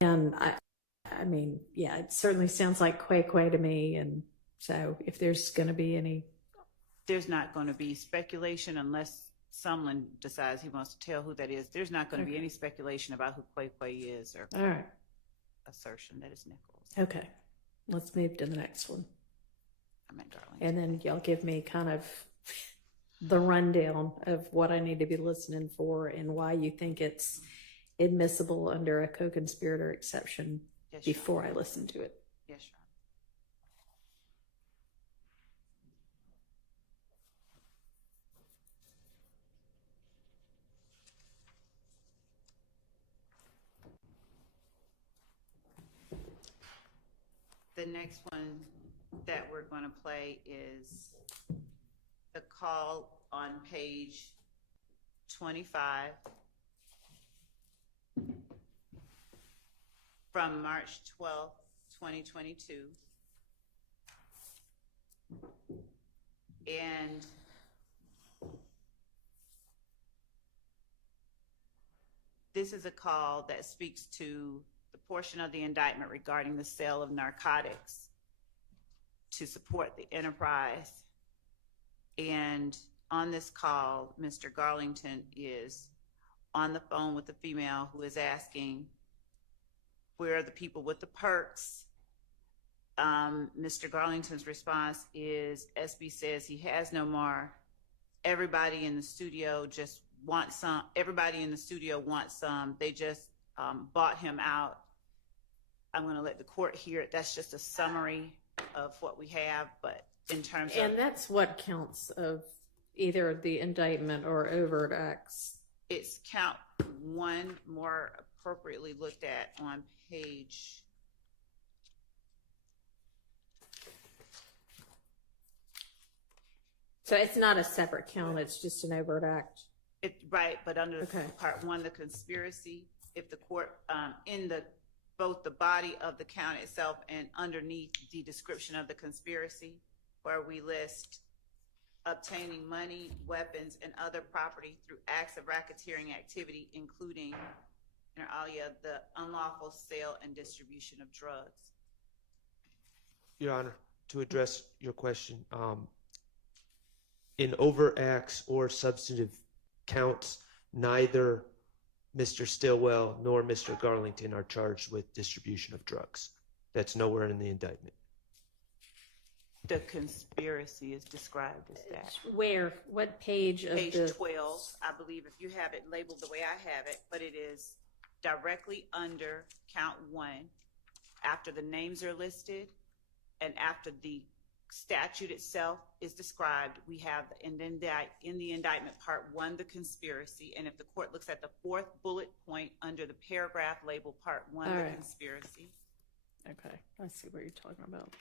And I mean, yeah, it certainly sounds like Quay to me. And so if there's going to be any, There's not going to be speculation unless someone decides he wants to tell who that is. There's not going to be any speculation about who Quay is or all right, assertion that it's Nichols. okay, let's move to the next one. I meant Darling. And then y'all give me kind of the rundown of what I need to be listening for and why you think it's admissible under a co-conspirator exception before I listen to it. Yes, sure. The next one that we're going to play is the call on page 25 from March 12th, 2022. And this is a call that speaks to the portion of the indictment regarding the sale of narcotics to support the enterprise. And on this call, Mr. Garlington is on the phone with the female who is asking, where are the people with the perks? Mr. Garlington's response is, SB says he has no more. Everybody in the studio just wants some. Everybody in the studio wants some. They just bought him out. I'm going to let the court hear it. That's just a summary of what we have, but in terms of... And that's what counts of either the indictment or overt acts. It's count one, more appropriately looked at on page... So it's not a separate count, it's just an overt act. Right, but under part one, the conspiracy, if the court, in both the body of the count itself and underneath the description of the conspiracy, where we list obtaining money, weapons, and other property through acts of racketeering activity, including, inter alia, the unlawful sale and distribution of drugs. Your Honor, to address your question, in overt acts or substantive counts, neither Mr. Stillwell nor Mr. Garlington are charged with distribution of drugs. That's nowhere in the indictment. The conspiracy is described as that. Where? What page of Page the... 12, I believe, if you have it labeled the way I have it, but it is directly under count one, after the names are listed and after the statute itself is described, we have in the indictment part one, the conspiracy, and if the court looks at the fourth bullet point under the paragraph labeled part one, the conspiracy. Okay, I see what you're talking about.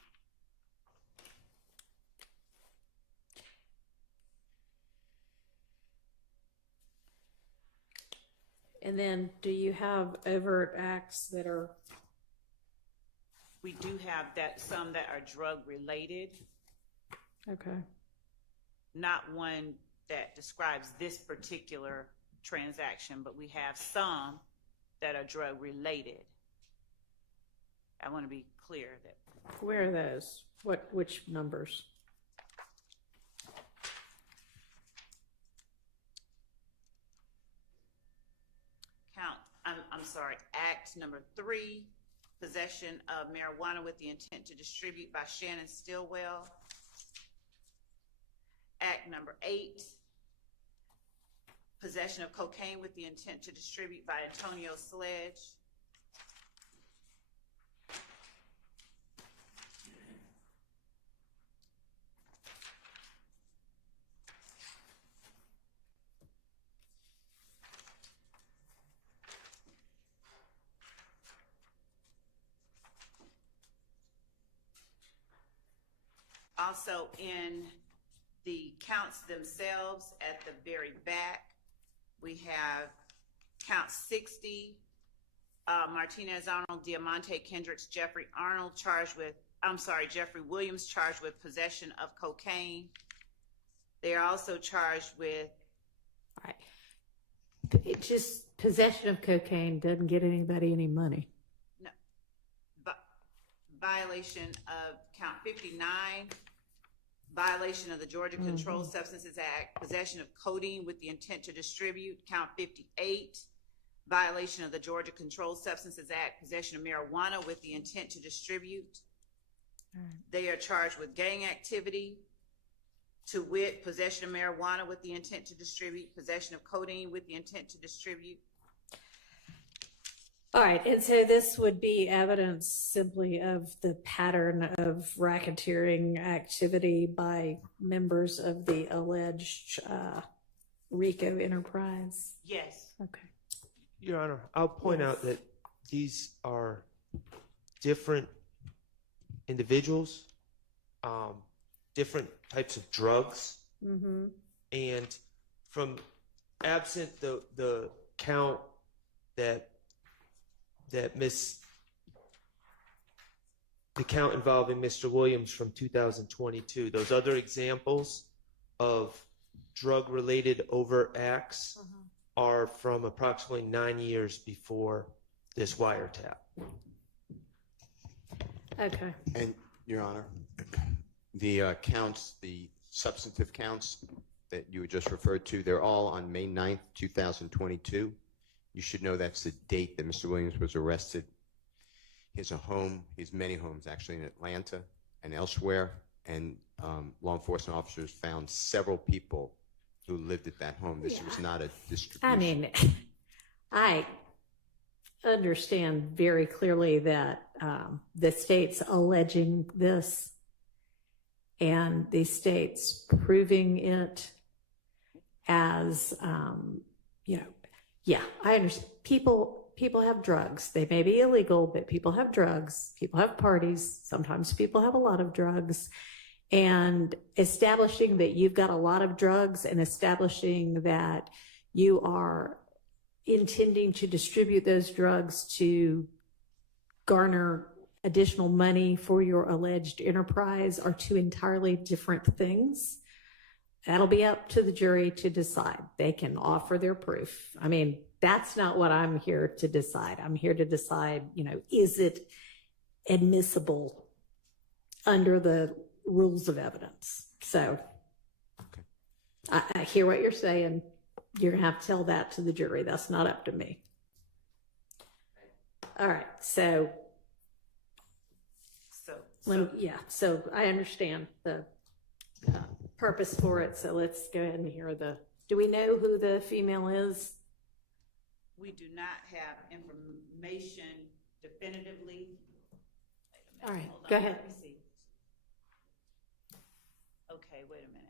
And then do you have overt acts that are... We do have that, some that are drug related. Okay. Not one that describes this particular transaction, but we have some that are drug related. I want to be clear that. Where are those? Which numbers? I'm sorry, act number 3, possession of marijuana with the intent to distribute by Shannon Stillwell. Act number 8, possession of cocaine with the intent to distribute by Antonio Sledge. Also in the counts themselves at the very back, we have count 60, Martinez Arnold, Diamante Kendricks, Jeffrey Williams charged with possession of cocaine. They are also charged with... All right. It just, possession of cocaine doesn't get anybody any money. No. But violation of count 59, violation of the Georgia Controlled Substances Act, possession of codeine with the intent to distribute, count 58, violation of the Georgia Controlled Substances Act, possession of marijuana with the intent to distribute. They are charged with gang activity, to wit, possession of marijuana with the intent to distribute, possession of codeine with the intent to distribute. All right, and so this would be evidence simply of the pattern of racketeering activity by members of the alleged RICO enterprise? Yes. Okay. Your Honor, I'll point out that these are different individuals, different types of drugs, and from absent the count that the count involving Mr. Williams from 2022, those other examples of drug-related overt acts are from approximately 9 years before this wiretap. Okay. And, Your Honor, the counts, the substantive counts that you just referred to, they're all on May 9th, 2022. You should know that's the date that Mr. Williams was arrested. He has a home, he has many homes actually in Atlanta and elsewhere, and law enforcement officers found several people who lived at that home. This was not a distribution. I mean, I understand very clearly that the state's alleging this and the state's proving it as, yeah, I understand. People have drugs. They may be illegal, but people have drugs. People have parties. Sometimes people have a lot of drugs. And establishing that you've got a lot of drugs and establishing that you are intending to distribute those drugs to garner additional money for your alleged enterprise are two entirely different things. That'll be up to the jury to decide. They can offer their proof. I mean, that's not what I'm here to decide. I'm here to decide, is it admissible under the rules of evidence? So I hear what you're saying. You're going to have to tell that to the jury. That's not up to me. All right. So I understand the purpose for it. So let's go ahead and hear do we know who the female is? We do not have information definitively. All right, go ahead. Let me see. Okay, wait a minute.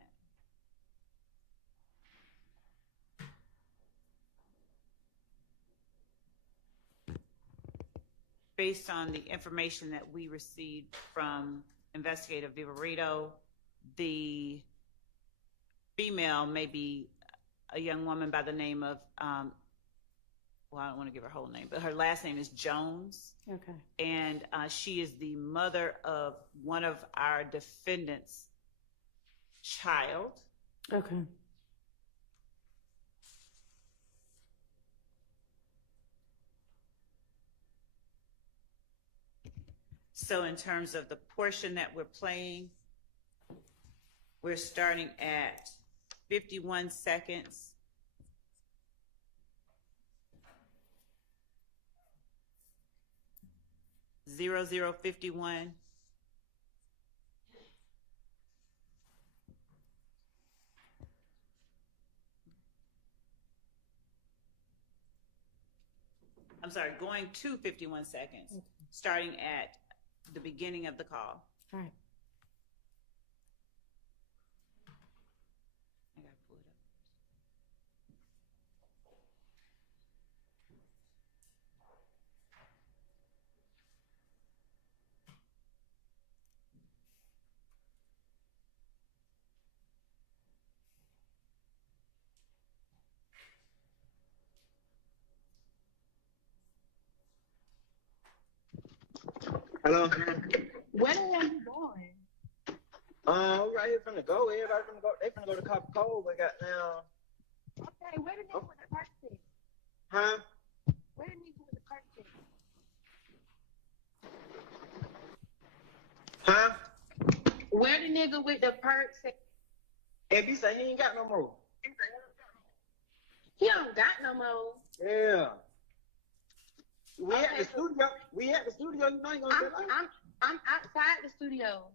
Based on the information that we received from Investigator Viverito, the female may be a young woman by the name of, well, I don't want to give her whole name, but her last name is Jones. Okay. And she is the mother of one of our defendants' child. Okay. So in terms of the portion that we're playing, we're starting at 51 seconds. Zero 51. I'm sorry, going to 51 seconds, starting at the beginning of the call. All right. I gotta pull it up. Hello. Where the hell you going? Right here finna go. Everybody finna go. They finna go to Copper Cove. We got now. Okay, where the nigga with the person? Huh? Where the nigga with the perks at? Huh? Where the nigga with the perks at? If you say he ain't got no more. He don't got no more. Yeah. We at Okay, the studio. We at the studio. You know you gonna get out. I'm outside the studio.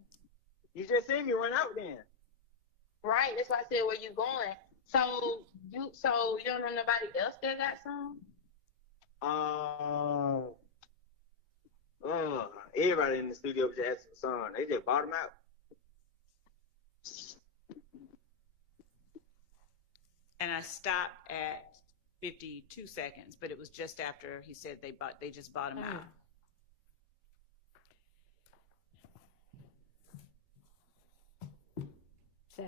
You just seen me run out then. Right, that's why I said where you going. So you don't know nobody else that got some? Everybody in the studio was just asking for song. They just bought them out. And I stopped at 52 seconds, but it was just after he said they just bought him out. So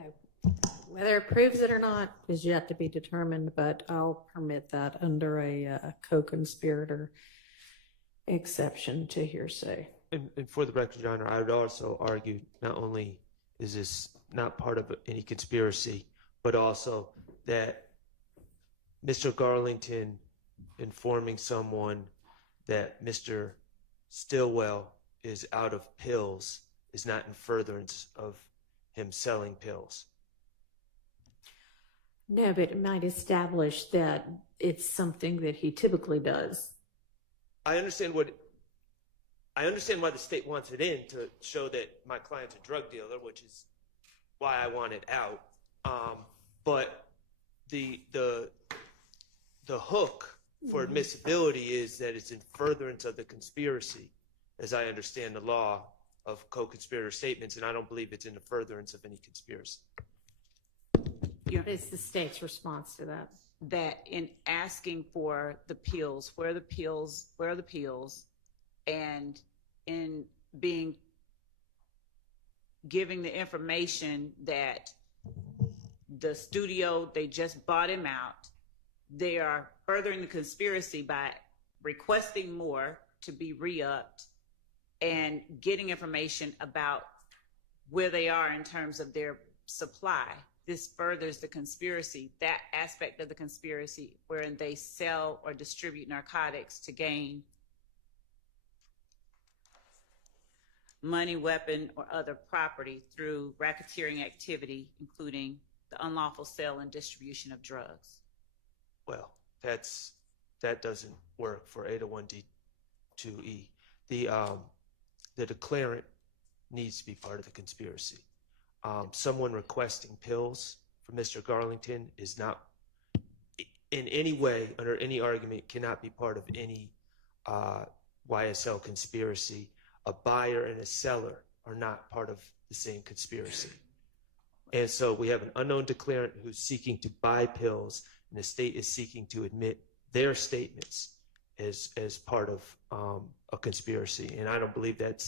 whether it proves it or not is yet to be determined, but I'll permit that under a co-conspirator exception to hearsay. And for the record, Your Honor, I would also argue not only is this not part of any conspiracy, but also that Mr. Garlington informing someone that Mr. Stillwell is out of pills is not in furtherance of him selling pills. No, but it might establish that it's something that he typically does. I understand why the state wants it in, to show that my client's a drug dealer, which is why I want it out. But the hook for admissibility is that it's in furtherance of the conspiracy, as I understand the law of co-conspirator statements, and I don't believe it's in the furtherance of any conspiracy. What is the state's response to that? That in asking for the pills, where are the pills, and in giving the information that the studio, they just bought him out, they are furthering the conspiracy by requesting more to be re-upped and getting information about where they are in terms of their supply. This furthers the conspiracy, that aspect of the conspiracy wherein they sell or distribute narcotics to gain money, weapon, or other property through racketeering activity, including the unlawful sale and distribution of drugs. Well, that doesn't work for 801D2E. The declarant needs to be part of the conspiracy. Someone requesting pills from Mr. Garlington is not in any way, under any argument, cannot be part of any YSL conspiracy. A buyer and a seller are not part of the same conspiracy. And so we have an unknown declarant who's seeking to buy pills, and the state is seeking to admit their statements as part of a conspiracy. And I don't believe that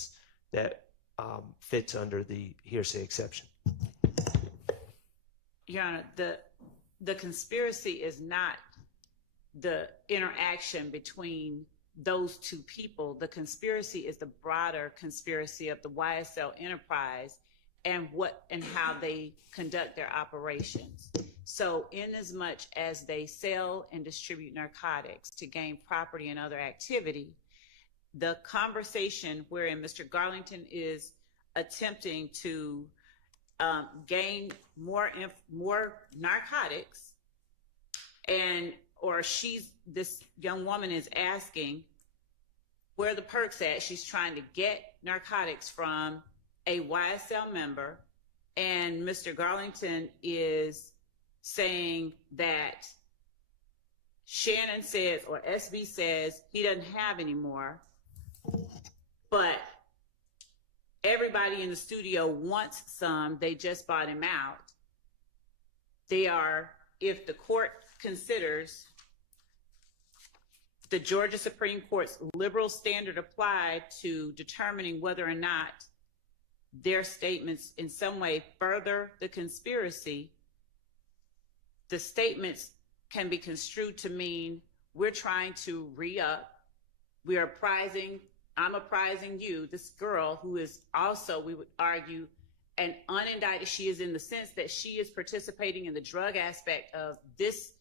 fits under the hearsay exception. Your Honor, the conspiracy is not the interaction between those two people. The conspiracy is the broader conspiracy of the YSL enterprise and how they conduct their operations. So in as much as they sell and distribute narcotics to gain property and other activity, the conversation wherein Mr. Garlington is attempting to gain more narcotics, or this young woman is asking where the perks at. She's trying to get narcotics from a YSL member, and Mr. Garlington is saying that Shannon says, or SB says, he doesn't have any more, but everybody in the studio wants some. They just bought him out. If the court considers the Georgia Supreme Court's liberal standard applied to determining whether or not their statements in some way further the conspiracy, the statements can be construed to mean we're trying to re-up. I'm apprising you, this girl who is also, we would argue, an unindicted. She is in the sense that she is participating in the drug aspect of this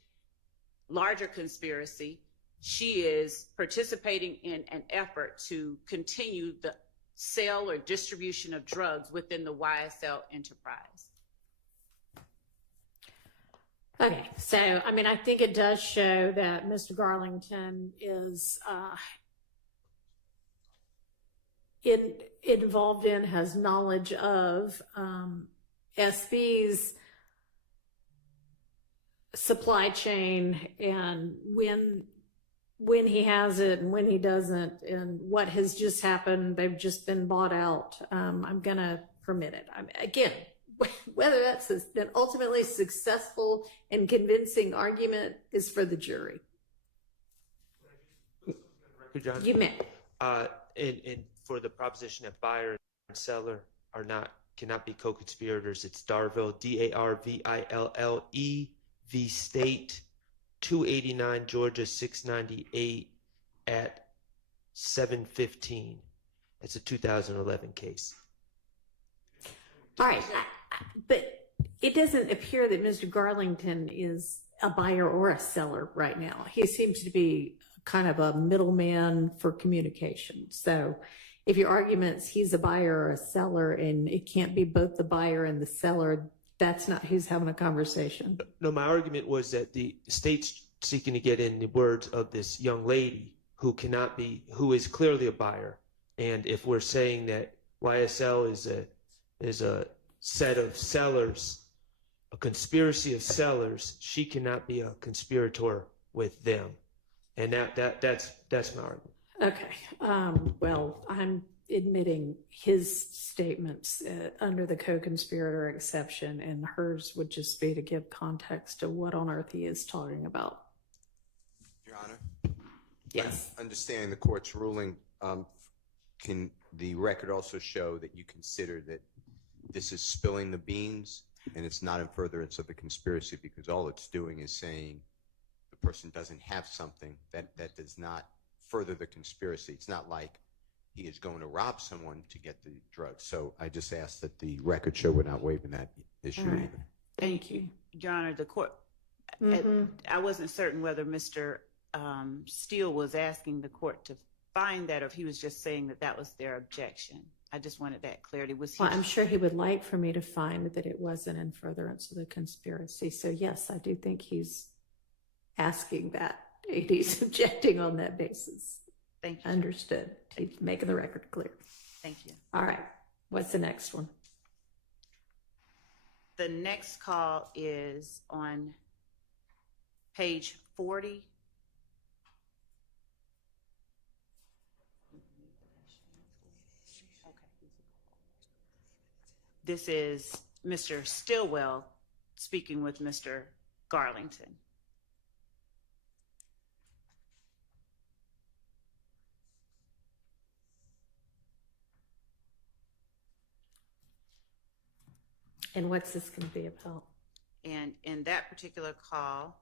larger conspiracy. she is participating in an effort to continue the sale or distribution of drugs within the YSL enterprise. Okay, so I mean, I think it does show that Mr. Garlington is involved in, has knowledge of SB's supply chain, and when he has it and when he doesn't, and what has just happened. They've just been bought out. I'm gonna permit it. Again, whether that's an ultimately successful and convincing argument is for the jury. John? You may. And for the proposition that buyer and seller cannot be co-conspirators, it's Darville, D-A-R-V-I-L-L-E, v. State, 289 Georgia 698 at 715. It's a 2011 case. All right, but it doesn't appear that Mr. Garlington is a buyer or a seller right now. He seems to be kind of a middleman for communication. So if your argument's he's a buyer or a seller and it can't be both the buyer and the seller, that's not who's having a conversation. No, my argument was that the state's seeking to get in the words of this young lady who is clearly a buyer. And if we're saying that YSL is a set of sellers, a conspiracy of sellers, she cannot be a conspirator with them. And that's my argument. Okay. Well, I'm admitting his statements under the co-conspirator exception, and hers would just be to give context to what on earth he is talking about. Your Honor? Yes. Understanding the court's ruling, can the record also show that you consider that this is spilling the beans and it's not in furtherance of the conspiracy, because all it's doing is saying the person doesn't have something that does not further the conspiracy. It's not like he is going to rob someone to get the drugs. So I just ask that the record show we're not waiving that issue All right. either. Thank you. Your Honor, the court, Mhm. I wasn't certain whether Mr. Steele was asking the court to find that, or if he was just saying that was their objection. I just wanted that clarity. Was he? Well, I'm sure he would like for me to find that it wasn't in furtherance of the conspiracy. So yes, I do think he's asking that. He's objecting on that basis. Thank you. Understood. He's making the record clear. Thank you. All right. What's the next one? The next call is on page 40. This is Mr. Stillwell speaking with Mr. Garlington. And what's this going to be about? And in that particular call,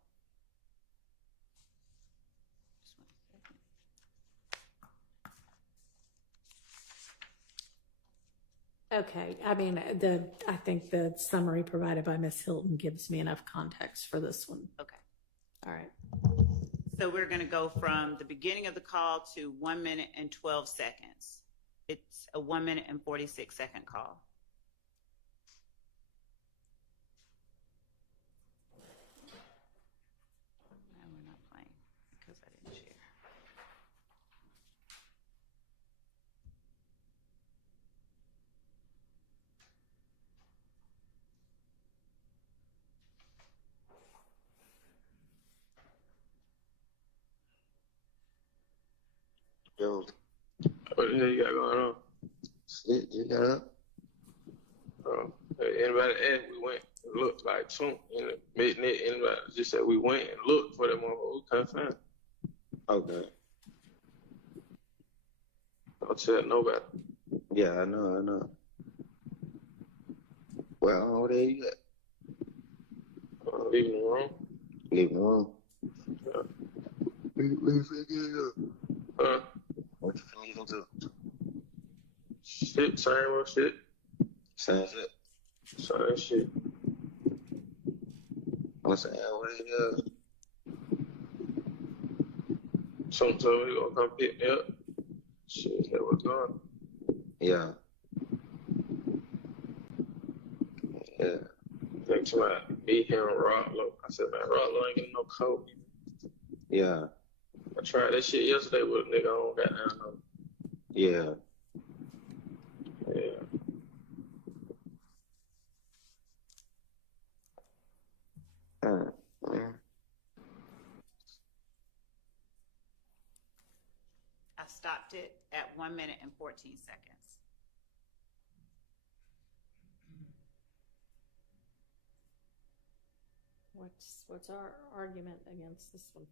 Okay. I mean, I think the summary provided by Ms. Hilton gives me enough context for this one. okay. All right. So we're going to go from the beginning of the call to 1 minute and 12 seconds. It's a 1 minute and 46-second call. No, we're not playing because I didn't share. Yo, What the hell you got going on? shit, you got up? Anybody asked, we went and looked like soon in the midnight. Anybody just said we went and looked for that motherfucker. We couldn't find it. Okay. Don't tell nobody. Yeah, I know. Well, over there you at? Leaving the room. Leaving the room. Yeah. What you finna get Huh? What you finna get into? Shit, same old shit. Same shit. Same shit. I'm saying, what you Some told me he gonna come pick me up. Shit, that was going. Yeah. Yeah. Next to me, him, and Rollo. I said, man, Rollo ain't getting no coat. Yeah. I tried that shit yesterday with a nigga on goddamn no. Yeah. Yeah. I stopped it at 1 minute and 14 seconds. What's our argument against this one?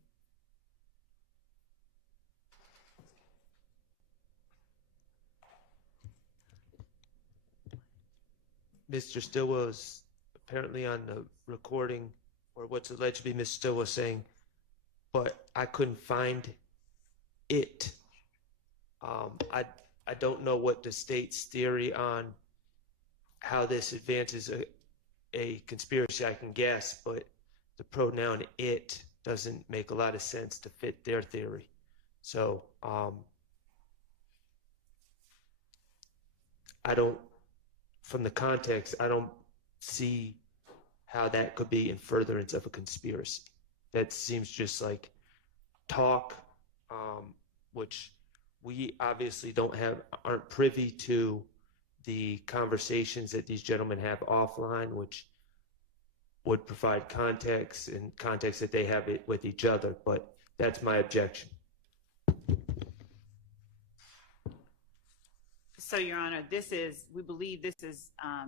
Mr. Stillwell is apparently on the recording, or what's alleged to be Mr. Stillwell saying, but I couldn't find it. I don't know what the state's theory on how this advances a conspiracy. I can guess, but the pronoun it doesn't make a lot of sense to fit their theory. So I don't, from the context, I don't see how that could be in furtherance of a conspiracy. That seems just like talk, which we obviously aren't privy to the conversations that these gentlemen have offline, which would provide context and context that they have it with each other. But that's my objection. So, Your Honor, we believe this is a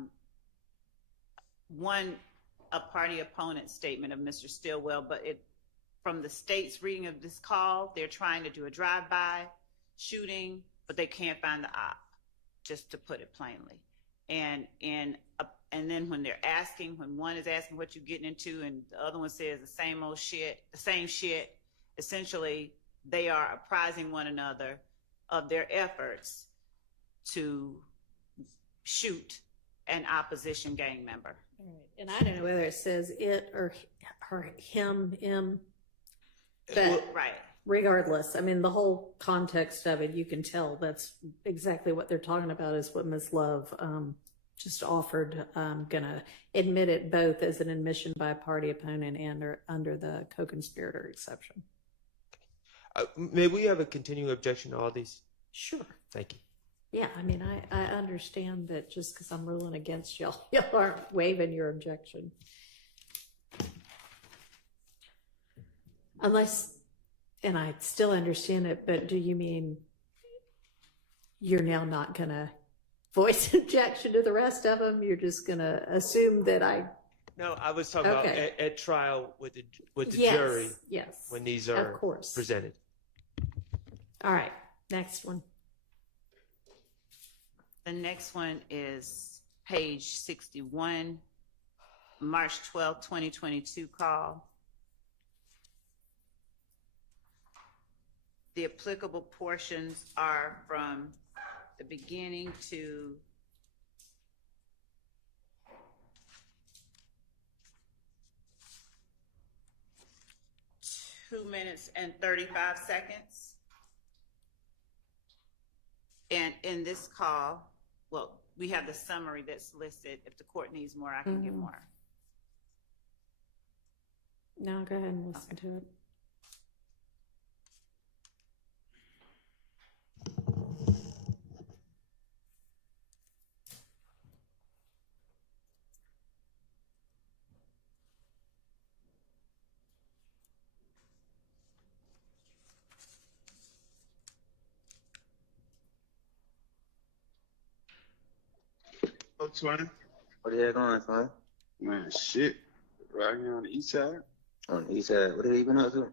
party opponent statement of Mr. Stillwell, but from the state's reading of this call, they're trying to do a drive-by shooting, but they can't find the op, just to put it plainly. And then when one is asking what you're getting into and the other one says the same shit, essentially they are apprising one another of their efforts to shoot an opposition gang member. All right. And I don't know whether it says it or him, but right. Regardless, I mean, the whole context of it, you can tell that's exactly what they're talking about is what Ms. Love just offered. Gonna admit it both as an admission by a party opponent and under the co-conspirator exception. May we have a continuing objection to all these? Sure. Thank you. Yeah, I mean, I understand that just because I'm ruling against y'all aren't waiving your objection. Unless, and I still understand it, but do you mean you're now not going to voice objection to the rest of them? You're just going to assume that No, I was talking about at trial with the jury. Yes. When these are presented. All right. Next one. The next one is page 61, March 12, 2022 call. The applicable portions are from the beginning to (2 minutes and 35 seconds). And in this call, well, we have the summary that's listed. If the court needs more, I can get more. No, go ahead and listen to it. Oh, Twin. What are you going, son? Man, shit. Right here on the east side. On the east side. What have you been up to?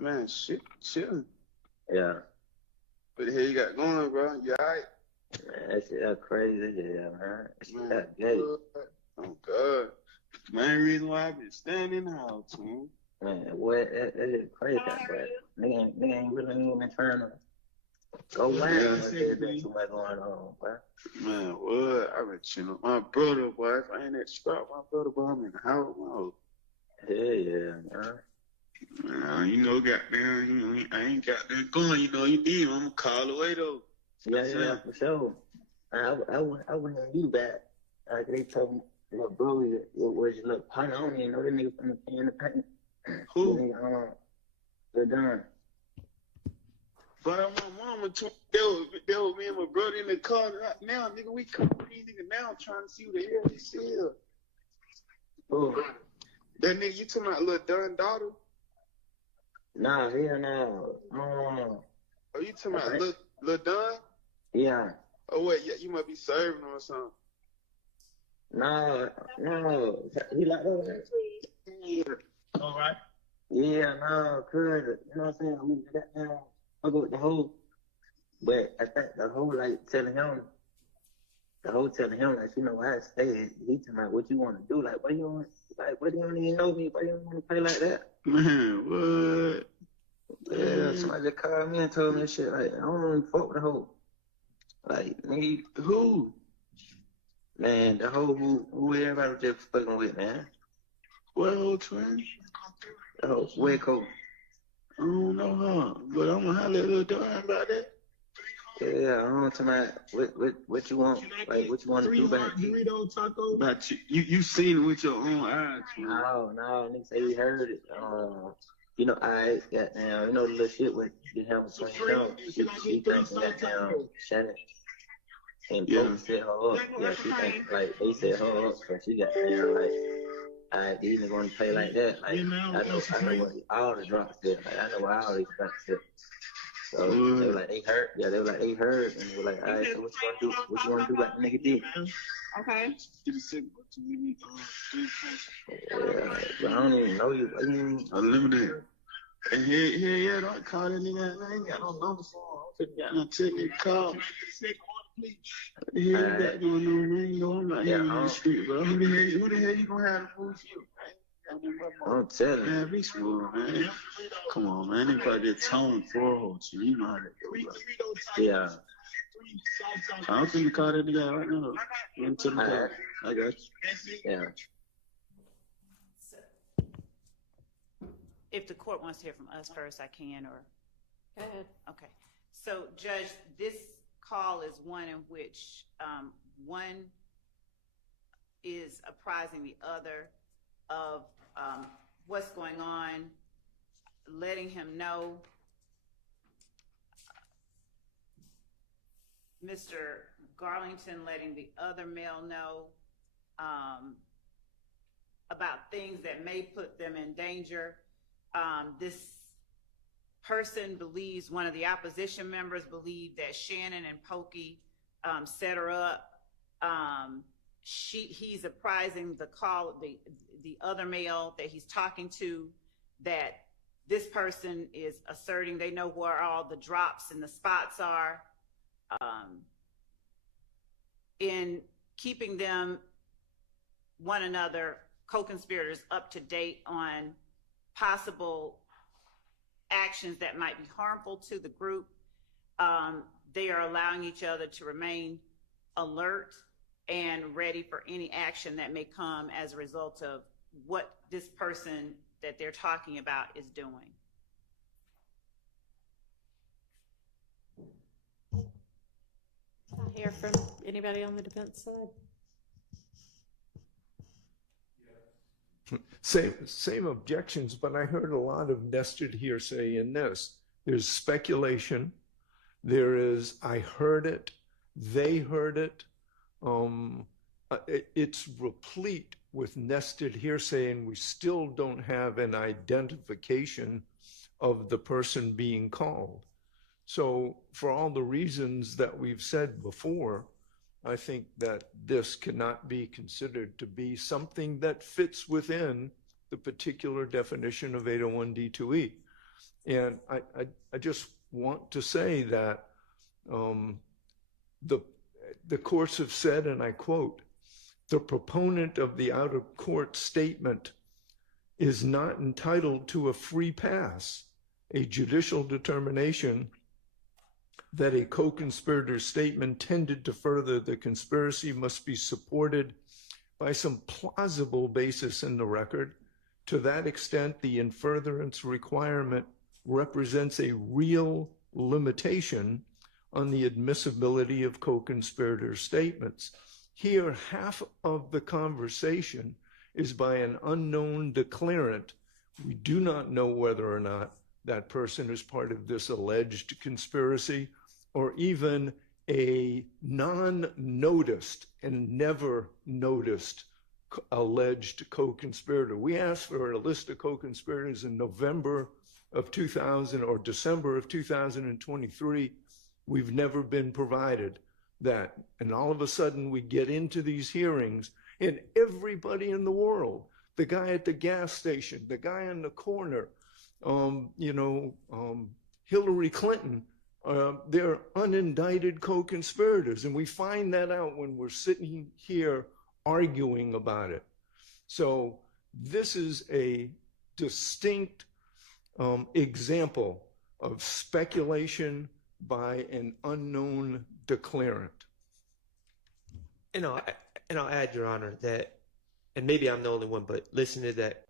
Man, shit. Chilling. Yeah. What the hell you got going, bro? You alright? Man, that shit that crazy. Yeah, man. That shit Man, that gay. oh, God. Main reason why I've been standing in the house, man. Man, what? That is crazy, but nigga ain't really even trying to go wild. There's been too much going on, bro. Man, what? I been chilling. My brother, boy, if I ain't at scrap, my brother, boy, I'm in the house, man. Yeah, man. You know, goddamn, you know, I ain't got that going. You know, you need. I'm gonna call away though. Yeah, for sure. I wouldn't have you back. Like they told me, little bro, it was your little partner. I don't even know that nigga from the independent. Who? They're done. But my mama told me and my brother in the car right now, nigga. We calling these niggas now trying to see what the hell they said. Who? That nigga, you talking about Lil Dunn daughter? Nah, hell no. Oh, you talking about Lil Dunn? Yeah. Oh wait, yeah, you might be serving or something. No. He like that. Yeah. All right. Yeah, no, cuz, you know what I'm saying? We got down, I go with the whole, but I think the whole, like, telling him, like, you know, I stayed, he talking about what you want to do, like, what do you don't even know me, why you don't want to play like that? Man, what? Yeah, somebody just called me and told me that shit, like, I don't even fuck with the whole, like, me. Who? Man, the whole, who everybody was just fucking with, man. What old twin? Oh, Waco. I don't know her, but I'm gonna holler at Lil Dunn about that. Yeah, I don't know what you want, like what you want to do back. Dorito taco. But you seen it with your own eyes. No, nigga say he heard it. You know, I got down. You know the little shit with the hammer playing out. She thinking that down Shannon and Pope set her up. Yeah, she think like they set her up, so she got down like. These niggas want to play like that. Like, I know what all the drunks did. Like, I know what all these drunks did. So they were like, they heard. Yeah, they were like, they heard. And they were like, all right, so what you want to do? What you want to do like the nigga did? Okay. Yeah, but I don't even know you. Eliminated. And here, don't call that nigga. I ain't got no number for him. I don't take his call. Yeah, that going on. I ain't know I'm not here on the street, bro. Who the hell you gonna have to fool you? I'm telling you. Man, be smooth, man. Come on, man. They probably just tone forward. So you know how to do, bro. Yeah. I don't think you call that nigga right now. Into the car. I got you. Yeah. If the court wants to hear from us first, I can, or. Go ahead. Okay. So, Judge, this call is one in which one is apprising the other of what's going on, letting him know. Mr. Garlington letting the other male know about things that may put them in danger. This person believes, one of the opposition members believed that Shannon and Pokey set her up. He's apprising the other male that he's talking to that this person is asserting they know where all the drops and the spots are, in keeping them, one another, co-conspirators, up to date on possible actions that might be harmful to the group. They are allowing each other to remain alert and ready for any action that may come as a result of what this person that they're talking about is doing. I hear from anybody on the defense side. Same objections, but I heard a lot of nested hearsay in this. There's speculation. There is, I heard it, they heard it. It's replete with nested hearsay, and we still don't have an identification of the person being called. So for all the reasons that we've said before, I think that this cannot be considered to be something that fits within the particular definition of 801D2E. And I just want to say that the courts have said, and I quote, the proponent of the out-of-court statement is not entitled to a free pass. A judicial determination that a co-conspirator's statement tended to further the conspiracy must be supported by some plausible basis in the record To that extent, the in furtherance requirement represents a real limitation on the admissibility of co-conspirator statements. Here, half of the conversation is by an unknown declarant. We do not know whether or not that person is part of this alleged conspiracy, or even a non-noticed and never noticed alleged co-conspirator. We asked for a list of co-conspirators in November of 2000 or December of 2023. We've never been provided that. And all of a sudden we get into these hearings and everybody in the world, the guy at the gas station, the guy on the corner, Hillary Clinton, they're unindicted co-conspirators. And we find that out when we're sitting here arguing about it. So this is a distinct example of speculation by an unknown declarant. And I'll add, Your Honor, that, and maybe I'm the only one, but listen to that.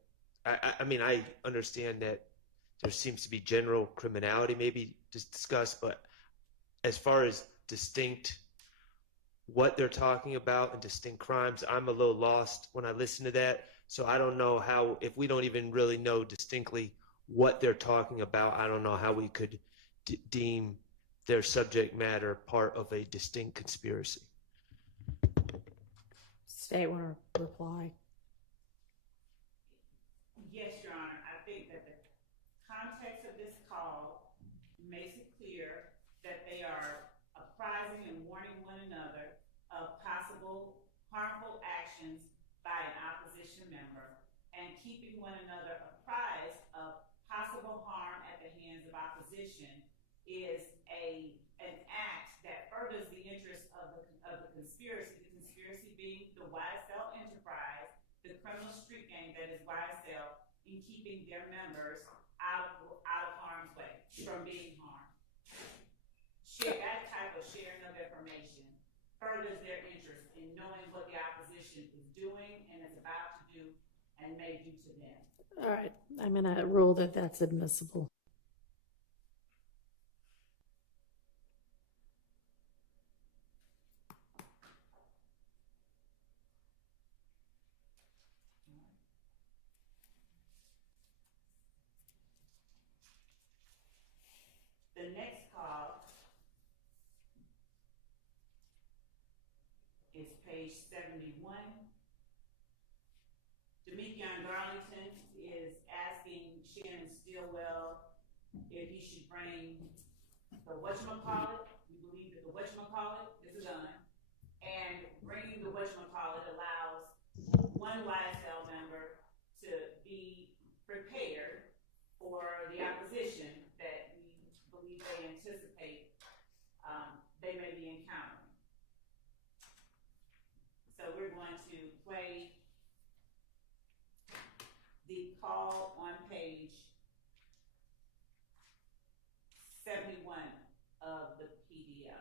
I mean, I understand that there seems to be general criminality maybe discussed, but as far as distinct what they're talking about and distinct crimes, I'm a little lost when I listen to that. So I don't know how, if we don't even really know distinctly what they're talking about, I don't know how we could deem their subject matter part of a distinct conspiracy. State want to reply? Yes, Your Honor. I think that the context of this call makes it clear that they are apprising and warning one another of possible harmful actions by an opposition member and keeping one another apprised of possible harm at the hands of opposition is an act that furthers the interests of the conspiracy being the YSL enterprise, the criminal street gang that is YSL, in keeping their members out of harm's way, from being harmed. That type of sharing of information furthers their interest in knowing what the opposition is doing and is about to do and may do to them. All right, I'm going to rule that that's admissible. The next call is page 71. Demekion Garlington is asking Shannon Stillwell if he should bring the whatchamacallit. We believe that the whatchamacallit is a gun, and bringing the whatchamacallit allows one YSL member to be prepared for the opposition that we believe they anticipate they may be encountering. So we're going to play the call on page 71 of the PDF.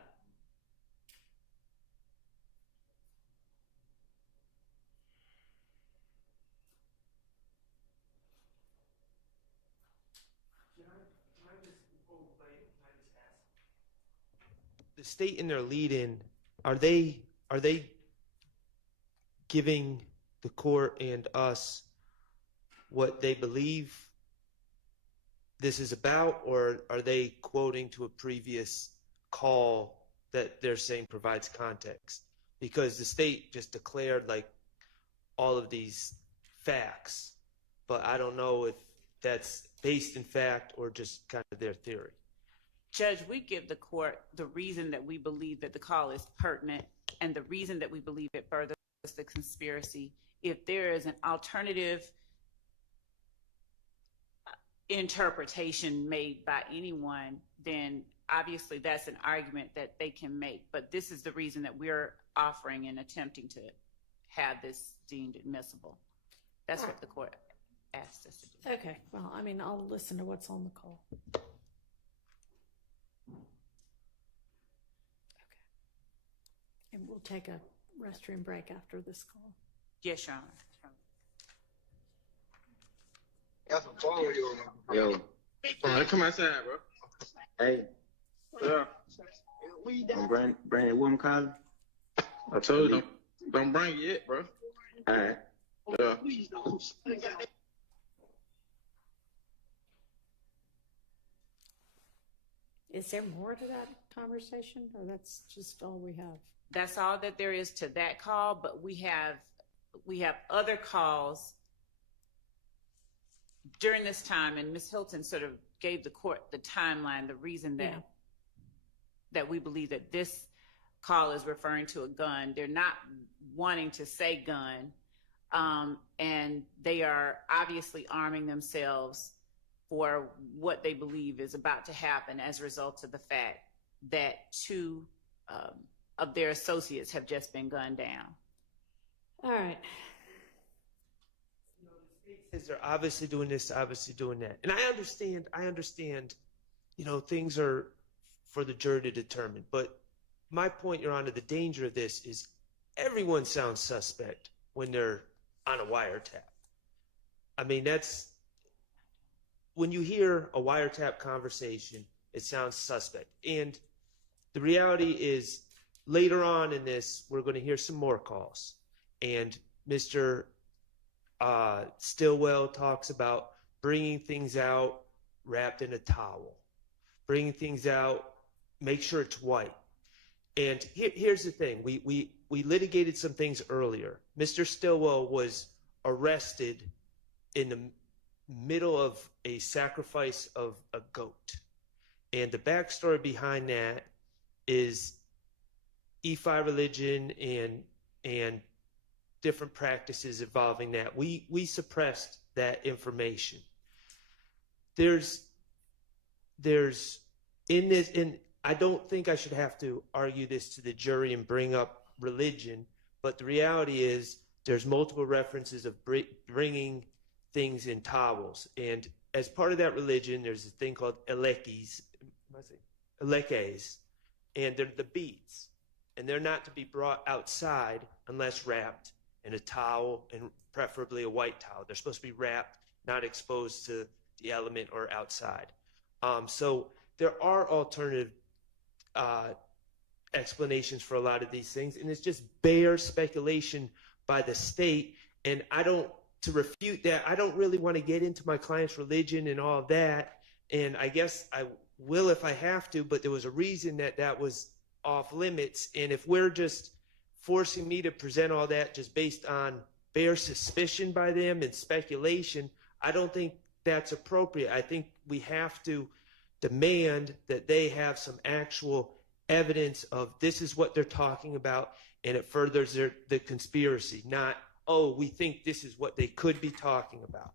The state in their lead-in, are they giving the court and us what they believe this is about, or are they quoting to a previous call that they're saying provides context? Because the state just declared like all of these facts, but I don't know if that's based in fact or just kind of their theory. Judge, we give the court the reason that we believe that the call is pertinent and the reason that we believe it furthers the conspiracy. If there is an alternative interpretation made by anyone, then obviously that's an argument that they can make. But this is the reason that we're offering and attempting to have this deemed admissible. That's what the court asked us to do. Okay, well, I mean, I'll listen to what's on the call. And we'll take a restroom break after this call. Yes, Your Honor. Yo, Come outside, bro. hey, Yeah. I'm Brandon Woman calling. I told you, don't bring it yet, bro. All right. Yeah. Is there more to that conversation, or that's just all we have? That's all that there is to that call, but we have other calls during this time, and Ms. Hilton sort of gave the court the timeline, the reason that we believe that this call is referring to a gun. They're not wanting to say gun, and they are obviously arming themselves for what they believe is about to happen as a result of the fact that two of their associates have just been gunned down. All right. They're obviously doing this, obviously doing that. And I understand, things are for the jury to determine. But my point, Your Honor, the danger of this is everyone sounds suspect when they're on a wiretap. I mean, when you hear a wiretap conversation, it sounds suspect. And the reality is later on in this, we're going to hear some more calls. And Mr. Stillwell talks about bringing things out wrapped in a towel, bringing things out, make sure it's white. And here's the thing. We litigated some things earlier. Mr. Stillwell was arrested in the middle of a sacrifice of a goat. And the backstory behind that is Ephi religion and different practices involving that. We suppressed that information. There's in this, and I don't think I should have to argue this to the jury and bring up religion, but the reality is there's multiple references of bringing things in towels. And as part of that religion, there's a thing called elekes, and they're the beads. And they're not to be brought outside unless wrapped in a towel, and preferably a white towel. They're supposed to be wrapped, not exposed to the element or outside. So there are alternative explanations for a lot of these things, and it's just bare speculation by the state. And to refute that, I don't really want to get into my client's religion and all of that. And I guess I will if I have to, but there was a reason that was off limits. And if we're just forcing me to present all that just based on bare suspicion by them and speculation, I don't think that's appropriate. I think we have to demand that they have some actual evidence of this is what they're talking about, and it furthers the conspiracy, not, oh, we think this is what they could be talking about.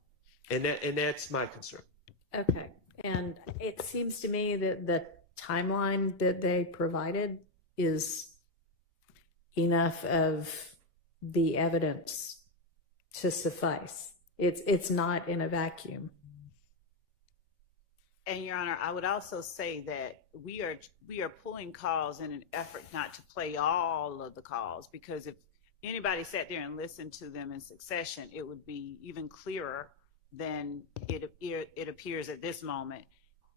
And that's my concern. Okay. And it seems to me that the timeline that they provided is enough of the evidence to suffice. It's not in a vacuum. And Your Honor, I would also say that we are pulling calls in an effort not to play all of the calls, because if anybody sat there and listened to them in succession, it would be even clearer than it appears at this moment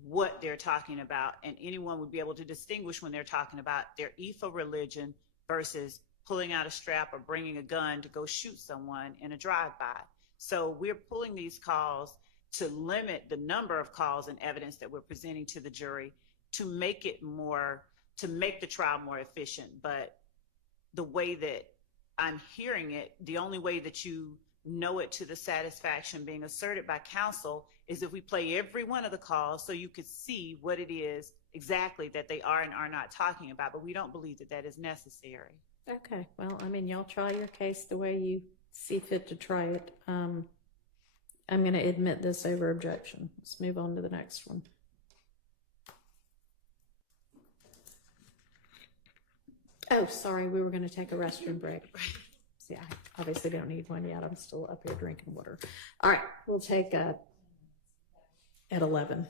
what they're talking about, and anyone would be able to distinguish when they're talking about their Ephi religion versus pulling out a strap or bringing a gun to go shoot someone in a drive-by. So we're pulling these calls to limit the number of calls and evidence that we're presenting to the jury to make the trial more efficient. But the way that I'm hearing it, the only way that you know it to the satisfaction being asserted by counsel is if we play every one of the calls so you could see what it is exactly that they are and are not talking about. But we don't believe that that is necessary. Okay. Well, I mean, y'all try your case the way you see fit to try it. I'm going to admit this over objection. Let's move on to the next one. Oh, sorry. We were going to take a restroom break. See, I obviously don't need one yet. I'm still up here drinking water. All right. We'll take at 11.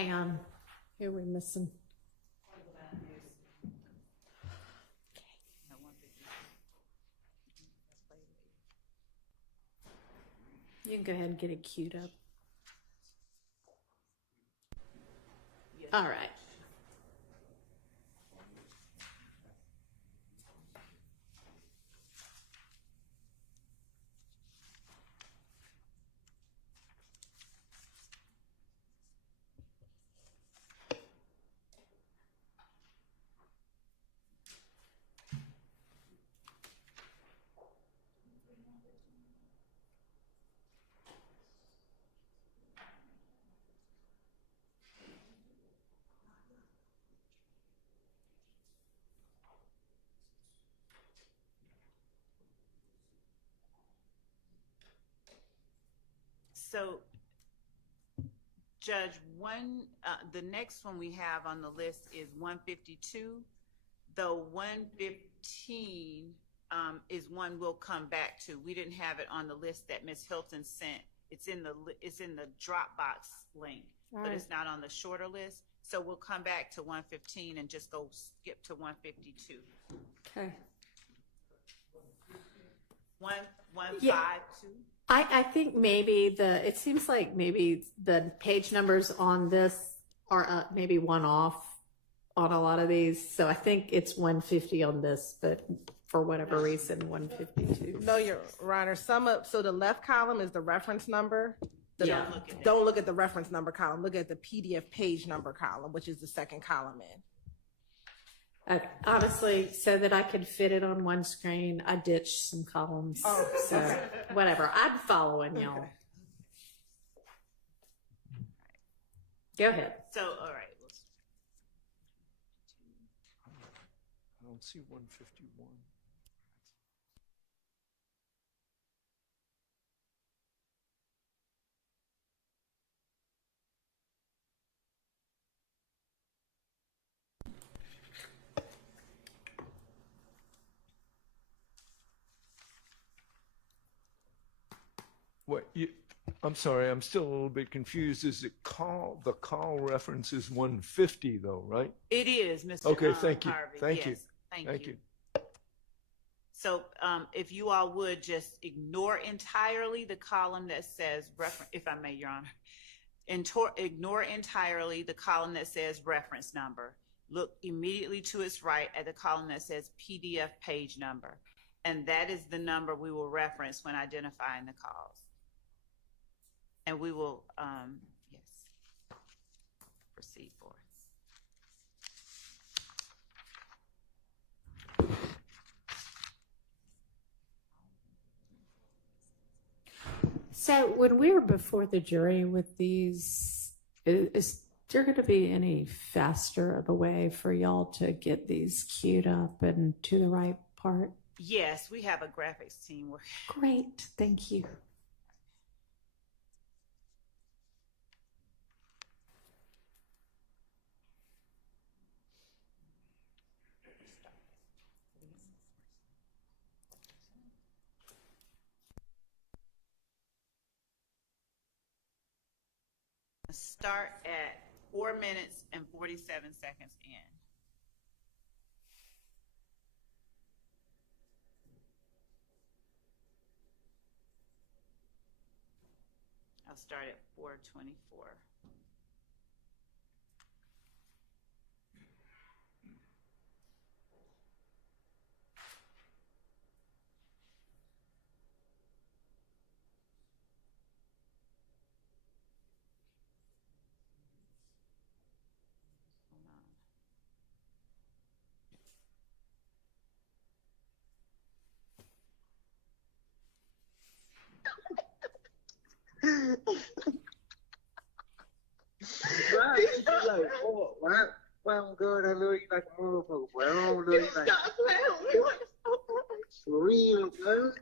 Hang on. Who are we missing? You can go ahead and get it queued up. All right. So, Judge, the next one we have on the list is 152. Though 115 is one we'll come back to. We didn't have it on the list that Ms. Hilton sent. It's in the Dropbox link, but it's not on the shorter list. So we'll come back to 115 and just go skip to 152. Okay. 152. I think maybe it seems like maybe the page numbers on this are maybe one off on a lot of these. So I think it's 150 on this, but for whatever reason, 152. No, Your Honor. So the left column is the reference number. Don't look at the reference number column. Look at the PDF page number column, which is the second column in. Honestly, so that I could fit it on one screen, I ditched some columns. Oh. So whatever. I'm following y'all. Okay. Go ahead. So, all right. I don't see 151. I'm sorry, I'm still a little bit confused. Is it the call reference is 150 though, right? It is, Mr. Okay, thank you. Harvey. Thank you. Yes, Thank you. So if you all would just ignore entirely the column that says reference, if I may, Your Honor. Ignore entirely the column that says reference number. Look immediately to its right at the column that says PDF page number. And that is the number we will reference when identifying the calls. And we will, proceed forward. So when we're before the jury with these, is there going to be any faster of a way for y'all to get these queued up and to the right part? Yes, we have a graphics team. Great, thank you. Start at 4 minutes and 47 seconds in. I'll start at 4:24. Why I'm good? I love you like a motherfucker, boy. I don't love you like for real, bro.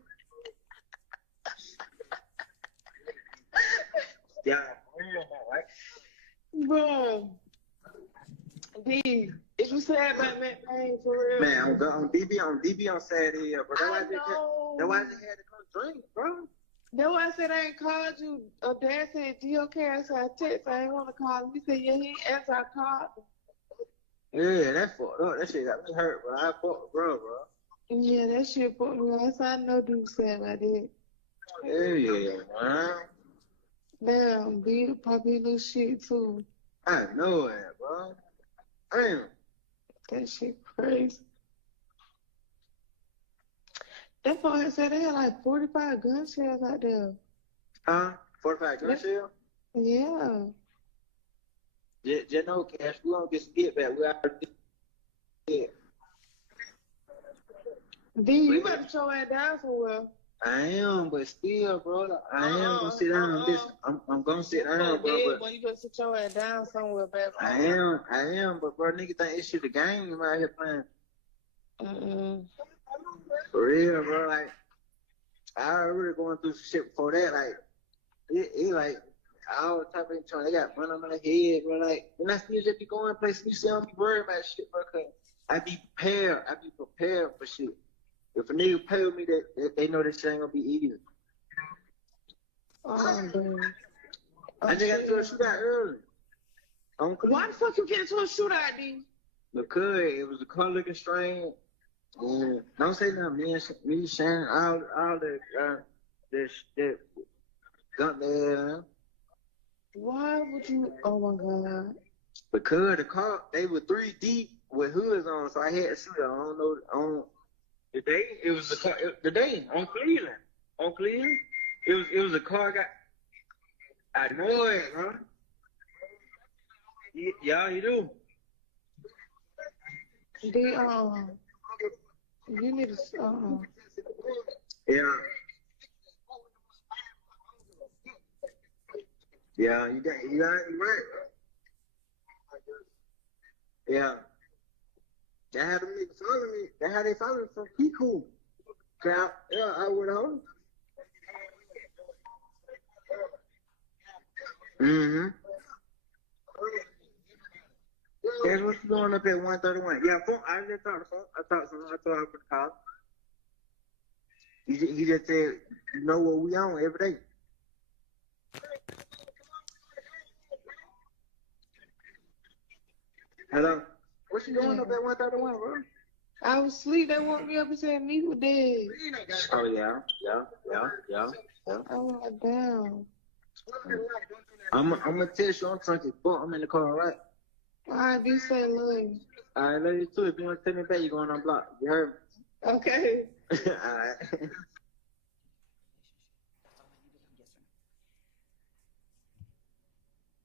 Yeah, real, right? Bro, D, is you sad about that thing for real? Man, I'm DB on sad here, bro. That's why I just had to come drink, bro. That's why I said I ain't called you. Dad said geocache, so I text. I ain't want to call him. He said, yeah, he ain't answer. I called him. Yeah, that fucked up. That shit got me hurt, but I fucked bro. Yeah, that shit put me on. So I know dude said I did. Yeah, man. Damn, big puppy little shit too. I know it, bro. Damn. That shit crazy. That fuck had said they had like 45 gun shells out there. Huh? 45 gun shell? Yeah. Just know, Cash, we gonna get some get back. We already did. D, you better show that down somewhere. I am, but still, bro, I am gonna sit down. Listen, I'm gonna sit down, bro. But Boy, you better sit your ass down somewhere, baby. I am, but bro, nigga think this shit a game. You out here playing. For real, bro. Like, I already going through some shit before that. Like, it like all type of trying. They got money on my head, bro. Like, and I still just be going places. You see, I don't be worried about shit, bro. Cause I be prepared. I be prepared for shit. If a nigga pay with me, that they know this shit ain't gonna be easy. Oh, man. I just got into a shootout early. Why the fuck you get into a shootout, D? Because it was a car looking strange. And don't say nothing, me, Shannon, all the gun there. Why would you? Oh my god. Because the car, they were 3 deep with hoods on, so I had to shoot it. I don't know. It was the car. The day on Cleveland. It was a car. I know it, huh? Yeah, you do. You need to. Yeah. Yeah, you got it right. Yeah. They had them niggas follow me. They had they follow me from Pico. Yeah, I would have. Mm-hmm. That's what you doing up at 131. Yeah, phone. I just talked to phone. I talked to him. I told him for the call. He just said, you know what we on every day. Hello? What you doing up at 131, bro? I was asleep. They woke me up and said me was dead. Oh, yeah. I was like, damn. I'm gonna text you. I'm trying to fuck. I'm in the car, right? All right, be say love you. All right, love you too. If you want to take me back, you're going on block. You heard me? Okay. All right.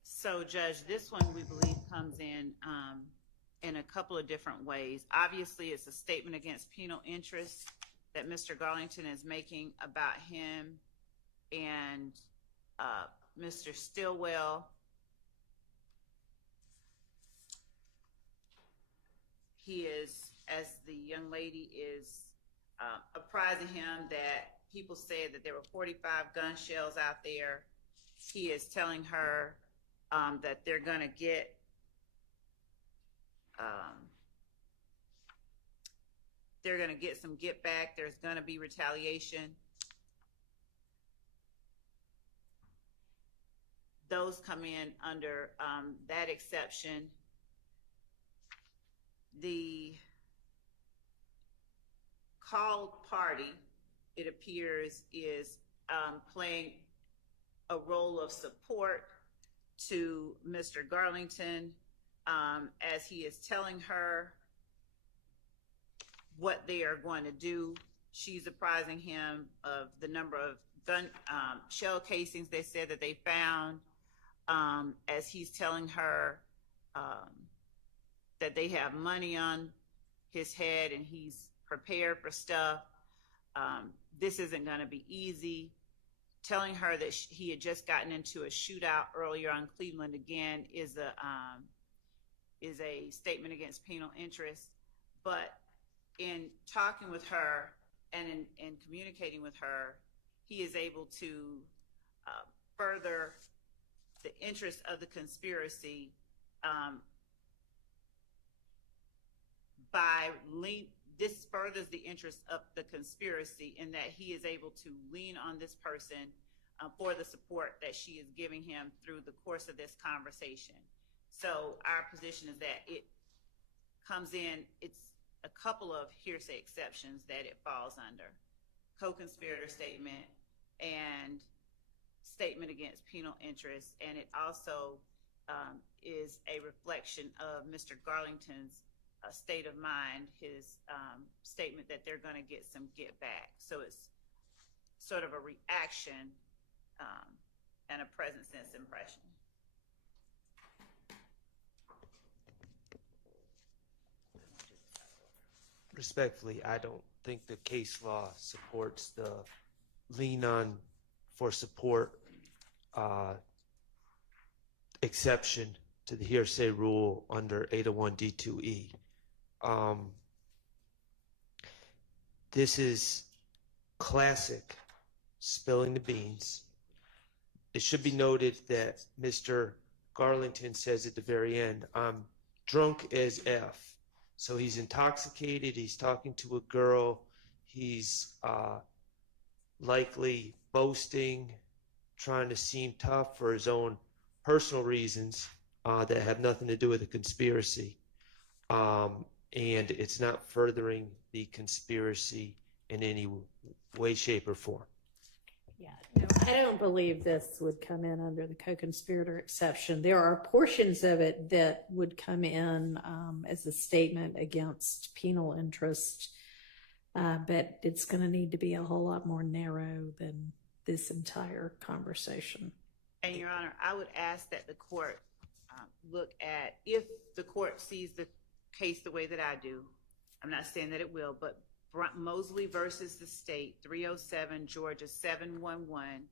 So, Judge, this one we believe comes in a couple of different ways. Obviously, it's a statement against penal interest that Mr. Garlington is making about him and Mr. Stillwell. He is, as the young lady is apprising him that people said that there were 45 gun shells out there. He is telling her that they're going to get some get back. There's going to be retaliation. Those come in under that exception. The called party, it appears, is playing a role of support to Mr. Garlington as he is telling her what they are going to do. She's apprising him of the number of gun shell casings they said that they found, as he's telling her that they have money on his head and he's prepared for stuff. This isn't going to be easy. Telling her that he had just gotten into a shootout earlier on Cleveland again is a statement against penal interest. But in talking with her and in communicating with her, he is able to further the interest of the conspiracy by this furthers the interest of the conspiracy in that he is able to lean on this person for the support that she is giving him through the course of this conversation. So our position is that it comes in, it's a couple of hearsay exceptions that it falls under. Co-conspirator statement and statement against penal interest, and it also is a reflection of Mr. Garlington's state of mind, his statement that they're going to get some get back. So it's sort of a reaction and a present sense impression. Respectfully, I don't think the case law supports the lean on for support exception to the hearsay rule under 801 D2E. This is classic spilling the beans. It should be noted that Mr. Garlington says at the very end, I'm drunk as F. So he's intoxicated, he's talking to a girl, he's likely boasting, trying to seem tough for his own personal reasons that have nothing to do with the conspiracy. And it's not furthering the conspiracy in any way, shape, or form. Yeah, no, I don't believe this would come in under the co-conspirator exception. There are portions of it that would come in as a statement against penal interest, but it's going to need to be a whole lot more narrow than this entire conversation. And Your Honor, I would ask that the court look at, if the court sees the case the way that I do, I'm not saying that it will, but Mosley versus the state, 307 Georgia 711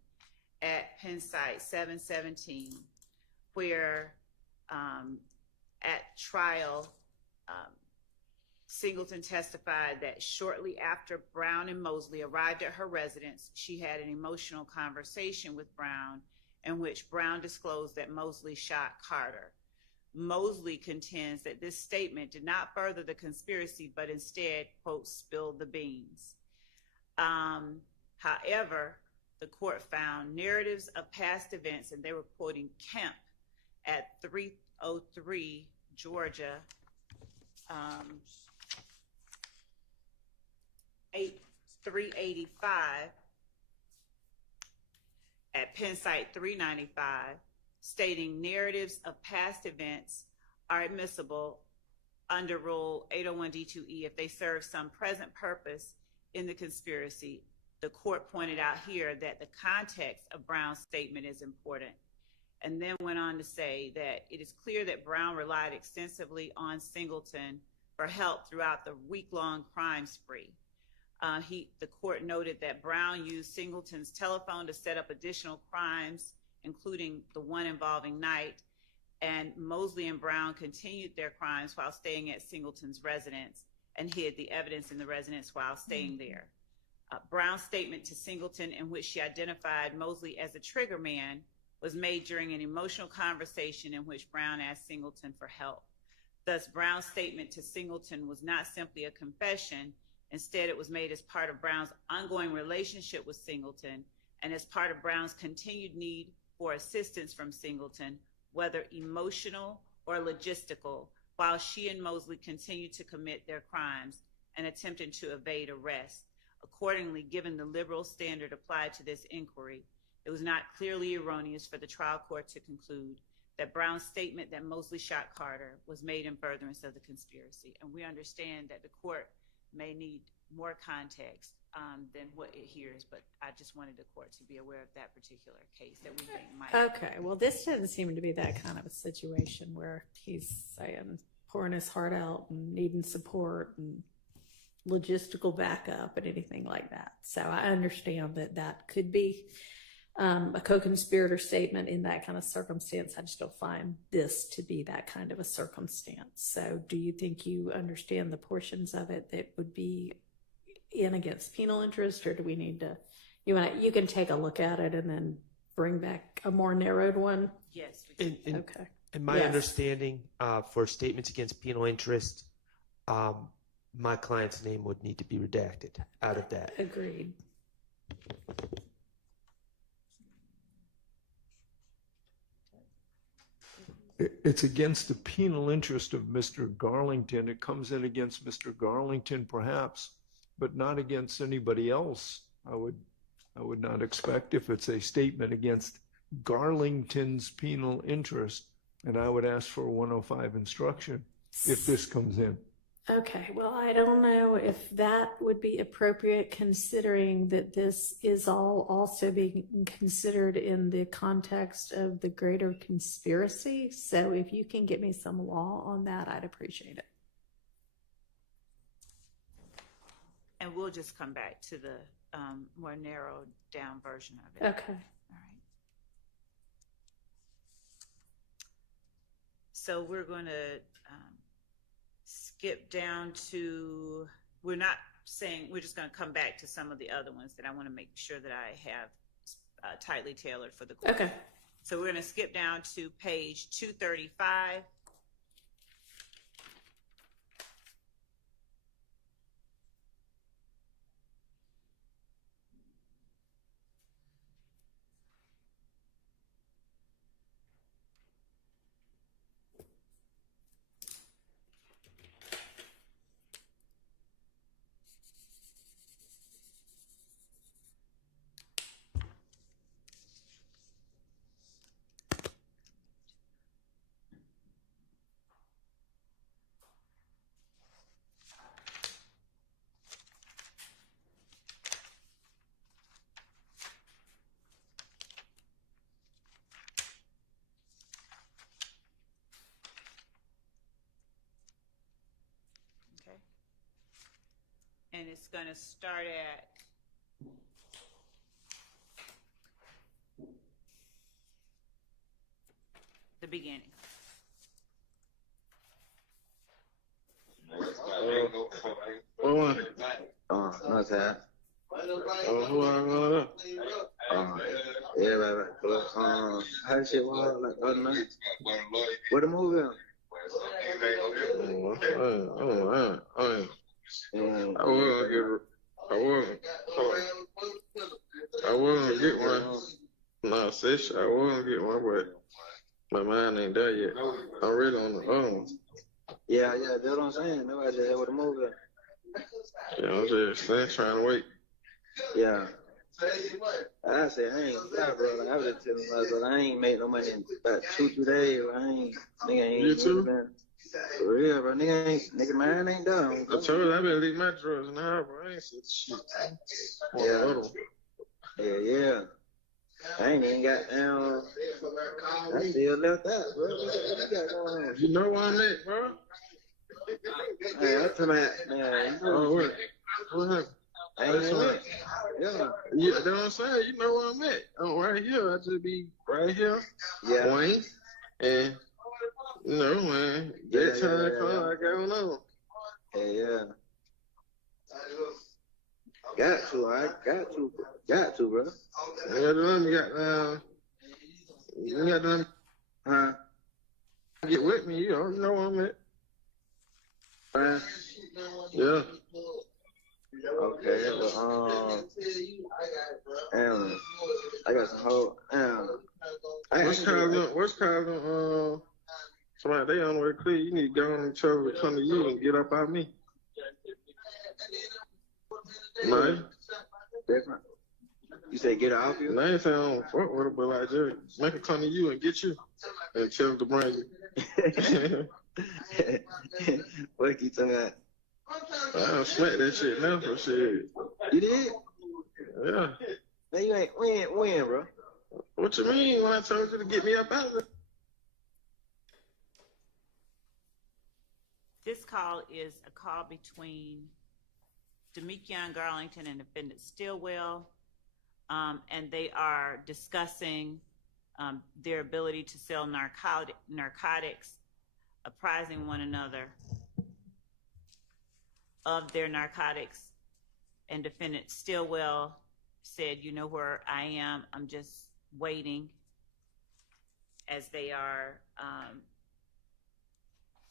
at Penn site 717, where at trial, Singleton testified that shortly after Brown and Mosley arrived at her residence, she had an emotional conversation with Brown in which Brown disclosed that Mosley shot Carter. Mosley contends that this statement did not further the conspiracy, but instead, quote, spilled the beans. However, the court found narratives of past events, and they were quoting Kemp at 303 Georgia 385 at Penn site 395, stating narratives of past events are admissible under Rule 801 D2E if they serve some present purpose in the conspiracy. The court pointed out here that the context of Brown's statement is important, and then went on to say that it is clear that Brown relied extensively on Singleton for help throughout the week-long crime spree. The court noted that Brown used Singleton's telephone to set up additional crimes, including the one involving Knight, and Mosley and Brown continued their crimes while staying at Singleton's residence and hid the evidence in the residence while staying there. Brown's statement to Singleton, in which she identified Mosley as a trigger man, was made during an emotional conversation in which Brown asked Singleton for help. Thus, Brown's statement to Singleton was not simply a confession. Instead, it was made as part of Brown's ongoing relationship with Singleton and as part of Brown's continued need for assistance from Singleton, whether emotional or logistical, while she and Mosley continued to commit their crimes and attempted to evade arrest. Accordingly, given the liberal standard applied to this inquiry, it was not clearly erroneous for the trial court to conclude that Brown's statement that Mosley shot Carter was made in furtherance of the conspiracy. And we understand that the court may need more context than what it hears, but I just wanted the court to be aware of that particular case that we think might. Okay, well, this doesn't seem to be that kind of a situation where he's saying pouring his heart out and needing support and logistical backup and anything like that. So I understand that that could be a co-conspirator statement in that kind of circumstance. I just don't find this to be that kind of a circumstance. So do you think you understand the portions of it that would be in against penal interest, or do we need to, you can take a look at it and then bring back a more narrowed one? Yes. Okay. In my understanding, for statements against penal interest, my client's name would need to be redacted out of that. Agreed. It's against the penal interest of Mr. Garlington. It comes in against Mr. Garlington perhaps, but not against anybody else. I would not expect if it's a statement against Garlington's penal interest, and I would ask for a 105 instruction if this comes in. Okay, well, I don't know if that would be appropriate considering that this is all also being considered in the context of the greater conspiracy. So if you can get me some law on that, I'd appreciate it. And we'll just come back to the more narrowed down version of it. Okay. All right. So we're going to skip down to, we're not saying, we're just going to come back to some of the other ones that I want to make sure that I have tightly tailored for the court. Okay. So we're going to skip down to page 235. And it's going to start at the beginning. Not that. Yeah, right. How shit was like the other night? Where the movie at? I wasn't get one. No, sis, I wasn't get one, but my mind ain't there yet. I'm really on the phone. Yeah, that's what I'm saying. Nobody just had with the movie at. Yeah, I'm just trying to wait. Yeah. I said, I ain't got, bro. I was just telling myself, I ain't made no money in about 2-3 days. Nigga ain't. You too? For real, bro. Nigga, mine ain't done. I told you, I been leaving my drugs now, bro. I ain't said shit. Yeah. I ain't even got down. I still left that, bro. What you got going on? You know where I'm at, bro? Hey, I'm talking about, man. What happened? Yeah, that's what I'm saying. You know where I'm at. I'm right here. I just be right here. Yeah. Wayne. And, you know, man, that time come, I got on. Yeah. Got to, bro. You got them. Huh? Get with me. You know where I'm at. Yeah. Okay, but I got some whole What's causing somebody they on the way clear? You need to go on and tell them to come to you and get up out me. Man. Different. You say get off you? I ain't saying I don't fuck with it, but like just make it come to you and get you and tell them to bring you. What you talking about? I smack that shit now for shit. You did? Yeah. Man, you ain't win, bro. What you mean when I told you to get me up out of it? This call is a call between Demekion Garlington and defendant Stillwell, and they are discussing their ability to sell narcotics, apprising one another of their narcotics. And defendant Stillwell said, you know where I am, I'm just waiting, as they are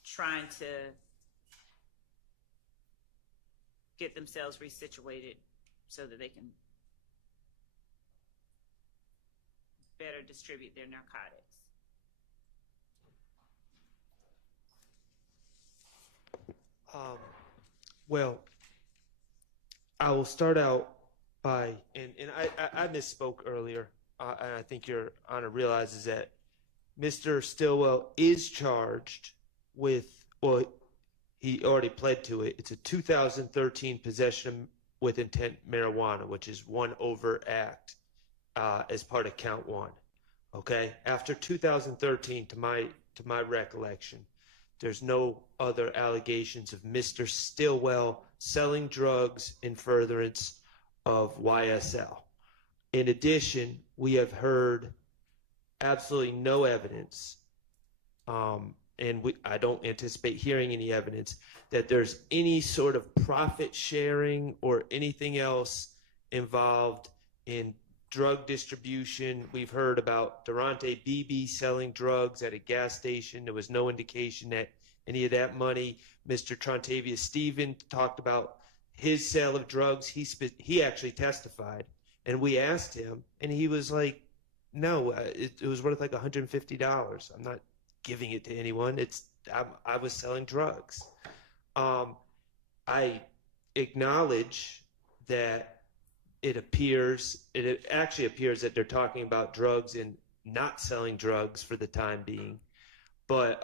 trying to get themselves resituated so that they can better distribute their narcotics. Well, I will start out by, and I misspoke earlier, and I think Your Honor realizes that Mr. Stillwell is charged with, well, he already pled to it. It's a 2013 possession with intent marijuana, which is one overt act as part of count one. Okay, after 2013, to my recollection, there's no other allegations of Mr. Stillwell selling drugs in furtherance of YSL. In addition, we have heard absolutely no evidence, and I don't anticipate hearing any evidence that there's any sort of profit sharing or anything else involved in drug distribution. We've heard about Durante Beebe selling drugs at a gas station. There was no indication that any of that money. Mr. Trontavious Stephen talked about his sale of drugs. He actually testified, and we asked him, and he was like, no, it was worth like $150. I'm not giving it to anyone. I was selling drugs. I acknowledge that it actually appears that they're talking about drugs and not selling drugs for the time being. But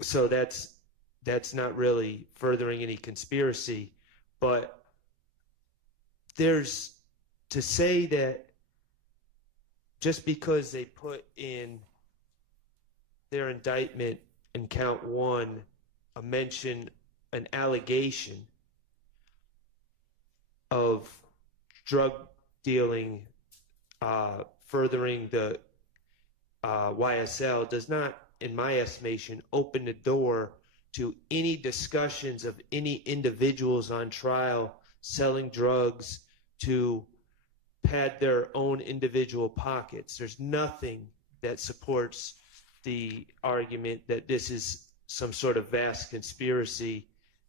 so that's not really furthering any conspiracy. But there's to say that just because they put in their indictment in count one an allegation of drug dealing furthering the YSL does not, in my estimation, open the door to any discussions of any individuals on trial selling drugs to pad their own individual pockets. There's nothing that supports the argument that this is some sort of vast conspiracy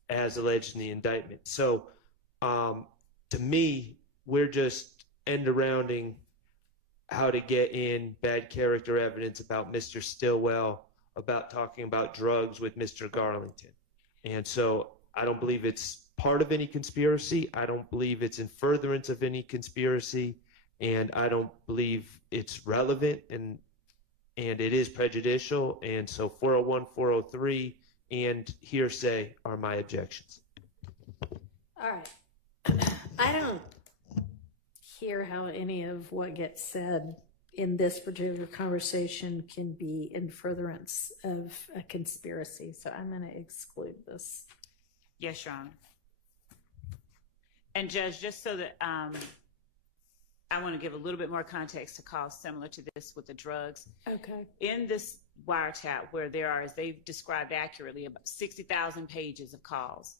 as alleged in the indictment. So to me, we're just end-arounding how to get in bad character evidence about Mr. Stillwell, about talking about drugs with Mr. Garlington. And so I don't believe it's part of any conspiracy. I don't believe it's in furtherance of any conspiracy. And I don't believe it's relevant, and it is prejudicial. And so 401, 403, and hearsay are my objections. All right. I don't hear how any of what gets said in this particular conversation can be in furtherance of a conspiracy. So I'm going to exclude this. Yes, Your Honor. And Judge, just so that I want to give a little bit more context to calls similar to this with the drugs. Okay. In this wiretap, where there are, as they've described accurately, about 60,000 pages of calls,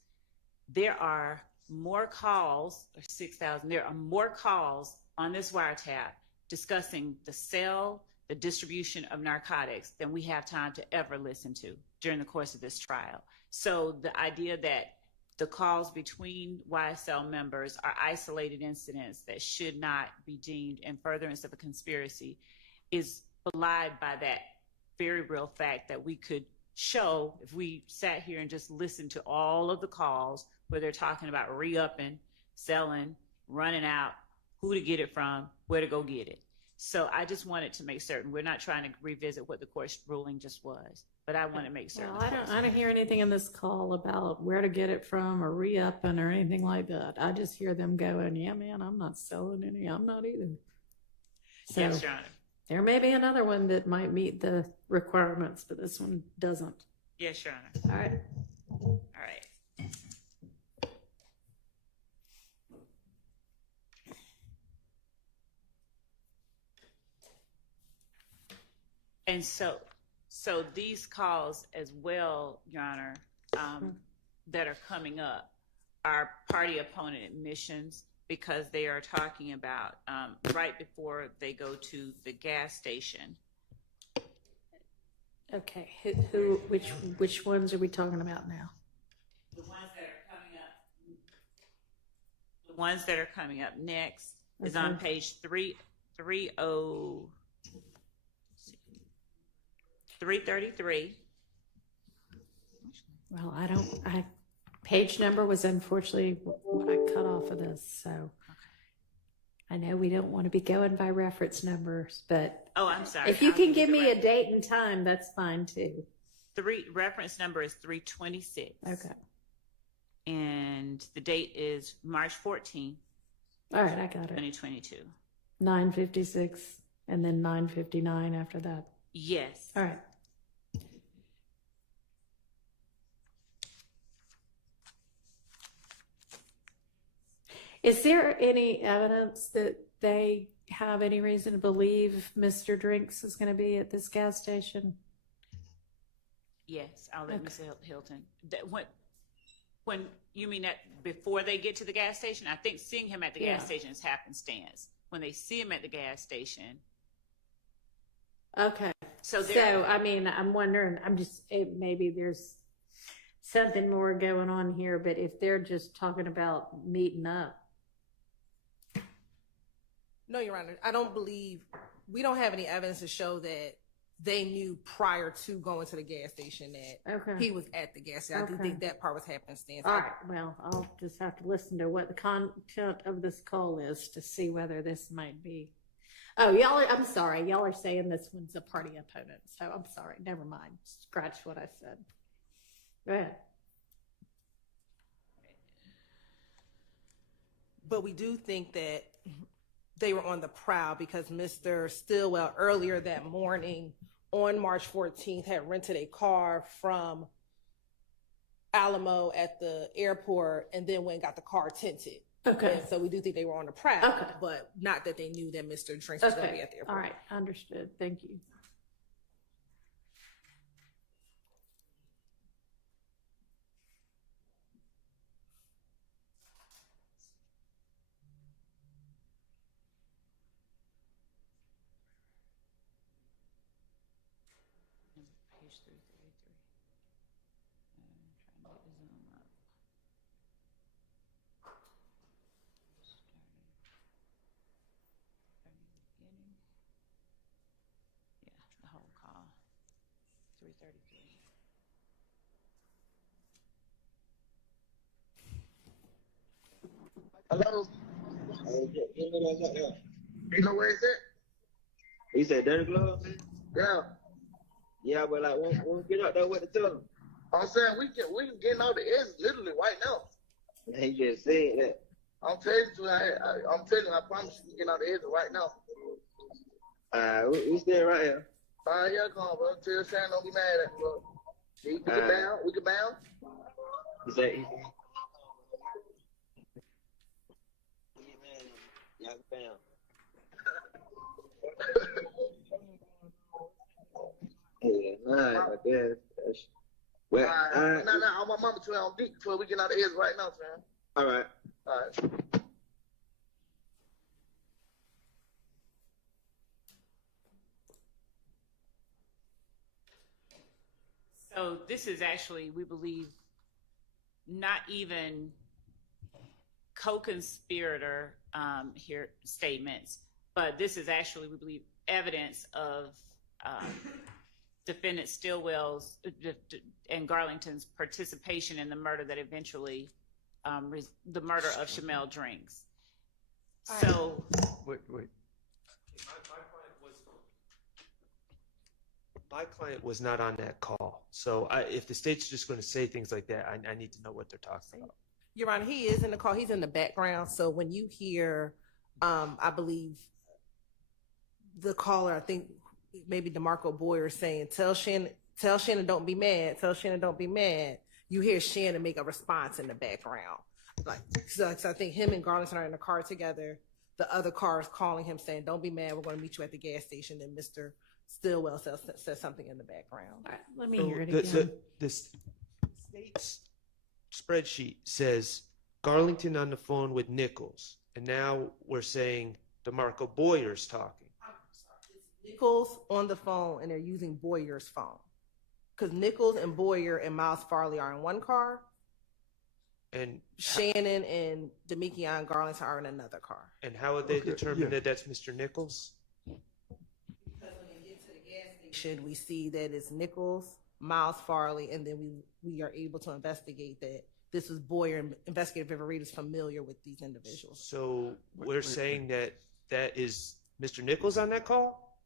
there are more calls, or 6,000, there are more calls on this wiretap discussing the sale, the distribution of narcotics than we have time to ever listen to during the course of this trial. So the idea that the calls between YSL members are isolated incidents that should not be deemed in furtherance of a conspiracy is belied by that very real fact that we could show if we sat here and just listened to all of the calls where they're talking about re-upping, selling, running out, who to get it from, where to go get it. So I just wanted to make certain we're not trying to revisit what the court's ruling just was, but I want to make certain. Well, I don't hear anything in this call about where to get it from or re-upping or anything like that. I just hear them going, yeah, man, I'm not selling any. I'm not either. So yes, Your Honor. There may be another one that might meet the requirements, but this one doesn't. Yes, Your Honor. All right. All right. And so these calls as well, Your Honor, that are coming up are party opponent admissions, because they are talking about right before they go to the gas station. Okay. Which ones are we talking about now? The ones that are coming up The ones that are coming up next is on page 333. Well, page number was unfortunately what I cut off of this, so. I know we don't want to be going by reference numbers, but. Oh, I'm sorry. If you can give me a date and time, that's fine too. Reference number is 326. Okay. And the date is March 14th. All right, I got it. 2022. 9:56 and then 9:59 after that. Yes. All right. Is there any evidence that they have any reason to believe Mr. Drinks is going to be at this gas station? Yes, I'll let Ms. Hilton. When you mean that before they get to the gas station, I think seeing him at the gas station is happenstance. When they see him at the gas station. Okay. So I mean, I'm wondering, maybe there's something more going on here, but if they're just talking about meeting up. No, Your Honor, we don't have any evidence to show that they knew prior to going to the gas station that he was at the gas station. I do think that part was happenstance. All right, well, I'll just have to listen to what the content of this call is to see whether this might be. Oh, I'm sorry. Y'all are saying this one's a party opponent, so I'm sorry. Never mind. Scratch what I said. Go ahead. But we do think that they were on the prowl because Mr. Stillwell earlier that morning on March 14th had rented a car from Alamo at the airport and then went and got the car tinted. Okay. And so we do think they were on the prowl, but not that they knew that Mr. Drinks was going to be at the airport. All right. Understood. Thank you. Page 333. I'm trying to get the zoom up. Beginning. Yeah, the whole call. 333. Hello? You know where it's at? He said Dirty Glove? Yeah. Yeah, but like, won't get out there with the tell him. I'm saying we can get out the edge literally right now. He just said that. I'm telling you, I promise you, we can get out the edge right now. We stay right here. Yeah, come on, bro. Tell Shannon don't be mad at me, bro. We can bound. He said, yeah, bound. Yeah, nah, that's well, nah, on my mama 12 deep 12 we get out the edge right now, man. All right. So this is actually, we believe, not even co-conspirator here statements, but this is actually, we believe, evidence of defendant Stillwell's and Garlington's participation in the murder that eventually, the murder of Shamel Drinks. So, Wait. My client was not on that call. So if the state's just going to say things like that, I need to know what they're talking about. Your Honor, he is in the call. He's in the background. So when you hear, I believe, the caller, I think maybe DeMarco Boyer saying, tell Shannon don't be mad. Tell Shannon don't be mad. You hear Shannon make a response in the background. So I think him and Garlington are in the car together. The other car is calling him saying, don't be mad. We're going to meet you at the gas station. And Mr. Stillwell says something in the background. All right, let me hear it again. The state's spreadsheet says Garlington on the phone with Nichols, and now we're saying DeMarco Boyer's talking. Nichols on the phone, and they're using Boyer's phone. Because Nichols and Boyer and Miles Farley are in one car, And Shannon and Demikion Garland are in another car. And how would they determine that that's Mr. Nichols? Because when they get to the gas station, we see that it's Nichols, Miles Farley, and then we are able to investigate that this was Boyer, and Investigator Viverita is familiar with these individuals. So we're saying that that is Mr. Nichols on that call?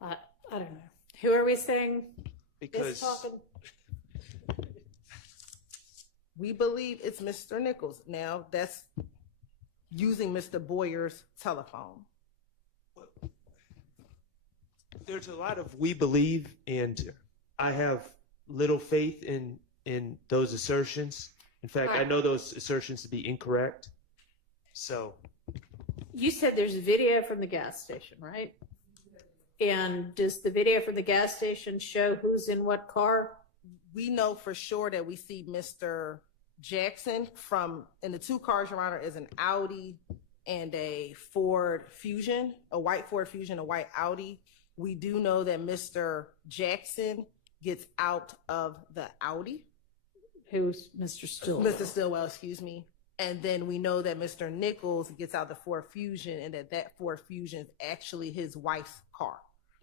I don't know. Who are we saying Because is talking? We believe it's Mr. Nichols. Now, that's using Mr. Boyer's telephone. there's a lot of we believe, and I have little faith in those assertions. In fact, I know those assertions to be incorrect. So You said there's a video from the gas station, right? And does the video from the gas station show who's in what car? We know for sure that we see Mr. Jackson in the two cars, Your Honor, is an Audi and a Ford Fusion, a white Ford Fusion, a white Audi. We do know that Mr. Jackson gets out of the Audi. Who's Mr. Stillwell? Mr. Stillwell, excuse me. And then we know that Mr. Nichols gets out the Ford Fusion, and that Ford Fusion is actually his wife's car.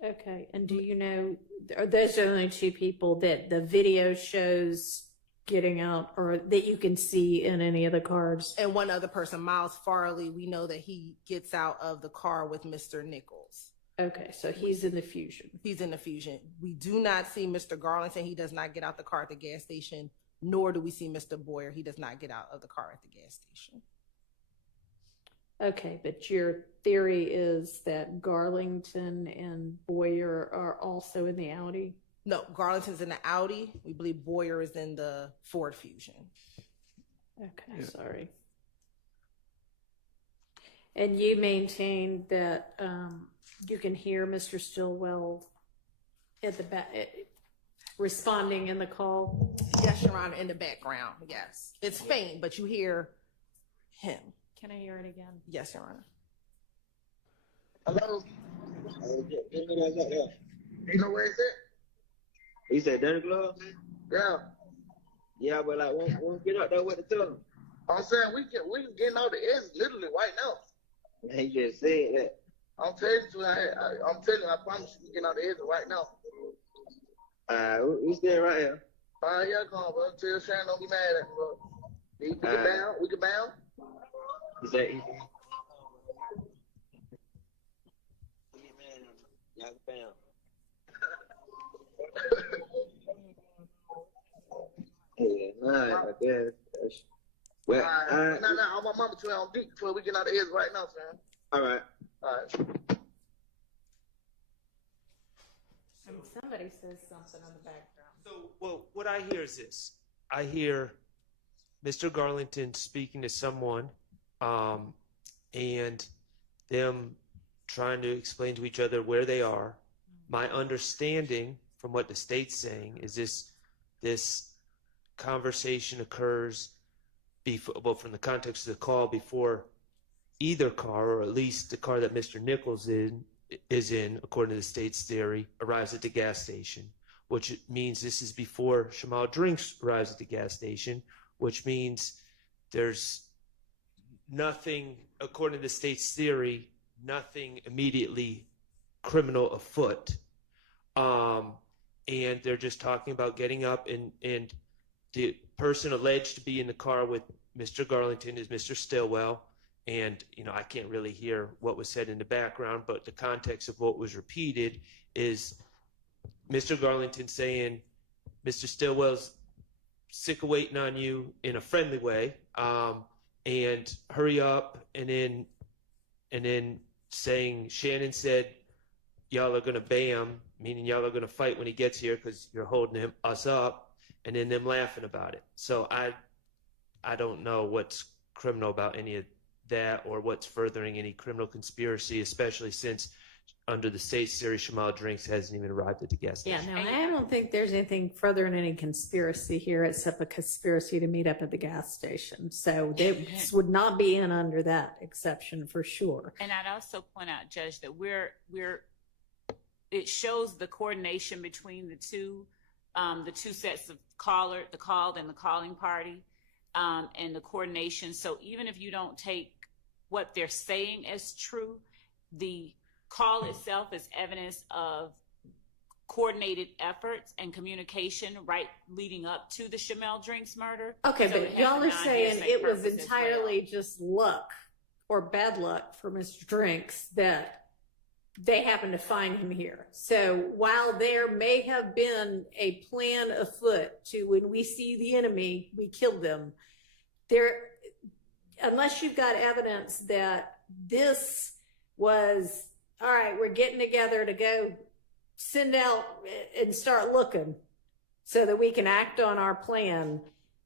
Okay, and do you know, are those the only two people that the video shows getting out, or that you can see in any of the cars? And one other person, Miles Farley, we know that he gets out of the car with Mr. Nichols. Okay, so he's in the Fusion. He's in the Fusion. We do not see Mr. Garlington. He does not get out the car at the gas station, nor do we see Mr. Boyer. He does not get out of the car at the gas station. Okay, but your theory is that Garlington and Boyer are also in the Audi? No, Garlington's in the Audi. We believe Boyer is in the Ford Fusion. Okay, sorry. And you maintain that you can hear Mr. Stillwell at the back responding in the call? Yes, Your Honor, in the background, yes. It's faint, but you hear him. Can I hear it again? Yes, Your Honor. Hello? You know where it's at? He said Dirty Glove? Yeah. Yeah, but like, won't get out there with the tongue. I'm saying we can get out the edge literally right now. He just said that. I'm telling you, I promise you, we get out the edge right now. We stay right here. All right, yeah, come on, bro. Tell Sharon don't be mad at me, bro. We can bound. We can bound. He said, yeah, nah, I guess. Well, nah, I'm my mama to on deep before we get out the edge right now, Sharon. All right. All right. Somebody says something in the background. So, well, what I hear is this. I hear Mr. Garlington speaking to someone, and them trying to explain to each other where they are. My understanding from what the state's saying is this conversation occurs from the context of the call before either car, or at least the car that Mr. Nichols is in, according to the state's theory, arrives at the gas station, which means this is before Shamal Drinks arrives at the gas station, which means there's nothing, according to the state's theory, nothing immediately criminal afoot. And they're just talking about getting up, and the person alleged to be in the car with Mr. Garlington is Mr. Stillwell. And, I can't really hear what was said in the background, but the context of what was repeated is Mr. Garlington saying, Mr. Stillwell's sick of waiting on you in a friendly way, and hurry up, and then saying, Shannon said, y'all are going to bam, meaning y'all are going to fight when he gets here because you're holding us up, and then them laughing about it. So I don't know what's criminal about any of that, or what's furthering any criminal conspiracy, especially since under the state's theory, Shamal Drinks hasn't even arrived at the gas station. Yeah, no, I don't think there's anything further in any conspiracy here except a conspiracy to meet up at the gas station. So this would not be in under that exception for sure. And I'd also point out, Judge, that it shows the coordination between the two sets of the called and the calling party. and the coordination. So even if you don't take what they're saying as true, the call itself is evidence of coordinated efforts and communication right leading up to the Shamel Drinks murder. Okay, So but it has y'all a are saying non-hearsay it was purpose as entirely well. just luck or bad luck for Mr. Drinks that they happened to find him here. So while there may have been a plan afoot to, when we see the enemy, we kill them, there, unless you've got evidence that this was, all right, we're getting together to go send out and start looking so that we can act on our plan,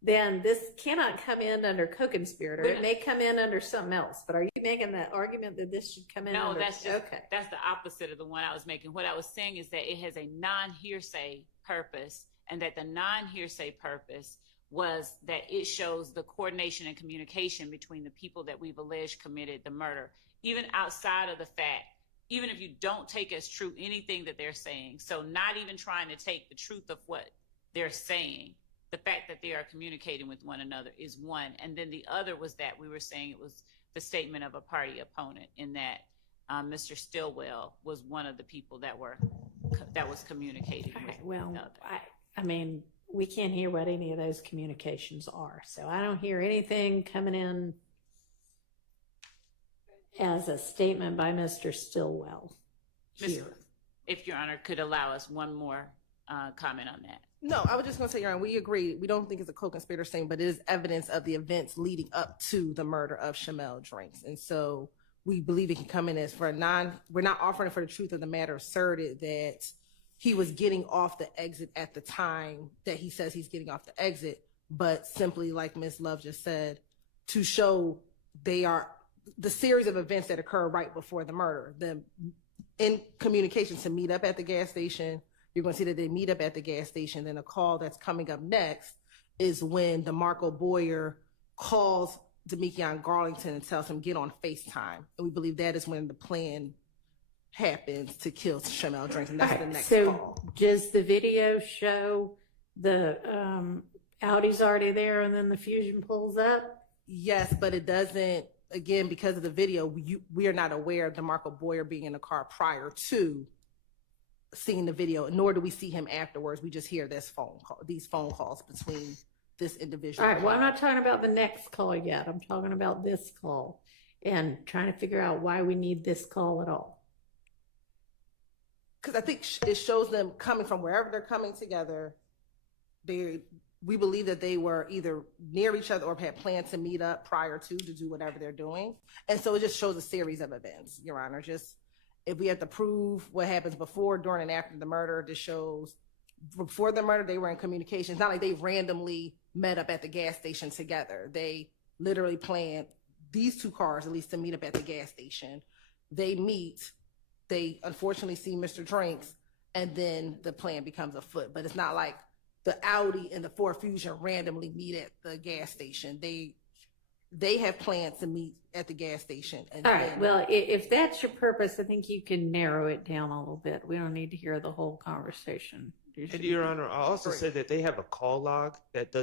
then this cannot come in under co-conspirator. It may come in under something else. But are you making that argument that this should come in No, under? that's just, okay. that's the opposite of the one I was making. What I was saying is that it has a non-hearsay purpose, and that the non-hearsay purpose was that it shows the coordination and communication between the people that we've alleged committed the murder, even outside of the fact, even if you don't take as true anything that they're saying. So not even trying to take the truth of what they're saying, the fact that they are communicating with one another is one. And then the other was that we were saying it was the statement of a party opponent, in that Mr. Stillwell was one of the people that was communicating with Well, another. I mean, we can't hear what any of those communications are. So I don't hear anything coming in as a statement by Mr. Stillwell here. If Your Honor could allow us one more comment on that. No, I was just going to say, Your Honor, we agree. We don't think it's a co-conspirator thing, but it is evidence of the events leading up to the murder of Shamel Drinks. And so we believe it can come in as we're not offering it for the truth of the matter asserted that he was getting off the exit at the time that he says he's getting off the exit, but simply, like Ms. Love just said, to show they are the series of events that occur right before the murder. In communication to meet up at the gas station, you're going to see that they meet up at the gas station. Then a call that's coming up next is when DeMarco Boyer calls Demekion Garlington and tells him, get on FaceTime. And we believe that is when the plan happens to kill Shamel Drinks. And that's the next call. Does the video show the Audi's already there and then the Fusion pulls up? Yes, but it doesn't, again, because of the video, we are not aware of DeMarco Boyer being in the car prior to seeing the video, nor do we see him afterwards. We just hear these phone calls between this individual. All right, well, I'm not talking about the next call yet. I'm talking about this call and trying to figure out why we need this call at all. Because I think it shows them coming from wherever they're coming together. We believe that they were either near each other or had planned to meet up prior to do whatever they're doing. And so it just shows a series of events, Your Honor. Just if we have to prove what happens before, during, and after the murder, this shows before the murder, they were in communication. It's not like they randomly met up at the gas station together. They literally planned these two cars, at least, to meet up at the gas station. They meet, they unfortunately see Mr. Drinks, and then the plan becomes afoot. But it's not like the Audi and the Ford Fusion randomly meet at the gas station. They have planned to meet at the gas station. And all right, well, if that's your purpose, I think you can narrow it down a little bit. We don't need to hear the whole conversation. And Your Honor, I'll also say that they have a call log that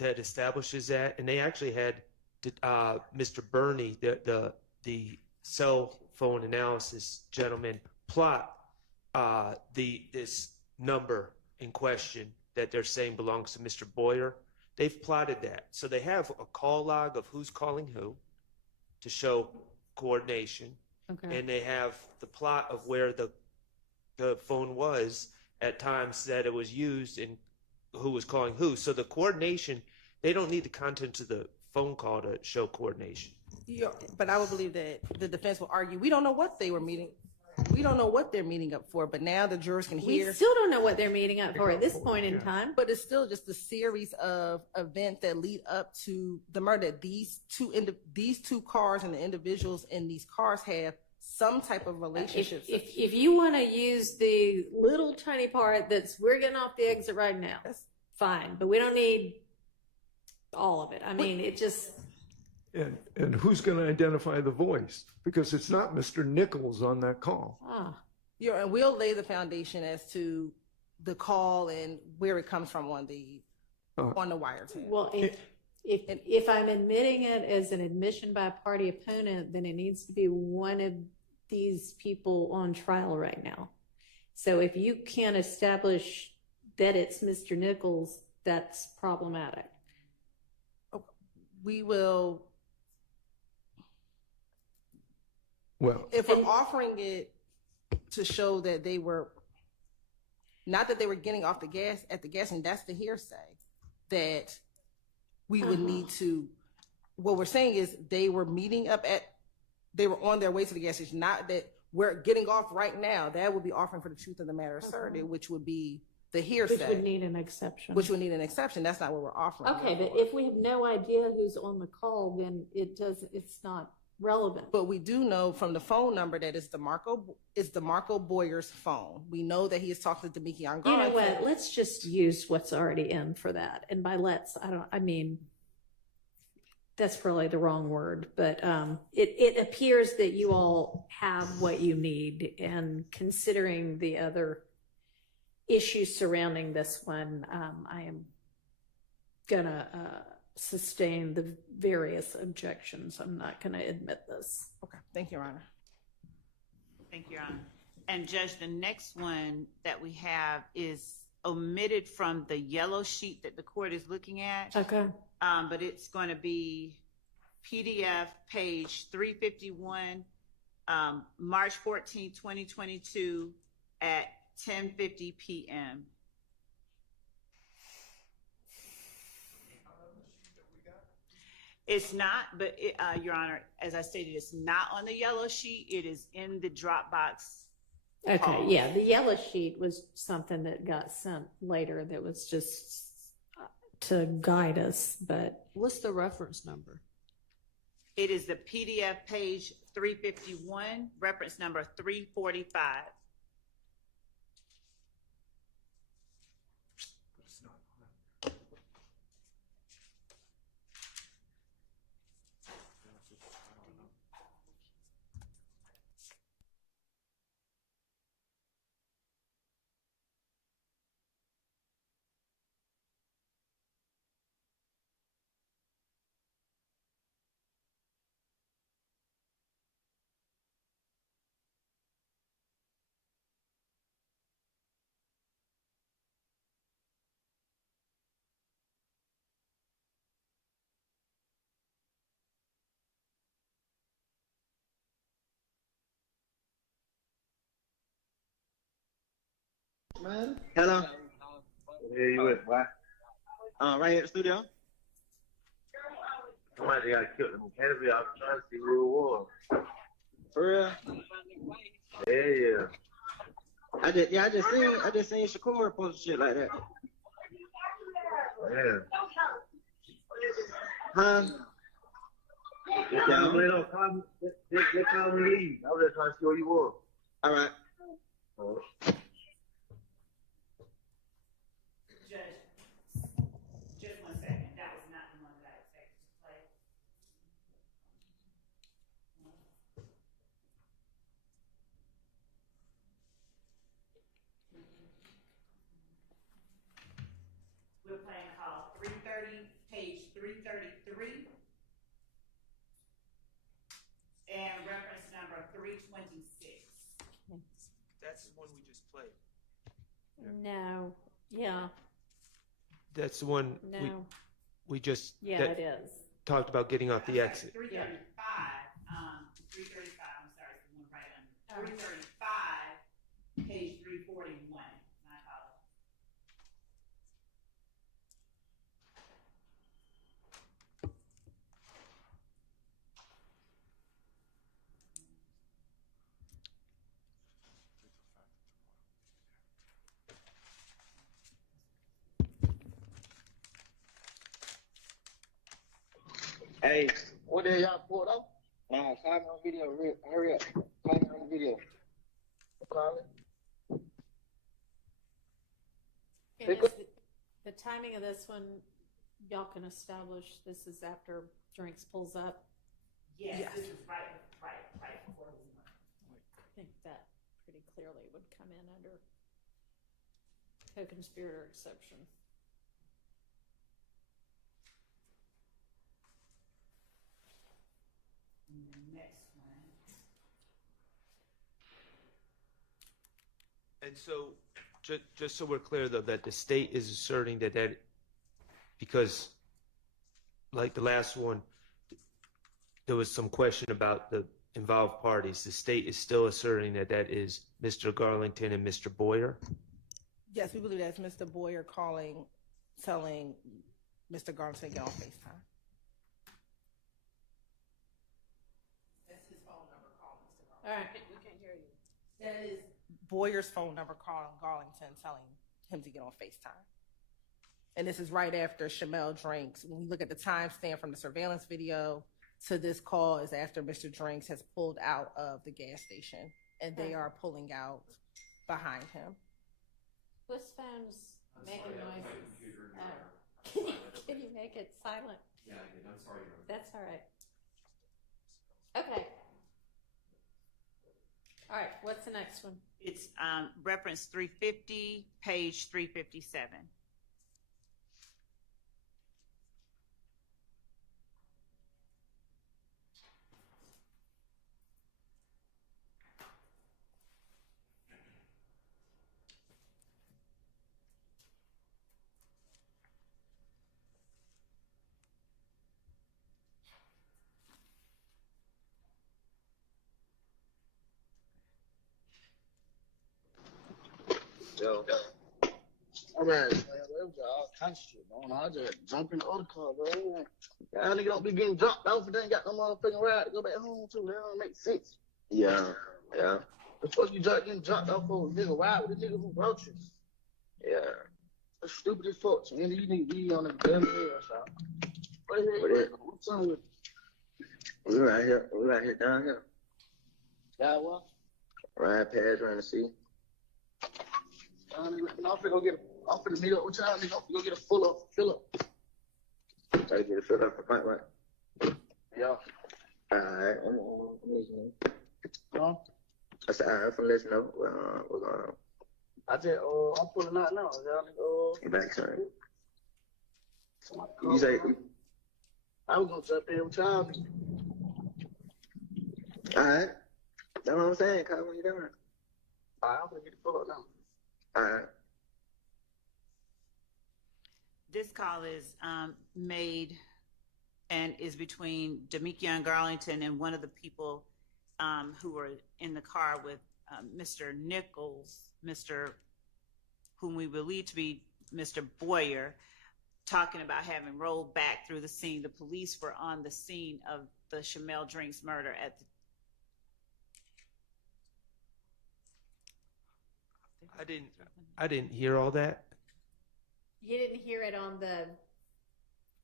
establishes that, and they actually had Mr. Burney, the cell phone analysis gentleman, plot this number in question that they're saying belongs to Mr. Boyer. They've plotted that. So they have a call log of who's calling who to show coordination. Okay. And they have the plot of where the phone was at times that it was used and who was calling who. So the coordination, they don't need the contents of the phone call to show coordination. Yeah, but I would believe that the defense will argue, we don't know what they were meeting. We don't know what they're meeting up for, but now the jurors can hear. We still don't know what they're meeting up for at this point in time. But it's still just a series of events that lead up to the murder. These two cars and the individuals in these cars have some type of relationship. If you want to use the little tiny part that's we're getting off the exit right now, that's fine. But we don't need all of it. I mean, it just... And who's going to identify the voice? Because it's not Mr. Nichols on that call. And we'll lay the foundation as to the call and where it comes from on the wiretap. Well, if I'm admitting it as an admission by a party opponent, then it needs to be one of these people on trial right now. So if you can't establish that it's Mr. Nichols, that's problematic. We will, Well, if we're offering it to show that they were, not that they were getting off the gas at the gas, and that's the hearsay, that we would need to, what we're saying is they were meeting up they were on their way to the gas station, not that we're getting off right now. That would be offering for the truth of the matter asserted, which would be the hearsay. Which would need an exception. Which would need an exception. That's not what we're offering. Okay, but if we have no idea who's on the call, then it's not relevant. But we do know from the phone number that it's DeMarco Boyer's phone. We know that he is talking to Demikion Garland. You know what? Let's just use what's already in for that. And by that's probably the wrong word, but it appears that you all have what you need. And considering the other issues surrounding this one, I am gonna sustain the various objections. I'm not gonna admit this. Okay, thank you, Your Honor. Thank you, Your Honor. And Judge, the next one that we have is omitted from the yellow sheet that the court is looking at. Okay. But it's going to be PDF page 351, March 14, 2022 at 10:50 p.m. It's not, but Your Honor, as I stated, it's not on the yellow sheet. It is in the Dropbox. Okay, yeah, the yellow sheet was something that got sent later that was just to guide us, but. What's the reference number? It is the PDF page 351, reference number 345. Man. Hello. Where you at, boy? Right here at the studio. Somebody got killed in Kennedy. I was trying to see who it was. For real? Yeah. I just seen Shakur post shit like that. Yeah. Huh? They call me leave. I was just trying to see who you were. All right. Just 1 second. That was not the one that I expected to play. We're playing call 330, page 333, and reference number 326. That's the one we just played. No, yeah, That's the one no, we just yeah, it is. talked about getting off the exit. 335, 335, I'm sorry, it's the one right under. 335, page 341. My apologies. Hey, what the hell y'all pulled up? Nah, call me on video. Hurry up. Call me on video. Call me. And is the timing of this one, y'all can establish this is after Drinks pulls up? Yes, this is right before we went. I think that pretty clearly would come in under co-conspirator exception. And so, just so we're clear, though, that the state is asserting that because, like the last one, there was some question about the involved parties. The state is still asserting that is Mr. Garlington and Mr. Boyer? Yes, we believe that's Mr. Boyer telling Mr. Garlington to get on FaceTime. That's his phone number calling Mr. Garlington. All right, we can't hear you. That is Boyer's phone number calling Garlington, telling him to get on FaceTime. And this is right after Shamel Drinks. When we look at the timestamp from the surveillance video to this call is after Mr. Drinks has pulled out of the gas station, and they are pulling out behind him. Whose phone's making noises? Can you make it silent? Yeah, I did. I'm sorry. That's all right. Okay. All right, what's the next one? It's reference 350, page 357. Yo. All right, man. There was all kinds of shit going on. I just jump in the other car, bro. Y'all nigga don't be getting dropped off and then got no motherfucking ride to go back home to. That don't make sense. Yeah. Yeah. The fuck you getting dropped off for a nigga ride with a nigga who wrote you? Yeah. That's stupid as fuck. Man, you need to be on the damn air, so. What's up with We right here. We right here down here. y'all? What? Ride pads around the sea. I'm finna meet up with y'all, nigga. I'm finna go get a fill up. Try to get a fill up for fight, right? Yeah. Alright, I'm listening. Huh? I said, alright, from listening. What's going on? I just, I'm pulling out now. Y'all nigga, You back, son? somebody You call say, me. I was gonna jump in with y'all. alright. That's what I'm saying, Kyle, when you doing? Alright, I'm gonna get the fill up now. Alright. This call is made and is between Demikion Garlington and one of the people who were in the car with Mr. Nichols, whom we believe to be Mr. Boyer, talking about having rolled back through the scene. The police were on the scene of the Shamel Drinks murder at the I didn't hear all that. You didn't hear it on the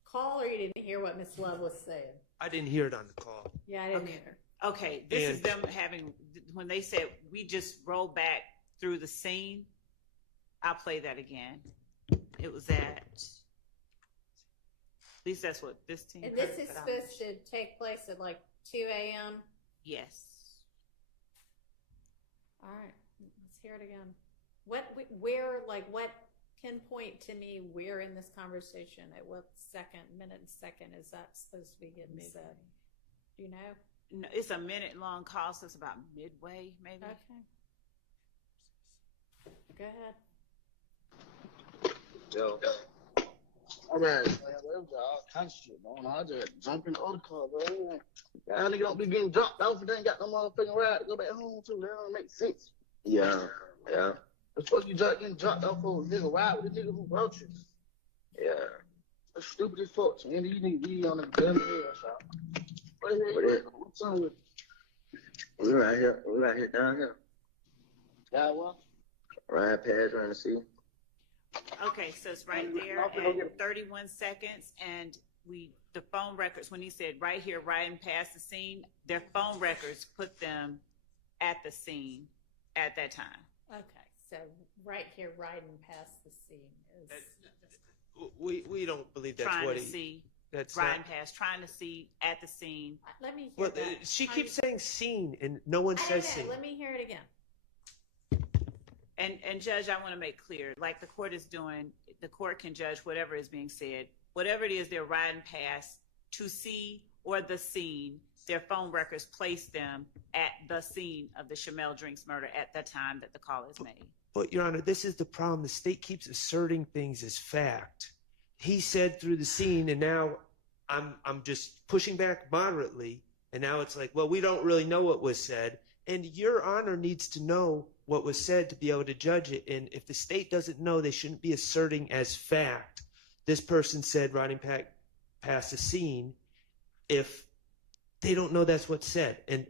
call, or you didn't hear what Miss Love was saying? I didn't hear it on the call. Yeah, I didn't either. Okay, this is them having, when they said, we just rolled back through the scene. I'll play that again. It was at least that's what this team. And this is supposed to take place at like 2 a.m.? Yes. All right, let's hear it again. What pinpoint to me where in this conversation, at what minute and second is that supposed to be getting said? Do you know? No, it's a minute-long call, so it's about midway, maybe. Okay. Go ahead. Yo. All right, man. There was all kinds of shit going on. I just jump in the other car, bro. Y'all nigga don't be getting dropped off and then got no motherfucking ride to go back home to. That don't make sense. Yeah. Yeah. The fuck you getting dropped off for a nigga ride with a nigga who wrote you? Yeah. That's stupid as fuck. Man, you need to be on the damn air, so. What's up with We right here. We right here down here. y'all? What? Ride pads around the sea. Okay, so it's right there at 31 seconds, and the phone records, when he said right here, riding past the scene, their phone records put them at the scene at that time. Okay, so right here, riding past the scene is. We don't believe that's trying what to he. see, That's riding not, past, trying to see at the scene. Let me hear well, that. she keeps saying scene, and no one says Okay, scene. let me hear it again. And Judge, I want to make clear, like the court is doing, the court can judge whatever is being said. Whatever it is they're riding past to see or the scene, their phone records place them at the scene of the Shamel Drinks murder at the time that the call is made. But, Your Honor, this is the problem. The state keeps asserting things as fact. He said through the scene, and now I'm just pushing back moderately, and now it's like, well, we don't really know what was said. And Your Honor needs to know what was said to be able to judge it. And if the state doesn't know, they shouldn't be asserting as fact, this person said riding past the scene, if they don't know that's what's said. And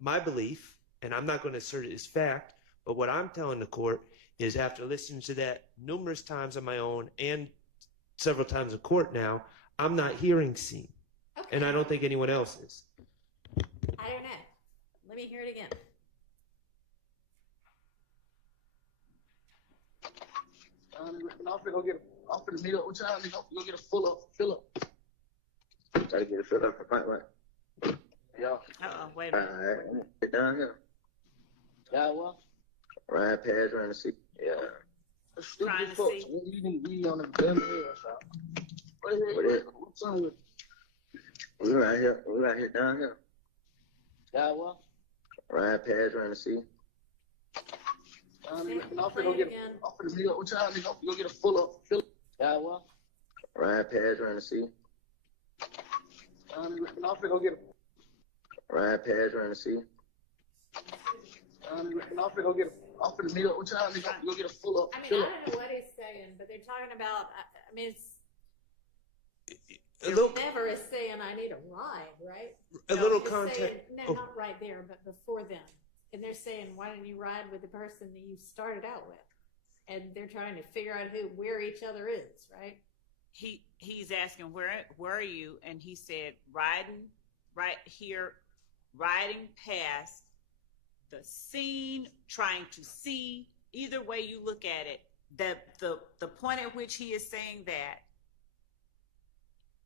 my belief, and I'm not going to assert it as fact, but what I'm telling the court is after listening to that numerous times on my own and several times in court now, I'm not hearing scene. Okay. And I don't think anyone else is. I don't know. Let me hear it again. I'm finna meet up with y'all. I'm gonna get a fill up. Try to get a fill up. Right. Yeah. Wait a minute. All right. Get down here. Yeah, what? Ride past around the seat. Yeah. Trying to see. You need to be on the gun what's on with? We right here. Down here. Yeah, what? Ride past around the seat. I'm finna meet up with y'all. I'm gonna get a fill up. Yeah, what? Ride past around the seat. I'm finna get Ride past around the seat. I'm finna meet up with y'all. I'm gonna get a fill up. I mean, I don't know what he's saying, but they're talking about, I mean, never is saying I need a ride, right? A little context. No, not right there, but before then. And they're saying, why don't you ride with the person that you started out with? And they're trying to figure out where each other is, right? He's asking, where are you? And he said, riding right here, riding past the scene, trying to see. Either way you look at it, the point at which he is saying that,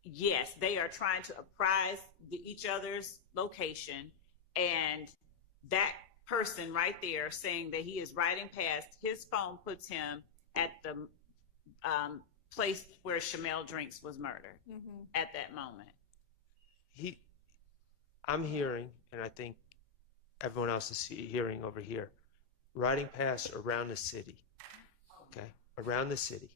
yes, they are trying to apprise each other's location, and that person right there saying that he is riding past, his phone puts him at the place where Shamel Drinks was murdered at that moment. I'm hearing, and I think everyone else is hearing over here, riding past around the city. Okay, around the city.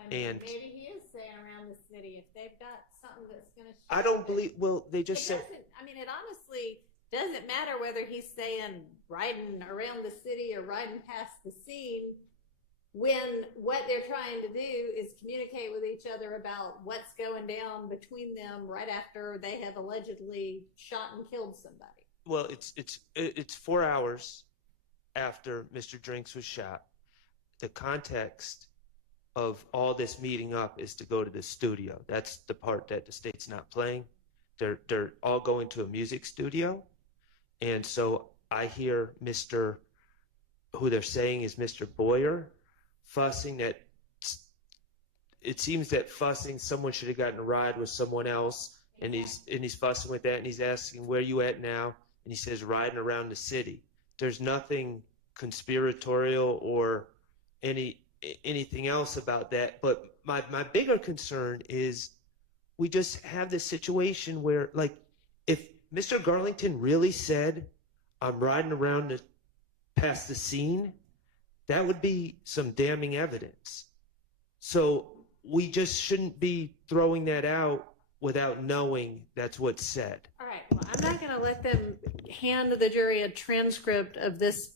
I mean, and maybe he is saying around the city if they've got something that's going to show. I don't believe. Well, they just said. I mean, it honestly doesn't matter whether he's saying riding around the city or riding past the scene, when what they're trying to do is communicate with each other about what's going down between them right after they have allegedly shot and killed somebody. Well, it's 4 hours after Mr. Drinks was shot. The context of all this meeting up is to go to the studio. That's the part that the state's not playing. They're all going to a music studio. And so I hear who they're saying is Mr. Boyer, fussing that it seems that someone should have gotten a ride with someone else, and he's fussing with that, and he's asking, where you at now? And he says, riding around the city. There's nothing conspiratorial or anything else about that. But my bigger concern is we just have this situation where, like, if Mr. Garlington really said, I'm riding around past the scene, that would be some damning evidence. So we just shouldn't be throwing that out without knowing that's what's said. All right. Well, I'm not going to let them hand the jury a transcript of this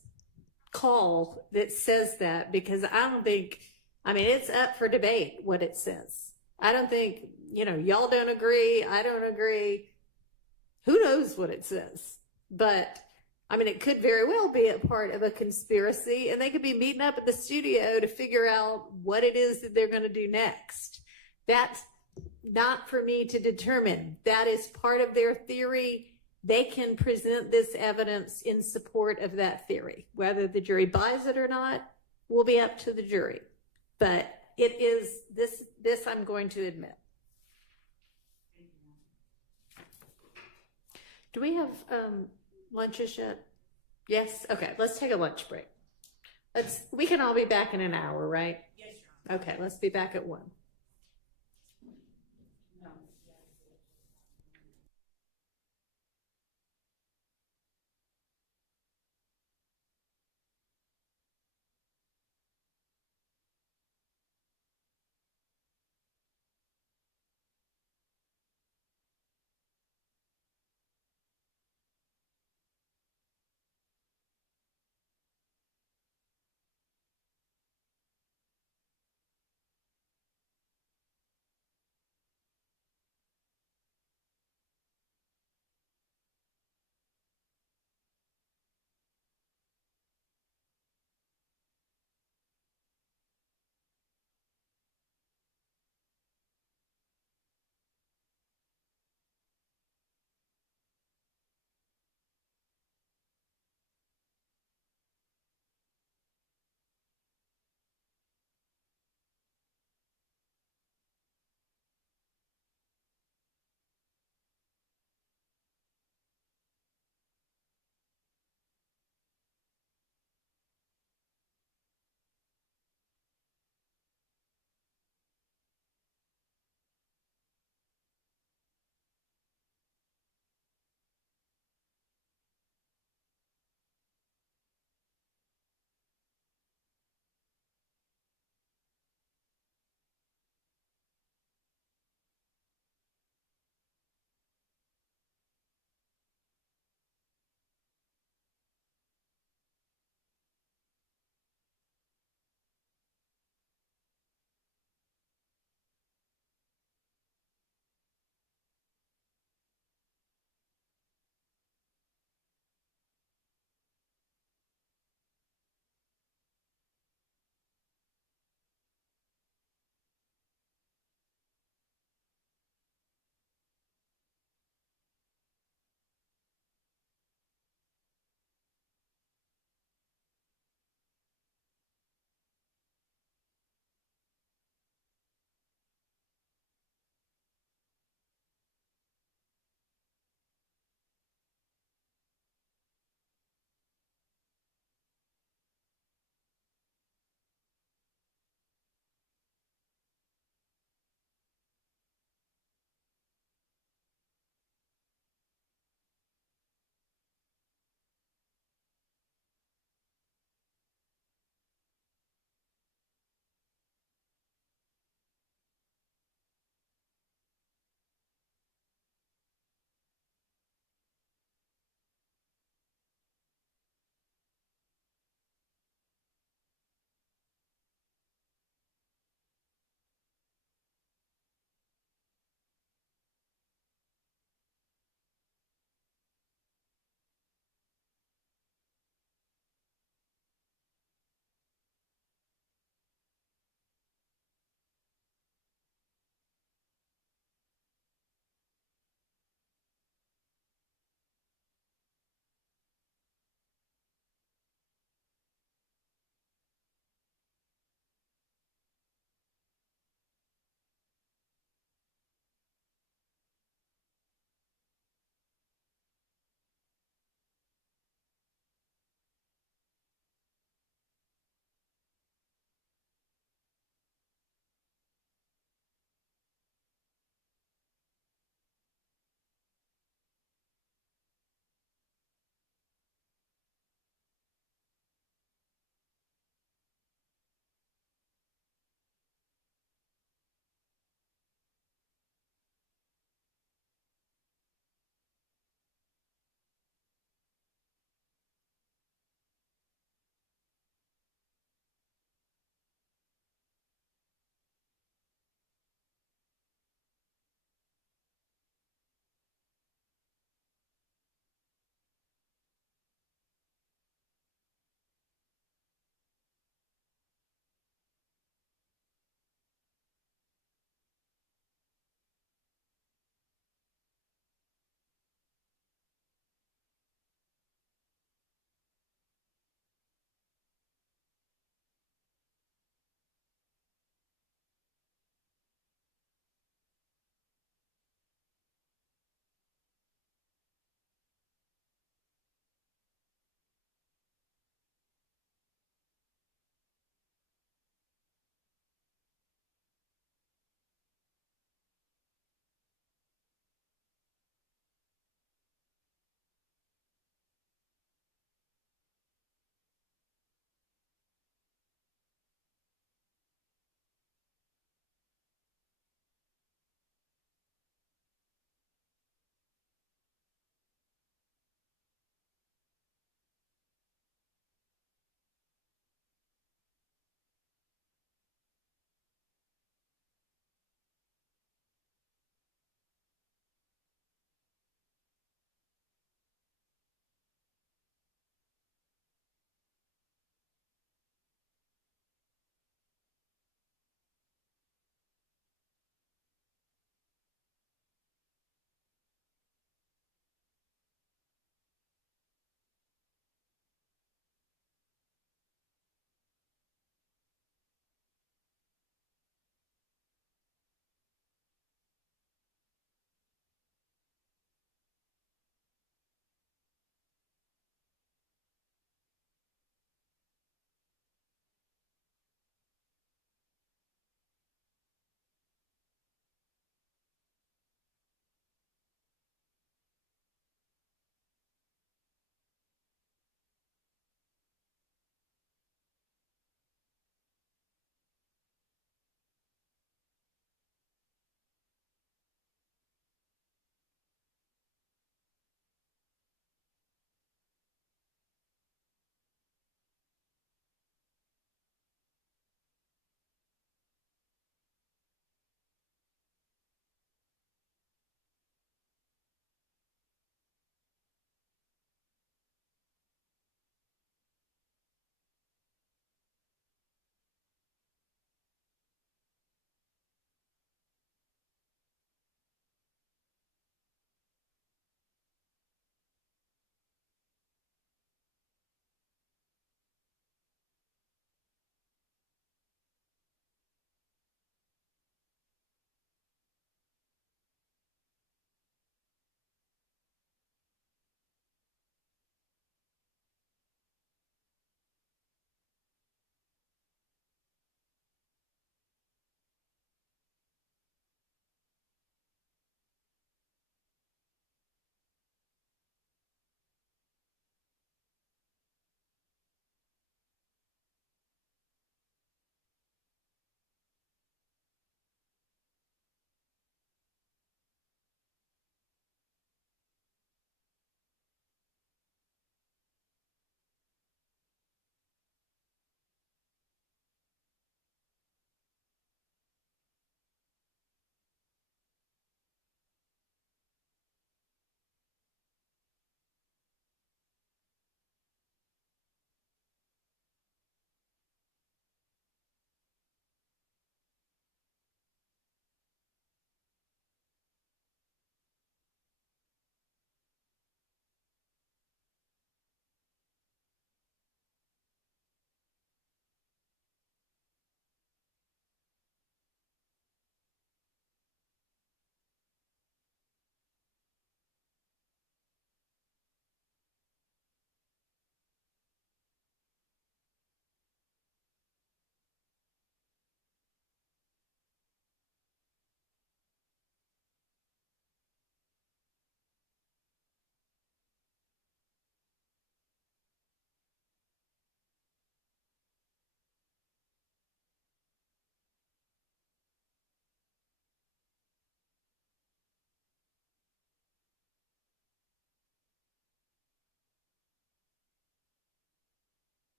call that says that, because I don't think, I mean, it's up for debate what it says. I don't think, y'all don't agree. I don't agree. Who knows what it says? But I mean, it could very well be a part of a conspiracy, and they could be meeting up at the studio to figure out what it is that they're going to do next. That's not for me to determine. That is part of their theory. They can present this evidence in support of that theory. Whether the jury buys it or not will be up to the jury. But it is this I'm going to admit. Do we have lunches yet? Yes? Okay, let's take a lunch break. We can all be back in an hour, right? Yes, Your Honor. Okay, let's be back at 1.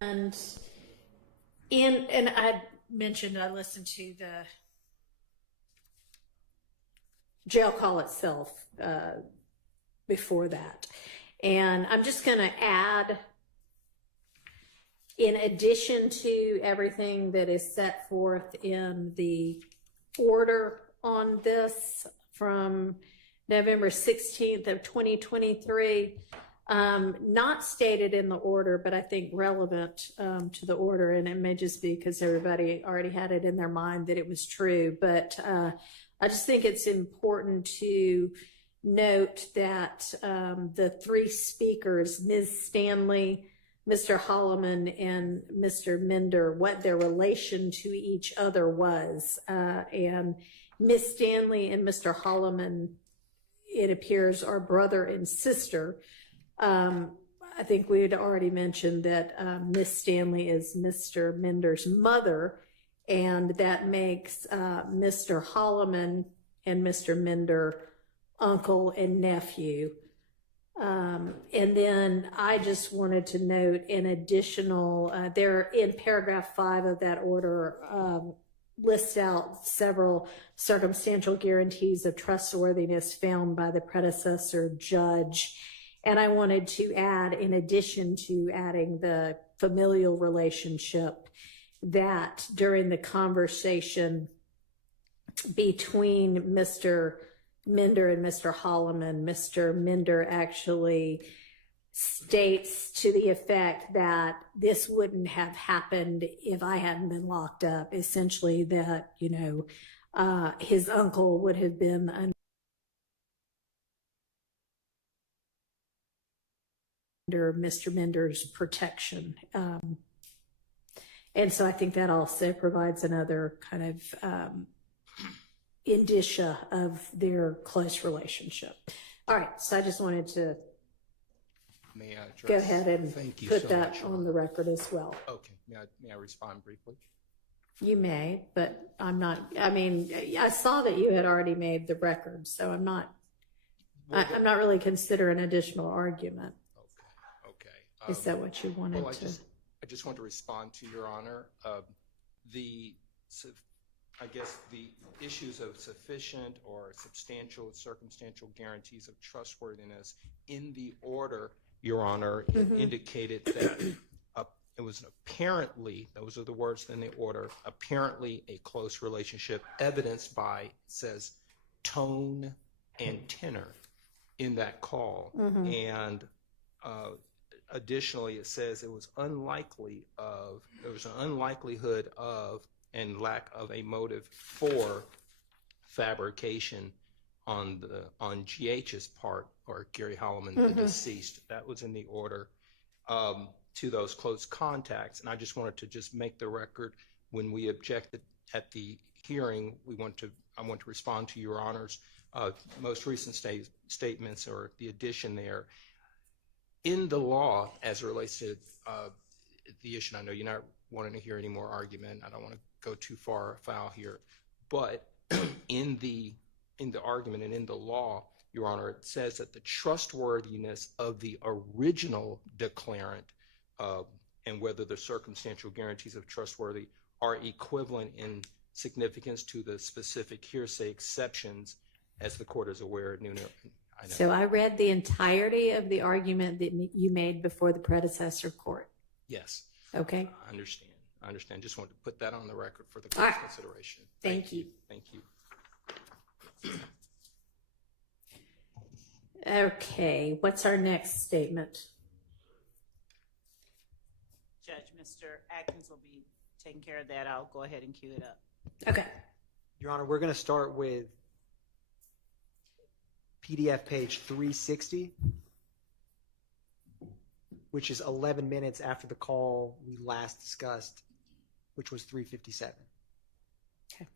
And I mentioned I listened to the jail call itself before that. And I'm just going to add, in addition to everything that is set forth in the order on this from November 16th of 2023, not stated in the order, but I think relevant to the order, and it may just be because everybody already had it in their mind that it was true, but I just think it's important to note that the three speakers, Ms. Stanley, Mr. Holloman, and Mr. Minder, what their relation to each other was. And Ms. Stanley and Mr. Holloman, it appears, are brother and sister. I think we had already mentioned that Miss Stanley is Mr. Minder's mother, and that makes Mr. Holloman and Mr. Minder uncle and nephew. And then I just wanted to note an additional, there in paragraph 5 of that order, lists out several circumstantial guarantees of trustworthiness found by the predecessor judge. And I wanted to add, in addition to adding the familial relationship, that during the conversation between Mr. Minder and Mr. Holloman, Mr. Minder actually states to the effect that this wouldn't have happened if I hadn't been locked up. Essentially that, you know, his uncle would have been under Mr. Minder's protection. And so I think that also provides another kind of indicia of their close relationship. All right, so I just wanted to go ahead and put that on the record as well. Okay, may I respond briefly? You may, but I'm not, I mean, I saw that you had already made the record, so I'm not really considering additional argument. Okay. Is that what you wanted to? I just want to respond to Your Honor. I guess the issues of sufficient or substantial circumstantial guarantees of trustworthiness in the order, Your Honor, indicated that it was apparently, those are the words in the order, apparently a close relationship evidenced by, it says, tone and tenor in that call. And additionally, it says it was unlikely of, there was an unlikelihood of and lack of a motive for fabrication on GH's part, or Gary Holloman, the deceased. That was in the order to those close contacts. And I just wanted to just make the record, when we objected at the hearing, I want to respond to Your Honor's most recent statements, or the addition there. In the law, as it relates to the issue, I know you're not wanting to hear any more argument. I don't want to go too far afoul here, but in the argument and in the law, Your Honor, it says that the trustworthiness of the original declarant and whether the circumstantial guarantees of trustworthy are equivalent in significance to the specific hearsay exceptions, as the court is aware. So I read the entirety of the argument that you made before the predecessor court. Yes. Okay. I understand. Just wanted to put that on the record for the court's consideration. Thank you. Thank you. Okay. What's our next statement? Judge, Mr. Atkins will be taking care of that. I'll go ahead and cue it up. Okay. Your Honor, we're going to start with PDF page 360, which is 11 minutes after the call we last discussed, which was 3:57. Okay.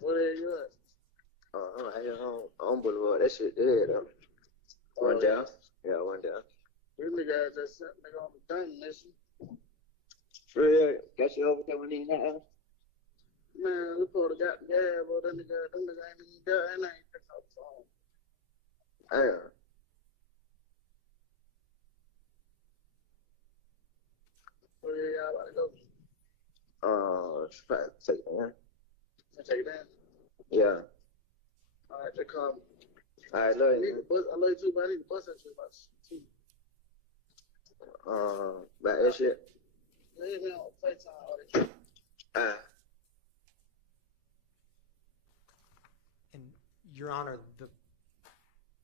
Where you at? Oh, I'm out here on Boulevard. That shit dead, though. One down. Yeah, one down. This nigga just sent nigga on the thing, listen. For real, got you over there when he now. Man, we probably got the gas, but them nigga ain't even there, and I ain't pick up the phone. Damn. Where y'all about to go? Try to take it, man. Take that? Yeah. All right, just call me. All right, love I need you. the bus. I love you too, but I need the bus at you about 2. About that shit. Leave me on FaceTime all that. And Your Honor,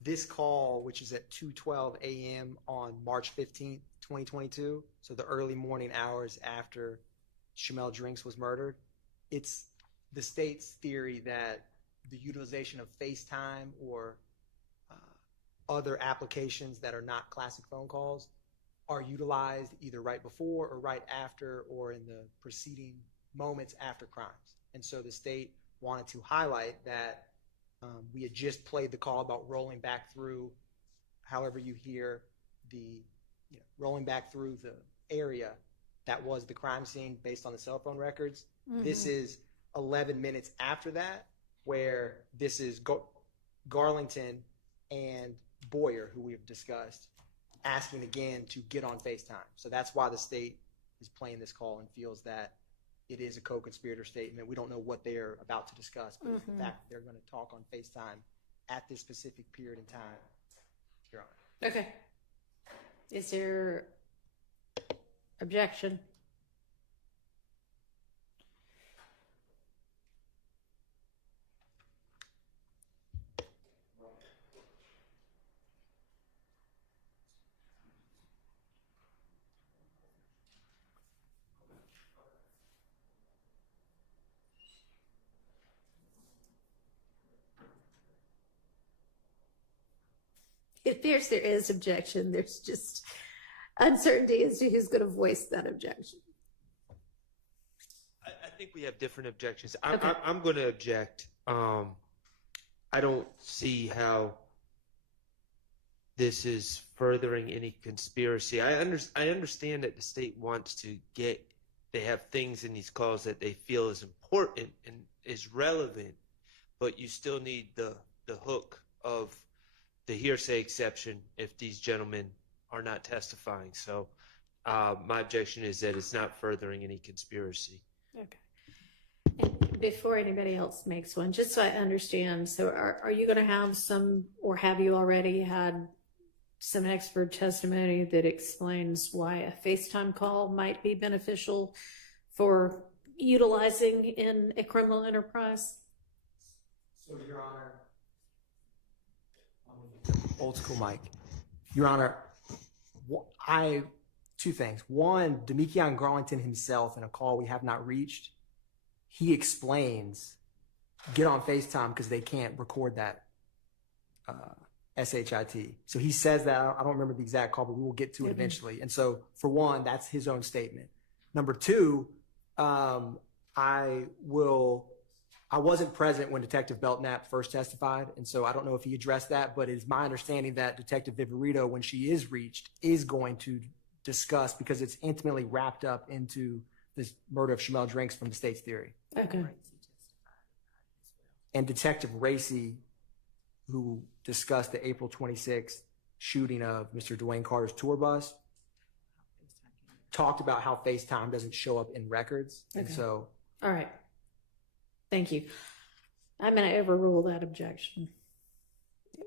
this call, which is at 2:12 a.m. on March 15th, 2022, so the early morning hours after Shamel Drinks was murdered, it's the state's theory that the utilization of FaceTime or other applications that are not classic phone calls are utilized either right before or right after or in the preceding moments after crimes. And so the state wanted to highlight that we had just played the call about rolling back through, however you hear the, rolling back through the area that was the crime scene based on the cell phone records. This is 11 minutes after that, where this is Garlington and Boyer, who we have discussed, asking again to get on FaceTime. So that's why the state is playing this call and feels that it is a co-conspirator statement. We don't know what they're about to discuss, but in fact, they're going to talk on FaceTime at this specific period in time. Your Honor. Okay. Is there objection? It appears there is objection. There's just uncertainty as to who's going to voice that objection. I think we have different objections. Okay. I'm going to object. I don't see how this is furthering any conspiracy. I understand that the state wants to they have things in these calls that they feel is important and is relevant, but you still need the hook of the hearsay exception if these gentlemen are not testifying. So my objection is that it's not furthering any conspiracy. Okay. And before anybody else makes one, just so I understand, so are you going to have some, or have you already had some expert testimony that explains why a FaceTime call might be beneficial for utilizing in a criminal enterprise? So, Your Honor, old school Mike. Your Honor, two things. One, Demekion Garlington himself, in a call we have not reached, he explains, get on FaceTime because they can't record that SHIT. So he says that. I don't remember the exact call, but we will get to it eventually. And so, for one, that's his own statement. Number two, I wasn't present when Detective Belknap first testified, and so I don't know if he addressed that, but it's my understanding that Detective Viverito, when she is reached, is going to discuss, because it's intimately wrapped up into this murder of Shamel Drinks from the state's theory. Okay. And Detective Racy, who discussed the April 26th shooting of Mr. Dwayne Carter's tour bus, talked about how FaceTime doesn't show up in records. And so... All right. Thank you. I'm going to overrule that objection.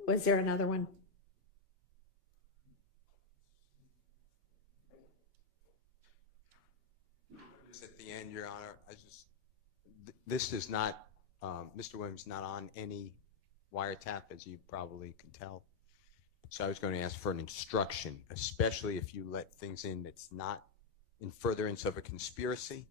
Was there another one? At the end, Your Honor, this is not, Mr. Williams is not on any wiretap, as you probably can tell. So I was going to ask for an instruction, especially if you let things in that's not in furtherance of a conspiracy,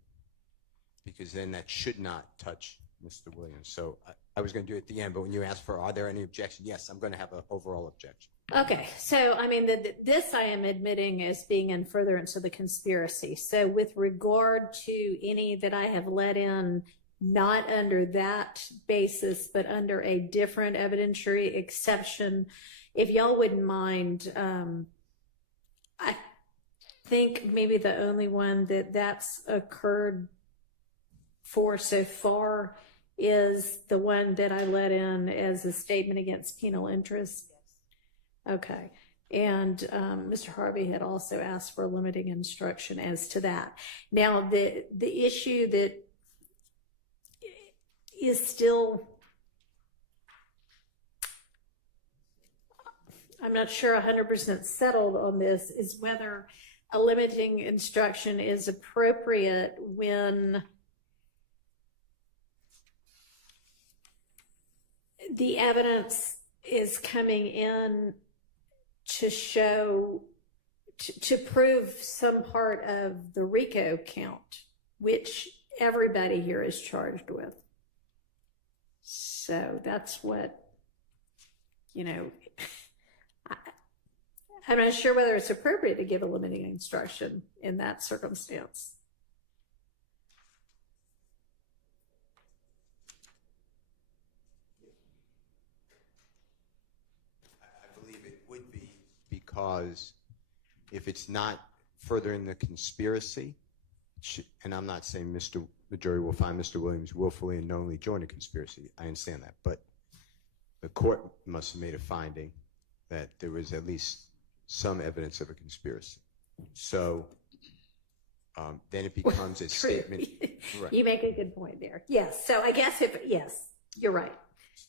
because then that should not touch Mr. Williams. So I was going to do it at the end, but when you asked for, are there any objections? Yes, I'm going to have an overall objection. Okay, so I mean, this I am admitting as being in furtherance of the conspiracy. So with regard to any that I have let in not under that basis, but under a different evidentiary exception. If y'all wouldn't mind, I think maybe the only one that's occurred for so far is the one that I let in as a statement against penal interest. Okay. And Mr. Harvey had also asked for a limiting instruction as to that. Now, the issue that is still, I'm not sure 100% settled on this, is whether a limiting instruction is appropriate when the evidence is coming in to show, to prove some part of the RICO count, which everybody here is charged with. So that's what, you know, I'm not sure whether it's appropriate to give a limiting instruction in that circumstance. I believe it would be, because if it's not furthering the conspiracy, and I'm not saying the jury will find Mr. Williams willfully and knowingly joined a conspiracy. I understand that. But the court must have made a finding that there was at least some evidence of a conspiracy. So then it becomes a statement. Right. You make a good point there. Yes. So I guess yes, you're right.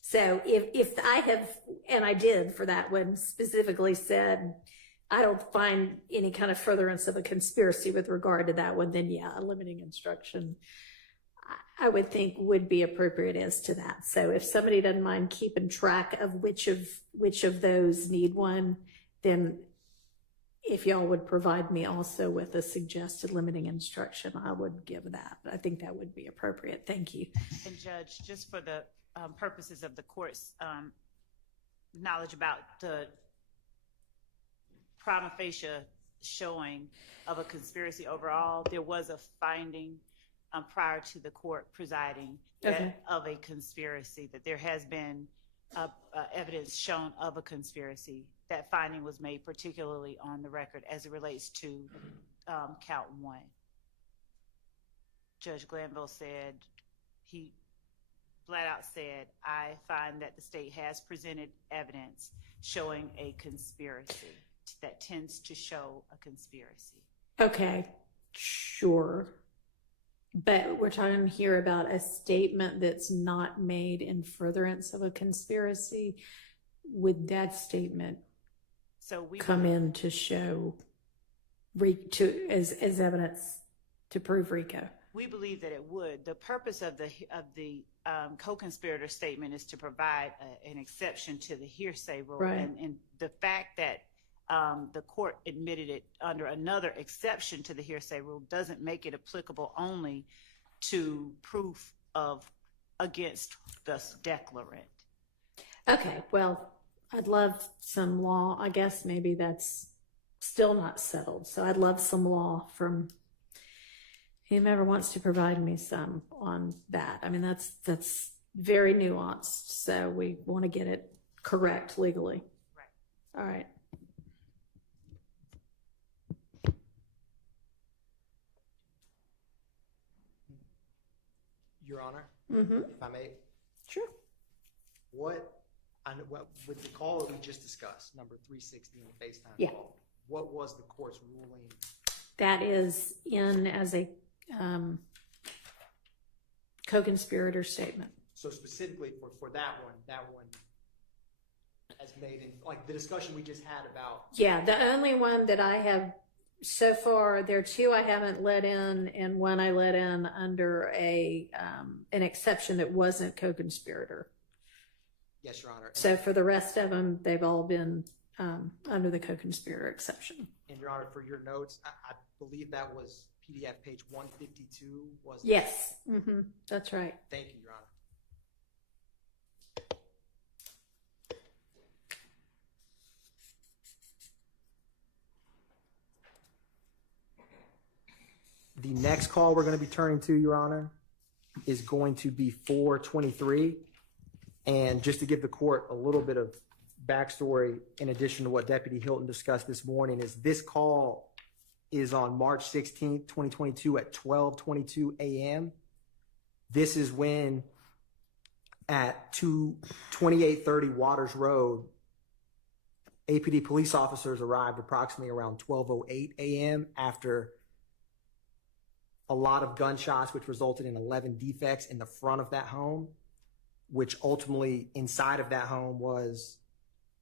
So if I have, and I did for that one, specifically said, I don't find any kind of furtherance of a conspiracy with regard to that one, then yeah, a limiting instruction I would think would be appropriate as to that. So if somebody doesn't mind keeping track of which of those need one, then if y'all would provide me also with a suggested limiting instruction, I would give that. I think that would be appropriate. Thank you. And Judge, just for the purposes of the court's knowledge about the prima facie showing of a conspiracy overall, there was a finding prior to the court presiding of a conspiracy, that there has been evidence shown of a conspiracy. That finding was made particularly on the record as it relates to count one. Judge Glanville said, he flat out said, I find that the state has presented evidence showing a conspiracy that tends to show a conspiracy. Okay, sure. But we're talking here about a statement that's not made in furtherance of a conspiracy. Would that statement come in to show as evidence to prove RICO? We believe that it would. The purpose of the co-conspirator statement is to provide an exception to the hearsay rule, right. And the fact that the court admitted it under another exception to the hearsay rule doesn't make it applicable only to proof against the declarant. Okay, well, I'd love some law. I guess maybe that's still not settled. So I'd love some law from whomever wants to provide me some on that. I mean, that's very nuanced. So we want to get it correct legally. Right. All right. Your Honor, Mm-hmm. if I may. Sure. With the call that we just discussed, number 316, the FaceTime call, what was the court's ruling? That is in as a co-conspirator statement. So specifically for that one as made in, like the discussion we just had about. Yeah, the only one that I have so far, there are two I haven't let in, and one I let in under an exception that wasn't co-conspirator. Yes, Your Honor. So for the rest of them, they've all been under the co-conspirator exception. And Your Honor, for your notes, I believe that was PDF page 152. Was it? Yes, mm-hmm. That's right. Thank you, Your Honor. The next call we're going to be turning to, Your Honor, is going to be 423. And just to give the court a little bit of backstory, in addition to what Deputy Hilton discussed this morning, is this call is on March 16th, 2022 at 12:22 a.m. This is when at 2830 Waters Road, APD police officers arrived approximately around 12:08 a.m. after a lot of gunshots, which resulted in 11 defects in the front of that home, which ultimately inside of that home was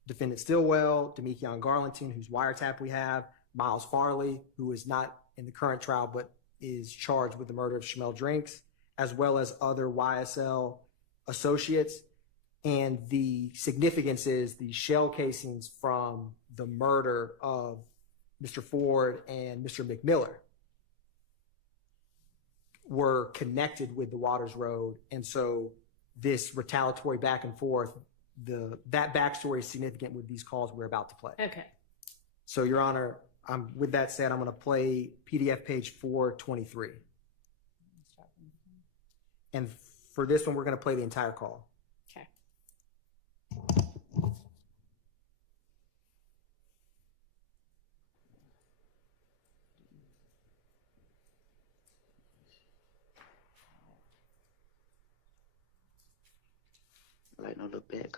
Defendant Stillwell, Demekion Garlington, whose wiretap we have, Miles Farley, who is not in the current trial but is charged with the murder of Shamel Drinks, as well as other YSL associates. And the significance is the shell casings from the murder of Mr. Ford and Mr. McMiller were connected with the Waters Road. And so this retaliatory back and forth, that backstory is significant with these calls we're about to play. Okay. So, Your Honor, with that said, I'm going to play PDF page 423. And for this one, we're going to play the entire call. Okay. Like no little back.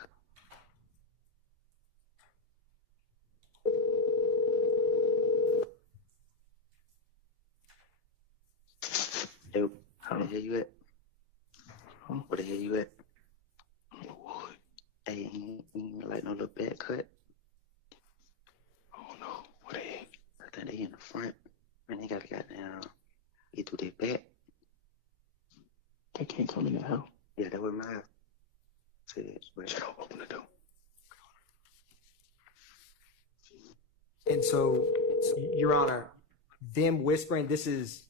Hey, where the hell you at? Where the hell you at? Hey, ain't like no little back cut. Oh no, where they at? I think they in the front. Man, they gotta goddamn get through their back. They can't come in the house. Yeah, that was my house. Shut up, open the door. And so, Your Honor, them whispering, this is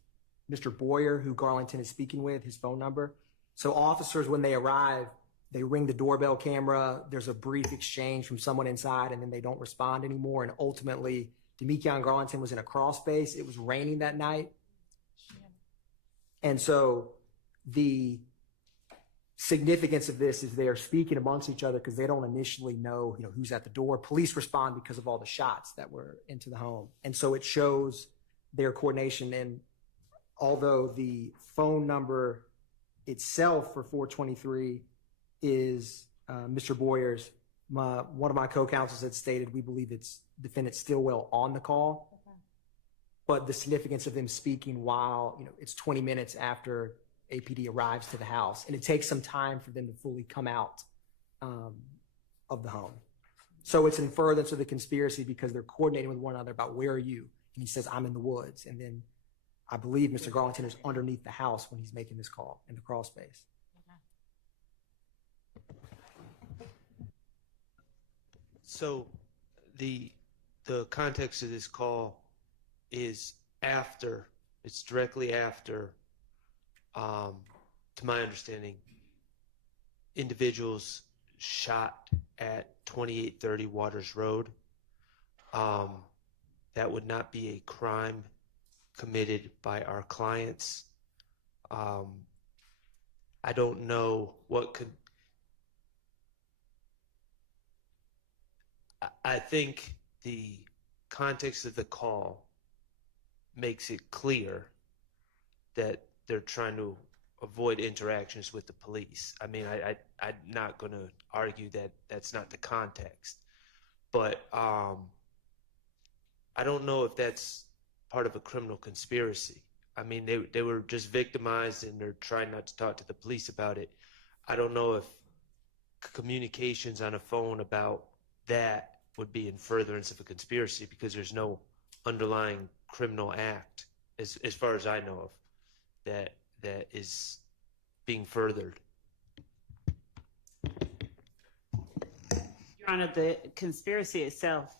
Mr. Boyer, who Garlington is speaking with, his phone number. So officers, when they arrive, they ring the doorbell camera. There's a brief exchange from someone inside, and then they don't respond anymore. And ultimately, Demekion Garlington was in a crawl space. It was raining that night. And so the significance of this is they are speaking amongst each other because they don't initially know, who's at the door. Police respond because of all the shots that were into the home. And so it shows their coordination. And although the phone number itself for 423 is Mr. Boyer's, one of my co-counsels had stated we believe it's Defendant Stillwell on the call. Okay. But the significance of them speaking while, it's 20 minutes after APD arrives to the house, and it takes some time for them to fully come out of the home. So it's in furtherance of the conspiracy because they're coordinating with one another about where are you? And he says, I'm in the woods. And then I believe Mr. Garlington is underneath the house when he's making this call in the crawl space. So the context of this call is it's directly after, to my understanding, individuals shot at 2830 Waters Road. That would not be a crime committed by our clients. I don't know what could. I think the context of the call makes it clear that they're trying to avoid interactions with the police. I mean, I'm not going to argue that that's not the context, but I don't know if that's part of a criminal conspiracy. I mean, they were just victimized and they're trying not to talk to the police about it. I don't know if communications on a phone about that would be in furtherance of a conspiracy because there's no underlying criminal act, as far as I know of, that is being furthered. Your Honor, the conspiracy itself,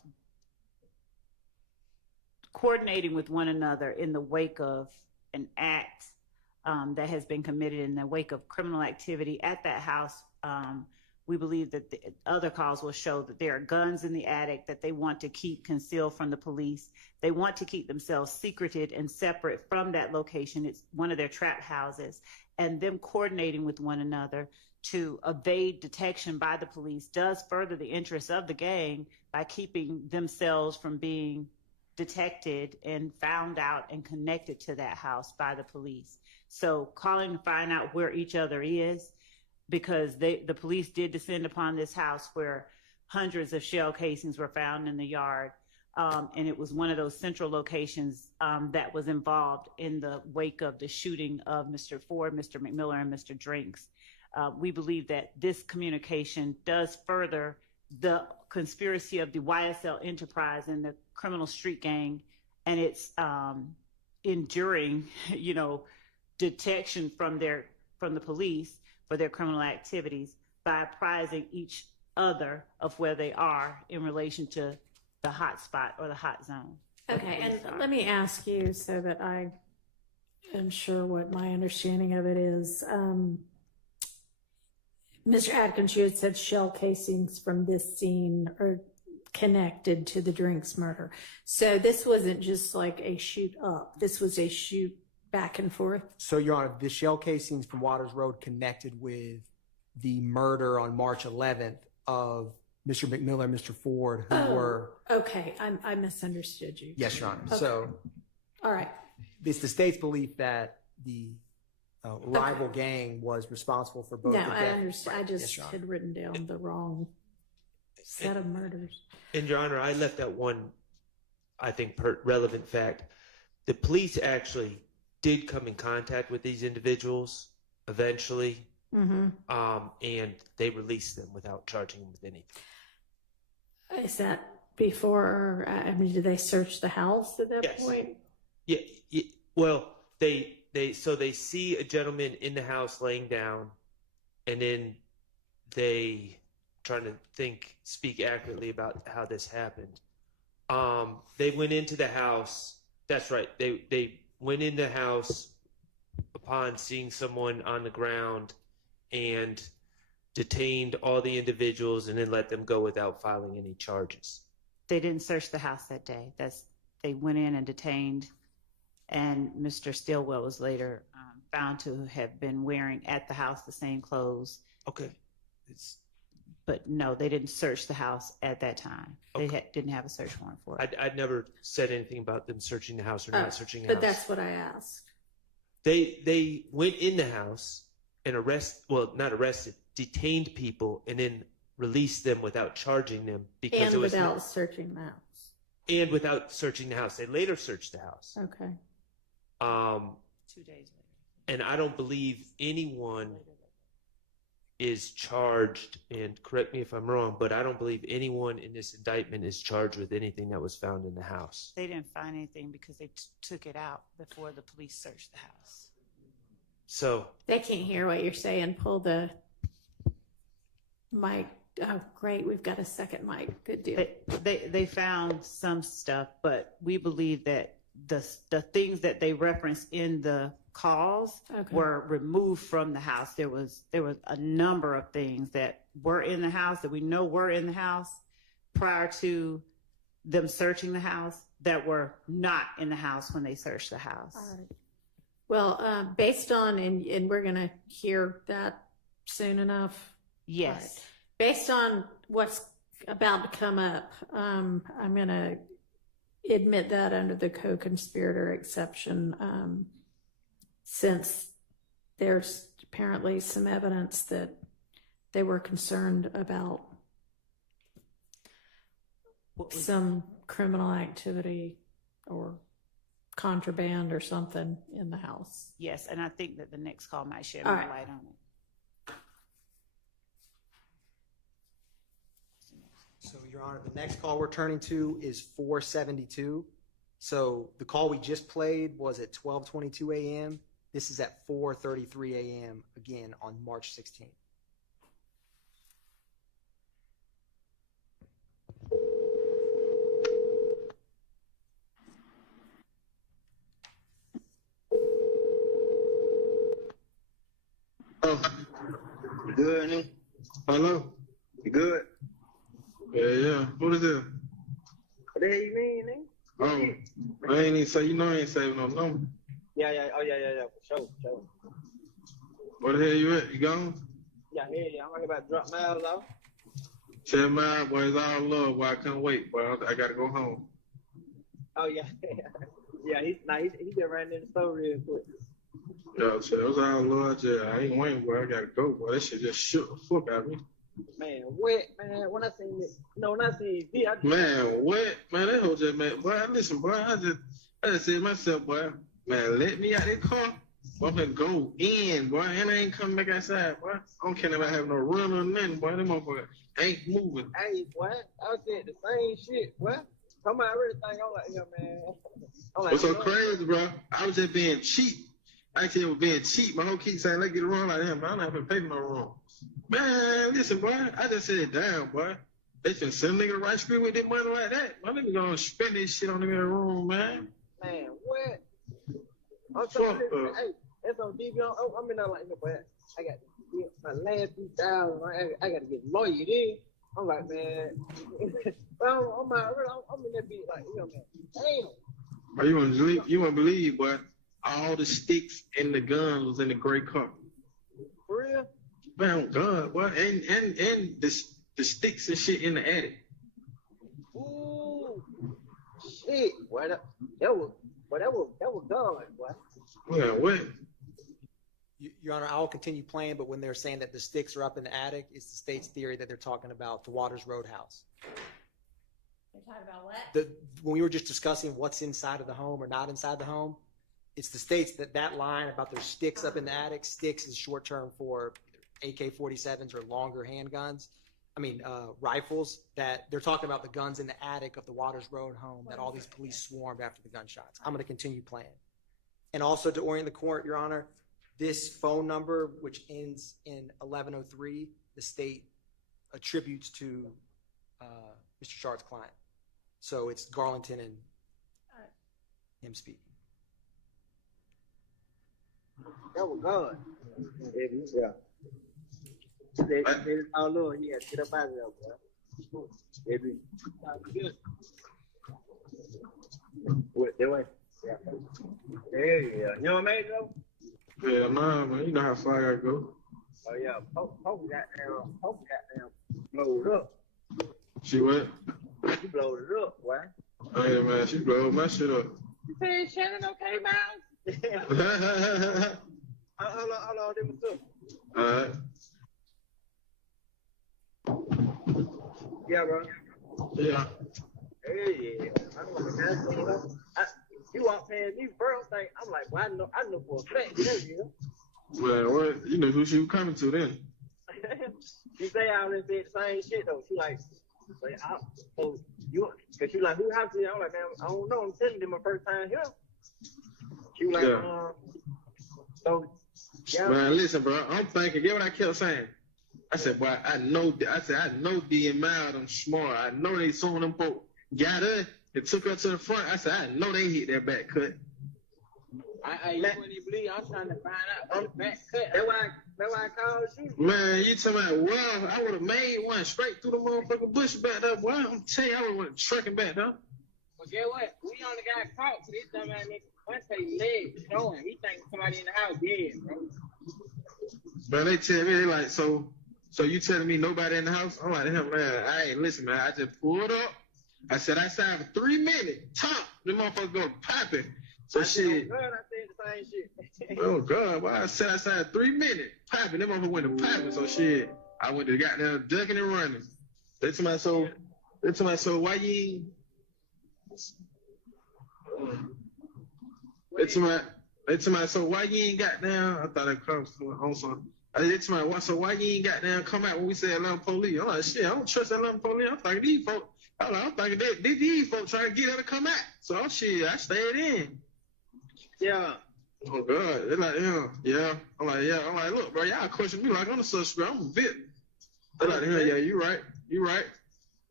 coordinating with one another in the wake of an act that has been committed in the wake of criminal activity at that house, we believe that the other calls will show that there are guns in the attic that they want to keep concealed from the police. They want to keep themselves secreted and separate from that location. It's one of their trap houses. and them coordinating with one another to evade detection by the police does further the interests of the gang by keeping themselves from being detected and found out and connected to that house by the police. So calling to find out where each other is, because the police did descend upon this house where hundreds of shell casings were found in the yard. And it was one of those central locations that was involved in the wake of the shooting of Mr. Ford, Mr. McMiller, and Mr. Drinks. We believe that this communication does further the conspiracy of the YSL enterprise and the criminal street gang and its enduring, detection from the police for their criminal activities by apprising each other of where they are in relation to the hot spot or the hot zone. Okay, and let me ask you so that I am sure what my understanding of it is. Mr. Atkins, you had said shell casings from this scene are connected to the Drinks murder. So this wasn't just like a shoot up. This was a shoot back and forth. So, Your Honor, the shell casings from Waters Road connected with the murder on March 11th of Mr. McMiller and Mr. Ford, who were... Okay, I misunderstood you. Yes, Your Honor. Okay. So, all right. It's the state's belief that the rival gang was responsible for both. No, the I death. understand. I just Yes, had written down the wrong set of murders. And Your Honor, I left out one, I think, relevant fact. The police actually did come in contact with these individuals eventually, and they released them without charging them with anything. Is that before? I mean, did they search the house at that point? Yeah. Well, they see a gentleman in the house laying down, and then they trying to speak accurately about how this happened. They went into the house. That's right. They went in the house upon seeing someone on the ground and detained all the individuals and then let them go without filing any charges. They didn't search the house that day. They went in and detained, and Mr. Stillwell was later found to have been wearing at the house the same clothes. Okay. But no, they didn't search the house at that time. Okay. They didn't have a search warrant for it. I'd never said anything about them searching the house or not searching the house. But that's what I asked. They went in the house and detained people and then released them without charging them because and without searching the house. And without searching the house. They later searched the house. Okay. 2 days later. And I don't believe anyone is charged, and correct me if I'm wrong, but I don't believe anyone in this indictment is charged with anything that was found in the house. They didn't find anything because they took it out before the police searched the house. So they can't hear what you're saying. Pull the mic. Oh, great. We've got a second mic. Good deal. They found some stuff, but we believe that the things that they referenced in the calls were removed from the house. There was a number of things that were in the house that we know were in the house prior to them searching the house that were not in the house when they searched the house. All right. Well, based on, and we're going to hear that soon enough. Yes. Right. Based on what's about to come up, I'm going to admit that under the co-conspirator exception, since there's apparently some evidence that they were concerned about some criminal activity or contraband or something in the house. Yes, and I think that the next call might shed more light on it. So, Your Honor, the next call we're turning to is 472. So the call we just played was at 12:22 a.m. This is at 4:33 a.m. again on March 16th. Oh, you good, Nick? Hello? You good? Yeah. What is it? What the hell you mean, Nick? I ain't even say, I ain't saving no number. Yeah. Oh, yeah. For sure. Where the hell you at? You gone? Yeah, I'm right about to drop Miles off. 10 miles, boy, it's all love. Boy, I can't wait, boy. I gotta go home. Oh, yeah. Yeah, he just ran in the store real quick. Yeah, so it was all love. I ain't waiting, boy. I gotta go, boy. That shit just shook the fuck out of me. Man, what, man? When I seen it, when I seen D, I just... Man, what? Man, that whole just, man, boy, listen, boy, I just said to myself, boy, man, let me out that car. Boy, I'm gonna go in, boy, and I ain't coming back outside, boy. I don't care about having no run or nothing, boy. Them motherfuckers ain't moving. Hey, boy, I said the same shit, boy. Somebody really think I'm like, yeah, man. I'm like, What's so crazy, bro? I was just being cheap. Actually, it was being cheap. My whole keep saying, let's get it wrong like that, man. I'm not gonna pay for no wrong. Man, listen, boy. I just said, damn, boy. They can send a nigga right street with their money like that. My nigga gonna spend this shit on them in the room, man. Man, what? I'm trying to hey, that's on DV. I'm in there like, boy, I got to get my last 2,000. I got to get lawyered in. I'm like, man. I'm in that beat like, man, damn. But you wouldn't believe, boy. All the sticks and the guns was in the gray car. For real? Man, God, boy. And the sticks and shit in the attic. Ooh. Shit, boy. That was done, boy. Yeah, what? Your Honor, I'll continue playing, but when they're saying that the sticks are up in the attic, it's the state's theory that they're talking about the Waters Roadhouse. They're talking about what? When we were just discussing what's inside of the home or not inside the home, it's the states that line about their sticks up in the attic. Sticks is short term for AK-47s or longer handguns. Rifles, that they're talking about the guns in the attic of the Waters Road home that all these police swarmed after the gunshots. I'm going to continue playing. And also to orient the court, Your Honor, this phone number, which ends in 1103, the state attributes to Mr. Shard's client. So it's Garlington and him speaking. That was good. Yeah. Oh, Lord, yeah, get up out of there, boy. Baby. Good. What, that way? Yeah. Yeah. You know what I mean, though? Yeah, man. You know how far I gotta go. Oh, yeah. Hope goddamn blowed up. She what? She blowed it up, boy. Hey, man, she blowed my shit up. You saying Shannon okay, Miles? Hold on, this was up. All right. Yeah, bro. Yeah. Hey, yeah. You walk past me first thing, I'm like, well, I know for a fact, yeah. Man, what? You know who she was coming to then? She say I done said the same shit though. She like cause she like, who house is it? I'm like, man, I don't know. I'm telling you, my first time here. She was like, Yeah. So yeah. Man, listen, bro. I'm thinking. Get what I kept saying. I said, boy, I know D and Mild, I'm smart. I know they saw them folk got her and took her to the front. I said, I know they hit that back cut. You wouldn't even believe I'm trying to find out on the back cut. That's why I called you. Man, you talking about, well, I would have made one straight through the motherfucking bush back there, boy. I'm telling you, I would have went trucking back there. Well, guess what? We only got caught for this dumbass nigga. Once they legs showing, he think somebody in the house dead, bro. Man, they tell me, they like, so you telling me nobody in the house? I'm like, hell, man, I ain't listen, man. I just pulled up. I said outside for 3 minutes. Top, the motherfucker go popping. So shit. Oh, God, I said the same shit. Oh God, why I sat outside 3 minutes popping. Them motherfucker went to popping. So shit, I went to the goddamn ducking and running. They told me, so why you ain't? They told me, so why you ain't got down? I thought it comes on some. They told me, so why you ain't got down? Come out when we said Atlanta police. I'm like, shit, I don't trust Atlanta police. I'm thinking these folks. I'm thinking these folks trying to get her to come out. So shit, I stayed in. Yeah. Oh God, they're like, yeah. I'm like, look, bro, y'all question me like I'm a suspect. I'm a victim. They're like, yeah, you right.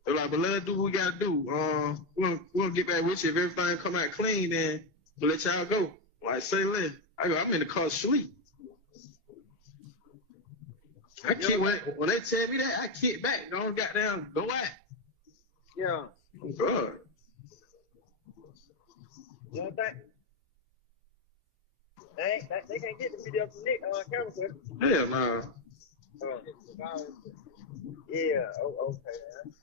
They're like, but let's do what we gotta do. We'll get back with you if everything come out clean. Then we'll let y'all go. Like, say, Lynn, I'm in the car sleep. I can't wait. When they tell me that, I kick back. Don't goddamn go out. Yeah. Oh God. You know that? They can't get the video from Nick camera clip. Hell no. Yeah, okay, man.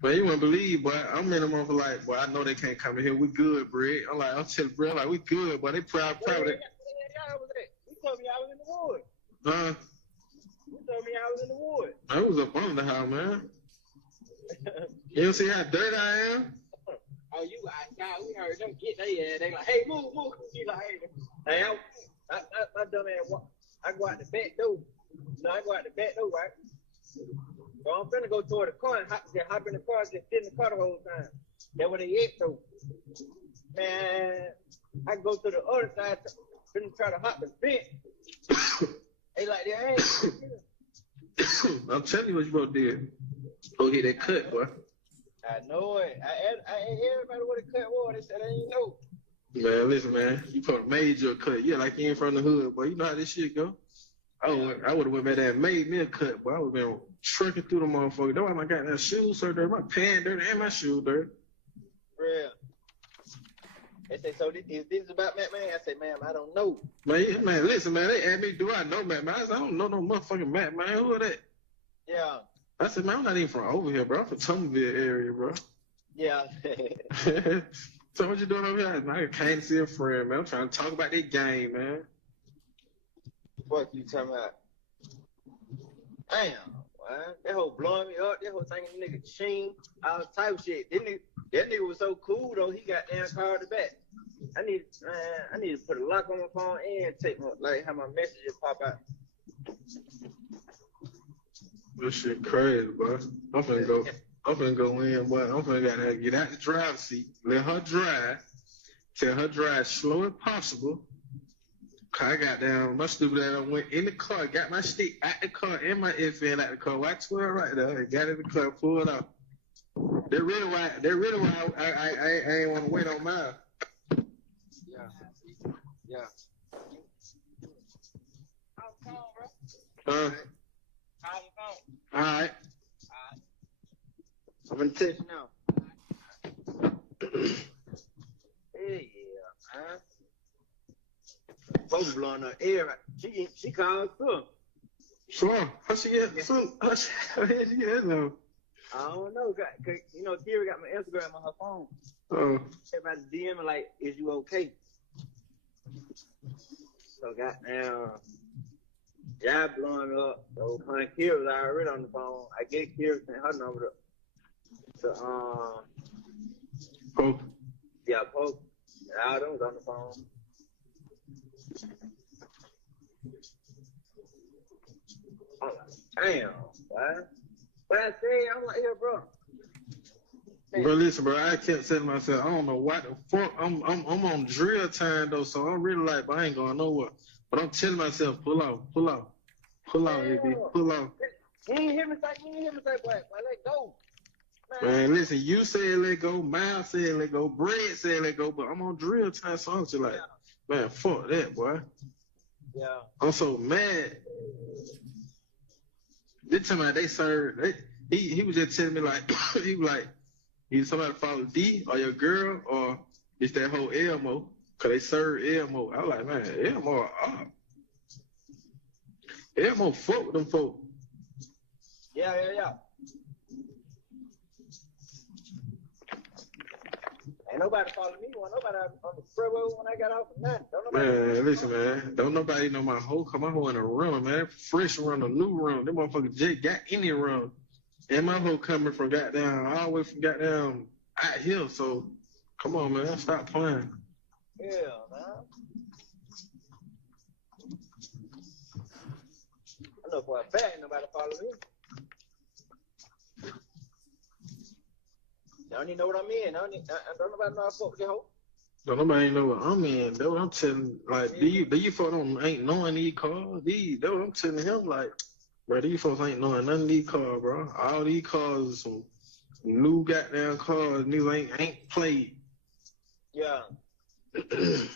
But you wouldn't believe, boy. I'm in the motherfucker like, boy, I know they can't come in here. We good, Brett. I'm telling Brett, like, we good, boy. They proud of it. Y'all was at? You told me I was in the woods. Huh? You told me I was in the woods. I was up under the house, man. You don't see how dirty I am? Oh, you God, we heard them get their ass. They like, hey, move. You like, hey, my dumb ass, I go out the back door. No, I go out the back door, right? So I'm finna go toward the car and hop in the car, just sit in the car the whole time. That's what they at, though. Man, I go to the other side, finna try to hop the fence. They like, hey. I'm telling you what you both did. Go hit that cut, boy. I know it. Everybody would have cut water. They said they ain't know. Man, listen, man. You probably made your cut. Yeah, like you ain't from the hood, boy. You know how this shit go. I would have went back there and made me a cut, boy. I would have been trucking through the motherfucker. That's why my goddamn shoes so dirty, my pants dirty, and my shoes dirty. Real. They say, so is this about Matt Man? I say, ma'am, I don't know. Man, listen, man. They asked me, do I know Matt Man? I said, I don't know no motherfucking Matt Man. Who are that? Yeah. I said, man, I'm not even from over here, bro. I'm from Tumbleville area, bro. Yeah. So what you doing over here? I came to see a friend, man. I'm trying to talk about that game, man. What you talking about? Damn, man. That whole blowing me up. That whole thing, nigga Sheen, all type of shit. That nigga was so cool though. He got damn called back. I need to put a lock on my phone and take my have my messages pop out. This shit crazy, boy. I'm finna go in, boy. I'm finna get out the driver's seat, let her drive, tell her drive slow as possible. I got down, my stupid ass went in the car, got my stick out the car and my FN out the car. Watch 12 right there, and got in the car, pulled out. They're really why I ain't want to wait on mine. Yeah. All right. I'm gonna text you now. Hey, yeah, man. Folks blowing her air. She called too. Sure. How she get that though? I don't know. Cause, you know, Kira got my Instagram on her phone. Oh. Everybody DMing like, is you okay? So goddamn, y'all blowing up. So honey, Kira's already on the phone. I get Kira sent her number to Pope. Yeah, Pope. All them was on the phone. Damn, man. But I say, I'm like, here, bro. Bro, listen, bro. I kept saying to myself, I don't know what the fuck. I'm on drill time though, so I'm really like, but I ain't going nowhere. But I'm telling myself, pull out, baby, pull out. You ain't hear me say, boy, let go. Man, listen, you said let go, Miles said let go, Brad said let go, but I'm on drill time, so I'm just like, man, fuck that, boy. Yeah. I'm so mad. This time they served. He was just telling me like he was like, either somebody follow D or your girl or it's that whole Elmo, cause they serve Elmo. I was like, man, Elmo, Elmo fuck with them folk. Yeah. Ain't nobody follow me. Nobody on the freeway when I got off of nothing. Man, listen, man. Don't nobody know my hoe. Come my hoe in a run, man. Fresh run, a new run. That motherfucker Jake got any run. And my hoe coming from goddamn, all the way from goddamn out here. So, come on, man. Stop playing. Yeah, man. I know for a fact nobody follow me. Don't even know what I'm in. Don't nobody know I fuck with the hoe. Don't nobody know what I'm in. That's what I'm telling. Like, these folks ain't knowing these cars. That's what I'm telling him. Like, bro, these folks ain't knowing none of these cars, bro. All these cars are some new goddamn cars. Niggas ain't played. Yeah. Damn,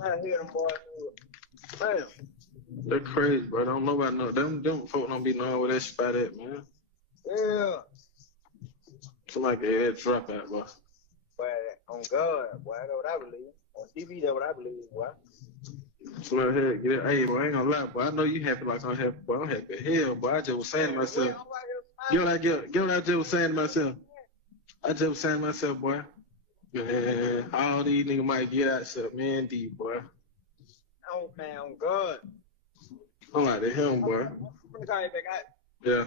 I hear them boys. Damn. They're crazy, bro. Don't nobody know. Them folk don't be knowing where that spot at, man. Yeah. Somebody gave that drop out, boy. But on God, boy, I know what I believe. On TV, that's what I believe, boy. Somebody here, get it. Hey, boy, I ain't gonna lie, boy. I know you happy like I'm happy, boy. I'm happy as hell, boy. I just was saying to myself. Get what I just was saying to myself. I just was saying to myself, boy. Man, all these niggas might get out except me and D, boy. Oh, man, on God. I'm like him, boy. I'm gonna call you back out. Yeah.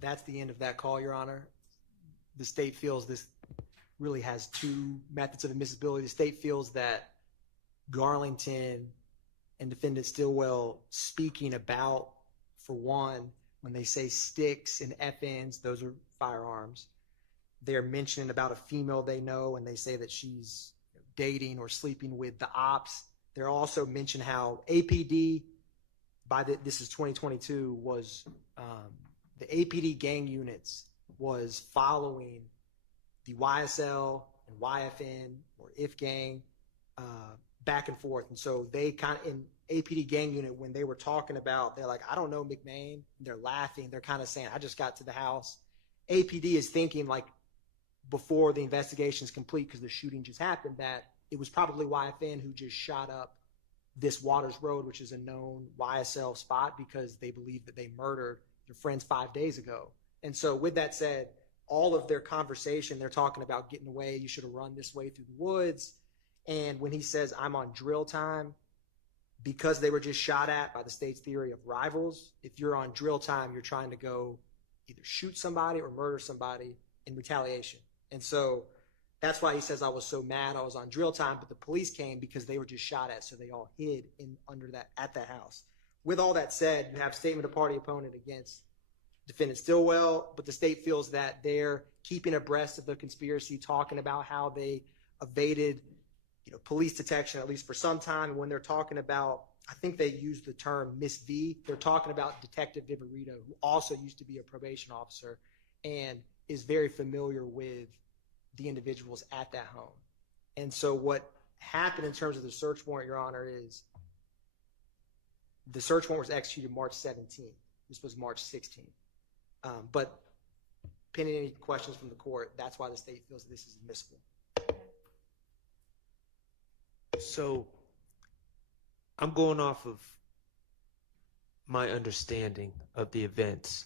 That's the end of that call, Your Honor. The state feels this really has two methods of admissibility. The state feels that Garlington and defendant Stillwell speaking about, for one, when they say sticks and FNs, those are firearms. They're mentioning about a female they know, and they say that she's dating or sleeping with the ops. They're also mention how APD, this is 2022, was the APD gang units was following the YSL and YFN or IF gang back and forth. And so they kind of, in APD gang unit, when they were talking about, they're like, I don't know McMain. They're laughing. They're kind of saying, I just got to the house. APD is thinking, like, before the investigation is complete, because the shooting just happened, that it was probably YFN who just shot up this Waters Road, which is a known YSL spot, because they believe that they murdered their friends 5 days ago. And so with that said, all of their conversation, they're talking about getting away. You should have run this way through the woods. And when he says, I'm on drill time, because they were just shot at by the state's theory of rivals, if you're on drill time, you're trying to go either shoot somebody or murder somebody in retaliation. And so that's why he says, I was so mad I was on drill time, but the police came because they were just shot at, so they all hid at that house. With all that said, you have statement of party opponent against defendant Stillwell, but the state feels that they're keeping abreast of the conspiracy, talking about how they evaded police detection, at least for some time. And when they're talking about, I think they used the term Miss V, they're talking about Detective Viverito, who also used to be a probation officer and is very familiar with the individuals at that home. And so what happened in terms of the search warrant, Your Honor, is the search warrant was executed March 17th. This was March 16th. But pending any questions from the court, that's why the state feels that this is admissible. So I'm going off of my understanding of the events,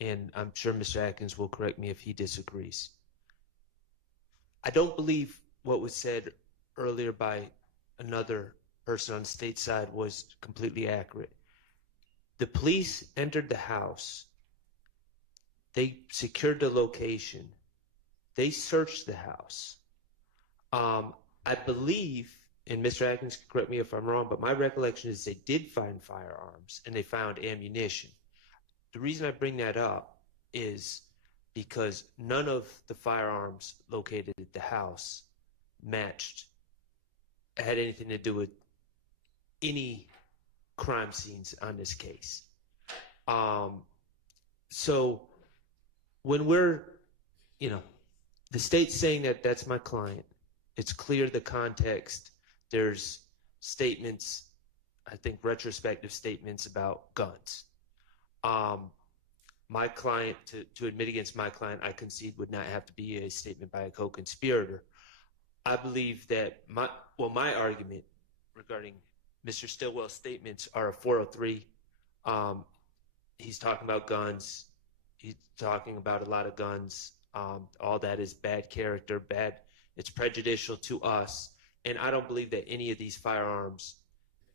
and I'm sure Mr. Atkins will correct me if he disagrees. I don't believe what was said earlier by another person on the state side was completely accurate. The police entered the house. They secured the location. They searched the house. I believe, and Mr. Atkins can correct me if I'm wrong, but my recollection is they did find firearms and they found ammunition. The reason I bring that up is because none of the firearms located at the house had anything to do with any crime scenes on this case. So when we're, the state's saying that that's my client, it's clear the context. There's statements, I think retrospective statements about guns. My client, to admit against my client, I concede would not have to be a statement by a co-conspirator. I believe that my argument regarding Mr. Stillwell's statements are a 403. He's talking about guns. He's talking about a lot of guns. All that is bad character, bad. It's prejudicial to us. And I don't believe that any of these firearms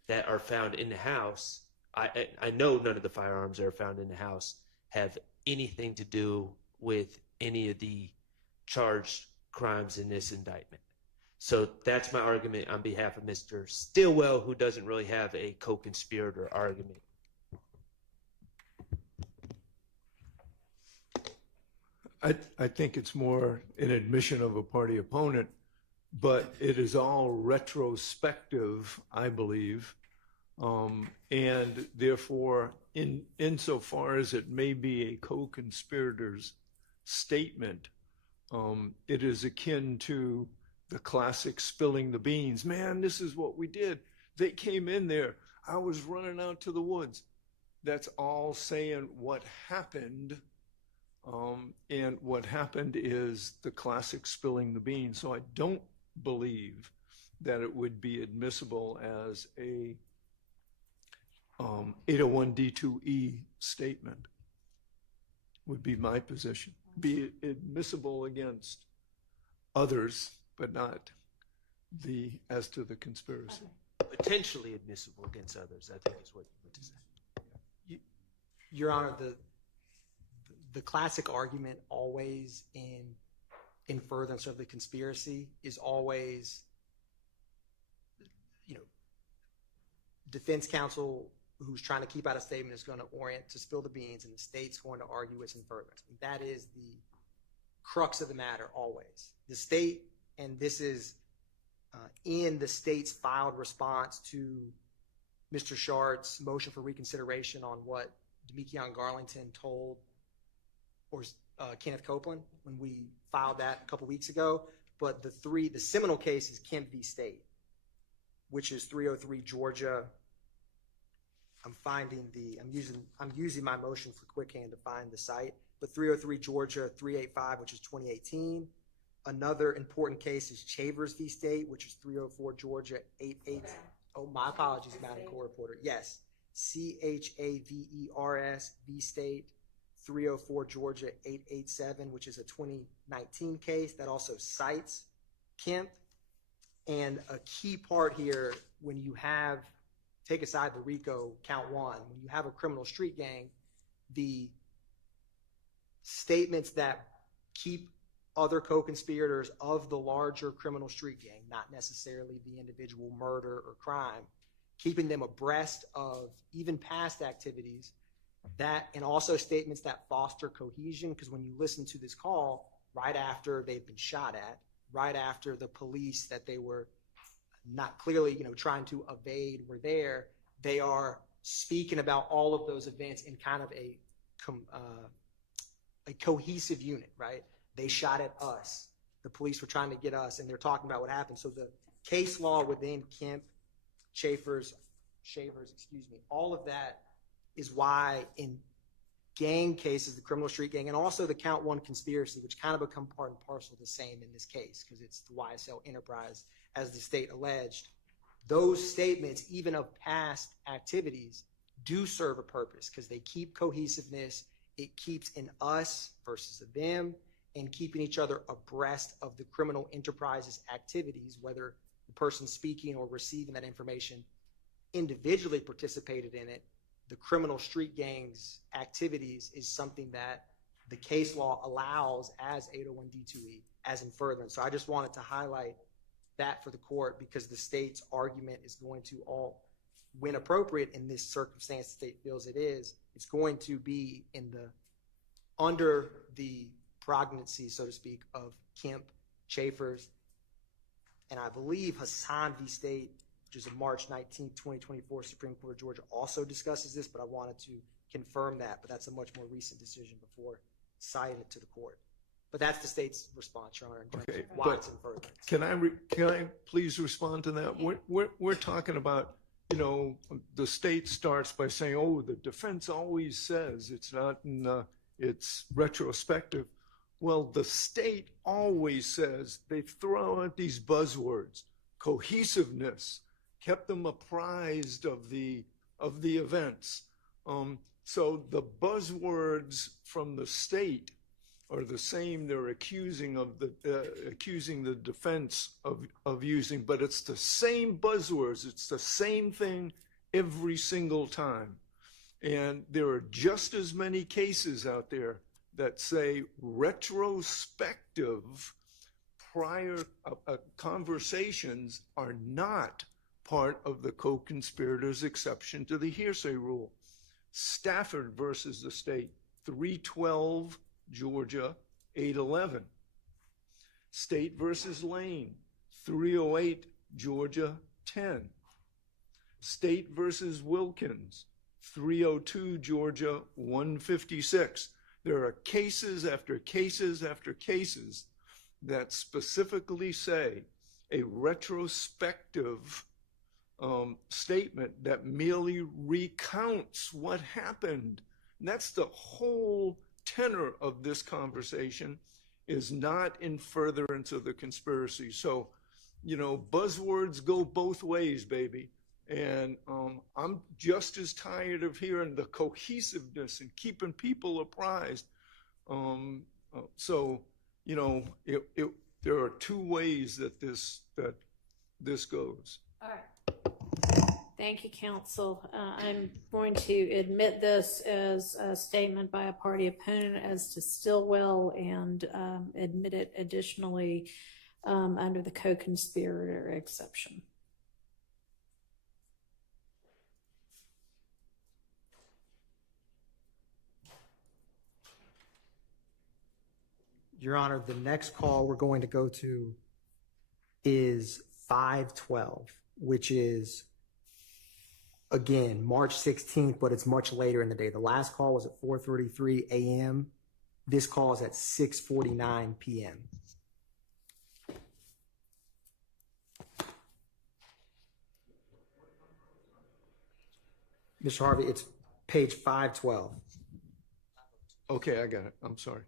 that are found in the house, I know none of the firearms that are found in the house have anything to do with any of the charged crimes in this indictment. So that's my argument on behalf of Mr. Stillwell, who doesn't really have a co-conspirator argument. I think it's more an admission of a party opponent, but it is all retrospective, I believe. And therefore, insofar as it may be a co-conspirator's statement, it is akin to the classic spilling the beans. Man, this is what we did. They came in there. I was running out to the woods. That's all saying what happened. And what happened is the classic spilling the beans. So I don't believe that it would be admissible as a 801 D2E statement, would be my position. Be admissible against others, but not as to the conspiracy. Potentially admissible against others, I think is what you meant to say. Your Honor, the classic argument always in furtherance of the conspiracy is always, defense counsel who's trying to keep out a statement is going to orient to spill the beans, and the state's going to argue it's in furtherance. And that is the crux of the matter always. The state, and this is in the state's filed response to Mr. Shart's motion for reconsideration on what Demekion Garlington told Kenneth Copeland when we filed that a couple weeks ago. But the seminal case is Kemp v. State, which is 303 Georgia. I'm using my motion for quick hand to find the site, but 303 Georgia 385, which is 2018. Another important case is Chavers v. State, which is 304 Georgia 88. Oh, my apologies, Madam Court Reporter. Yes, Chavers v. State 304 Georgia 887, which is a 2019 case that also cites Kemp. And a key part here, when you have, take aside the RICO count one, when you have a criminal street gang, the statements that keep other co-conspirators of the larger criminal street gang, not necessarily the individual murder or crime, keeping them abreast of even past activities, that, and also statements that foster cohesion, because when you listen to this call, right after they've been shot at, right after the police that they were not clearly, trying to evade were there, they are speaking about all of those events in kind of a cohesive unit, right? They shot at us. The police were trying to get us, and they're talking about what happened. So the case law within Kemp, Shavers, all of that is why in gang cases, the criminal street gang, and also the count one conspiracy, which kind of become part and parcel the same in this case, because it's the YSL enterprise, as the state alleged, those statements, even of past activities, do serve a purpose because they keep cohesiveness. It keeps an us versus a them, and keeping each other abreast of the criminal enterprise's activities, whether the person speaking or receiving that information individually participated in it. The criminal street gang's activities is something that the case law allows as 801 D2E, as in furtherance. So I just wanted to highlight that for the court, because the state's argument is going to all, when appropriate in this circumstance the state feels it is, it's going to be under the prognosy, so to speak, of Kemp, Shavers, and I believe Hassan v. State, which is a March 19, 2024 Supreme Court of Georgia, also discusses this, but I wanted to confirm that. But that's a much more recent decision before citing it to the court. But that's the state's response, Your Honor, in terms of why it's in furtherance. Can I please respond to that? We're talking about, the state starts by saying, oh, the defense always says it's not it's retrospective. Well, the state always says, they throw out these buzzwords, cohesiveness, kept them apprised of the events. So the buzzwords from the state are the same they're accusing the defense of using, but it's the same buzzwords. It's the same thing every single time. And there are just as many cases out there that say retrospective prior conversations are not part of the co-conspirators exception to the hearsay rule. Stafford versus the state, 312 Georgia 811. State versus Lane, 308 Georgia 10. State versus Wilkins, 302 Georgia 156. There are cases after cases after cases that specifically say a retrospective statement that merely recounts what happened. And that's the whole tenor of this conversation, is not in furtherance of the conspiracy. So, you know, buzzwords go both ways, baby. And I'm just as tired of hearing the cohesiveness and keeping people apprised. So, you know, there are two ways that this goes. All right. Thank you, counsel. I'm going to admit this as a statement by a party opponent as to Stillwell and admit it additionally under the co-conspirator exception. Your Honor, the next call we're going to go to is 512, which is, again, March 16th, but it's much later in the day. The last call was at 4:33 a.m. This call is at 6:49 p.m. Mr. Harvey, it's page 512. Okay, I got it. I'm sorry.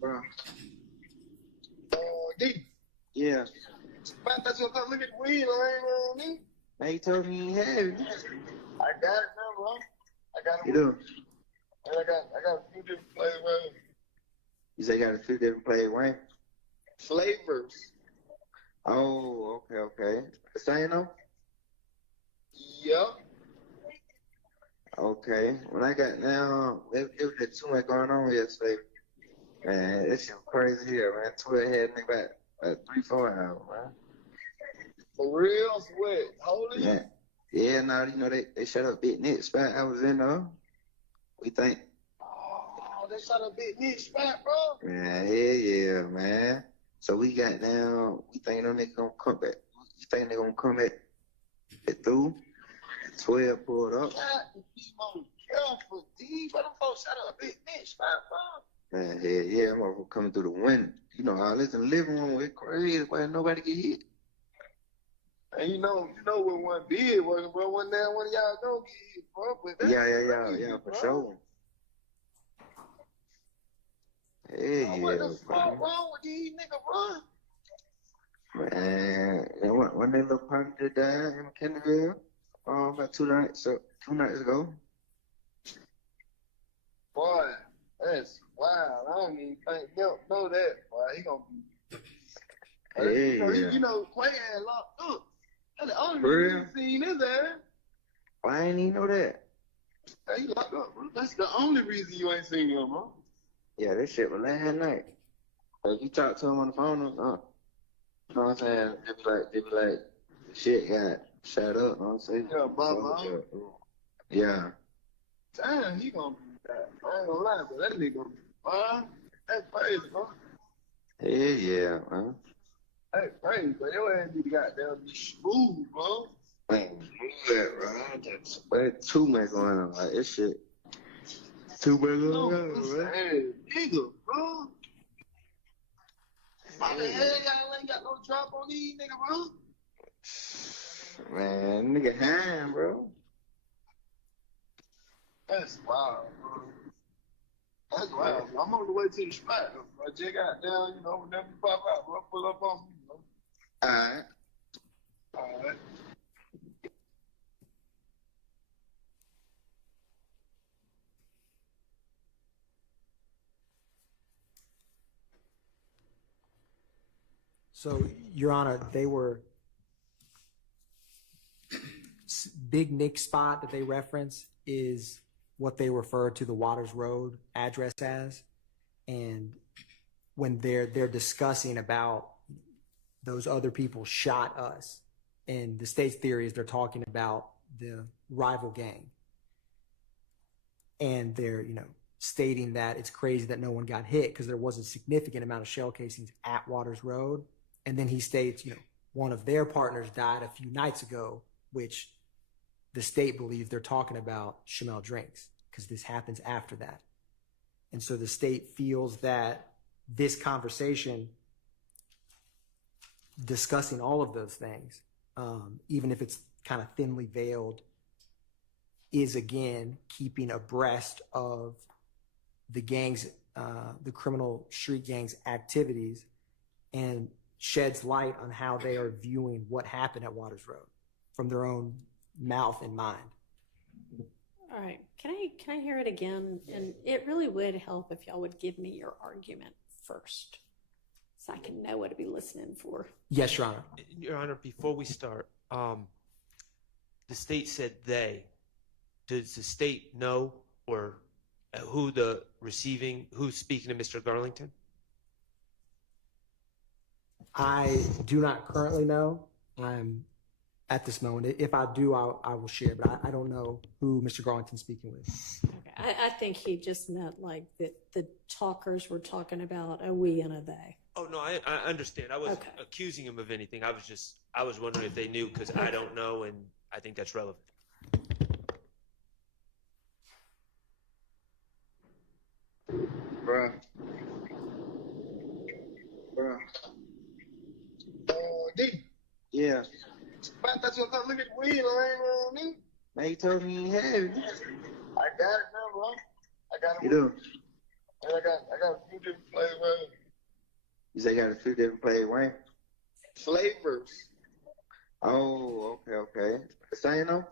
Bruh. D. Yeah. Man, that's what I'm looking at weed, man. Man, you told me you had it. I got it now, bro. I got it. You do? I got a few different flavors. You say you got a few different flavors. Flavors. Oh, okay. The same though? Yep. Okay. When I got now, it was just too much going on yesterday. Man, that shit was crazy here, man. 12 had me back 3-4 hours, man. For real? Sweat. Holy? Yeah. Yeah, now, you know, they shut up Big Nick spot I was in, though. We think. Oh, they shut up Big Nick spot, bro? Man, yeah, man. So we got down, we think them niggas gonna come back. You think they gonna come back through? 12 pulled up. God, be more careful, D. But them folks shut up Big Nick spot, bro. Man, yeah, I'm gonna coming through the window. You know, all this in the living room, it's crazy, why nobody get hit. And you know when one did work, bro, one day one of y'all don't get hit, bro. But that's Yeah, for sure. What the fuck wrong with these niggas, bro? Man, when they little punk did die in McKinneyville, about 2 nights ago. Boy, that's wild. I don't even think Milk know that, boy. He gonna be. You know, Quay had locked up. That's the only reason he seen his ass. Why ain't he know that? Hey, he locked up, bro. That's the only reason you ain't seen him, bro. Yeah, this shit was last night. Like, you talk to him on the phone, you know what I'm saying? They be like, the shit got shut up, you know what I'm saying? Yeah, Bob. Yeah. Damn, he gonna be that. I ain't gonna lie, but that nigga gonna be fine. That's crazy, bro. Yeah, man. That's crazy, but your ass need to goddamn be smooth, bro. Man, but too much going on, like, this shit. Too much going on, man. Hey, nigga, bro. Why the hell y'all ain't got no drop on these nigga, bro? Man, nigga hand, bro. That's wild, bro. That's wild. I'm on the way to the spot, bro. I just got down, you know, whenever you pop out, bro, pull up on me, bro. All right. So, Your Honor, they were Big Nick spot that they reference is what they refer to the Waters Road address as. And when they're discussing about those other people shot us, and the state's theory is they're talking about the rival gang. And they're, stating that it's crazy that no one got hit because there was a significant amount of shell casings at Waters Road. And then he states, one of their partners died a few nights ago, which the state believes they're talking about Chamel Drinks because this happens after that. And so the state feels that this conversation discussing all of those things, even if it's kind of thinly veiled, is again keeping abreast of the gangs, the criminal street gangs' activities, and sheds light on how they are viewing what happened at Waters Road from their own mouth and mind. All right. Can I hear it again? And it really would help if y'all would give me your argument first, so I can know what to be listening for. Yes, Your Honor. Your Honor, before we start, the state said they. Does the state know or who's speaking to Mr. Garlington? I do not currently know. I'm at this moment. If I do, I will share, but I don't know who Mr. Garlington's speaking with. Okay. I think he just meant like that the talkers were talking about a we and a they. Oh, no, I understand. I wasn't accusing him of anything. I was wondering if they knew because I don't know, and I think that's relevant. Bruh. D. Yeah. I thought you were gonna look at the weed line around me. Man, you told me you had it. I got it now, bro. I got it. You do? And I got a few different flavors. You say you got a few different flavors. Flavors. Oh, okay. The same though?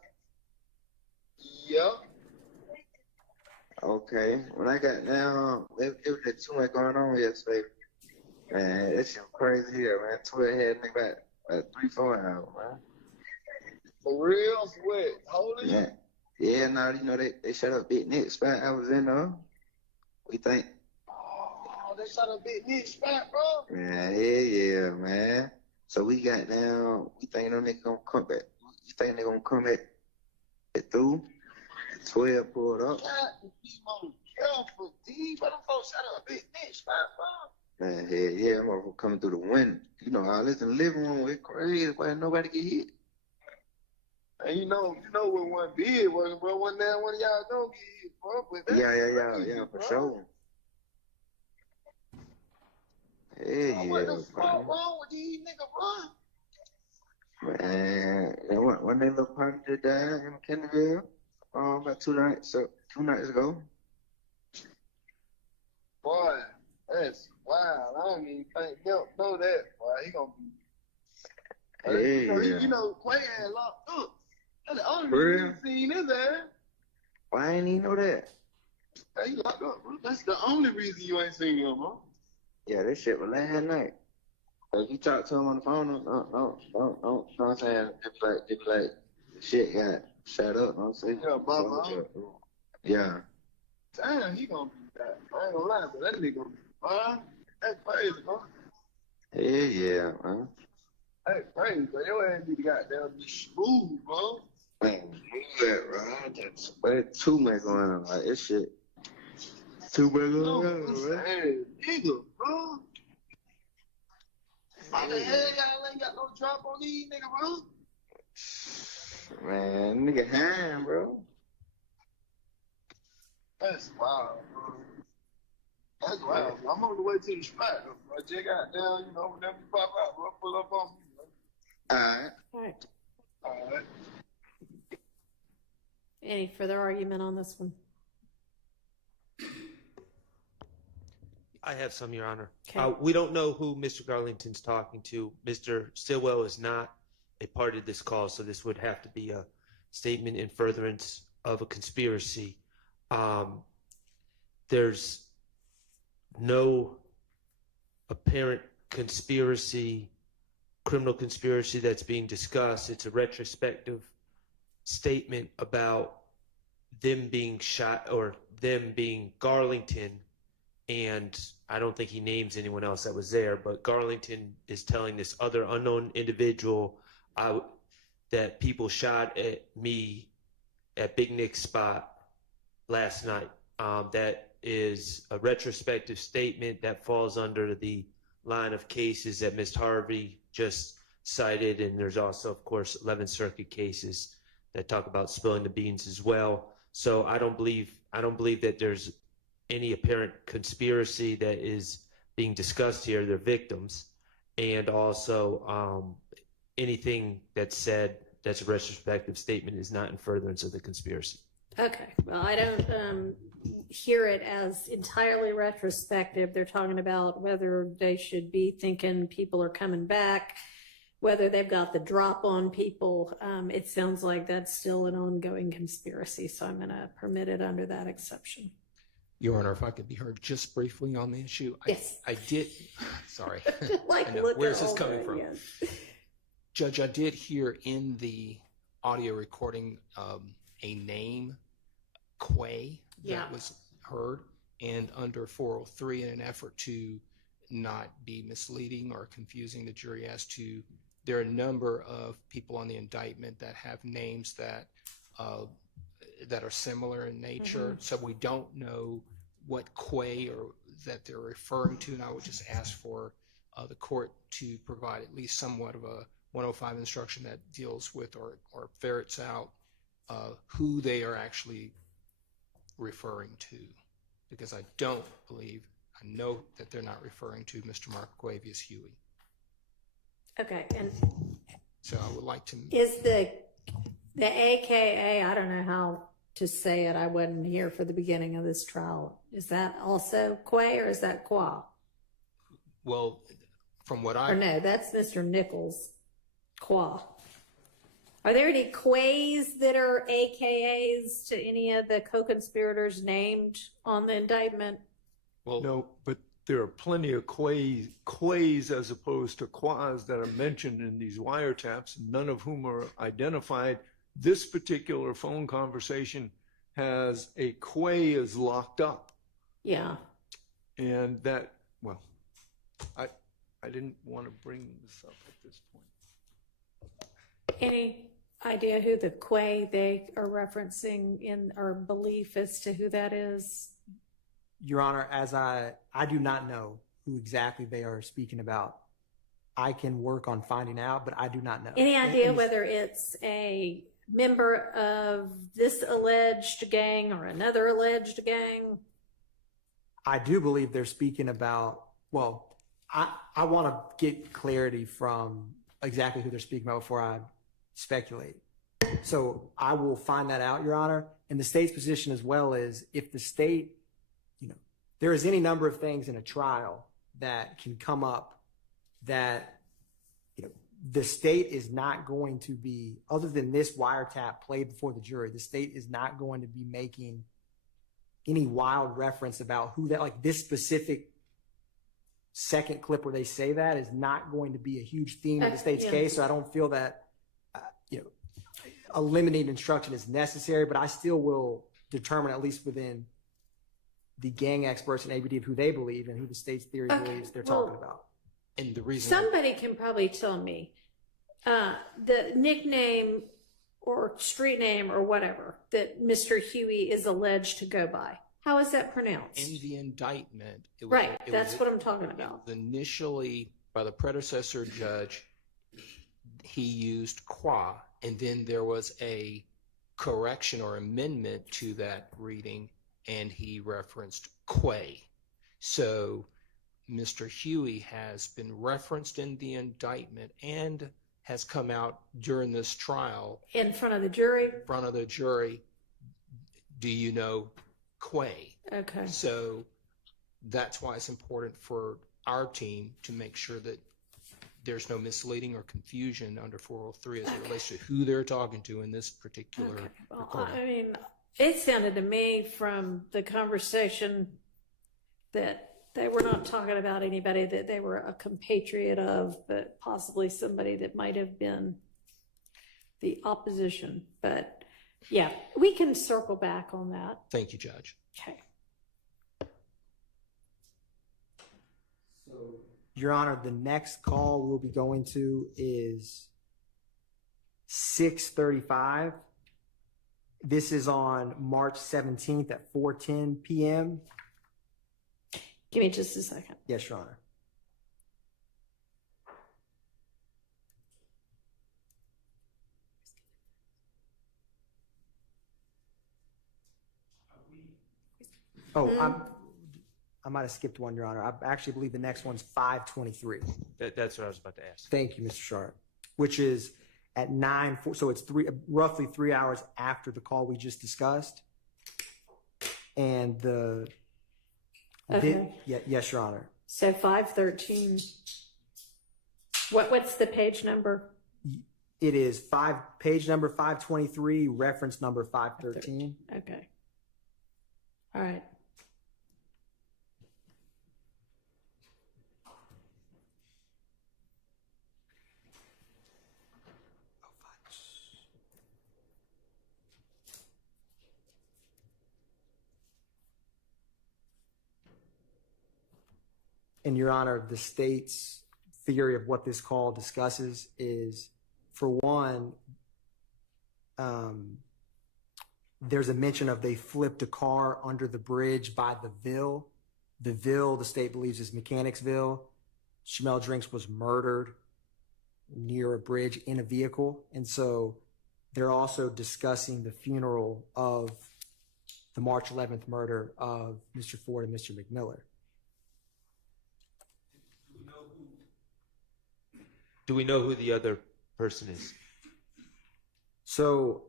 Yep. Okay. When I got down, it was too much going on yesterday. Man, that shit was crazy here, man. 12 had me about 3-4 hours, man. For real? Sweat. Holy? Yeah. Yeah, now they shut up Big Nick spot I was in though. We think. Oh, they shut up Big Nick spot, bro. Man, yeah, man. So we got down. We think them niggas gonna come back. You think they gonna come back through? 12 pulled up. God, you careful, D. But them folks shut up Big Nick spot, bro. Man, yeah, I'm gonna coming through the window. I live in the living room. It's crazy. Why nobody get hit? And you know what one did was, bro. One of y'all don't get hit, bro. But Yeah, for sure. What the fuck wrong with these niggas, bro? Man, when they little party did down in Kendallville, about 2 nights ago. Boy, that's wild. I don't even think Milk know that, boy. He gonna be. Quay had locked up. That's the only reason he seen his ass. Why ain't he know that? Hey, he locked up, bro. That's the only reason you ain't seen him, bro. Yeah, this shit was last night. If you talk to him on the phone, don't, you know what I'm saying? It's like shit got shut up, I'm saying. Yeah, Bob. Yeah. Damn, he gonna be that. I ain't gonna lie, but that nigga gonna be fine. That's crazy, bro. Yeah, man. That's crazy, bro. Your ass need to goddamn be smooth, bro. Man, move that, bro. But too much going on. Like, this shit. Too much going on, bro. Hey, nigga, bro. Why the hell y'all ain't got no drop on these nigga, bro? Man, nigga hand, bro. That's wild, bro. That's wild. I'm on the way to the spot, bro. I just got down, whenever you pop out, bro, pull up on me, bro. All right. Any further argument on this one? I have some, Your Honor. Okay. We don't know who Mr. Garlington's talking to. Mr. Stillwell is not a part of this call, so this would have to be a statement in furtherance of a conspiracy. There's no apparent conspiracy, criminal conspiracy that's being discussed. It's a retrospective statement about them being shot or them being Garlington, and I don't think he names anyone else that was there, but Garlington is telling this other unknown individual that people shot at me at Big Nick's spot last night. That is a retrospective statement that falls under the line of cases that Ms. Harvey just cited, and there's also, of course, 11th Circuit cases that talk about spilling the beans as well. So I don't believe that there's any apparent conspiracy that is being discussed here. They're victims, and also anything that's said that's a retrospective statement is not in furtherance of the conspiracy. Okay, well, I don't hear it as entirely retrospective. They're talking about whether they should be thinking people are coming back, whether they've got the drop on people. It sounds like that's still an ongoing conspiracy, so I'm going to permit it under that exception. Your Honor, if I could be heard just briefly on the issue. Yes. I did, sorry. Like, I know. look Where's at this all coming the- from? yes. Judge, I did hear in the audio recording a name, Quay, Yeah. that was heard, and under 403, in an effort to not be misleading or confusing the jury as to, there are a number of people on the indictment that have names that are similar in nature, so we don't know what Quay or that they're referring to, and I would just ask for the court to provide at least somewhat of a 105 instruction that deals with or ferrets out who they are actually referring to, because I don't believe, I know that they're not referring to Mr. Marquavius Huey. Okay, and So I would like to. is the AKA, I don't know how to say it, I wasn't here for the beginning of this trial. Is that also Quay or is that Qua? Well, from what I. Or no, that's Mr. Nichols. Qua. Are there any Quays that are AKAs to any of the co-conspirators named on the indictment? Well, no, but there are plenty of Quays as opposed to Quas that are mentioned in these wiretaps, none of whom are identified. This particular phone conversation has a Quay is locked up. Yeah. And that, well, I didn't want to bring this up at this point. Any idea who the Quay they are referencing in or belief as to who that is? Your Honor, as I do not know who exactly they are speaking about. I can work on finding out, but I do not know. Any idea whether it's a member of this alleged gang or another alleged gang? I do believe they're speaking about, well, I want to get clarity from exactly who they're speaking about before I speculate. So I will find that out, Your Honor. And the state's position as well is if the state, there is any number of things in a trial that can come up that, the state is not going to be, other than this wiretap played before the jury, the state is not going to be making any wild reference about who that, like this specific second clip where they say that is not going to be a huge theme of the state's case. So I don't feel that, a limiting instruction is necessary, but I still will determine, at least within the gang experts and ABD, of who they believe and who the state's theory believes they're talking about. And the reason somebody can probably tell me the nickname or street name or whatever that Mr. Huey is alleged to go by. How is that pronounced? in the indictment, That's what I'm talking about. Initially, by the predecessor judge, he used Qua, and then there was a correction or amendment to that reading, and he referenced Quay. So Mr. Huey has been referenced in the indictment and has come out during this trial. In front of the jury? In front of the jury. Do you know Quay? Okay. So that's why it's important for our team to make sure that there's no misleading or confusion under 403 as it relates to who they're talking to in this particular recording. I mean, it sounded to me from the conversation that they were not talking about anybody that they were a compatriot of, but possibly somebody that might have been the opposition. But Yeah, we can circle back on that. Thank you, Judge. Okay. Your Honor, the next call we'll be going to is 6:35. This is on March 17th at 4:10 p.m. Give me just a second. Yes, Your Honor. Oh, I might have skipped one, Your Honor. I actually believe the next one's 5:23. That's what I was about to ask. Thank you, Mr. Sharp. Which is at 9, so it's roughly 3 hours after the call we just discussed. And Okay. yes, Your Honor. So 513. What's the page number? It is page number 523, reference number 513. Okay. All right. And Your Honor, the state's theory of what this call discusses is, for one, there's a mention of they flipped a car under the bridge by the Ville. The Ville, the state believes, is Mechanicsville. Shamel Drinks was murdered near a bridge in a vehicle. And so they're also discussing the funeral of the March 11th murder of Mr. Ford and Mr. McMiller. Do we know who the other person is? So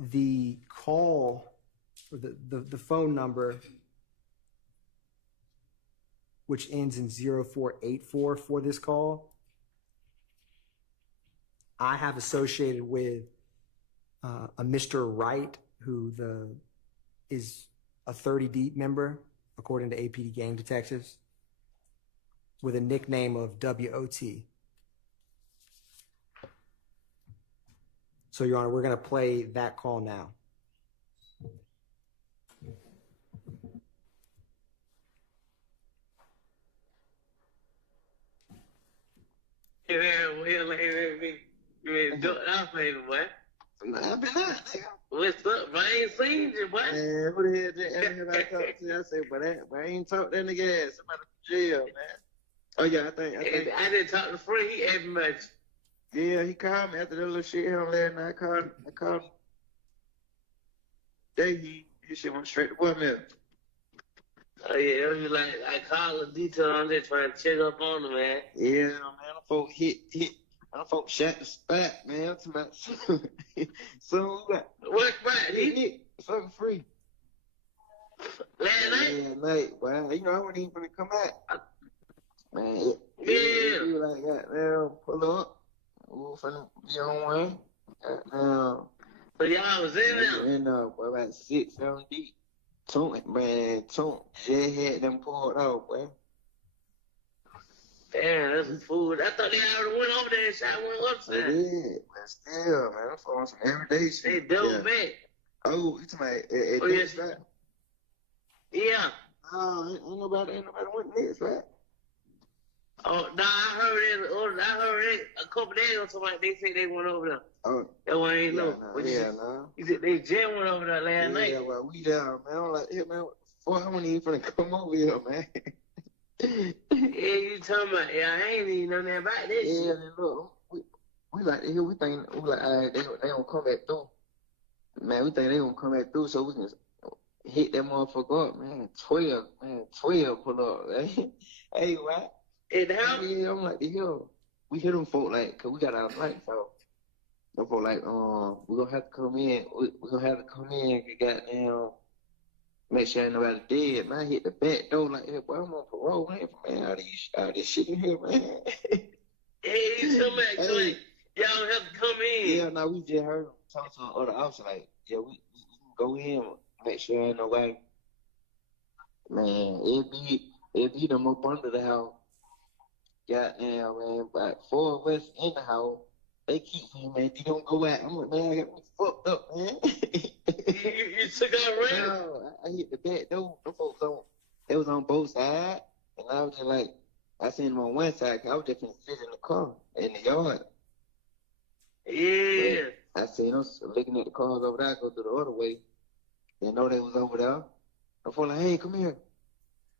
the call, or the phone number, which ends in 0484 for this call, I have associated with a Mr. Wright, who is a 30 Deep member, according to APD gang detectives, with a nickname of WOT. So, Your Honor, we're going to play that call now. What's up, man? I ain't seen you, boy. Man, who the hell did I talk to? I said, but I ain't talk that nigga ass. Somebody from jail, man. Oh, yeah, I think. I didn't talk to Free. He asked me much. Yeah, he called me after that little shit here last night. I called him. He shit went straight to voicemail. Oh, yeah, it was like, I called the detail. I'm just trying to check up on him, man. Yeah, man, them folks hit. Them folks shot the spot, man. So, what spot? He hit fucking Free. Last night? Yeah, night. Well, you know, I wasn't even gonna come out. Man, he was like, goddamn, pull up. Ooh, finna be on one. Goddamn. But y'all was in there? In there, boy, about 6, 7 deep. Tunk just had them pulled out, boy. Damn, that's some food. I thought they already went over there and shot one upside. They did, but still, man, I'm on some everyday shit. They double back. Oh, you talking about next, right? Yeah. Oh, ain't nobody went next, right? Oh, no, I heard it a couple days ago. Somebody they say they went over there. Oh, that one ain't no. You said they just went over there last night. Yeah, well, we down, man. I'm like, hey, man, before I wasn't even finna come over here, man. Yeah, you talking about? Yeah, I ain't even know nothing about this. Yeah, man, look, we like to hear. We think we like, all right, they gonna come back through. Man, we think they gonna come back through so we can hit that motherfucker up, man. 12 pull up, man. Hey, what? It happened. Yeah, I'm like, yo, we hit them folk like, cause we got our lights out. Them folk like, we gonna have to come in. We gonna have to come in and goddamn make sure ain't nobody dead. Man, I hit the back door like, hey, boy, I'm on parole, man. All this shit in here, man. Hey, you come back, hey. Y'all have to come in. Yeah, no, we just heard them talk to the other officer like, yeah, we can go in, make sure ain't nobody. Man, it be them up under the house. Goddamn, man, about 4 of us in the house, They keep saying, man, you don't go out. I'm like, man, I got me fucked up, man. You took out right? No, I hit the back door. Them folks they was on both sides. And I was just like, I seen them on one side, 'cause I was just gonna sit in the car, in the yard. Yeah. But I seen them looking at the cars over there, I go through the other way. They know they was over there. I feel like, hey, come here.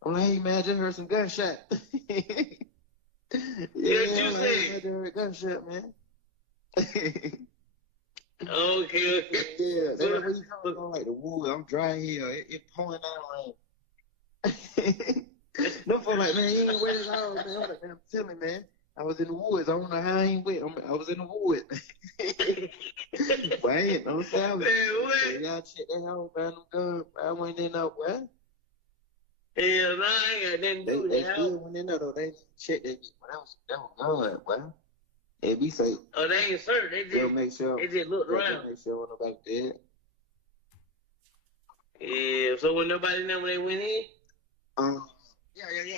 I'm like, hey, man, I just heard some gunshot. Yeah, you I'm like, say? hey, I just heard gunshot, man. Okay. Yeah, that's where you coming from, like the wood. I'm dry here. It pouring down rain. No folks like, man, you ain't wet at all, man. I'm like, man, I'm telling you, man. I was in the woods. I don't know how I ain't wet. I was in the woods. But I ain't no salvage. Man, what? So y'all check that house, found them guns. I went in there, what? Hell no, I ain't got nothing to do with They that. still went in there, though. They checked that. That was good, boy. It be safe. Oh, they ain't searched. They'll make sure. They just looked around. Make sure nobody dead. Yeah, so when nobody know when they went in?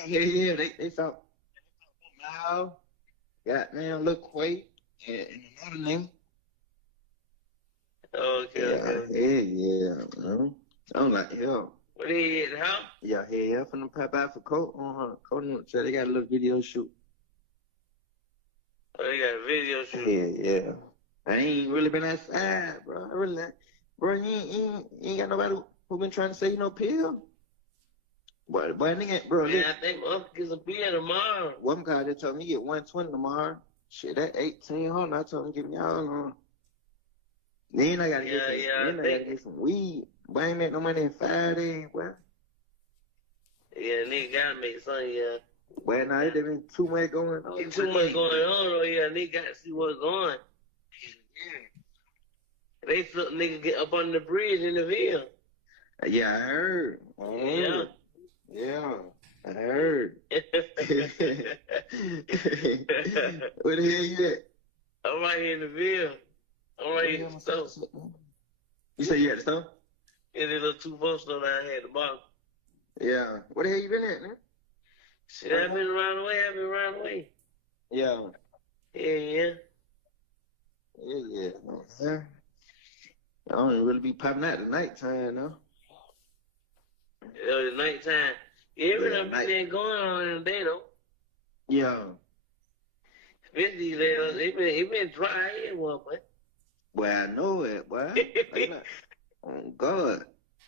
Yeah. They found now. Goddamn, Lil Quay and another name. Okay. Yeah, man. I'm like, hell. What they at the house? Yeah, finna pop out for Colt. Colt, so they got a little video shoot. Oh, they got a video shoot. Yeah. I ain't really been outside, bro. Bro, you ain't got nobody who been trying to say no pill. Boy, nigga, bro. Man, I think I'm gonna get some pill tomorrow. One guy just told me get 120 tomorrow. Shit, that 1800. I told him give me all on. Then I gotta get some weed. Boy, I ain't make no money in 5 days, boy. Yeah, nigga gotta make something, yeah. Well, now there been too much going on. There's too much going on, though. Yeah, nigga gotta see what's going. They took nigga get up on the bridge in the Ville. Yeah, I heard. Yeah, I heard. Where the hell you at? I'm right here in the Ville. I'm right here in the store. You say you at the store? Yeah, there's a little 2-4 store down here at the bottom. Yeah. Where the hell you been at, man? Shit, I've been around the way. Yeah. Yeah. I don't even really be popping out at nighttime, though. It was nighttime. Everything been going on in the day, though. Yeah. Especially it been dry here, boy. Well, I know it, boy. Oh, God.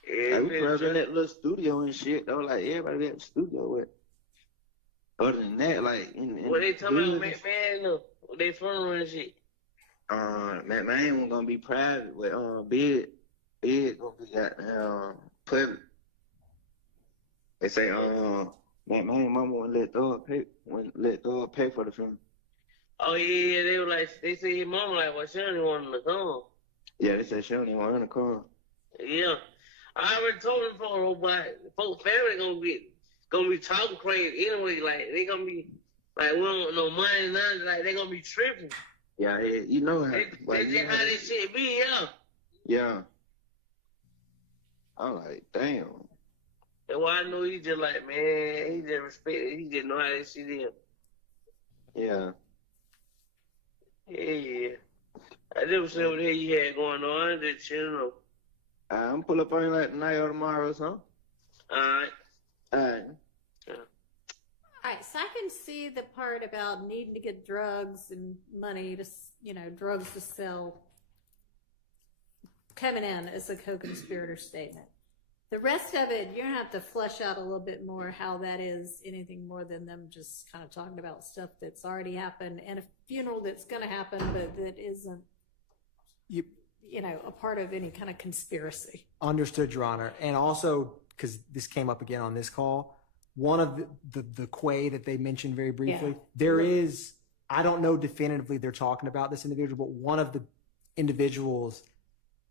Like, we probably in that little studio and shit, though. Like, everybody be at the studio with. Other than that, like... What they talking about, man, though? What they funeral and shit? Man was gonna be private with, Bid gonna be goddamn public. They say, man, mama wouldn't let Thug pay for the funeral. Oh, yeah, they were like, they say his mama like, well, she don't want him to come. Yeah, they said she don't even want him to come. Yeah. I already told them before, but folks' family gonna be talking crazy anyway. Like, they gonna be, like, we don't want no money, nothing. Like, they gonna be tripping. Yeah, you know how. That's just how this shit be, yeah. Yeah. I'm like, damn. That's why I know he just like, man, he just respect it. He just know how this shit is. Yeah. Yeah. I never seen what the hell you had going on. I just chilling up. I'm pull up on you like tonight or tomorrow or something. Alright. Alright. All right, so I can see the part about needing to get drugs and money to, drugs to sell coming in as a co-conspirator statement. The rest of it, you're going to have to flesh out a little bit more how that is anything more than them just kind of talking about stuff that's already happened and a funeral that's going to happen, but that isn't, a part of any kind of conspiracy. Understood, Your Honor. And also, because this came up again on this call, one of the Quay that they mentioned very briefly, there is, I don't know definitively they're talking about this individual, but one of the individuals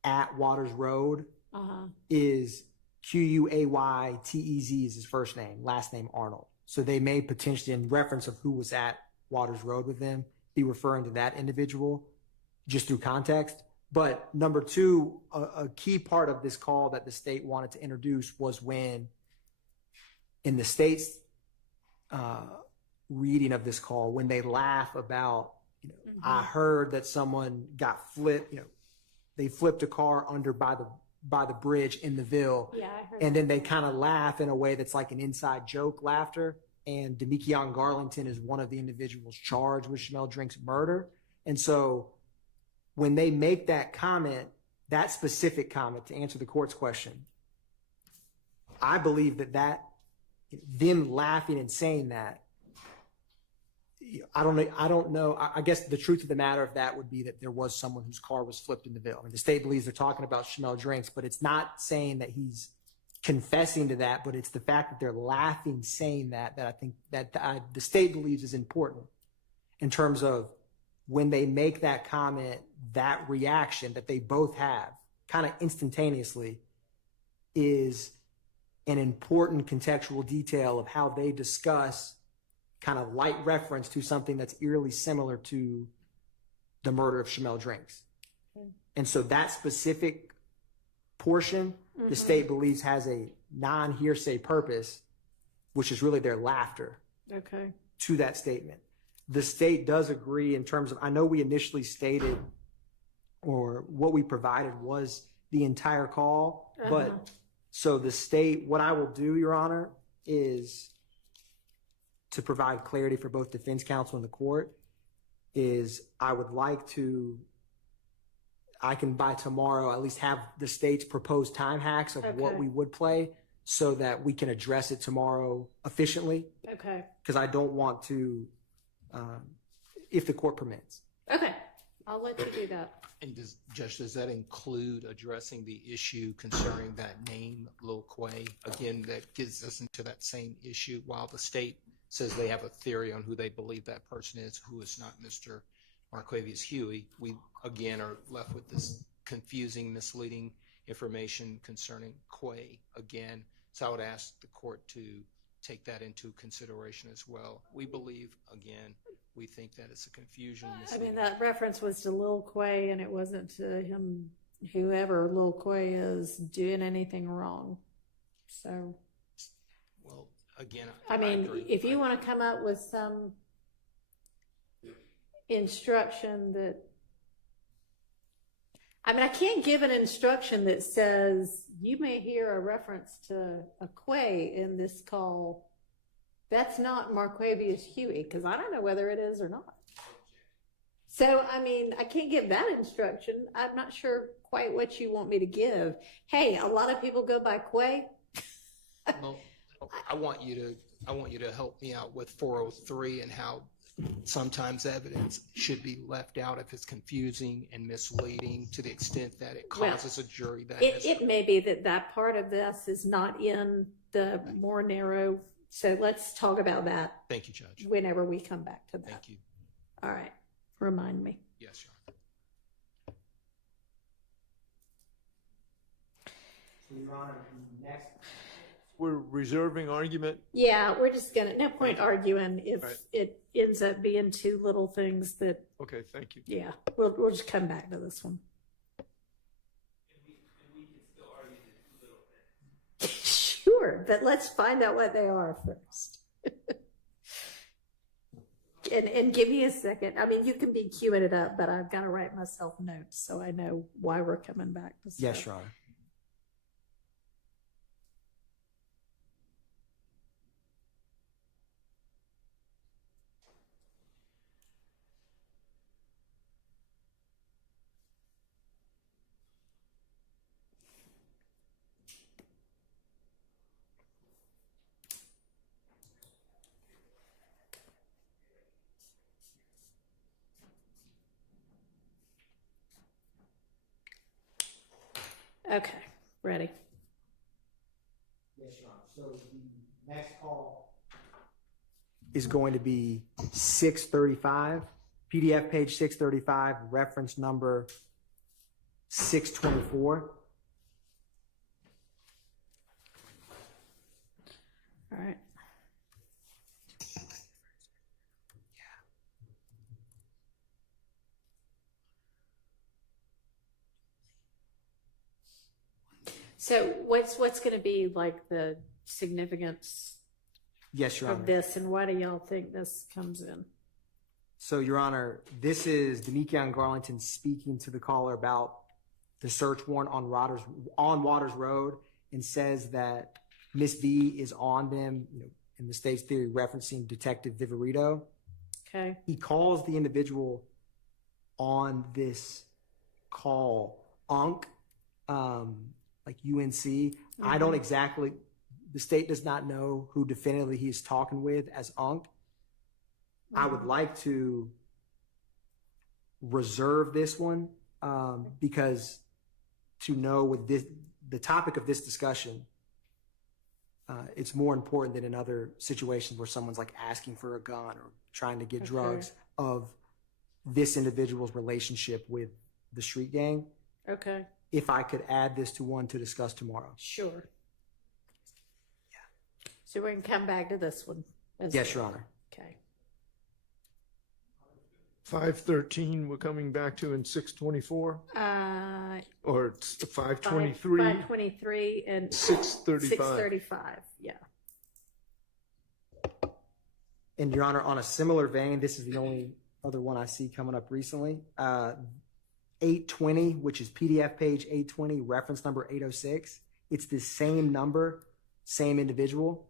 at Waters Road is Quaytez is his first name, last name Arnold. So they may potentially, in reference of who was at Waters Road with them, be referring to that individual just through context. But number two, a key part of this call that the state wanted to introduce was when, in the state's reading of this call, when they laugh about I heard that someone got flipped, they flipped a car under by the bridge in the Ville. Yeah, I heard And that. then they kind of laugh in a way that's like an inside joke laughter. And Demikion Garlington is one of the individuals charged with Shamel Drink's murder. And so when they make that comment, that specific comment, to answer the court's question, I believe that them laughing and saying that, I don't know. I guess the truth of the matter of that would be that there was someone whose car was flipped in the Ville. I mean, the state believes they're talking about Shamel Drinks, but it's not saying that he's confessing to that, but it's the fact that they're laughing saying that I think that the state believes is important in terms of when they make that comment, that reaction that they both have kind of instantaneously is an important contextual detail of how they discuss kind of light reference to something that's eerily similar to the murder of Shamel Drinks. And so that specific portion, the state believes has a non-hearsay purpose, which is really their laughter to that statement. The state does agree in terms of, I know we initially stated, or what we provided was the entire call, but so the state, what I will do, Your Honor, is to provide clarity for both defense counsel and the court, is I would like to, I can by tomorrow at least have the state's proposed time hacks of what we would play so that we can address it tomorrow efficiently. Okay. Because I don't want to, if the court permits. Okay. I'll let you do that. And does that include addressing the issue concerning that name, Lil Quay? Again, that gets us into that same issue. While the state says they have a theory on who they believe that person is, who is not Mr. Marquavius Huey, we again are left with this confusing, misleading information concerning Quay again. So I would ask the court to take that into consideration as well. We believe, again, we think that it's a confusion. I mean, that reference was to Lil Quay, and it wasn't to him, whoever Lil Quay is, doing anything wrong. So, well, again, I mean, if you want to come up with some instruction that, I mean, I can't give an instruction that says you may hear a reference to a Quay in this call. That's not Marquavius Huey, because I don't know whether it is or not. So, I mean, I can't give that instruction. I'm not sure quite what you want me to give. Hey, a lot of people go by Quay. Well, I want you to help me out with 403 and how sometimes evidence should be left out if it's confusing and misleading to the extent that it causes a jury that it may be that part of this is not in the more narrow. So let's talk about that. Thank you, Judge. Whenever we come back to that. Thank you. All right. Remind me. Yes, Your Honor. Next. We're reserving argument. Yeah, we're just gonna, no point arguing if it ends up being two little things that. Okay, thank you. Yeah, we'll just come back to this one. Sure, but let's find out what they are first. and give me a second. I mean, you can be queuing it up, but I've got to write myself notes so I know why we're coming back to stuff. Yes, Your Honor. Okay, ready. Yes, Your Honor. So the next call is going to be 635, PDF page 635, reference number 624. All right. So what's going to be like the significance Yes, Your of Honor. this, and why do y'all think this comes in? So, Your Honor, this is Demekion Garlington speaking to the caller about the search warrant on Waters Road, and says that Miss V is on them, in the state's theory referencing Detective Viverito. Okay. He calls the individual on this call Unc, like UNC. I don't exactly, the state does not know who definitively he's talking with as Unc. I would like to reserve this one because to know with this, the topic of this discussion, it's more important than in other situations where someone's like asking for a gun or trying to get drugs, of this individual's relationship with the street gang. Okay. If I could add this to one to discuss tomorrow. Sure. Yeah. So we can come back to this one. Yes, Your Honor. Okay. 513 we're coming back to in 624? Or it's 523? 523 and 635. 635, yeah. And Your Honor, on a similar vein, this is the only other one I see coming up recently. 820, which is PDF page 820, reference number 806. It's the same number, same individual.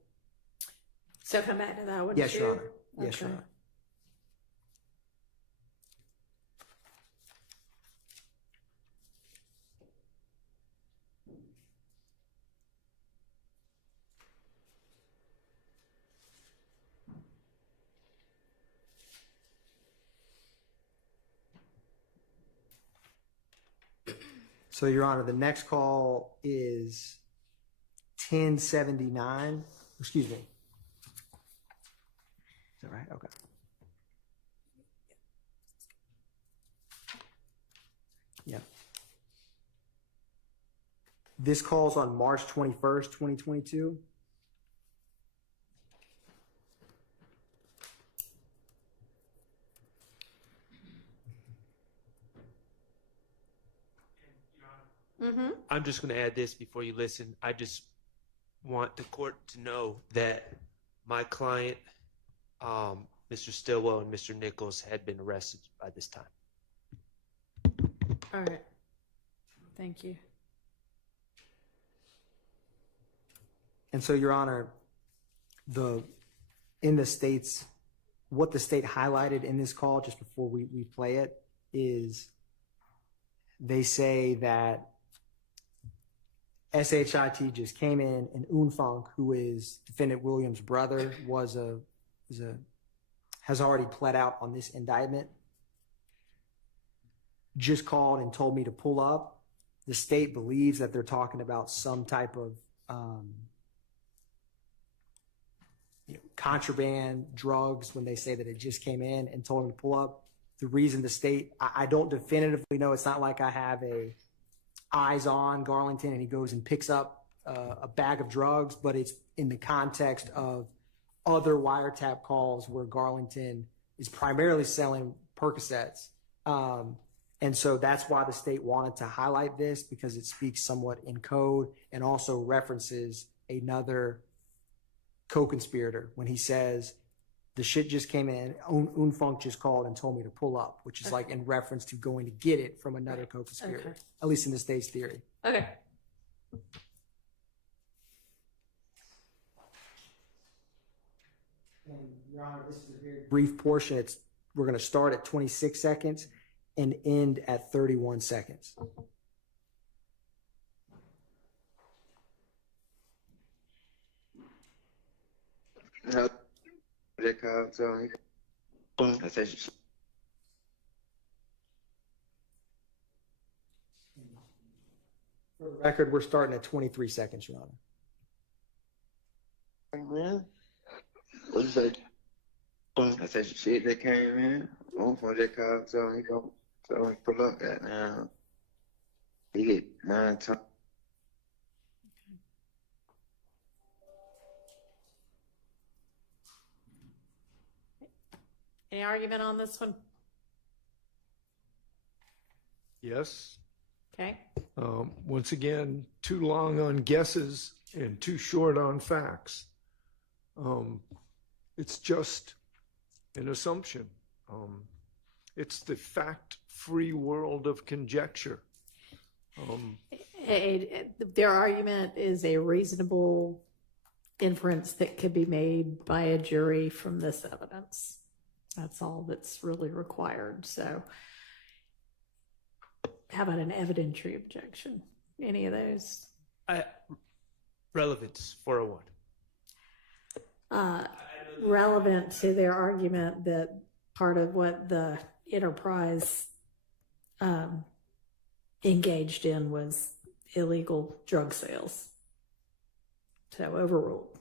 So come back to that one. Yes, too? Your Honor. Yes, Okay. Your Honor. So, Your Honor, the next call is 1079. Excuse me. Is that right? Okay. Yeah. This call's on March 21st, 2022. I'm just going to add this before you listen. I just want the court to know that my client, Mr. Stillwell and Mr. Nichols, had been arrested by this time. All right. Thank you. And so, Your Honor, in the states, what the state highlighted in this call, just before we play it, is they say that SHIT just came in, and Unfunk, who is Defendant Williams' brother, has already pled out on this indictment, just called and told me to pull up. The state believes that they're talking about some type of contraband drugs when they say that it just came in and told him to pull up. The reason the state, I don't definitively know, it's not like I have a eyes on Garlington and he goes and picks up a bag of drugs, but it's in the context of other wiretap calls where Garlington is primarily selling Percocets. And so that's why the state wanted to highlight this, because it speaks somewhat in code and also references another co-conspirator when he says, the shit just came in, Unfunk just called and told me to pull up, which is like in reference to going to get it from another co-conspirator, at least in the state's theory. Okay. And Your Honor, this is a very brief portion. We're going to start at 26 seconds and end at 31 seconds. For the record, we're starting at 23 seconds, Your Honor. Man, what you say? I said shit that came in. I'm for that car, so he go, so he pull up that now. He get 9 times. Any argument on this one? Yes. Okay. Once again, too long on guesses and too short on facts. It's just an assumption. It's the fact-free world of conjecture. Their argument is a reasonable inference that could be made by a jury from this evidence. That's all that's really required. So how about an evidentiary objection? Any of those? Relevance 401. Relevant to their argument that part of what the enterprise engaged in was illegal drug sales. So overruled.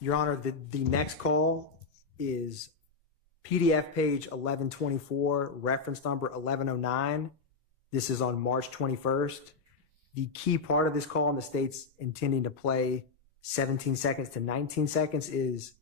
Your Honor, the next call is PDF page 1124, reference number 1109. This is on March 21st. The key part of this call, and the state's intending to play 17 seconds to 19 seconds, is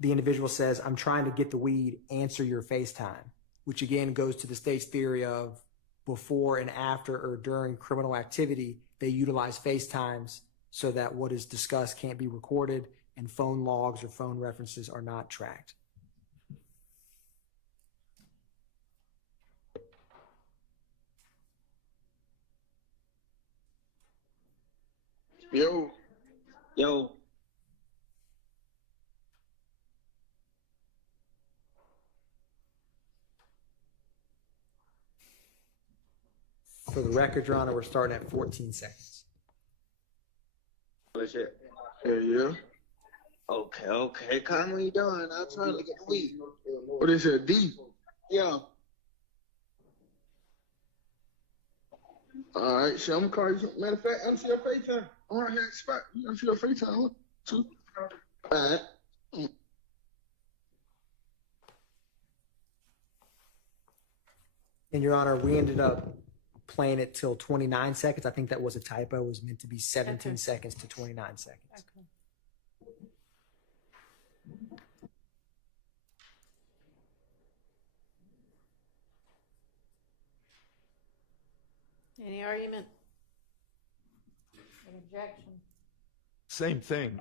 the individual says, "I'm trying to get the weed, answer your FaceTime," which again goes to the state's theory of before and after or during criminal activity, they utilize FaceTimes so that what is discussed can't be recorded and phone logs or phone references are not tracked. Yo. For the record, Your Honor, we're starting at 14 seconds. What's it? Yeah. Okay. Cotton, what you doing? I'm trying to get the weed. What is it? D? Yeah. All right, shit, I'm gonna call you. Matter of fact, I'm see your FaceTime. I'm right here at the spot. I'm see your FaceTime. Look, too. All right. And Your Honor, we ended up playing it till 29 seconds. I think that was a typo. It was meant to be 17 seconds to 29 seconds. Okay. Any argument? An objection? Same thing.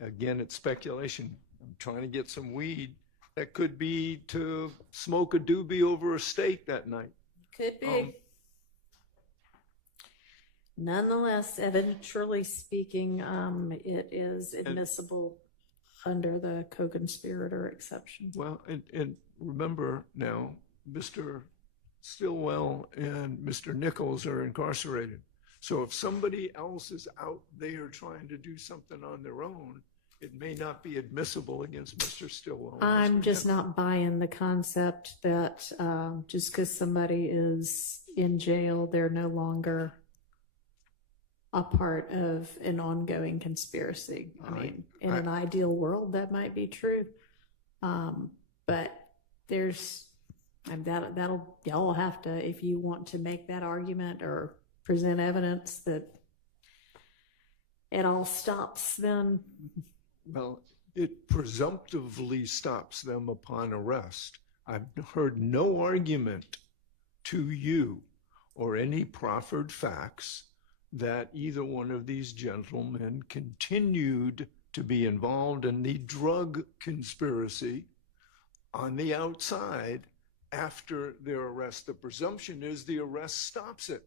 Again, it's speculation. I'm trying to get some weed. That could be to smoke a doobie over a steak that night. Could be. Nonetheless, eventually speaking, it is admissible under the co-conspirator exception. Well, and remember now, Mr. Stillwell and Mr. Nichols are incarcerated. So if somebody else is out there trying to do something on their own, it may not be admissible against Mr. Stillwell. I'm just not buying the concept that just because somebody is in jail, they're no longer a part of an ongoing conspiracy. I mean, in an ideal world, that might be true. But there's, that'll, y'all have to, if you want to make that argument or present evidence that it all stops, then. Well, it presumptively stops them upon arrest. I've heard no argument to you or any proffered facts that either one of these gentlemen continued to be involved in the drug conspiracy on the outside after their arrest. The presumption is the arrest stops it.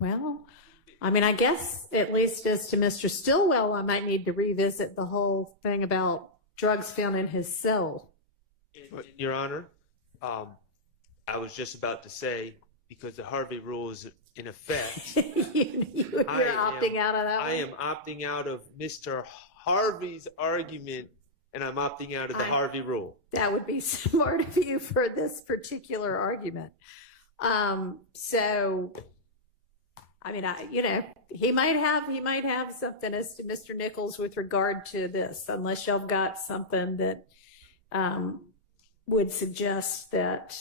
Well, I mean, I guess at least as to Mr. Stillwell, I might need to revisit the whole thing about drugs found in his cell. Your Honor, I was just about to say, because the Harvey rule is in effect, You're opting out of that one? I am opting out of Mr. Harvey's argument, and I'm opting out of the Harvey rule. That would be smart of you for this particular argument. So, I mean, he might have something as to Mr. Nichols with regard to this, unless y'all got something that would suggest that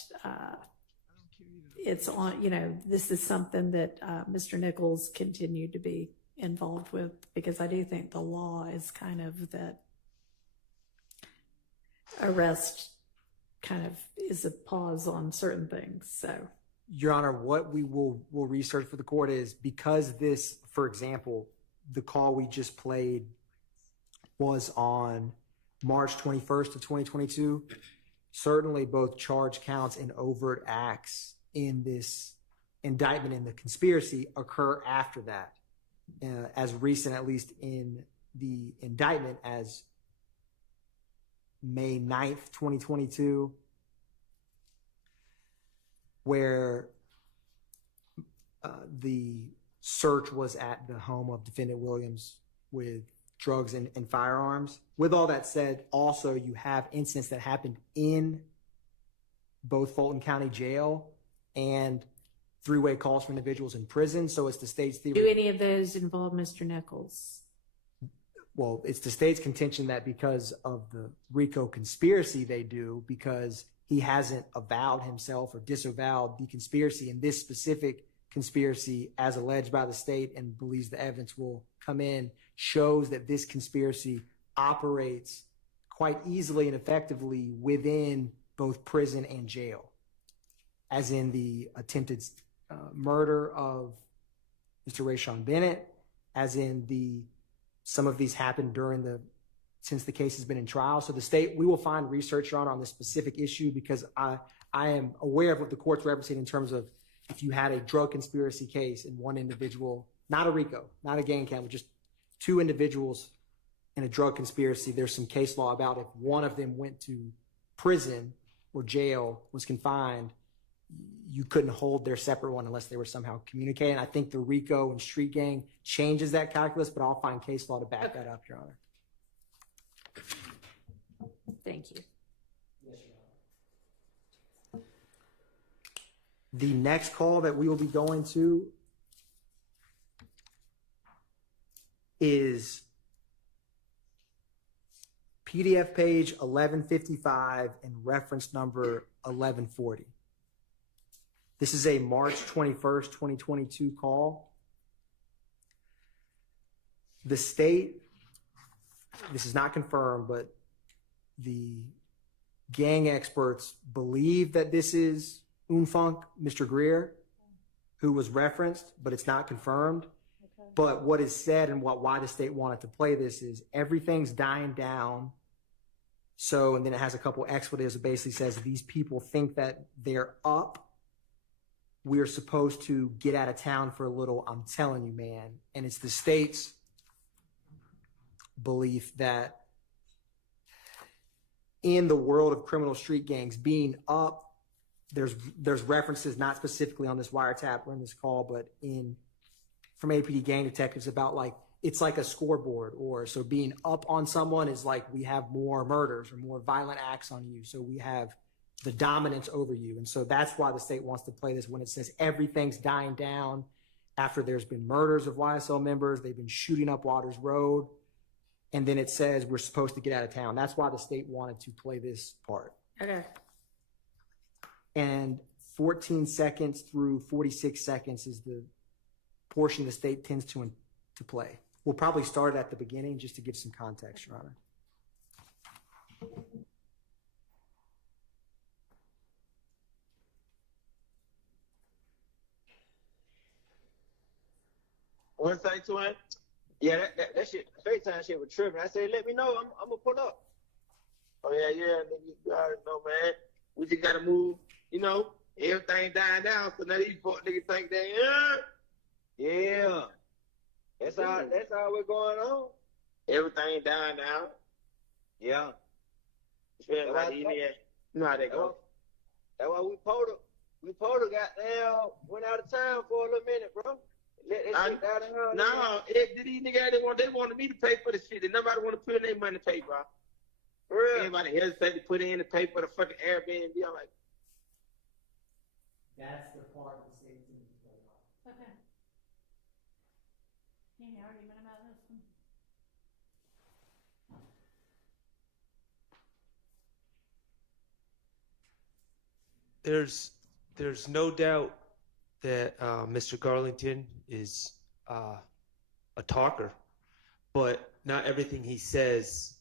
it's on, this is something that Mr. Nichols continued to be involved with, because I do think the law is kind of that arrest kind of is a pause on certain things. So, Your Honor, what we will research for the court is, because this, for example, the call we just played was on March 21st of 2022. Certainly both charge counts and overt acts in this indictment in the conspiracy occur after that, as recent, at least in the indictment, as May 9th, 2022, where the search was at the home of defendant Williams with drugs and firearms. With all that said, also you have incidents that happened in both Fulton County Jail and three-way calls from individuals in prison. So it's the state's theory. Do any of those involve Mr. Nichols? Well, it's the state's contention that because of the RICO conspiracy they do, because he hasn't avowed himself or disavowed the conspiracy in this specific conspiracy as alleged by the state, and believes the evidence will come in, shows that this conspiracy operates quite easily and effectively within both prison and jail, as in the attempted murder of Mr. Rayshawn Bennett, as in some of these happened since the case has been in trial. So the state, we will find research on this specific issue, because I am aware of what the court's representing in terms of if you had a drug conspiracy case and one individual, not a RICO, not a gang count, but just two individuals in a drug conspiracy, there's some case law about if one of them went to prison or jail, was confined, you couldn't hold their separate one unless they were somehow communicating. I think the RICO and street gang changes that calculus, but I'll find case law to back that up, Your Honor. Thank you. The next call that we will be going to is PDF page 1155 and reference number 1140. This is a March 21st, 2022 call. The state, this is not confirmed, but the gang experts believe that this is Unfunk, Mr. Greer, who was referenced, but it's not confirmed. Okay. But what is said and why the state wanted to play this is everything's dying down. So, and then it has a couple expletives. It basically says these people think that they're up. We're supposed to get out of town for a little. I'm telling you, man. And it's the state's belief that in the world of criminal street gangs, being up, there's references, not specifically on this wiretap or in this call, but from APD gang detectives about like, it's like a scoreboard, or so being up on someone is like we have more murders or more violent acts on you. So we have the dominance over you. And so that's why the state wants to play this when it says everything's dying down after there's been murders of YSL members. They've been shooting up Waters Road. And then it says we're supposed to get out of town. That's why the state wanted to play this part. Okay. And 14 seconds through 46 seconds is the portion the state tends to play. We'll probably start at the beginning just to give some context, Your Honor. One say to him, yeah, that shit, FaceTime shit was tripping. I said, let me know, I'm gonna pull up. Oh yeah, nigga, you already know, man. We just gotta move, everything dying down, so now these fuck niggas think they, yeah. That's how we're going on. Everything dying down. Yeah. You know how that goes. That's why we pulled goddamn went out of town for a little minute, bro. Let that shit down the house. No, these niggas they wanted me to pay for the shit. And nobody want to put in their money to pay, bro. For real. Everybody hesitate to put in to pay for the fucking Airbnb. I'm like, that's the part of the state team. Okay. Any argument about this one? There's no doubt that Mr. Garlington is a talker, but not everything he says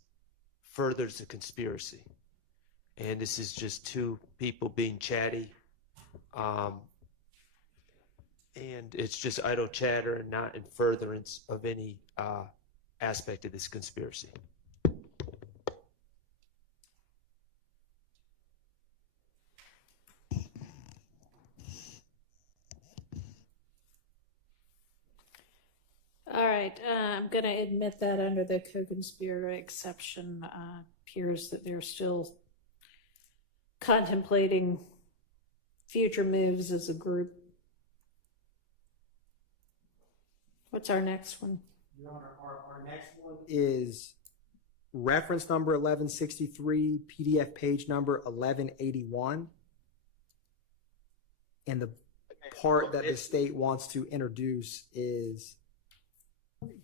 furthers the conspiracy. And this is just two people being chatty. And it's just idle chatter and not in furtherance of any aspect of this conspiracy. All right, I'm going to admit that under the co-conspirator exception, appears that they're still contemplating future moves as a group. What's our next one? Your Honor, our next one is reference number 1163, PDF page number 1181. And the part that the state wants to introduce is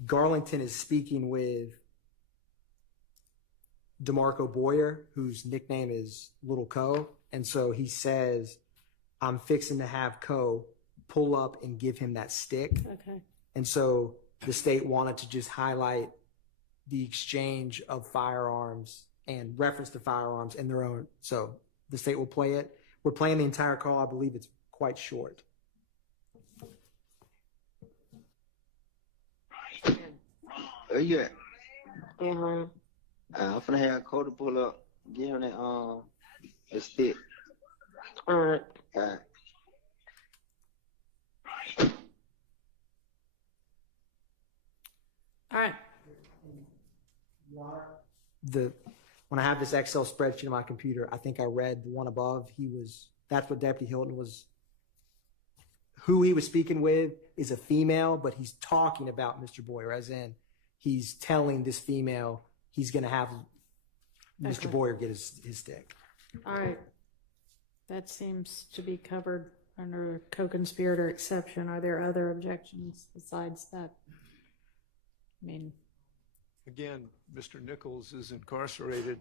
Garlington is speaking with DeMarco Boyer, whose nickname is Little Co. And so he says, I'm fixing to have Co pull up and give him that stick. Okay. And so the state wanted to just highlight the exchange of firearms and reference to firearms in their own. So the state will play it. We're playing the entire call. I believe it's quite short. Where you at? I'm finna have Cody pull up. Give him that stick. Alright. All right. When I have this Excel spreadsheet on my computer, I think I read the one above. That's what Deputy Hilton was. Who he was speaking with is a female, but he's talking about Mr. Boyer, as in he's telling this female he's going to have Mr. Boyer get his stick. All right. That seems to be covered under co-conspirator exception. Are there other objections besides that? I mean, again, Mr. Nichols is incarcerated,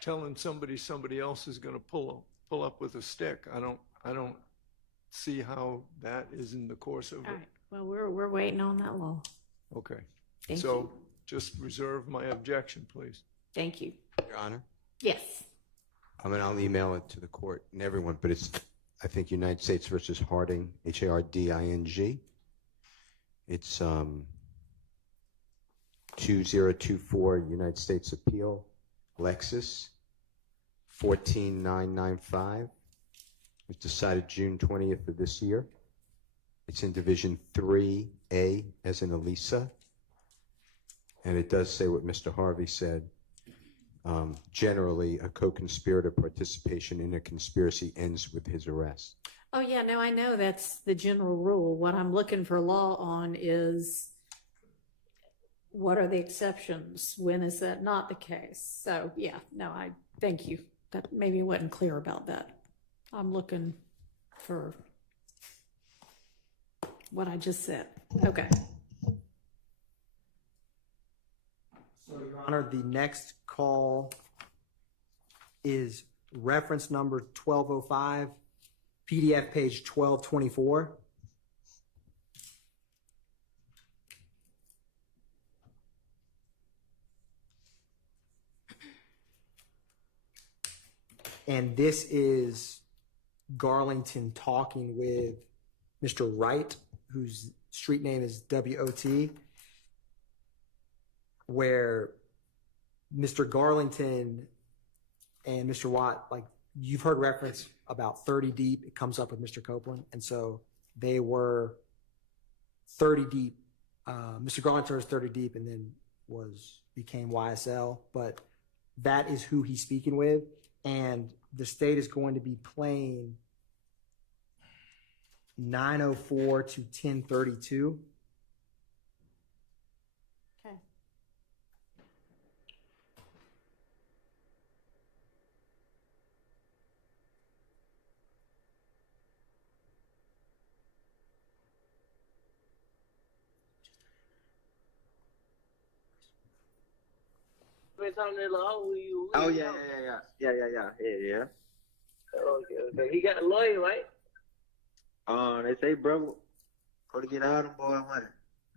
telling somebody else is going to pull up with a stick. I don't see how that is in the course of all it. right. Well, we're waiting on that law. Okay. Thank so you. Just reserve my objection, please. Thank you. Your Honor? Yes. I'll email it to the court and everyone, but it's, I think, United States versus Harding, Harding. It's 2024 United States Appeal, Lexus 14995. It was decided June 20th of this year. It's in Division 3A, as in Elisa. And it does say what Mr. Harvey said. Generally, a co-conspirator participation in a conspiracy ends with his arrest. Oh, yeah, no, I know that's the general rule. What I'm looking for law on is what are the exceptions? When is that not the case? So, yeah, no, I thank you. That maybe wasn't clear about that. I'm looking for what I just said. Okay. So, Your Honor, the next call is reference number 1205, PDF page 1224. And this is Garlington talking with Mr. Wright, whose street name is WOT, where Mr. Garlington and Mr. Watt, like you've heard reference about 30 deep, it comes up with Mr. Copeland. And so they were 30 deep. Mr. Garlington was 30 deep and then became YSL, but that is who he's speaking with. And the state is going to be playing 904 to 1032. Okay. Oh yeah. Okay. He got a lawyer, right? They say, bro, go to get all them boy money.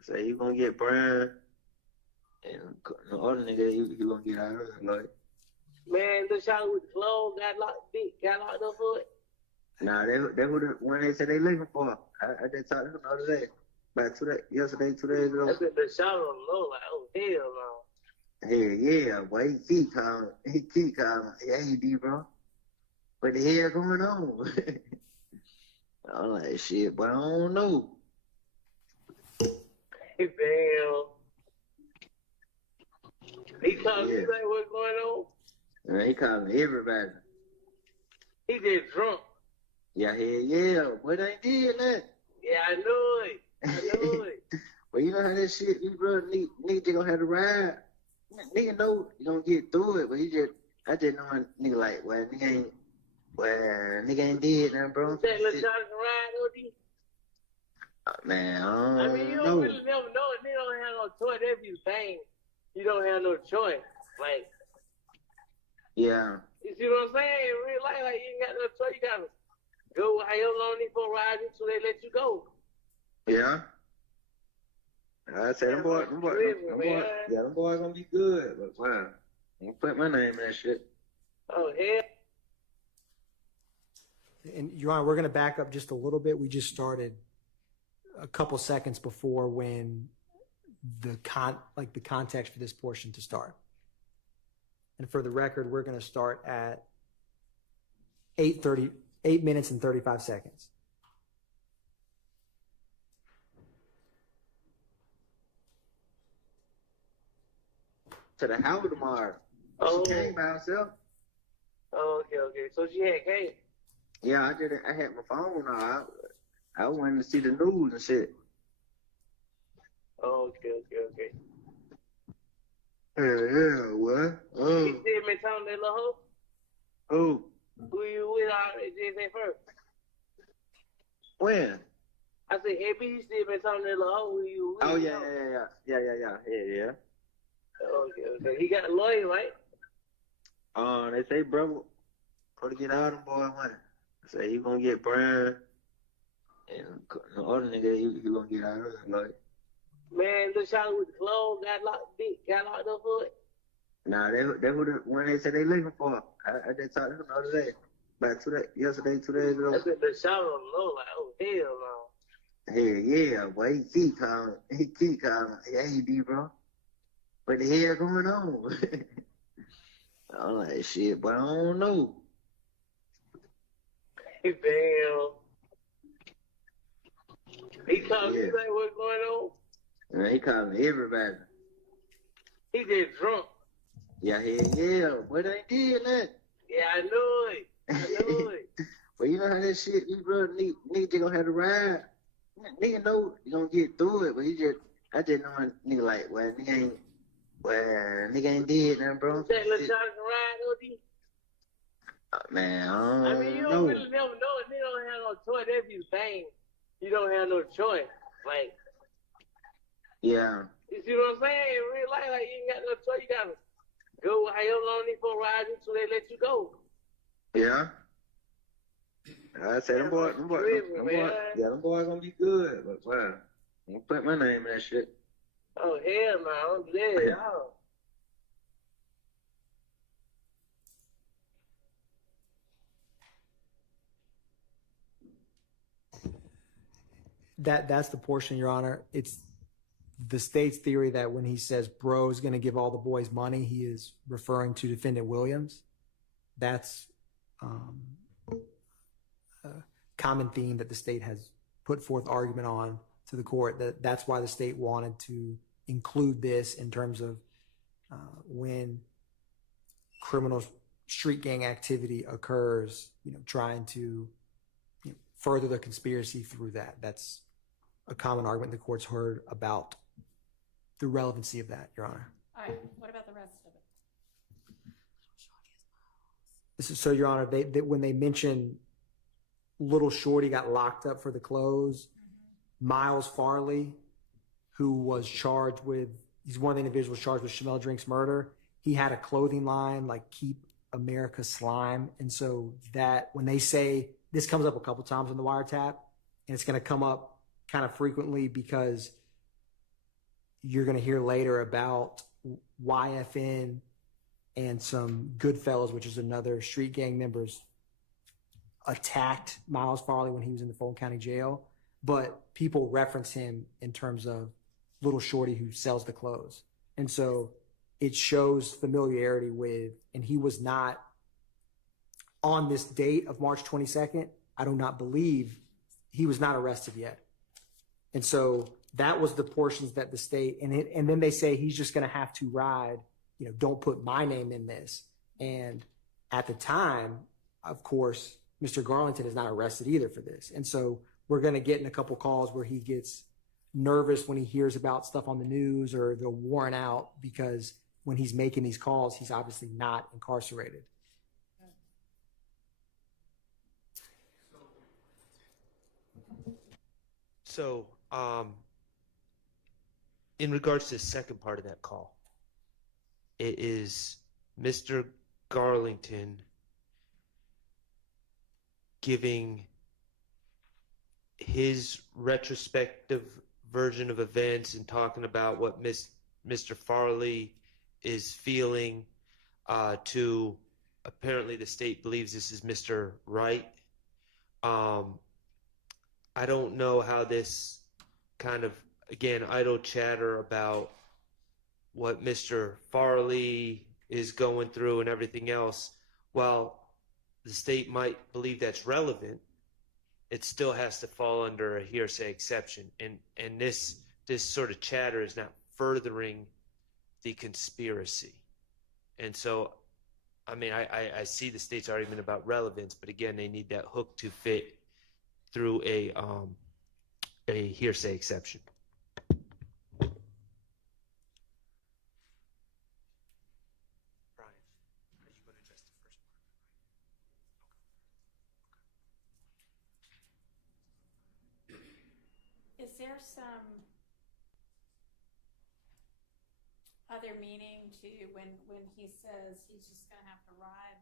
Say you gonna get Brian and the other nigga, you gonna get out of it, like. Man, the shot with the clothes got locked up for it. Nah, they who when they say they looking for. I just talked to them the other day. About 2 days ago. I said the shot on the low, like, oh hell no. Yeah, boy, he keep calling. Hey, D, bro. What the hell going on? I'm like, shit, but I don't know. Hey, Bam. He calling you like what's going on? Man, he calling everybody. He just drunk. Yeah, yeah. What I did that? Yeah, I knew it. I knew it. Well, you know how that shit, you brother, nigga gonna have to ride. Nigga know you gonna get through it, but I just know a nigga like, well, nigga ain't dead now, bro. That little Jonathan ride, OD? Man, I mean, you don't really never know it. They don't have no choice. If you bang, you don't have no choice. Like, yeah. you see what I'm saying? In real life, like, you ain't got no choice. You gotta go how long these folks ride until they let you go. Yeah. I said, them boys gonna be good, but wow, I'm gonna put my name in that shit. Oh, hell. And Your Honor, we're going to back up just a little bit. We just started a couple seconds before when the context for this portion to start. And for the record, we're going to start at 8 minutes and 35 seconds. To the house tomorrow. Oh. She came by herself. Oh, okay. So she had came. Yeah, I had my phone on. I wanted to see the news and shit. Oh, okay. Yeah, what? You see me telling that little hoe? Who? Who you with did that first? When? I said, hey, B, you see me telling that little hoe? Who you with? Oh, yeah. Okay. He got a lawyer, right? They say, brother, probably get out of them boy one. Say he gonna get Brian, and the other nigga, he gonna get out of it. Like, man, the shot with the clothes got locked up for it. Nah, they would when they said they looking for him. I just talked to him the other day. Yesterday, 2 days ago. I said the shot on the low, like, oh hell no. Hell yeah, boy, he keep calling. Hey, D, bro. What the hell going on? I'm like, shit, but I don't know. Hey, Bam. He calling you like what's going on? Man, he calling everybody. He just drunk. Yeah. What I did that? Yeah, I knew it. But you know how that shit, you brother, nigga gonna have to ride. Nigga know you gonna get through it, but I just know a nigga like, well, nigga ain't dead now, bro. That little Jonathan ride, OD? Man, I mean, you don't really never know it. They don't have no choice. If you bang, you don't have no choice. Like, yeah. You see what I'm saying? In real life, like, you ain't got no choice. You gotta go how long these folks ride until they let you go. Yeah. I said, them boys gonna be good, but wow, I'm gonna put my name in that shit. Oh, hell no, I'm dead, y'all. That's the portion, Your Honor. It's the state's theory that when he says bro is going to give all the boys money, he is referring to defendant Williams. That's a common theme that the state has put forth argument on to the court. That's why the state wanted to include this in terms of when criminal street gang activity occurs, trying to further the conspiracy through that. That's a common argument the court's heard about the relevancy of that, Your Honor. All right. What about the rest of it? So, Your Honor, they when they mention Little Shorty got locked up for the clothes, Miles Farley, who was charged with, he's one of the individuals charged with Shamel Drink's murder. He had a clothing line like Keep America Slime. And so that when they say, this comes up a couple times in the wiretap, and it's going to come up kind of frequently because you're going to hear later about YFN and some Goodfellas, which is another street gang members, attacked Miles Farley when he was in the Fulton County Jail. But people reference him in terms of Little Shorty who sells the clothes. And so it shows familiarity with, and he was not on this date of March 22nd. I do not believe he was not arrested yet. And so that was the portions that the state, and then they say he's just going to have to ride, don't put my name in this. And at the time, of course, Mr. Garlington is not arrested either for this. And so we're going to get in a couple calls where he gets nervous when he hears about stuff on the news or the warrant out, because when he's making these calls, he's obviously not incarcerated. So, in regards to the second part of that call, it is Mr. Garlington giving his retrospective version of events and talking about what Mr. Farley is feeling to, apparently the state believes this is Mr. Wright. I don't know how this kind of, again, idle chatter about what Mr. Farley is going through and everything else, while the state might believe that's relevant, it still has to fall under a hearsay exception. And this sort of chatter is not furthering the conspiracy. And so, I mean, I see the state's argument about relevance, but again, they need that hook to fit through a hearsay exception. Is there some other meaning to when he says he's just going to have to ride?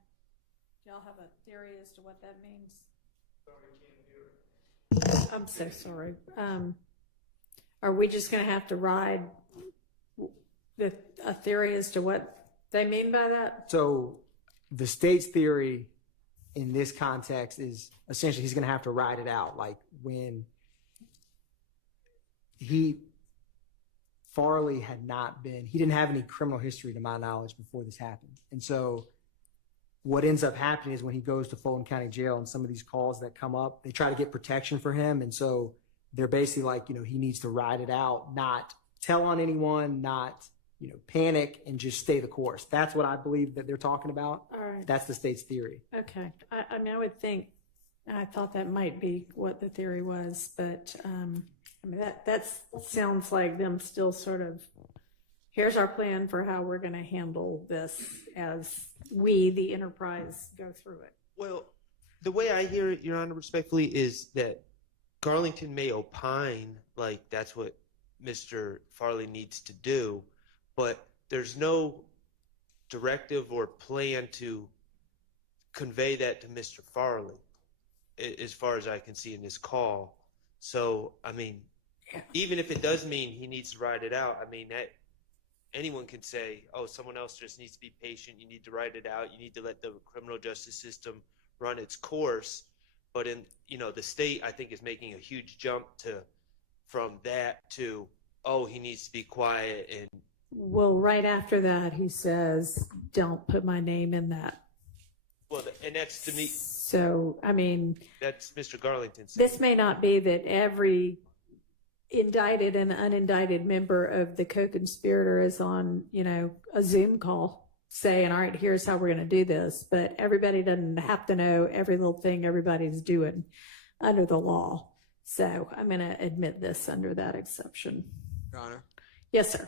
Do y'all have a theory as to what that means? I'm so sorry. Are we just going to have to ride? A theory as to what they mean by that? So the state's theory in this context is essentially he's going to have to ride it out. Like when Farley he didn't have any criminal history to my knowledge before this happened. And so what ends up happening is when he goes to Fulton County Jail and some of these calls that come up, they try to get protection for him. And so they're basically like, he needs to ride it out, not tell on anyone, not, panic, and just stay the course. That's what I believe that they're talking about. All right. That's the state's theory. Okay. I mean, I thought that might be what the theory was, but I mean, that sounds like them still sort of, here's our plan for how we're going to handle this as we, the enterprise, go through it. Well, the way I hear it, Your Honor, respectfully, is that Garlington may opine like that's what Mr. Farley needs to do, but there's no directive or plan to convey that to Mr. Farley, as far as I can see in this call. So, I mean, even if it does mean he needs to ride it out, I mean, that anyone can say, oh, someone else just needs to be patient. You need to ride it out. You need to let the criminal justice system run its course. But the state, I think, is making a huge jump from that to, oh, he needs to be quiet. And well, right after that, he says, don't put my name in that. Well, and that's to me. So, I mean, that's Mr. Garlington. This may not be that every indicted and unindicted member of the co-conspirator is on, a Zoom call saying, all right, here's how we're going to do this. But everybody doesn't have to know every little thing everybody's doing under the law. So I'm going to admit this under that exception. Your Honor? Yes, sir.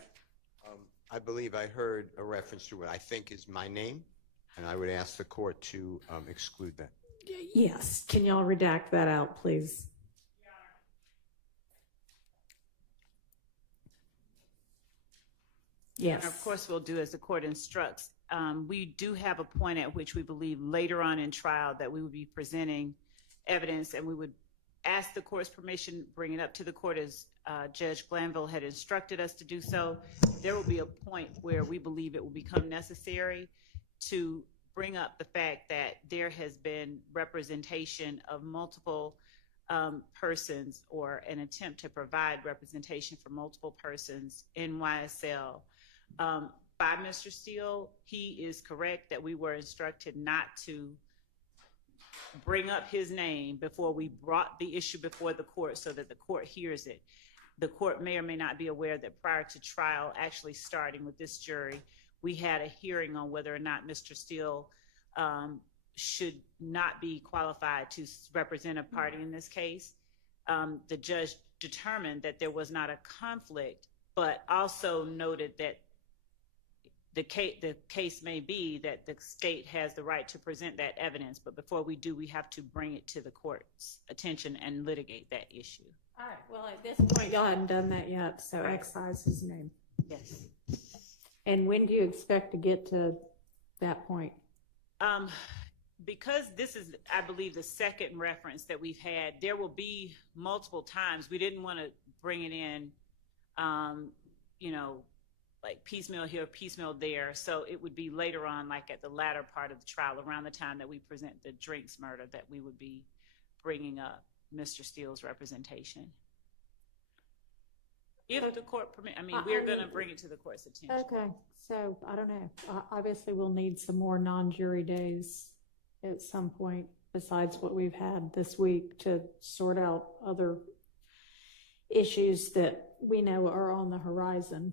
I believe I heard a reference to what I think is my name, and I would ask the court to exclude that. Yes. Can y'all redact that out, please? Yes. And of course, we'll do as the court instructs. We do have a point at which we believe later on in trial that we would be presenting evidence, and we would ask the court's permission, bring it up to the court as Judge Glanville had instructed us to do so. There will be a point where we believe it will become necessary to bring up the fact that there has been representation of multiple persons, or an attempt to provide representation for multiple persons in YSL. By Mr. Steele, he is correct that we were instructed not to bring up his name before we brought the issue before the court so that the court hears it. the court may or may not be aware that prior to trial actually starting with this jury, we had a hearing on whether or not Mr. Steele should not be qualified to represent a party in this case. The judge determined that there was not a conflict, but also noted that the case may be that the state has the right to present that evidence, but before we do, we have to bring it to the court's attention and litigate that issue. All right. Well, at this point, y'all haven't done that yet, so excise his name. Yes. And when do you expect to get to that point? Because this is, I believe, the second reference that we've had, there will be multiple times. We didn't want to bring it in, like piecemeal here, piecemeal there. So it would be later on, like at the latter part of the trial, around the time that we present the Drinks murder, that we would be bringing up Mr. Steele's representation. If the court permit, we're going to bring it to the court's attention. Okay. So I don't know. Obviously, we'll need some more non-jury days at some point besides what we've had this week to sort out other issues that we know are on the horizon.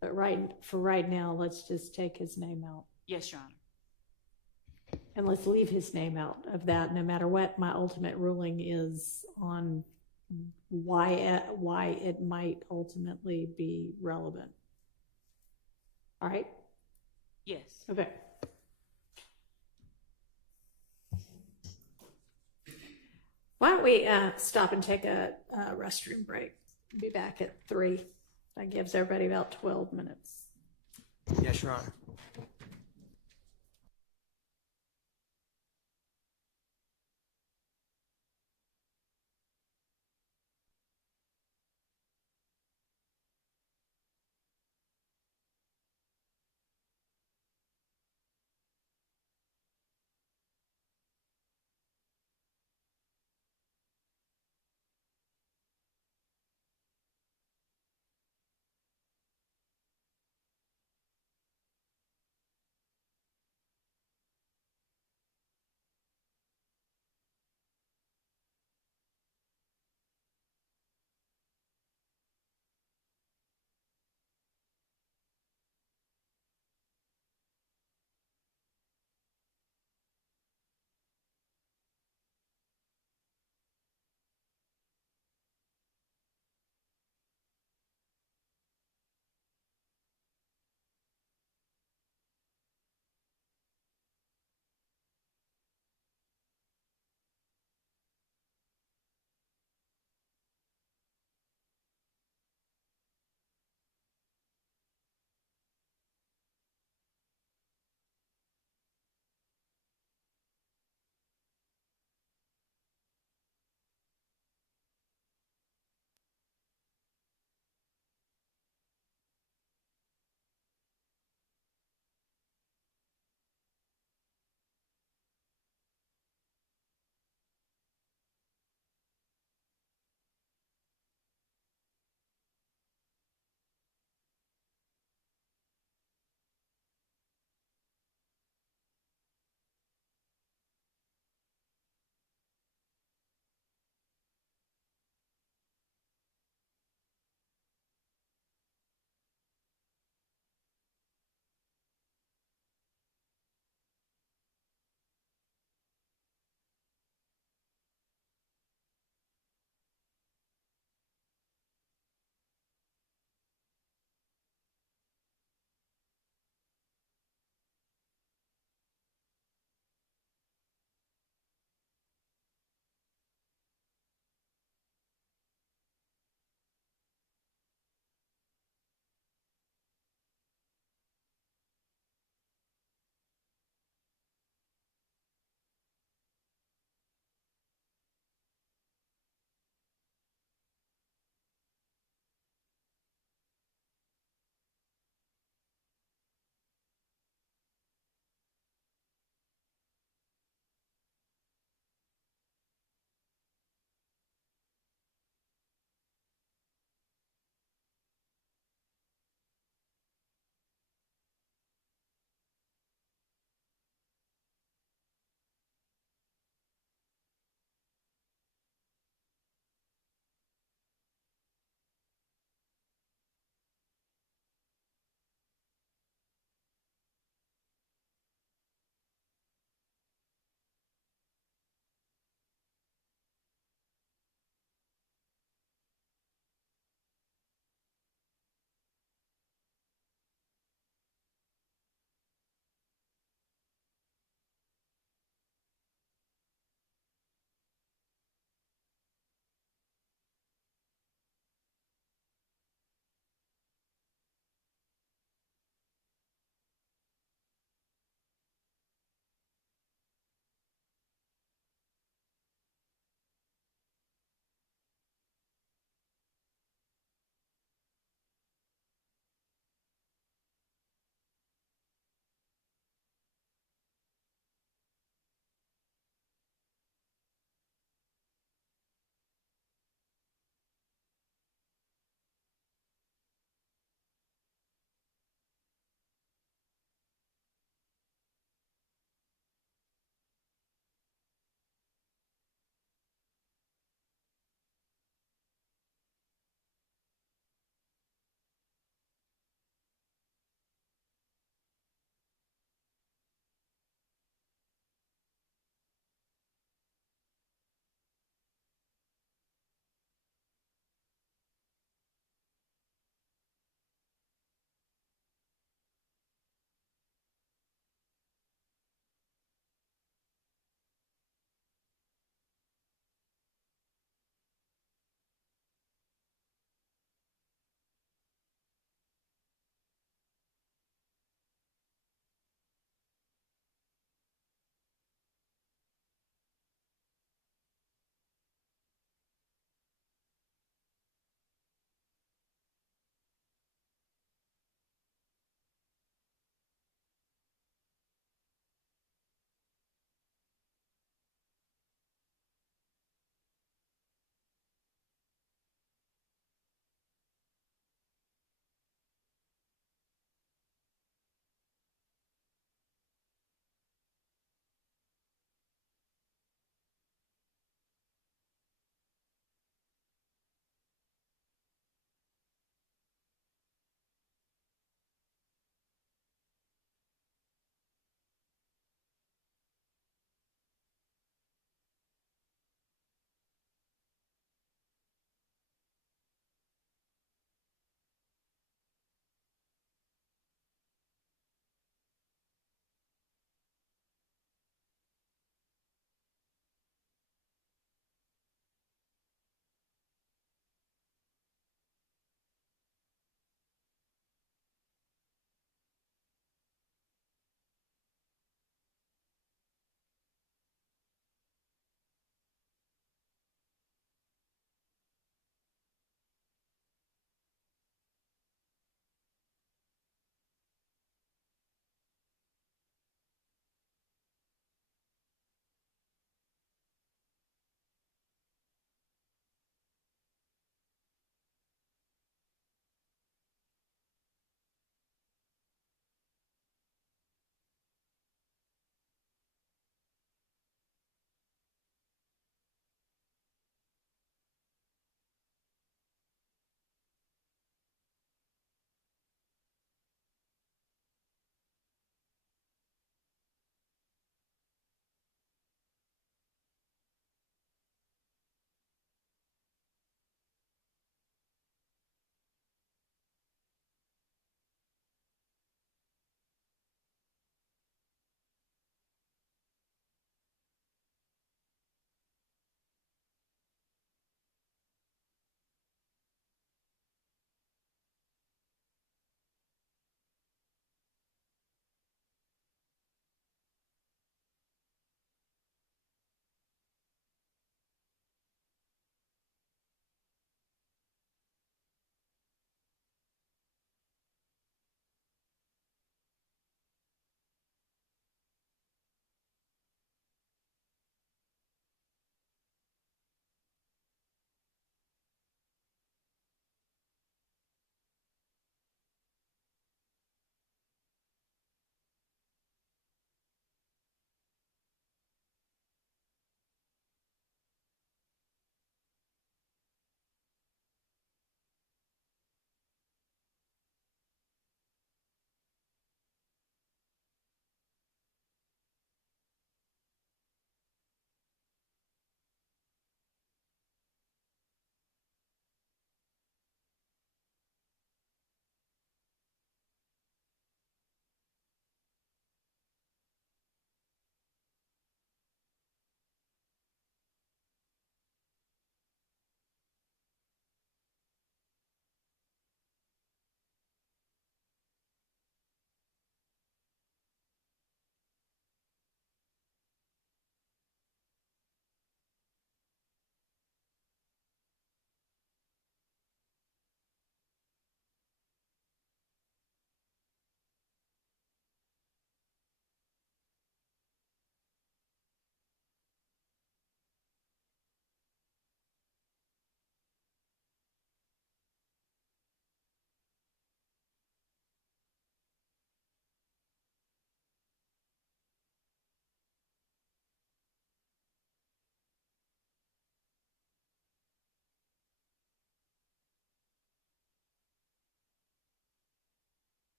But for right now, let's just take his name out. Yes, Your Honor. And let's leave his name out of that, no matter what my ultimate ruling is on why it might ultimately be relevant. All right? Yes. Okay. Why don't we stop and take a restroom break? Be back at 3. That gives everybody about 12 minutes. Yes, Your Honor.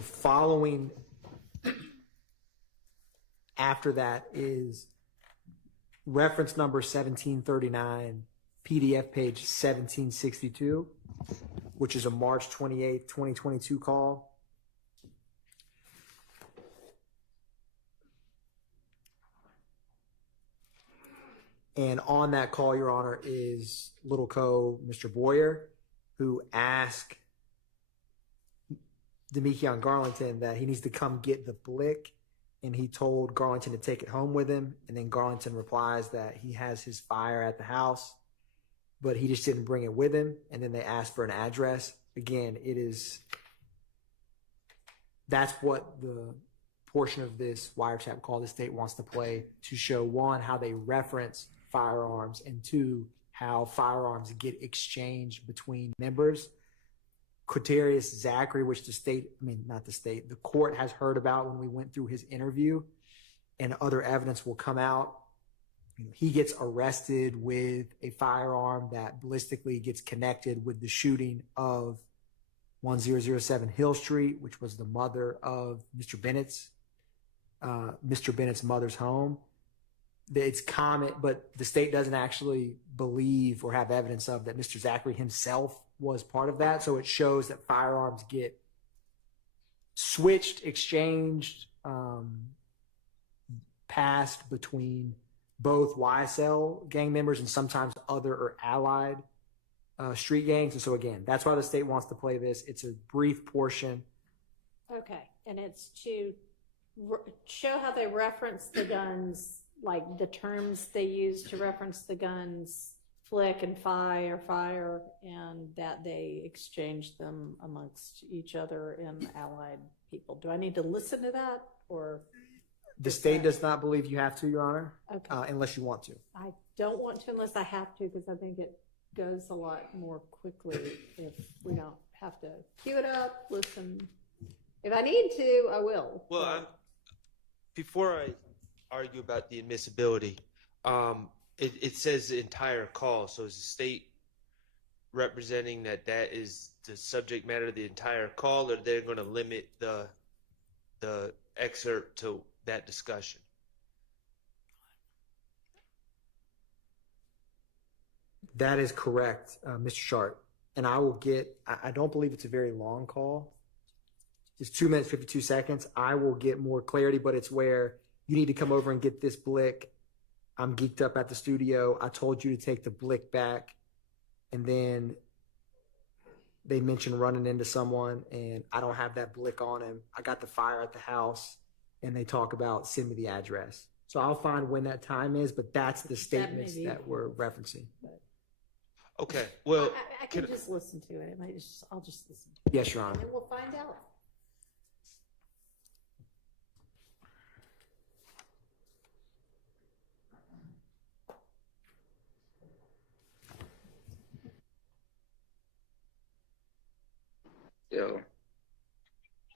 following after that is reference number 1739, PDF page 1762, which is a March 28th, 2022 call. And on that call, Your Honor, is Little Co. Mr. Boyer, who asked Demekion Garlington that he needs to come get the blick, and he told Garlington to take it home with him. And then Garlington replies that he has his fire at the house, but he just didn't bring it with him. And then they asked for an address. Again, that's what the portion of this wiretap call the state wants to play to show, one, how they reference firearms, and two, how firearms get exchanged between members. Quaterius Zachary, which the court has heard about when we went through his interview, and other evidence will come out. He gets arrested with a firearm that ballistically gets connected with the shooting of 1007 Hill Street, which was the mother of Mr. Bennett's mother's home. It's common, but the state doesn't actually believe or have evidence of that Mr. Zachary himself was part of that. So it shows that firearms get switched, exchanged, passed between both YSL gang members and sometimes other or allied street gangs. And so again, that's why the state wants to play this. It's a brief portion. Okay, and it's to show how they reference the guns, like the terms they use to reference the guns, flick and fire, and that they exchange them amongst each other and allied people. Do I need to listen to that, or? The state does not believe you have to, Your Honor, Okay. unless you want to. I don't want to unless I have to, because I think it goes a lot more quickly if we don't have to cue it up, listen. If I need to, I will. Well, before I argue about the admissibility, it says the entire call. So is the state representing that is the subject matter of the entire call, or they're going to limit the excerpt to that discussion? That is correct, Mr. Sharp. And I don't believe it's a very long call. It's 2 minutes, 52 seconds. I will get more clarity, but it's where you need to come over and get this blick. I'm geeked up at the studio. I told you to take the blick back. And then they mentioned running into someone, and I don't have that blick on him. I got the fire at the house, and they talk about send me the address. So I'll find when that time is, but that's the statements that we're referencing. Okay, well, I can just listen to it. I'll just listen to it. Yes, Your Honor. And then we'll find out. Yo.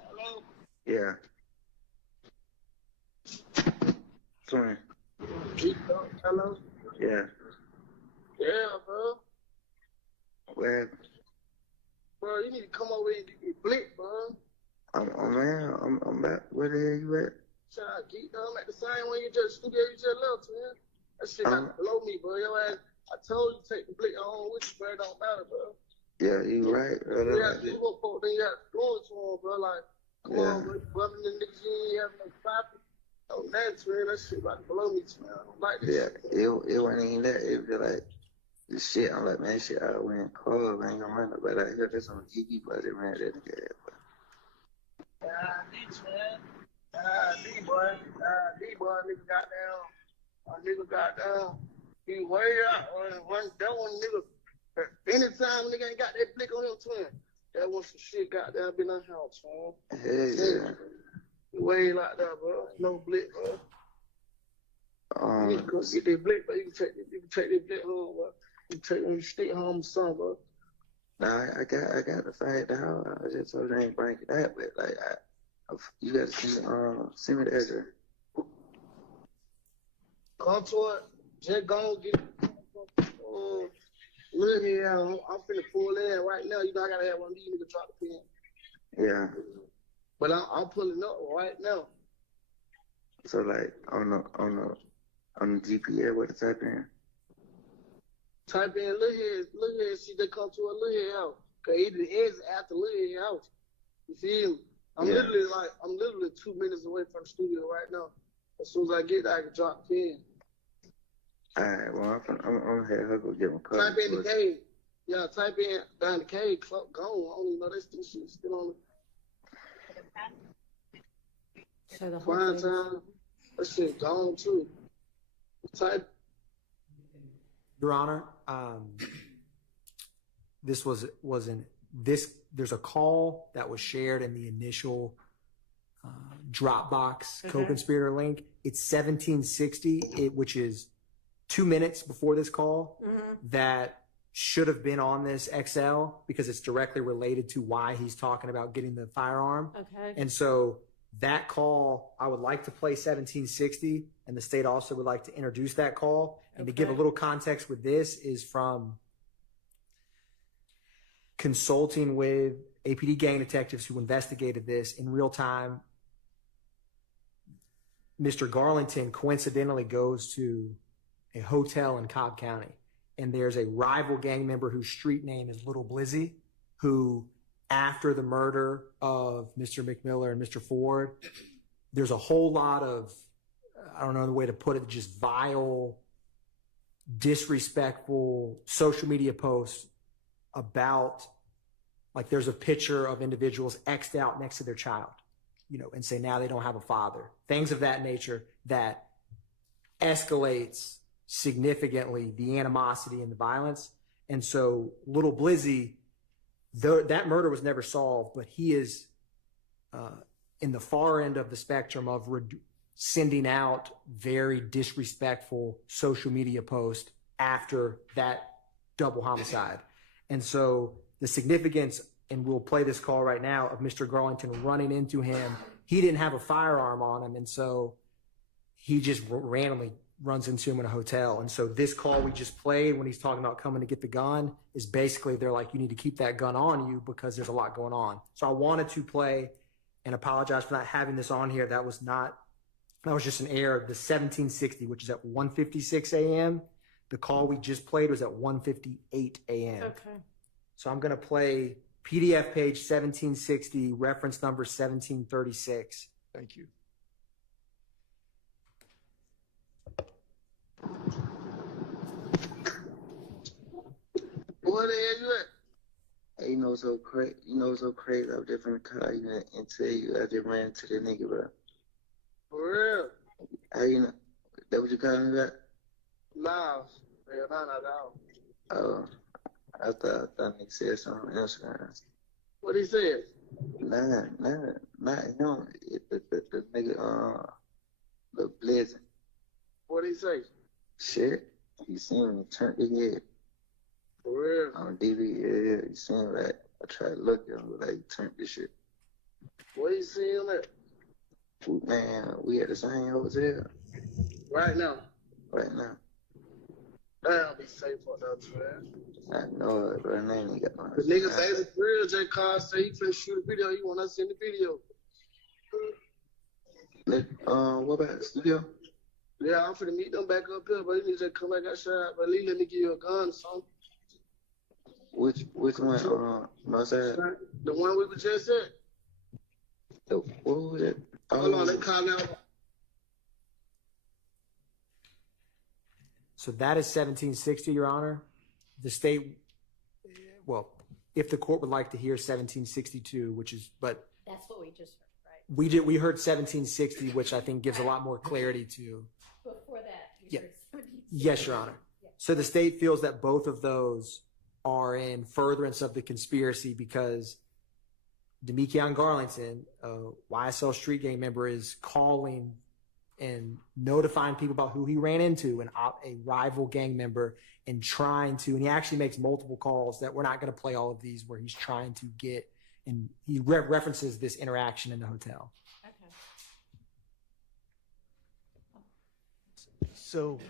Hello? Yeah. Twin. Hello? Yeah. Yeah, bro. Well, Bro, you need to come over and get your blick, bro. I'm back. Where the hell you at? Trying to geek down at the same one you just studio you just left, man. That shit got below me, bro. Your ass, I told you to take the blick home with you, bro. It don't matter, bro. Yeah, you right. Yeah, you go for then you got to go to him, bro. Like, come on, bro. Brother, the niggas, you ain't having no profit. Oh, that's man. That shit about to blow me, man. I don't like this Yeah, shit. it wasn't even that. It was just like the shit. I'm like, man, shit, I went club. I ain't gonna run nobody out here. There's some geeky, but they ran that nigga. D, man. D, boy. D, boy. Nigga got down. He way out. That one nigga. Anytime nigga ain't got that blick on him, twin. That was some shit got down been on house, man. Hey, yeah. Way like that, bro. No blick, bro. You can go get that blick, but you can take that blick home, bro. You take when you stay home or something, bro. Nah, I got the fire at the house. I just told you I ain't bring it that, but like, you gotta send me the address. Come to it. Just go get it. Look here, I'm finna pull in right now. You know I gotta have one of these niggas drop the pin. Yeah. But I'm pulling up right now. So like on the GPS, what to type in? Type in look here, see they come to a little head house. Cause it is after little head house. You feel me? I'm literally 2 minutes away from the studio right now. As soon as I get there, I can drop the pin. Alright, well I'm gonna have her go get my car. Type in the cave. Yeah, type in down the cave, gone. I don't even know that shit still on So the whole Fine thing. time. That shit gone too. Type. Your Honor, this wasn't this. There's a call that was shared in the initial Dropbox co-conspirator link. It's 1760, which is 2 minutes before this call. That should have been on this XL because it's directly related to why he's talking about getting the firearm. Okay. And so that call, I would like to play 1760, and the state also would like to introduce that call. And to give a little context with this is from consulting with APD gang detectives who investigated this in real time. Mr. Garlington coincidentally goes to a hotel in Cobb County, and there's a rival gang member whose street name is Little Blizzy, who, after the murder of Mr. McMiller and Mr. Ford, there's a whole lot of, I don't know the way to put it, just vile, disrespectful social media posts about, like, there's a picture of individuals X'd out next to their child, you know, and say now they don't have a father. Things of that nature that escalates significantly the animosity and the violence. And so Little Blizzy, that murder was never solved, but he is in the far end of the spectrum of sending out very disrespectful social media posts after that double homicide. And so the significance, and we'll play this call right now, of Mr. Garlington running into him, he didn't have a firearm on him, and so he just randomly runs into him in a hotel. And so this call we just played when he's talking about coming to get the gun is basically, they're like, you need to keep that gun on you because there's a lot going on. So I wanted to play and apologize for not having this on here. That was just an error. The 1760, which is at 1:56 a.m. The call we just played was at 1:58 a.m. Okay. So I'm going to play PDF page 1760, reference number 1736. Thank you. Where the hell you at? Hey, you know what's so crazy? I was just in the car and tell you I just ran into the nigga, bro. For real? How you know? That what you calling me back? Nah, not at all. Oh, I thought nigga said something on Instagram. What he said? Nah, not him. The nigga, the Blizzard. What he say? Shit, he seen me turn his head. For real? On DV, yeah, he seen like I tried to look at him, but like he turned this shit. What you seeing at? Man, we at the same hotel. Right now? Right now. Damn, be safe for that, man. I know it, but I ain't got my. The nigga say it's real. J. Carl say he finna shoot a video. He want us in the video. What about the studio? Yeah, I'm finna meet them back up here, but you need to come back outside. But at least let me give you a gun or something. Which one? My side? The one we were just at. What was it? Hold on, they call out. So that is 1760, Your Honor. The state, well, if the court would like to hear 1762, which is, but That's what we just heard, right? we heard 1760, which I think gives a lot more clarity to. Before that, Yeah. Yes, Your Honor. So the state feels that both of those are in furtherance of the conspiracy because Demekion Garlington, a YSL street gang member, is calling and notifying people about who he ran into, a rival gang member, and trying to, and he actually makes multiple calls that we're not going to play all of these, where he's trying to get, and he references this interaction in the hotel. Okay. So,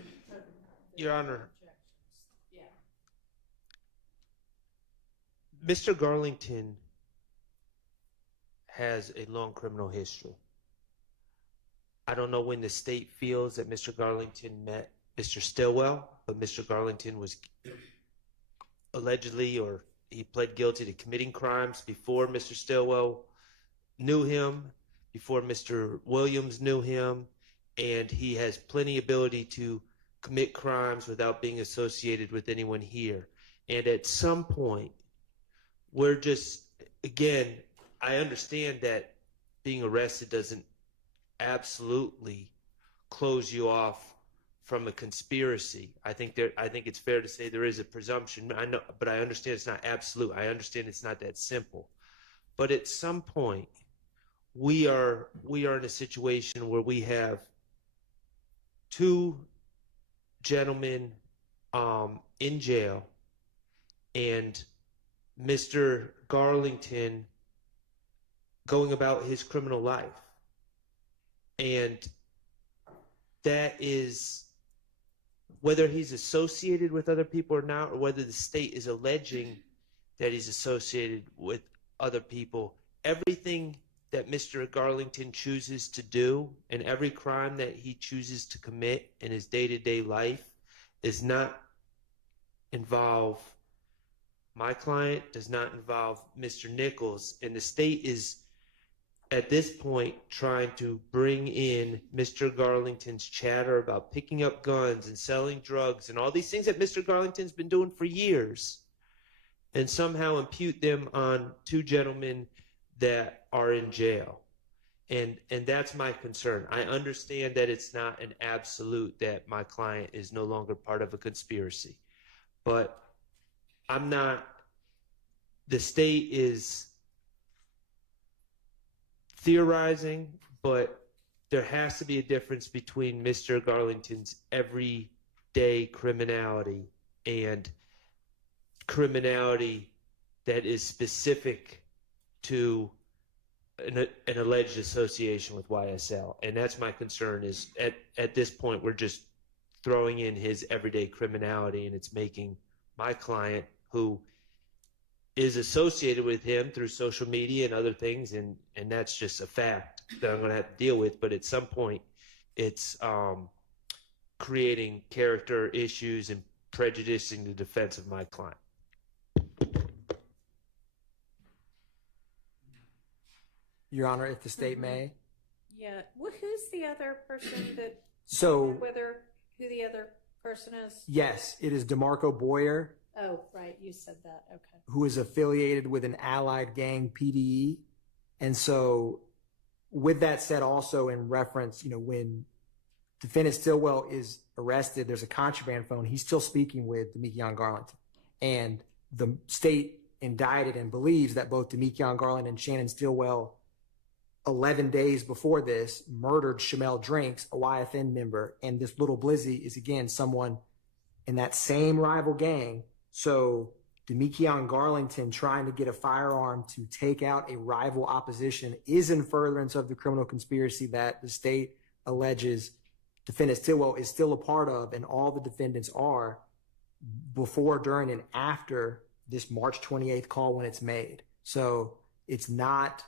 Your Honor, Mr. Garlington has a long criminal history. I don't know when the state feels that Mr. Garlington met Mr. Stillwell, but Mr. Garlington was allegedly, or he pled guilty to committing crimes before Mr. Stillwell knew him, before Mr. Williams knew him, and he has plenty ability to commit crimes without being associated with anyone here. And at some point, we're just, again, I understand that being arrested doesn't absolutely close you off from a conspiracy. I think it's fair to say there is a presumption. I know, but I understand it's not absolute. I understand it's not that simple. But at some point, we are in a situation where we have two gentlemen in jail, and Mr. Garlington going about his criminal life. And that is, whether he's associated with other people or not, or whether the state is alleging that he's associated with other people, everything that Mr. Garlington chooses to do and every crime that he chooses to commit in his day-to-day life does not involve my client, does not involve Mr. Nichols, and the state is at this point trying to bring in Mr. Garlington's chatter about picking up guns and selling drugs and all these things that Mr. Garlington's been doing for years, and somehow impute them on two gentlemen that are in jail. And that's my concern. I understand that it's not an absolute that my client is no longer part of a conspiracy, but the state is theorizing, but there has to be a difference between Mr. Garlington's everyday criminality and criminality that is specific to an alleged association with YSL. And that's my concern, is at this point we're just throwing in his everyday criminality, and it's making my client, who is associated with him through social media and other things, and that's just a fact that I'm going to have to deal with. But at some point, it's creating character issues and prejudicing the defense of my client. Your Honor, if the state may. Yeah. Well, who's the other person that? So, who the other person is? yes, it is DeMarco Boyer, Oh, right. You said that. Okay. who is affiliated with an allied gang, PDE. And so, with that said, also in reference, when defendant Stillwell is arrested, there's a contraband phone. He's still speaking with Demekion Garlington. And the state indicted and believes that both Demekion Garland and Shannon Stillwell, 11 days before this, murdered Shamel Drinks, a YFN member. And this little Blizzy is, again, someone in that same rival gang. So Demekion Garlington trying to get a firearm to take out a rival opposition is in furtherance of the criminal conspiracy that the state alleges defendant Stillwell is still a part of, and all the defendants are, before, during, and after this March 28th call when it's made. So it's not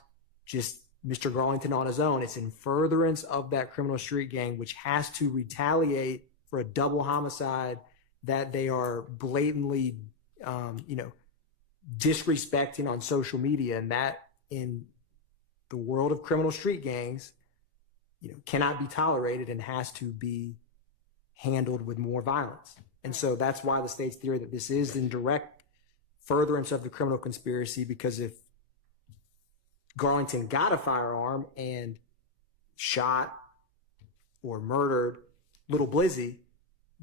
just Mr. Garlington on his own. It's in furtherance of that criminal street gang, which has to retaliate for a double homicide that they are blatantly, disrespecting on social media. And that, in the world of criminal street gangs, cannot be tolerated and has to be handled with more violence. And so that's why the state's theory that this is in direct furtherance of the criminal conspiracy, because if Garlington got a firearm and shot or murdered little Blizzy,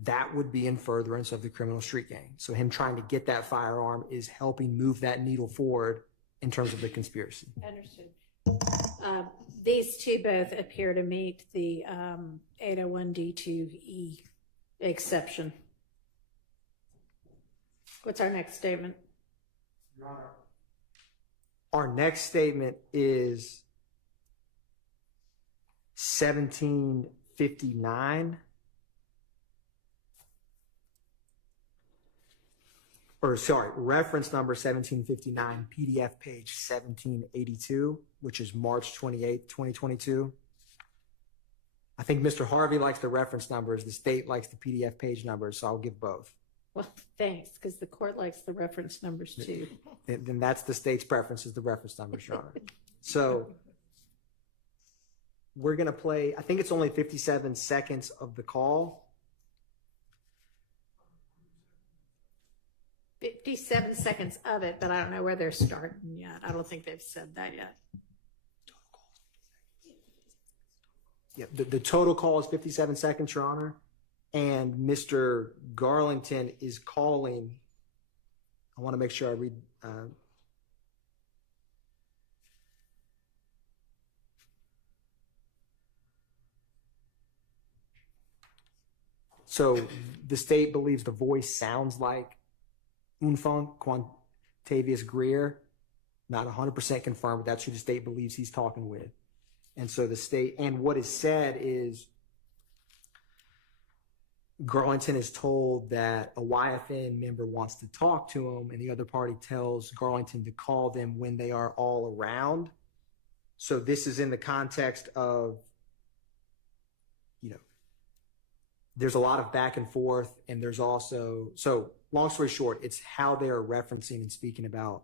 that would be in furtherance of the criminal street gang. So him trying to get that firearm is helping move that needle forward in terms of the conspiracy. Understood. These two both appear to meet the 801D2E exception. What's our next statement? Your Honor, our next statement is 1759. reference number 1759, PDF page 1782, which is March 28th, 2022. I think Mr. Harvey likes the reference numbers. The state likes the PDF page numbers, so I'll give both. Well, thanks, because the court likes the reference numbers too. Then that's the state's preference, is the reference numbers, Your Honor. So we're going to play, I think it's only 57 seconds of the call. 57 seconds of it, but I don't know where they're starting yet. I don't think they've said that yet. Yeah, the total call is 57 seconds, Your Honor. And Mr. Garlington is calling. I want to make sure I read. So the state believes the voice sounds like Unfung Quantavious Greer. Not 100% confirmed, but that's who the state believes he's talking with. And so the state, and what is said is Garlington is told that a YFN member wants to talk to him, and the other party tells Garlington to call them when they are all around. So this is in the context of, there's a lot of back and forth, and there's also, so long story short, it's how they are referencing and speaking about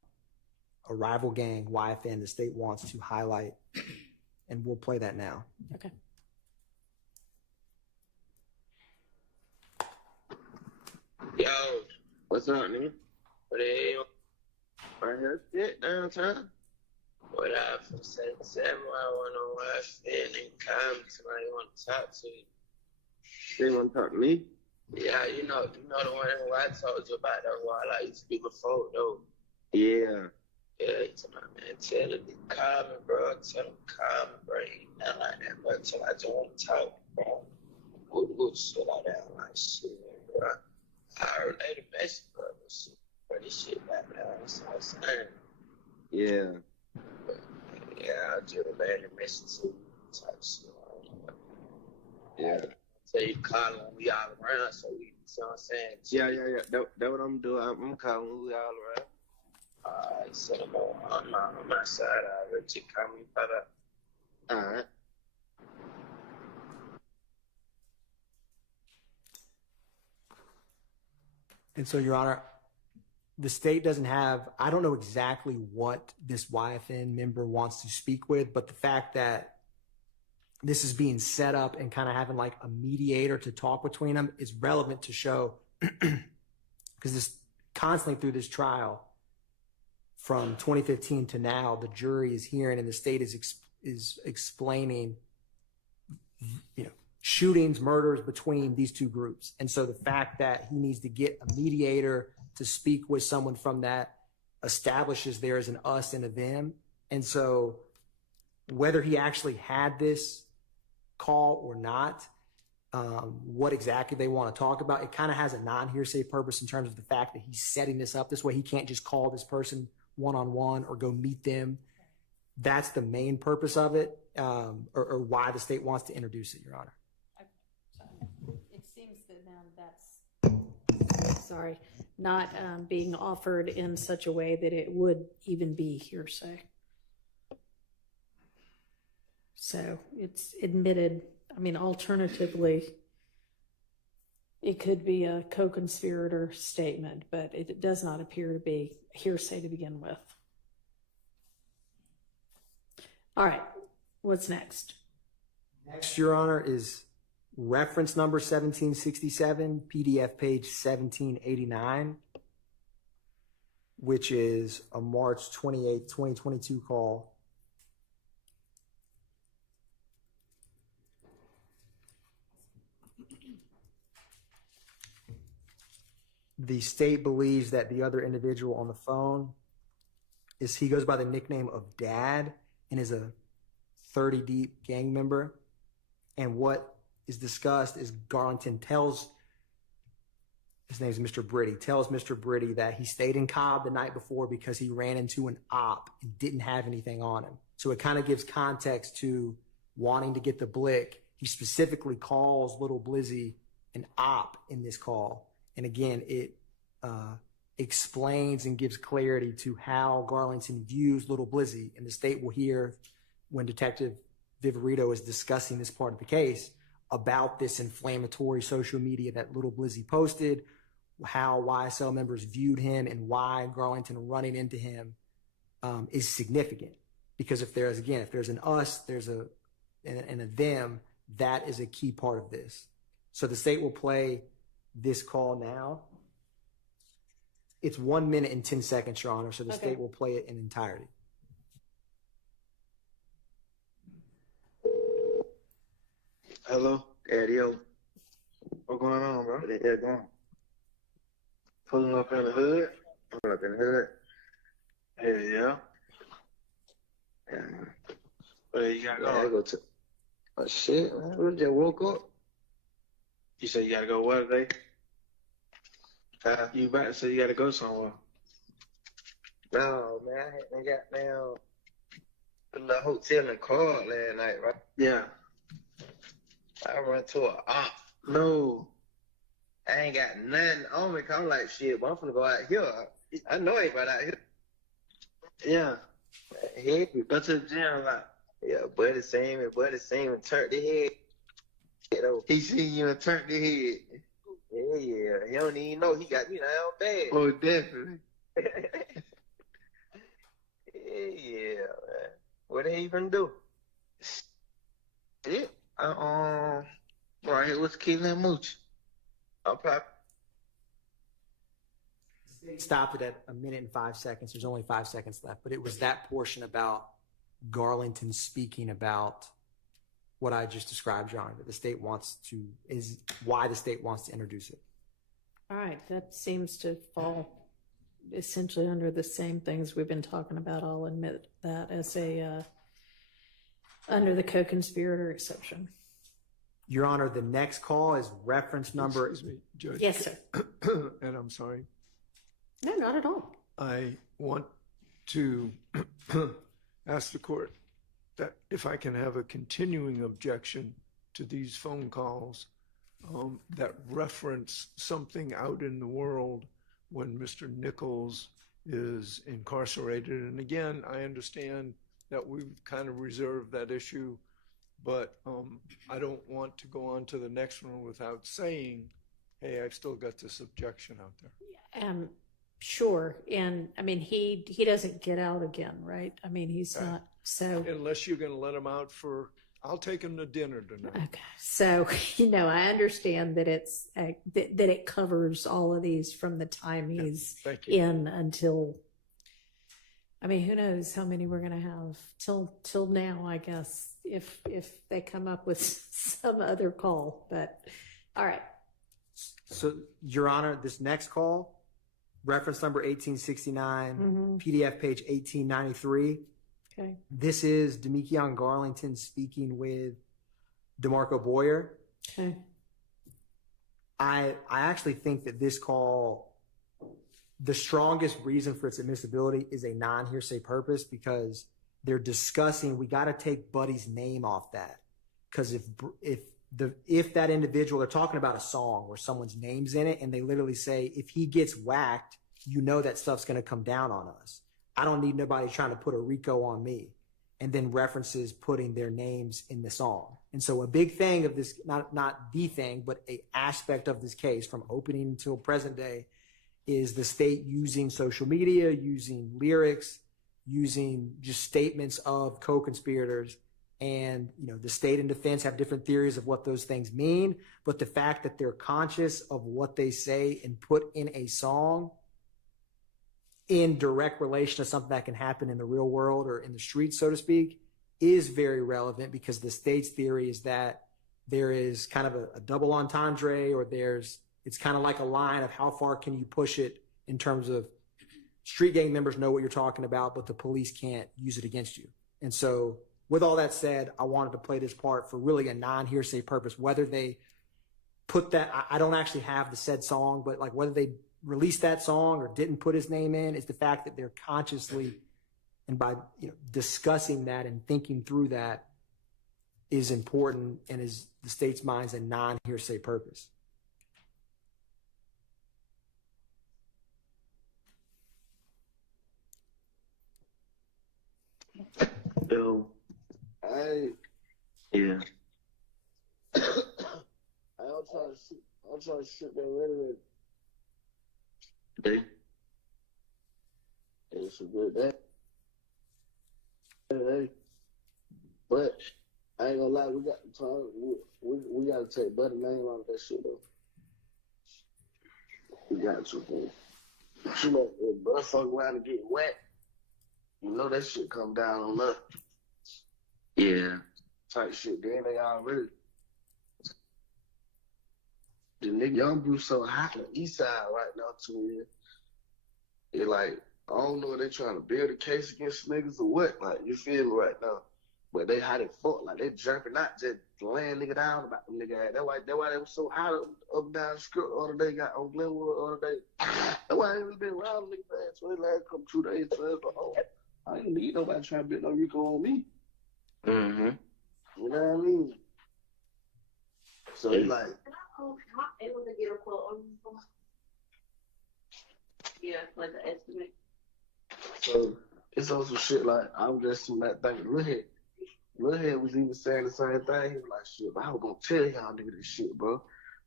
a rival gang, YFN, the state wants to highlight, and we'll play that now. Okay. Yo, what's up, nigga? What the hell? Right here, shit, downtown. What up from 77? I want to watch and come. Somebody want to talk to you. They want to talk to me? Yeah, you know the one who I told you about that while I used to be before, though. Yeah. Yeah, he told my man, tell him to call me, bro. Tell him to call me, bro. He ain't nothing like that, bro. Till I just want to talk, bro. Good shit like that. I'm like, shit, bro. I heard later message, bro. But this shit back now, that's what I'm saying. Yeah. But, yeah, I just relayed the message to you. Type shit. Yeah. Tell you to call him when we all around, so we, you know what I'm saying? Yeah. That's what I'm doing. I'm calling when we all around. Alright, so I'm my side. I'll just call me, brother. Alright. And so, Your Honor, the state doesn't have, I don't know exactly what this YFN member wants to speak with, but the fact that this is being set up and kind of having like a mediator to talk between them is relevant to show, because this constantly through this trial from 2015 to now, the jury is hearing and the state is explaining, shootings, murders between these two groups. And so the fact that he needs to get a mediator to speak with someone from that establishes there is an us and a them. And so whether he actually had this call or not, what exactly they want to talk about, it kind of has a non-hearsay purpose in terms of the fact that he's setting this up this way. He can't just call this person one-on-one or go meet them. That's the main purpose of it, or why the state wants to introduce it, Your Honor. It seems that that's not being offered in such a way that it would even be hearsay. So it's admitted. I mean, alternatively, it could be a co-conspirator statement, but it does not appear to be hearsay to begin with. All right, what's next? Next, Your Honor, is reference number 1767, PDF page 1789, which is a March 28, 2022 call. The state believes that the other individual on the phone he goes by the nickname of Dad and is a 30 deep gang member. And what is discussed is Garlington tells, his name is Mr. Briddy, tells Mr. Briddy that he stayed in Cobb the night before because he ran into an op and didn't have anything on him. So it kind of gives context to wanting to get the blick. He specifically calls Little Blizzy an op in this call. And again, it explains and gives clarity to how Garlington views Little Blizzy. And the state will hear when Detective Viverito is discussing this part of the case about this inflammatory social media that Little Blizzy posted, how YSL members viewed him, and why Garlington running into him is significant. Because if there's an us, there's a them, that is a key part of this. So the state will play this call now. It's 1 minute and 10 seconds, Your Honor, so the state will play it in entirety. Hello? Daddy, What's going on, bro? what the hell going? Pulling up in the hood? Pull up in the hood. Hell yeah. Yeah. Where you got to Yeah, I go? go to. Oh shit, man! We just woke up. You said you got to go where today? You about to say you got to go somewhere. No, man, I hadn't got down to the hotel in the car last night, right? Yeah. I run to a op. No. I ain't got nothing on me. 'Cause I'm like, shit, but I'm finna go out here. I know everybody out here. Yeah. Heavy. Go to the gym, like. Yeah, buddy seen me and turned the head. You know, He seen you and turned the head. yeah. He don't even know he got me down bad. Oh, definitely. Yeah, man. What did he even do? Yeah. Right here, what's Keelan Mooch? I'm probably. Stopped it at 1 minute and 5 seconds. There's only 5 seconds left, but it was that portion about Garlington speaking about what I just described, John, that the state wants to, is why the state wants to introduce it. All right, that seems to fall essentially under the same things we've been talking about. I'll admit that as under the co-conspirator exception. Your Honor, the next call is reference number. Excuse me, Judge. Yes, sir. And I'm sorry. No, not at all. I want to ask the court that if I can have a continuing objection to these phone calls that reference something out in the world when Mr. Nichols is incarcerated. And again, I understand that we've kind of reserved that issue, but I don't want to go on to the next one without saying, hey, I've still got this objection out there. Sure. And I mean, he doesn't get out again, right? I mean, he's not, so. Unless you're going to let him out I'll take him to dinner tonight. Okay. So, I understand that it's, that it covers all of these from the time he's in until, I mean, who knows how many we're going to have till now, I guess, if they come up with some other call, but all right. So, Your Honor, this next call, reference number 1869, PDF page 1893. Okay. This is Demekion Garlington speaking with DeMarco Boyer. Okay. I actually think that this call, the strongest reason for its admissibility is a non-hearsay purpose, because they're discussing, we got to take Buddy's name off that. Because if that individual, they're talking about a song where someone's name's in it, and they literally say, if he gets whacked, you know that stuff's going to come down on us. I don't need nobody trying to put a RICO on me. And then references putting their names in the song. And so a big thing of this, not the thing, but a aspect of this case from opening until present day is the state using social media, using lyrics, using just statements of co-conspirators. And, the state and defense have different theories of what those things mean. But the fact that they're conscious of what they say and put in a song in direct relation to something that can happen in the real world or in the streets, so to speak, is very relevant, because the state's theory is that there is kind of a double entendre, or it's kind of like a line of how far can you push it in terms of street gang members know what you're talking about, but the police can't use it against you. And so with all that said, I wanted to play this part for really a non-hearsay purpose, whether they put that, I don't actually have the said song, but like whether they released that song or didn't put his name in, is the fact that they're consciously, and by discussing that and thinking through that, is important and is the state's mind's a non-hearsay purpose. Yo. Hey. Yeah. I'm trying to shoot that ready. They. It's a good day. Hey. But I ain't gonna lie, we got to talk. We got to take Buddy name out of that shit though. We got to. Man. You know, if bro fuck around and get wet, you know that shit come down on us. Yeah. Type shit. Then they already. The nigga Young Bruce so hot on the east side right now too. It like I don't know if they trying to build a case against niggas or what. Like you feel me right now. But they how they fuck, like they jerking out, just laying nigga down about them nigga ass. That's why they was so hot up and down the script the other day, got on Glenwood the other day. That's why I ain't really been around niggas ass. So they last come 2 days to us, but I ain't need nobody trying to build no Rico on me. Mm-hmm. You know what I mean? So it's like yeah, like the estimate. so it's also shit like I'm just thinking Lil Head was even saying the same thing. He was like, shit, but I was gonna tell y'all nigga this shit, bro.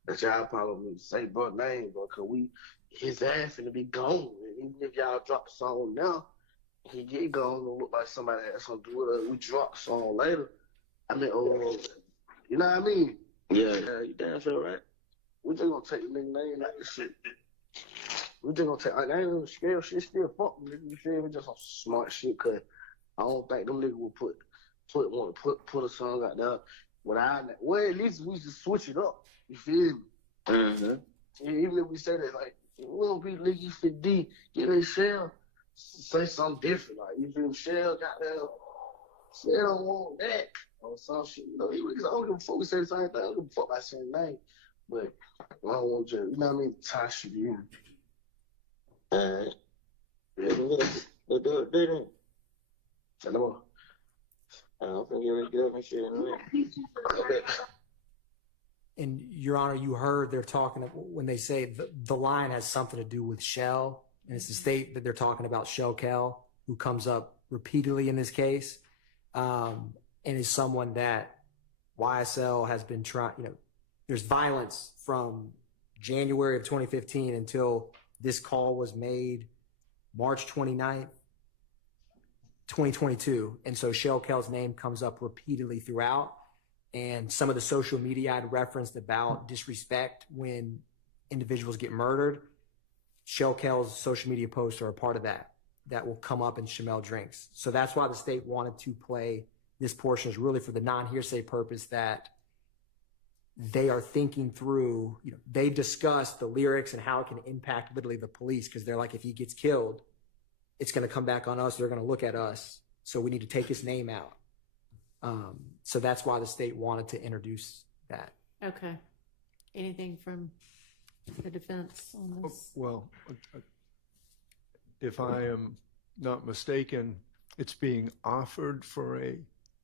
That y'all probably need to say bro name, bro, cause his ass finna be gone. And even if y'all drop the song now, he get gone, it'll look like somebody had something to do with it. We drop the song later. I mean, you know what I mean? Yeah, you damn sure right. We just gonna take the nigga name like this shit. We just gonna take, I ain't even scared shit still fuck with nigga, you feel me? Just some smart shit, cause I don't think them niggas will put a song out there without that. Well, at least we just switch it up, you feel me? Mm-hmm. Even if we say that, like, we don't be Licky for D, get in Shell, say something different, like, you feel me? Shell got there, Shell don't want that, or some shit, you know, because I don't give a fuck, we say the same thing, I don't give a fuck about saying name, but I don't want to, you know what I mean, tie shit in. Alright. Yeah, let's do it then. Say no more. I don't think you're get up and shit in a minute. And Your Honor, you heard they're talking when they say the line has something to do with Shell, and it's the state that they're talking about Shell Cal, who comes up repeatedly in this case, and is someone that YSL has been trying. You know, there's violence from January of 2015 until this call was made March 29th, 2022. And so Shell Cal's name comes up repeatedly throughout. And some of the social media I'd referenced about disrespect when individuals get murdered, Shell Cal's social media posts are a part of that. That will come up in Shamel Drinks. So that's why the state wanted to play this portion is really for the non-hearsay purpose that they are thinking through, you know, they discuss the lyrics and how it can impact literally the police, because they're like, if he gets killed, it's going to come back on us. They're going to look at us. So we need to take his name out. So that's why the state wanted to introduce that. Okay. Anything from the defense on this? Well, if I am not mistaken, it's being offered for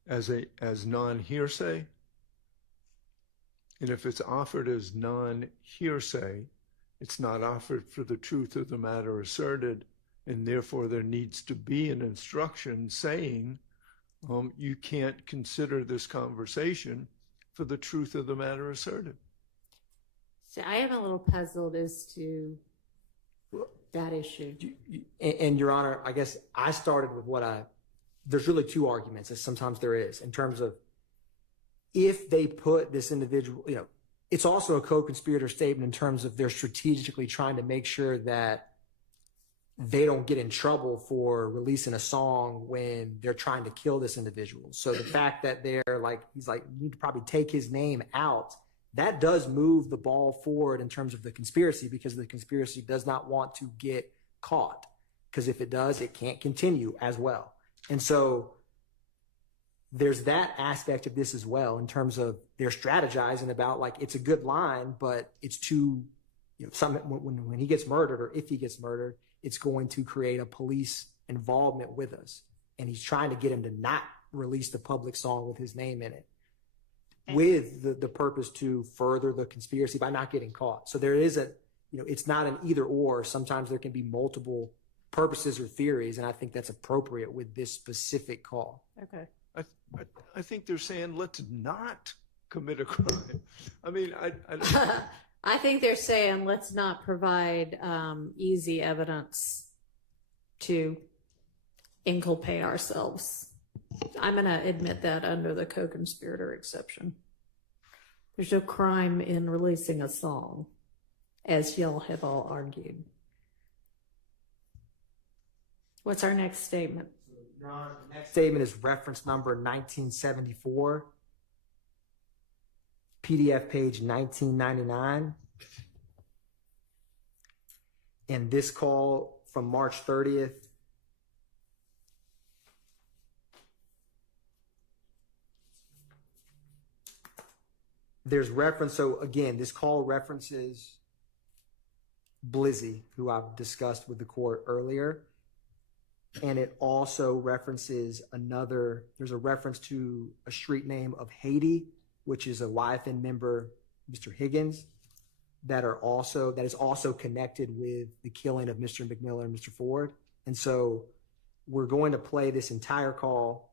as non-hearsay. And if it's offered as non-hearsay, it's not offered for the truth of the matter asserted, and therefore there needs to be an instruction saying you can't consider this conversation for the truth of the matter asserted. So I am a little puzzled as to that issue. And Your Honor, I guess I started with there's really two arguments, as sometimes there is, in terms of if they put this individual, you know, it's also a co-conspirator statement in terms of they're strategically trying to make sure that they don't get in trouble for releasing a song when they're trying to kill this individual. So the fact that they're like, he's like, you need to probably take his name out, that does move the ball forward in terms of the conspiracy, because the conspiracy does not want to get caught. Because if it does, it can't continue as well. And so there's that aspect of this as well, in terms of they're strategizing about, like, it's a good line, but it's too, you know, when he gets murdered, or if he gets murdered, it's going to create a police involvement with us. And he's trying to get him to not release the public song with his name in it, with the purpose to further the conspiracy by not getting caught. So there is you know, it's not an either or. Sometimes there can be multiple purposes or theories, and I think that's appropriate with this specific call. Okay. I think they're saying let's not commit a crime. I mean, I think they're saying let's not provide easy evidence to inculpate ourselves. I'm going to admit that under the co-conspirator exception. There's no crime in releasing a song, as y'all have all argued. What's our next statement? Your Honor, the next statement is reference number 1974, PDF page 1999. And this call from March 30th. There's reference, so again, this call references Blizzy, who I've discussed with the court earlier. And it also references there's a reference to a street name of Haiti, which is a YFN member, Mr. Higgins, that is also connected with the killing of Mr. McMillan and Mr. Ford. And so we're going to play this entire call.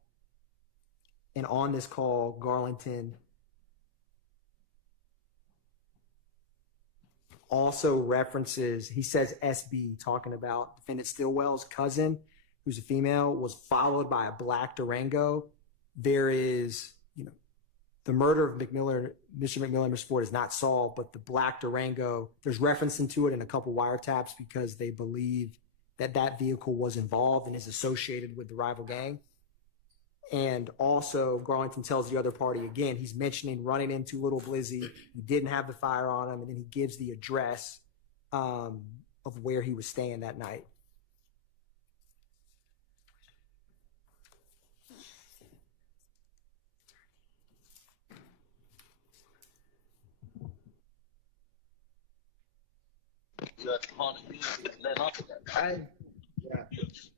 And on this call, Garlington also references, he says SB, talking about defendant Stillwell's cousin, who's a female, was followed by a black Durango. There is, the murder of Mr. McMillan and Mr. Ford is not solved, but the black Durango, there's reference into it in a couple wiretaps because they believe that vehicle was involved and is associated with the rival gang. And also, Garlington tells the other party again, he's mentioning running into Little Blizzy. He didn't have the fire on him, and then he gives the address of where he was staying that night.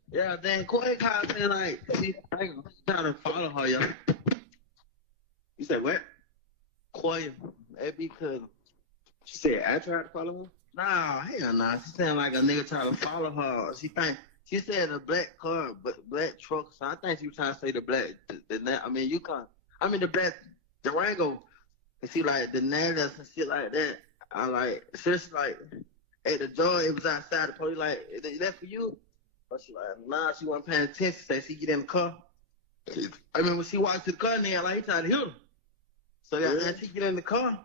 Yeah, then Corey called me like, I trying to follow her, yo. You said what? Corey, maybe because she said I tried to follow her? Nah, hell nah. She sound like a nigga trying to follow her. She said a black car, but black truck. So I think she was trying to say the black. The black Durango. And she like the nails and shit like that. I like, she's like, at the door, it was outside. The police like, is that for you? But she like, nah, she wasn't paying attention. So she get in the car. When she walked to the car, now like he tried to hit her. So then she get in the car.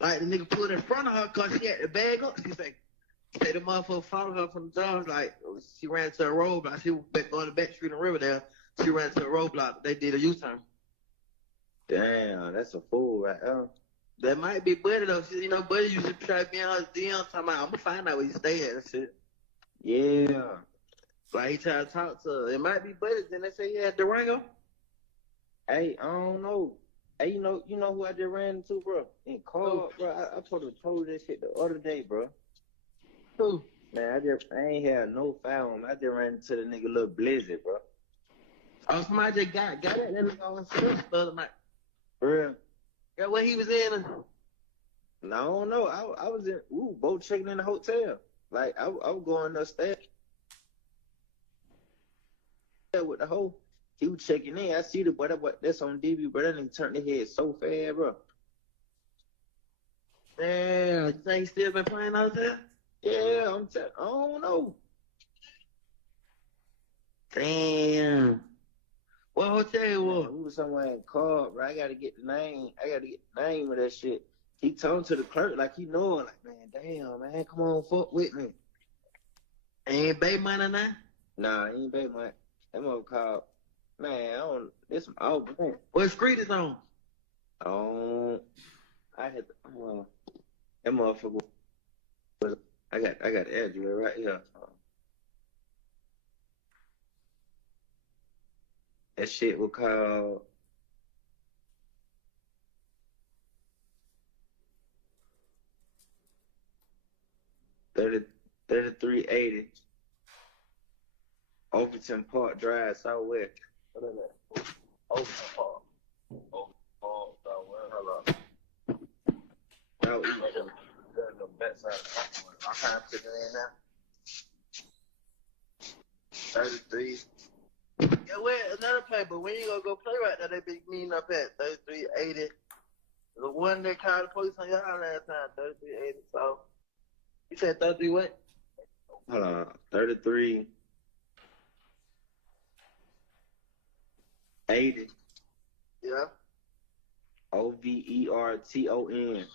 Like the nigga pulled in front of her because she had the bag up. She said the motherfucker followed her from the door. Like she ran to a roadblock. She was back on the back street in Riverdale. She ran to a roadblock. They did a U-turn. Damn, that's a fool right there. That might be Buddy though. Buddy used to try to be on her DM talking about, I'm gonna find out where you stay at and shit. Yeah. Like he tried to talk to her. It might be Buddy. Then they say he had Durango. Hey, I don't know. Hey, you know who I just ran into, bro? In car, bro. I told you that shit the other day, bro. Who? Man, I ain't had no foul on me. I just ran into the nigga Little Blizzy, bro. Oh, somebody just got that nigga on the other night. For real? Yeah, what he was in? I don't know. I was in boat checking in the hotel. Like I was going upstairs with the hoe. He was checking in. I see the boy that's on DV, but that nigga turned his head so fast, bro. Damn, you think he still been playing out there? Yeah, I don't know. Damn. What hotel it was? We was somewhere in Cobb, bro. I gotta get the name of that shit. He told to the clerk like he know it. Like, man, damn, man, come on, fuck with me. Ain't Bay Money now? Nah, he ain't Bay Money. That mother called. Man, this some out, man. What street is on? I had that motherfucker. I got the address right here. That shit was called $3380 Overton Park Drive, Southwest. What is that? Overton Park. Overton Park, Southwest. Hello. Southeast. The backside of the I can't put it in now. 33. Yeah, wait, another paper. When you gonna go play right now? They be meeting up at 3380. The one that called the police on your house last time, 3380. So you said 33 what? Hold on, 33. 80. Yeah. Overton.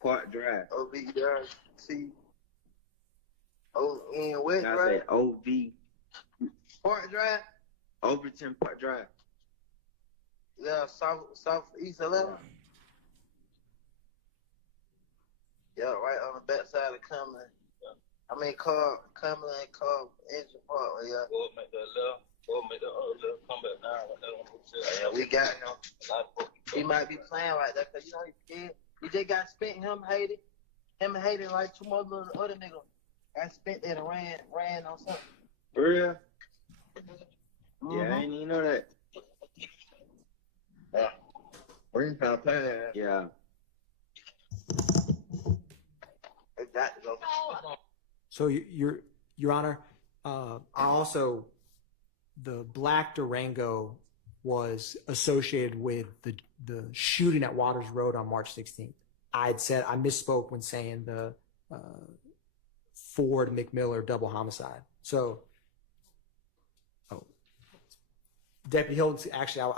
Park Drive. Overton. West I Drive. say OV. Park Drive. Overton Park Drive. Yeah, southeast 11. Yeah, right on the back side of Cumberland. I mean, Cumberland, Engine Park. Yeah. Or make the left. Or make the other left. Come back now. Yeah, we got him. He might be playing right there because, you know, he's scared. He just got spent. Him and Hayden, like two more other niggas. Got spent there and ran on something. For real? Yeah, I didn't even know that. Yeah. We ain't trying to play that. Yeah. It got to go. So, Your Honor, the black Durango was associated with the shooting at Waters Road on March 16th. I misspoke when saying the Ford McMiller double homicide. So, Deputy Hill, actually,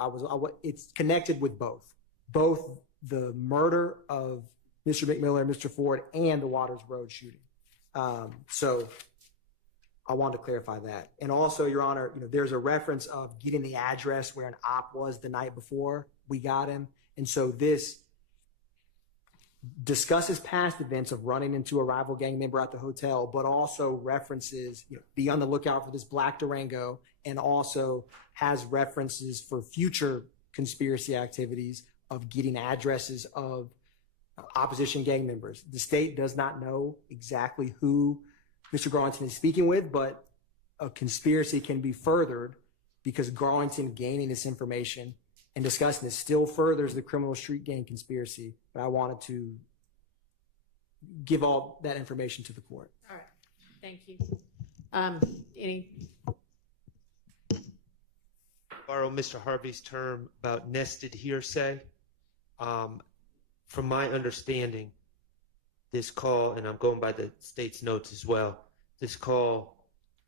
it's connected with both the murder of Mr. McMiller and Mr. Ford and the Waters Road shooting. So I wanted to clarify that. And also, Your Honor, there's a reference of getting the address where an op was the night before we got him. And so this discusses past events of running into a rival gang member at the hotel, but also references, be on the lookout for this black Durango, and also has references for future conspiracy activities of getting addresses of opposition gang members. The state does not know exactly who Mr. Garlington is speaking with, but a conspiracy can be furthered because Garlington gaining this information and discussing this still furthers the criminal street gang conspiracy. But I wanted to give all that information to the court. All right. Thank you. Borrow Mr. Harvey's term about nested hearsay. From my understanding, this call, and I'm going by the state's notes as well, this call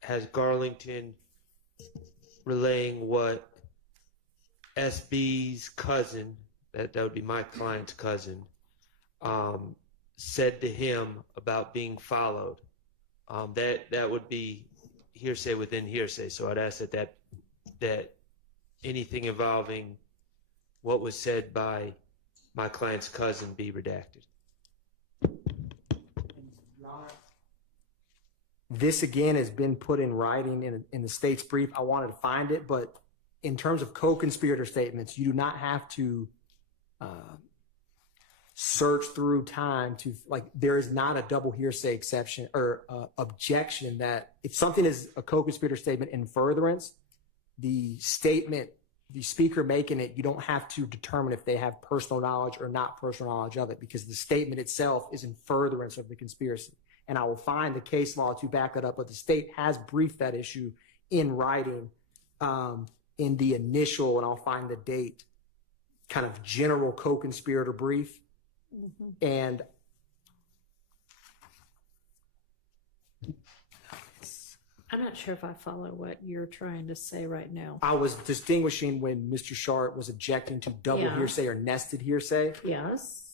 has Garlington relaying what SB's cousin, that would be my client's cousin, said to him about being followed. That would be hearsay within hearsay. So I'd ask that anything involving what was said by my client's cousin be redacted. This again has been put in writing in the state's brief. I wanted to find it, but in terms of co-conspirator statements, you do not have to search through time to, there is not a double hearsay exception or objection that if something is a co-conspirator statement in furtherance, the speaker making it, you don't have to determine if they have personal knowledge or not personal knowledge of it, because the statement itself is in furtherance of the conspiracy. And I will find the case law to back that up, but the state has briefed that issue in writing in the initial, and I'll find the date, kind of general co-conspirator brief. Mm-hmm. And I'm not sure if I follow what you're trying to say right now. I was distinguishing when Mr. Sharp was objecting to double hearsay or nested hearsay. Yes.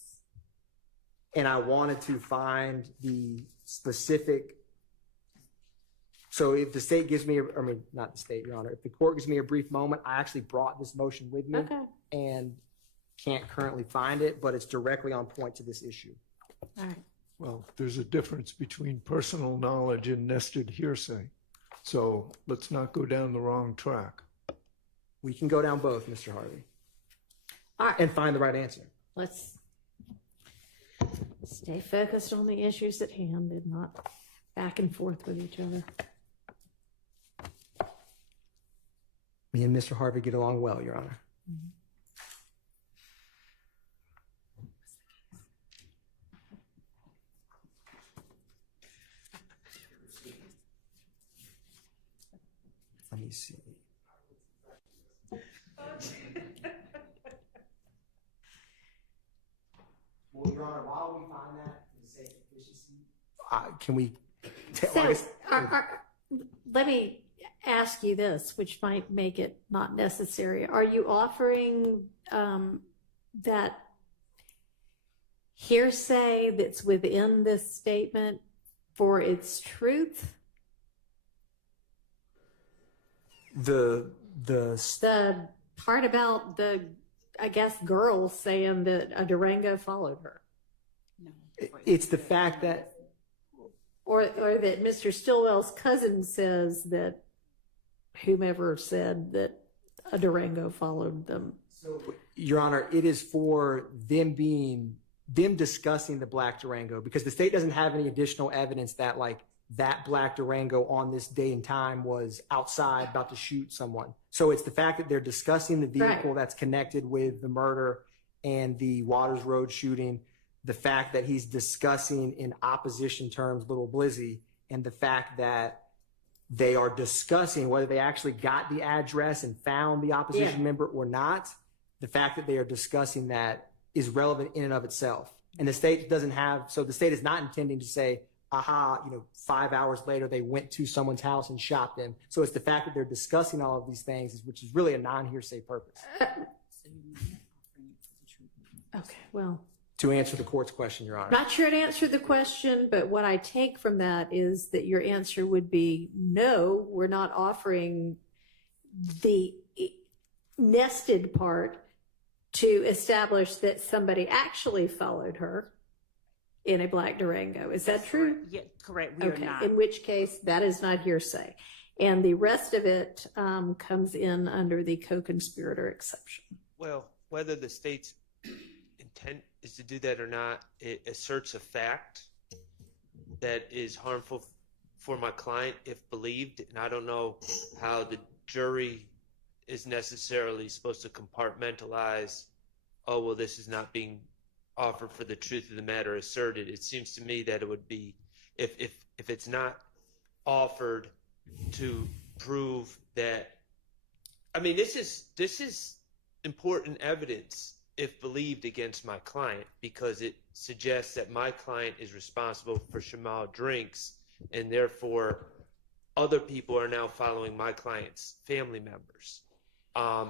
And I wanted to find the specific. So if the state gives me, not the state, Your Honor, if the court gives me a brief moment, I actually brought this motion with me and can't currently find it, but it's directly on point to this issue. All right. Well, there's a difference between personal knowledge and nested hearsay. So let's not go down the wrong track. We can go down both, Mr. Harvey. All right. And find the right answer. Let's stay focused on the issues at hand and not back and forth with each other. Me and Mr. Harvey get along well, Your Honor. Mm-hmm. Let me see. Well, Your Honor, while we find that for the sake of efficiency, can we? Let me ask you this, which might make it not necessary. Are you offering that hearsay that's within this statement for its truth? The part about the, I guess, girl saying that a Durango followed her. It's the fact that, or that Mr. Stillwell's cousin says that whomever said that a Durango followed them. So, Your Honor, it is for them discussing the black Durango, because the state doesn't have any additional evidence that like that black Durango on this day and time was outside about to shoot someone. So it's the fact that they're discussing the vehicle that's connected with the murder and the Waters Road shooting, the fact that he's discussing in opposition terms Little Blizzy, and the fact that they are discussing whether they actually got the address and found the opposition member or not. The fact that they are discussing that is relevant in and of itself. And the state doesn't have, so the state is not intending to say, aha, 5 hours later they went to someone's house and shot them. So it's the fact that they're discussing all of these things, which is really a non-hearsay purpose. Okay, well. To answer the court's question, Your Honor. Not sure to answer the question, but what I take from that is that your answer would be no, we're not offering the nested part to establish that somebody actually followed her in a black Durango. Is that true? Yeah, correct. We are not. In which case, that is not hearsay. And the rest of it comes in under the co-conspirator exception. Well, whether the state's intent is to do that or not, it asserts a fact that is harmful for my client if believed. And I don't know how the jury is necessarily supposed to compartmentalize, oh, well, this is not being offered for the truth of the matter asserted. It seems to me that it would be, if it's not offered to prove that, I mean, this is important evidence if believed against my client, because it suggests that my client is responsible for Shamal drinks, and therefore other people are now following my client's family members.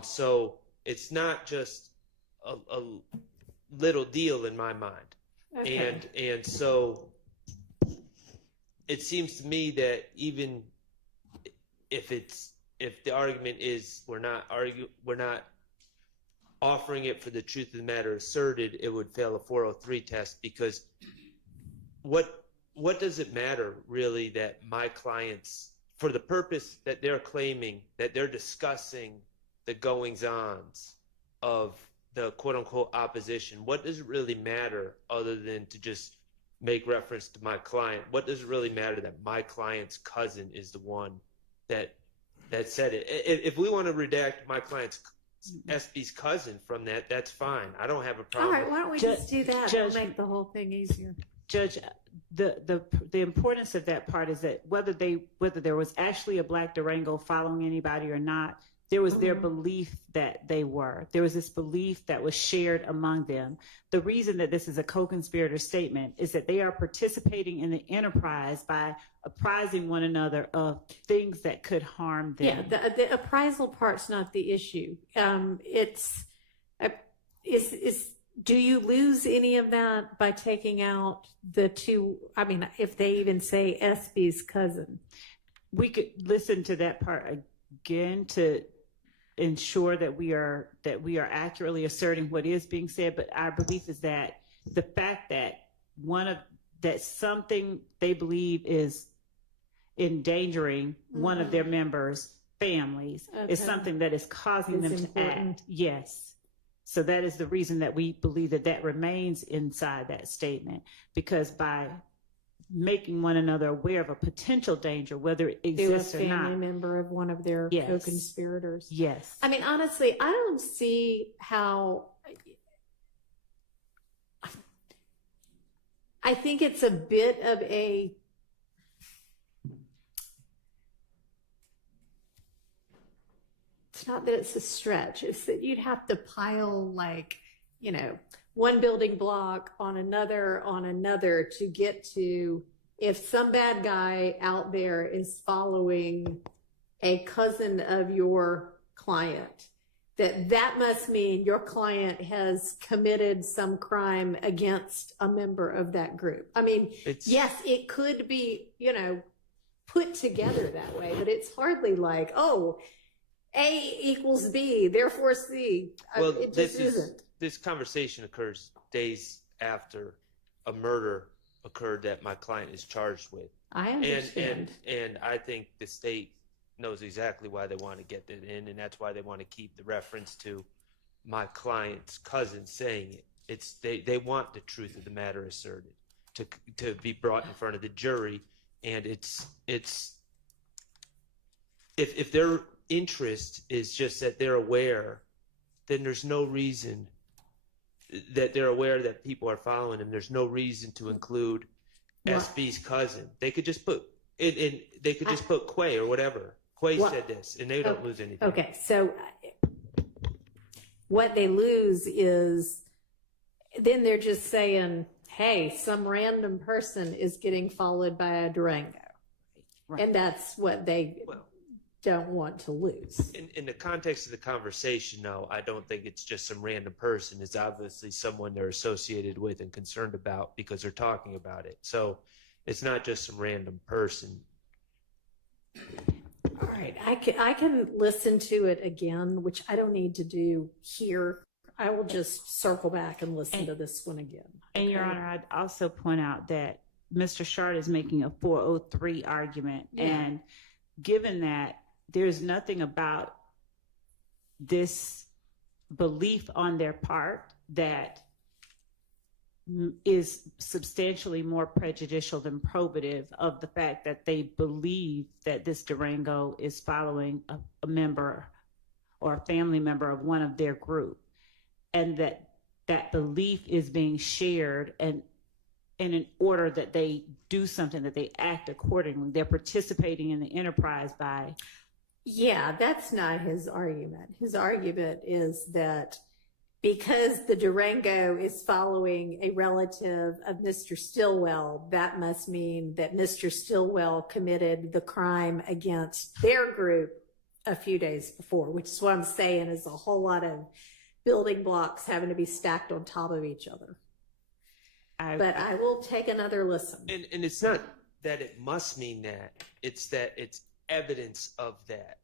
So it's not just a little deal in my mind. Okay. And so it seems to me that even if the argument is we're not offering it for the truth of the matter asserted, it would fail a 403 test, because what does it matter really that my clients, for the purpose that they're claiming, that they're discussing the goings-ons of the quote-unquote opposition, what does it really matter other than to just make reference to my client? What does it really matter that my client's cousin is the one that said it? If we want to redact my client's SB's cousin from that, that's fine. I don't have a problem. All right, why don't we just do that? That'll make the whole thing easier. Judge, the importance of that part is that whether there was actually a black Durango following anybody or not, there was their belief that they were. There was this belief that was shared among them. The reason that this is a co-conspirator statement is that they are participating in the enterprise by apprising one another of things that could harm them. Yeah, the appraisal part's not the issue. Do you lose any of that by taking out the two? I mean, if they even say SB's cousin. We could listen to that part again to ensure that we are accurately asserting what is being said, but our belief is that the fact that that something they believe is endangering one of their members' families is something that is causing them to act. Yes. So that is the reason that we believe that remains inside that statement, because by making one another aware of a potential danger, whether it exists or not. A family member of one of their co-conspirators. Yes. I mean, honestly, I don't see how. I think it's a bit of a. it's not that it's a stretch. It's that you'd have to pile like, you know, one building block on another to get to, if some bad guy out there is following a cousin of your client, that must mean your client has committed some crime against a member of that group. I mean, yes, it could be, you know, put together that way, but it's hardly like, oh, A equals B, therefore C. Well, it just isn't. This conversation occurs days after a murder occurred that my client is charged with. I understand. And I think the state knows exactly why they want to get it in, and that's why they want to keep the reference to my client's cousin saying it. It's they want the truth of the matter asserted to be brought in front of the jury, and it's if their interest is just that they're aware, then there's no reason that they're aware that people are following them. There's no reason to include SB's cousin. They could just put it in. They could just put Quay or whatever. Quay said this, and they don't lose anything. Okay, so what they lose is then they're just saying, hey, some random person is getting followed by a Durango. Right. And that's what they don't want to lose. In the context of the conversation, no, I don't think it's just some random person. It's obviously someone they're associated with and concerned about because they're talking about it. So it's not just some random person. All right, I can listen to it again, which I don't need to do here. I will just circle back and listen to this one again. And Your Honor, I'd also point out that Mr. Shard is making a 403 argument. Yeah. And given that there's nothing about this belief on their part that is substantially more prejudicial than probative of the fact that they believe that this Durango is following a member or a family member of one of their group, and that belief is being shared, and in order that they do something, that they act accordingly. They're participating in the enterprise by... Yeah, that's not his argument. His argument is that because the Durango is following a relative of Mr. Stillwell, that must mean that Mr. Stillwell committed the crime against their group a few days before, which is what I'm saying is a whole lot of building blocks having to be stacked on top of each other. But I will take another listen. And it's not that it must mean that. It's that it's evidence of that.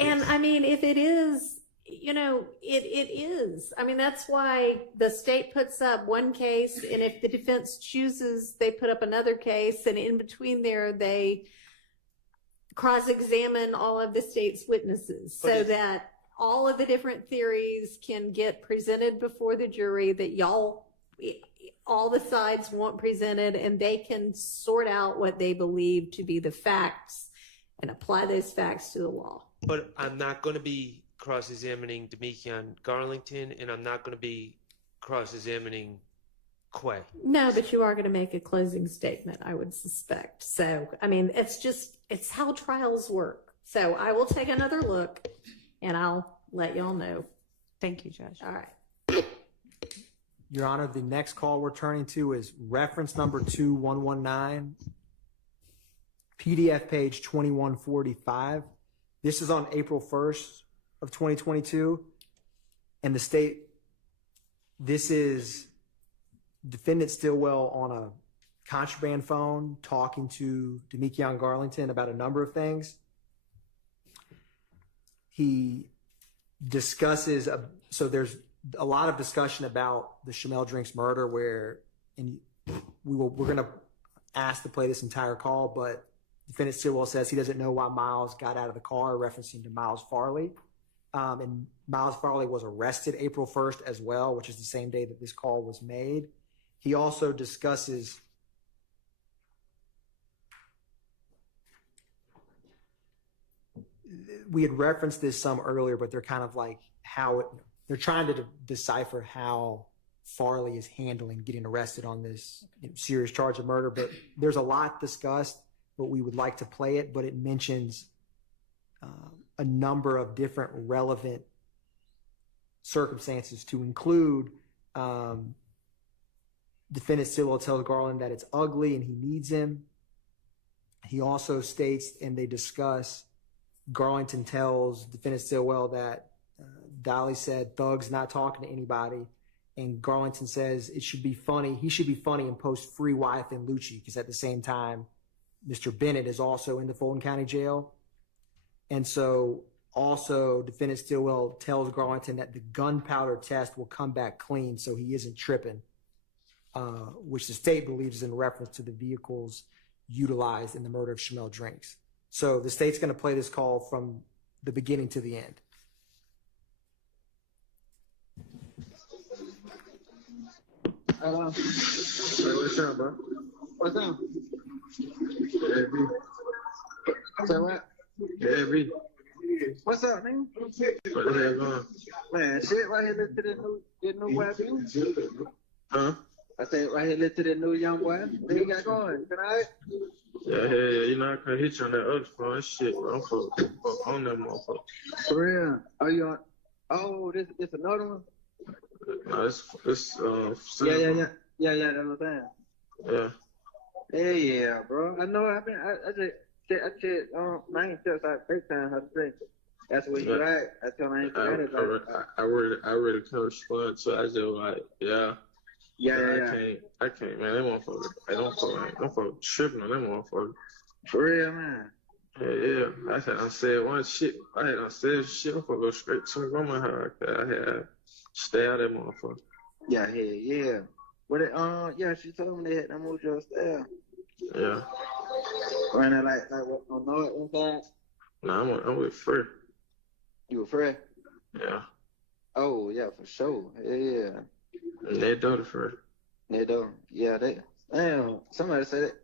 And I mean, if it is, you know, it is. I mean, that's why the state puts up one case, and if the defense chooses, they put up another case, and in between there, they cross-examine all of the state's witnesses so that all of the different theories can get presented before the jury that all the sides want presented, and they can sort out what they believe to be the facts and apply those facts to the law. But I'm not going to be cross-examining Demekion Garlington, and I'm not going to be cross-examining Quay. No, but you are going to make a closing statement, I would suspect. So, I mean, it's how trials work. So I will take another look, and I'll let y'all know. Thank you, Judge. All right. Your Honor, the next call we're turning to is reference number 2119, PDF page 2145. This is on April 1st of 2022. And the state, this is defendant Stillwell on a contraband phone talking to Demekion Garlington about a number of things. He discusses, so there's a lot of discussion about the Shamel Drinks murder we're going to ask to play this entire call, but defendant Stillwell says he doesn't know why Miles got out of the car, referencing to Miles Farley. And Miles Farley was arrested April 1st as well, which is the same day that this call was made. He also discusses we had referenced this some earlier, but they're kind of like they're trying to decipher how Farley is handling getting arrested on this serious charge of murder. But there's a lot discussed, but we would like to play it. But it mentions a number of different relevant circumstances to include defendant Stilwell tells Garland that it's ugly and he needs him. He also states, and they discuss, Garlington tells defendant Stilwell that Dolly said Thug's not talking to anybody, and Garlington says it should be funny. He should be funny and post free Wyeth and Lucci, because at the same time, Mr. Bennett is also in the Fulton County Jail. And so also defendant Stilwell tells Garlington that the gunpowder test will come back clean, so he isn't tripping, which the state believes is in reference to the vehicles utilized in the murder of Shamel Drinks. So the state's going to play this call from the beginning to the end. What's up, bro? What's up? Yeah, B. Say what? Yeah, B. What's up, man? What the hell going? Man, shit, right here, listen to that new weapon. Huh? I said, right here, listen to that new young boy. What you got going? Can I? Yeah, you know, I couldn't hit you on that other phone. Shit, bro. I'm fuck on that motherfucker. For real? Are you on? Oh, this another one? No, it's Yeah, that's what I'm saying. Yeah. Yeah, bro. I know. I ain't just like FaceTime how to say. That's where you at. I tell him I ain't forgot it. I really couldn't respond, so I just like, yeah. I can't, man. That motherfucker. I don't fuck tripping on that motherfucker. For real, man. Yeah. I said one shit. I said shit. I'm gonna go straight to my grandma's house. I had stay out of that motherfucker. Yeah. But she told me they had to move your style. Yeah. Running like what? On know it inside? Nah, I'm with Fred. You with Fred? Yeah. Oh yeah, for sure. Yeah. And they do it for They do. Yeah, they. Damn. Somebody said it.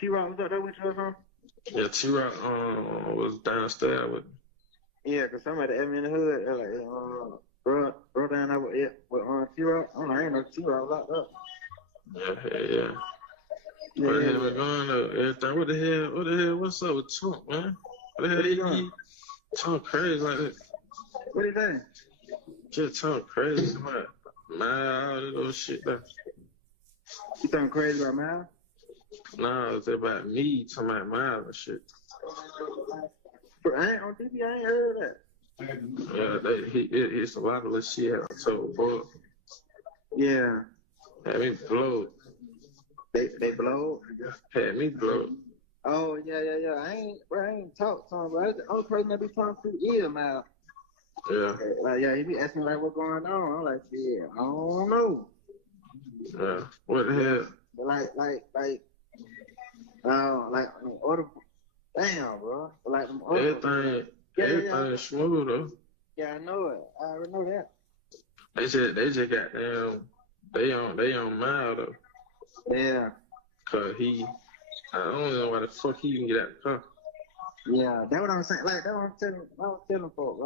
T-Rock was up there with you or something? Yeah, T-Rock was downstairs with me. Yeah, cause somebody asked me in the hood. They're like, bro down there with T-Rock. I'm like, I ain't no T-Rock locked up. Yeah. What the hell going on? Everything. What the hell? What's up with Trump, man? What the hell he Trump crazy like that? What do you think? Just Trump crazy, man. All this little shit there. You talking crazy about Miles? Nah, it's about me talking about Miles and shit. I ain't on TV. I ain't heard of that. Yeah, it's a lot of little shit I told boy. Yeah. Had me blowed. They blowed? Had me blowed. Oh, yeah. I ain't talked to him, bro. That's the only person that be talking to is Miles. Yeah. He be asking like what's going on. I'm like, shit, I don't know. Yeah. What the hell? Like order. Damn, bro. Like everything smooth though. Yeah, I know it. I already know that. They just got down. They on Miles though. Yeah. Cause I don't know why the fuck he can get out the car. Yeah, that's what I'm saying. Like that's what I'm telling folks.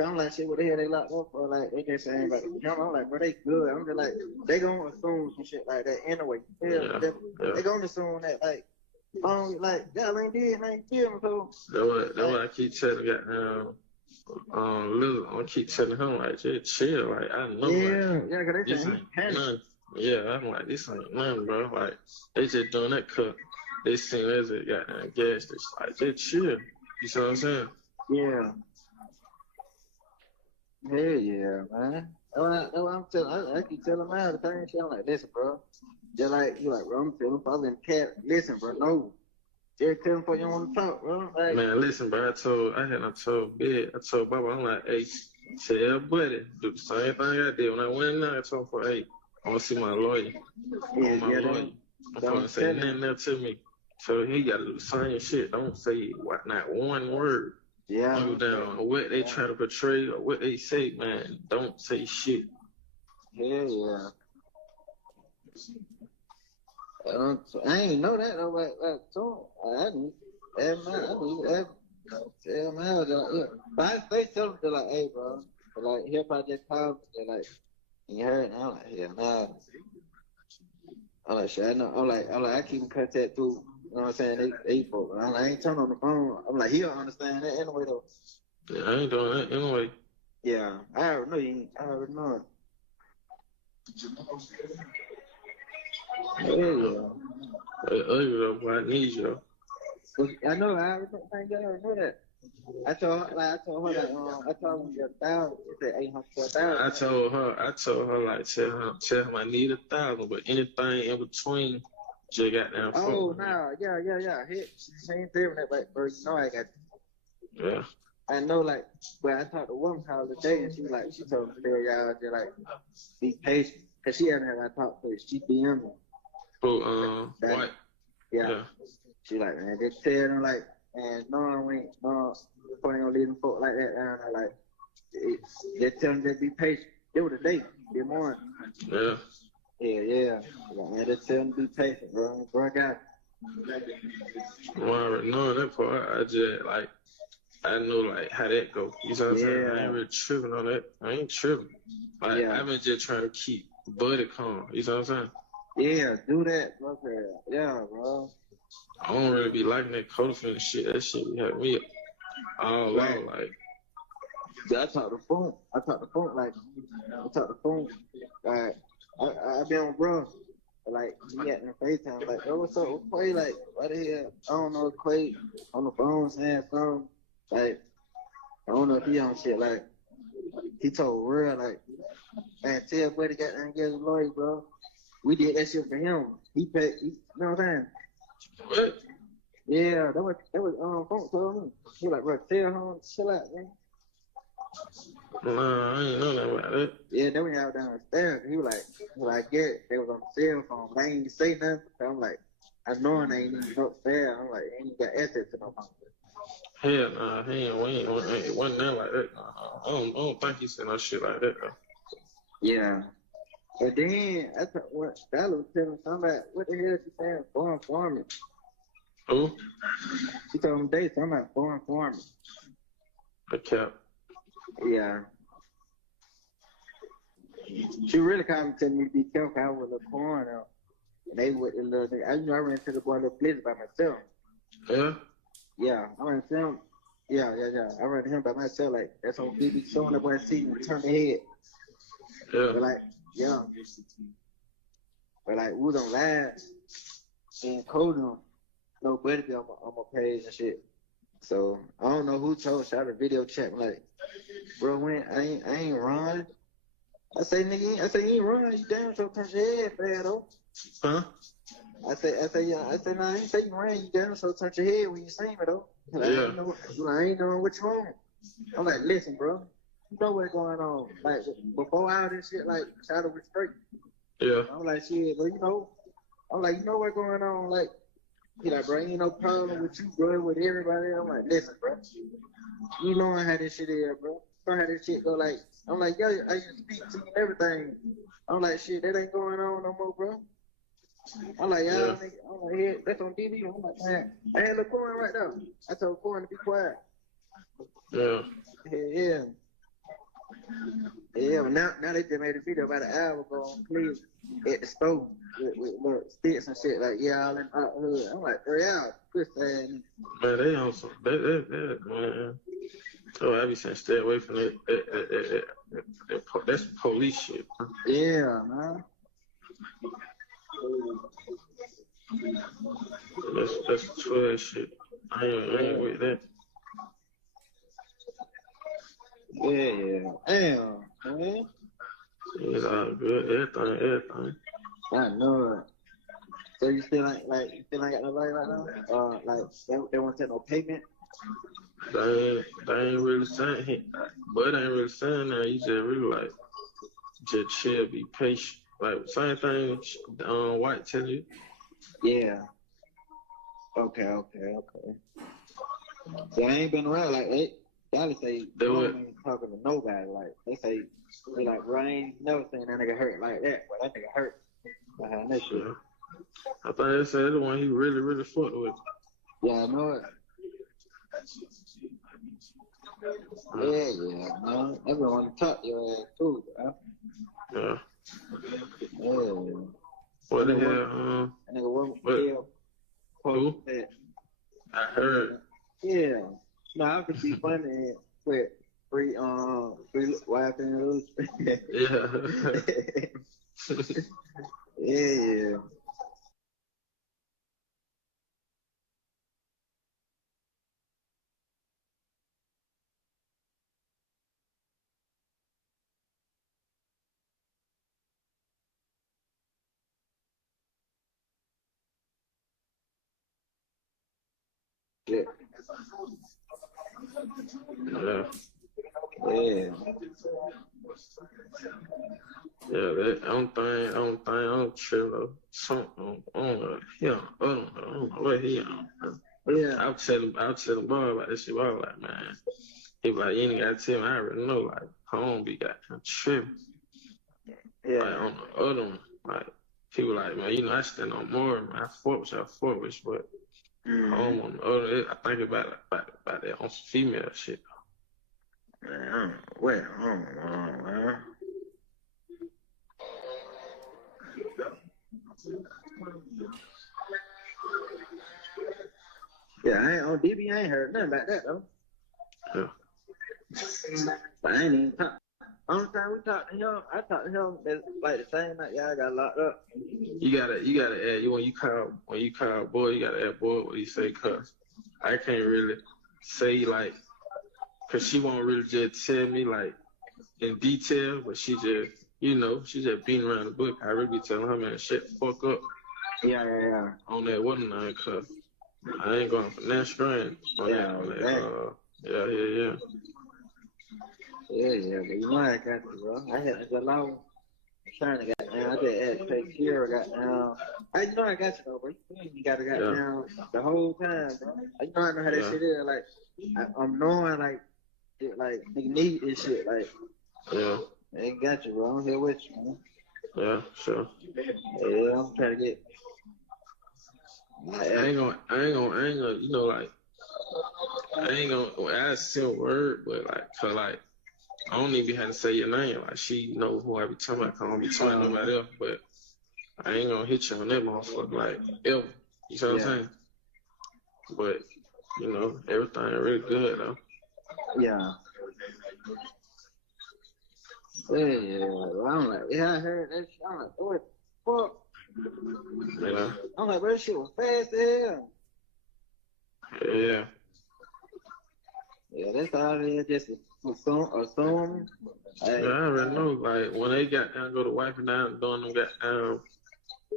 I'm like, shit, what the hell they locked up for? Like, they just saying about the jump. I'm like, bro, they good. I'm just like, they gonna assume some shit like that anyway. They gonna assume that, like, y'all ain't did, ain't kill him, so. That's what I keep telling goddamn, I keep telling him, like, just chill. Like, I know, cause they saying he panicked. Yeah, I'm like, this ain't nothing, bro. Like, they just doing that cut. They seen as a goddamn gas station. Like, just chill. You see what I'm saying? Yeah. Hell yeah, man. That's what I'm telling. I keep telling my the same shit. I'm like, listen, bro. Just like you, like, bro. I'm telling folks in the cat. Listen, bro. No. Just tell them before you want to talk, bro. Like, man, listen, bro. I told Baba, I'm like, hey, tell buddy, do the same thing I did when I went in there. I told him, hey, I want to see my lawyer. I'm going to say nothing else to me. So he got to do the same shit. Don't say not one word. Yeah. You down what they try to portray or what they say, man. Don't say shit. Yeah. I ain't know that though. I didn't. Tell man, but they tell them, they're like, hey, bro. But like, hip hop just called me. They're like, you heard? I'm like, yeah, nah. I'm like, shit, I know. I'm like, I keep in contact through You know what I'm saying? They folk. I ain't turn on the phone. I'm like, he'll understand that anyway, though. Yeah, I ain't doing that anyway. Yeah, I already know you ain't. I already know it. Yeah. Hey, though, boy, I need you. I know. I already know that. I told her that. I told her you got 1,000. She said 800 for 1,000. I told her like tell him I need 1,000, but anything in between, just got down. Oh no, yeah. She ain't doing that, but bro, you know I got. Yeah. I know, like, but I talked to one call today, and she told me to tell y'all to like be patient, cause she hadn't had I talked to her. She DM me. White. Yeah. She like, man, just tell them like, and no, we ain't gonna leave them folk like that down there. Like, just tell them to be patient. It was a day, good morning. Yeah. Yeah. Man, just tell them to be patient, bro. Bro, I got it. Well, I already know that part. I just like. I know like how that go. You know what I'm saying? I ain't really tripping on that. I ain't tripping. Like I've been just trying to keep Buddy calm. You know what I'm saying? Yeah, do that, bro. Yeah, bro. I don't really be liking that codependent shit. That shit had me all out. Like, I talk the phone. Like, I been on bro. Like, he got in FaceTime. Like, oh, what's up with Quay? Like, what the hell? I don't know Quay on the phone saying something. Like, I don't know if he on shit. Like, he told real, like, man, tell Buddy got to get his lawyer, bro. We did that shit for him. He paid, you know what I'm saying? What? Yeah, that was phone told me. He like, bro, tell him, chill out, man. Nah, I ain't know nothing about that. Yeah, then we out downstairs. He was like, yeah, they was on the cell phone, but I ain't even say nothing. I'm like, I know I ain't even upstairs. I'm like, ain't even got access to no phone. Hell nah, it wasn't that like that. I don't think he said no shit like that though. Yeah. But then I thought what that was telling somebody what the hell she saying foreign farming. Who? She told him they something about foreign farming. Okay. Yeah. She really kind of telling me to be careful. I was a corn out. And they would a little nigga. I ran into the boy little blitz by myself. Yeah? Yeah, I ran into him. Yeah. I ran into him by myself. Like, that's on BB showing the boy see me turn the head. Yeah. But like, yeah. But like, we was on live and coding on nobody be on my page and shit. So I don't know who told shot a video chat like, bro, when I ain't run. I say nigga, you ain't run, you damn sure touch your head for that though. Huh? I say no, I ain't say you ran, you damn sure touch your head when you see me though. Like, Yeah. I ain't knowing what you on. I'm like, listen, bro, you know what's going on. Like before all this shit, like Shadow was straight. Yeah. I'm like, shit, bro, you know. I'm like, you know what's going on, like. He like, bro, ain't no problem with you, bro, with everybody. I'm like, listen, bro. You know how this shit is, bro. You know how this shit go, like, I'm like, yo, I used to speak to you and everything. I'm like, shit, that ain't going on no more, bro. I'm like, y'all, nigga. I'm like, yeah, that's on TV. I'm like, man, I had a little corn right now. I told Corn to be quiet. Yeah. Yeah, but now they just made a video about an hour ago on Cleveland at the store with little sticks and shit like, yeah, all in our hood. I'm like, hurry out, push that. Man, they on some, man. So I be saying stay away from that. That's police shit. Yeah, man. That's true that shit. I ain't with that. Yeah. Damn, man. It's all good. Everything. I know it. So you still ain't got nobody right now? Like they won't take no payment? They ain't really saying, but ain't really saying that. You just really like, just chill, be patient. Like same thing White tell you. Yeah. Okay. So I ain't been around like y'all say they ain't talking to nobody. Like they say they like, bro, I ain't never seen that nigga hurt like that. But that nigga hurt behind that shit. I think they said the one he really fucked with. Yeah, I know it. Yeah, man. Everyone want to talk your ass too, bro. Yeah. Yeah. What the hell? Nigga, what? supposed to. I heard. Yeah. No, I could be funny with free wife and husband. Yeah. Yeah. Yeah. Yeah. Yeah. Yeah, that I don't chill though. Something, I don't know. Yeah, I don't know what he on. Yeah. I'll tell him boy about this shit. I was like, man, he be like, you ain't gotta tell me. I already know. Like, home be got him tripping. Yeah. Like on the other one, like people like, man, you know, I stand on more. Man, I fought with, but home on the other. I think about that on some female shit. Man, well, I don't know, man. Yeah, I ain't on DB. I ain't heard nothing about that though. Yeah. But I ain't even talk. Only time we talked to him, I talked to him like the same night y'all got locked up. You gotta add when you call boy, you gotta add boy what he say, cause I can't really say like, cause she won't really just tell me like in detail, but she just beating around the bush. I really be telling her, man, shut the fuck up. Yeah. On that one night, cause I ain't going for that strand. Yeah. But you know I got you, bro. I had to go long. I'm trying to get down. I just had to take care of got down. You know I got you though, bro. You gotta got down the whole time, bro. You know I know how that shit is. Like I'm knowing like nigga need this shit. Like I ain't got you, bro. I'm here with you, man. Yeah, sure. Yeah, I'm trying to get. I ain't gonna, you know, like, I ain't gonna ask a word, but like, cause like, I don't even have to say your name. Like, she know who I be talking about. 'Cause I don't be talking to nobody else, but I ain't gonna hit you on that motherfucker, like, ever. You know what I'm saying? But, you know, everything really good, though. Yeah. Well, I'm like, I heard that shit. I'm like, what the fuck? Yeah. I'm like, bro, that shit was fast as hell. Yeah. Yeah, that's all it is, just assume. Yeah, I already know. Like when they got down, go to wiping down, doing them got them,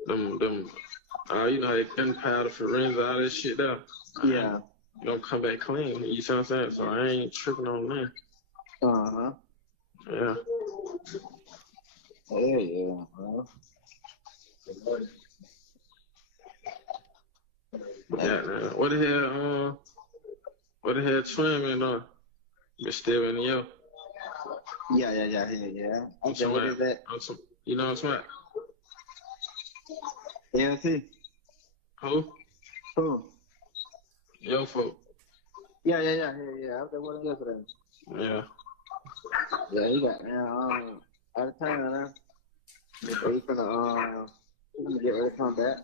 you know, they gunpowder, forensic, all that shit there. Yeah. You gonna come back clean. You see what I'm saying? So I ain't tripping on that. Yeah. Yeah, bro. Yeah, man. What the hell twin man on? You still in the yo? Yeah. Okay, what is that? You know what I'm saying? LC. Who? Yo, folk. Yeah. I was there with him yesterday. Yeah. Yeah, he got out of town now. He's gonna get ready to come back.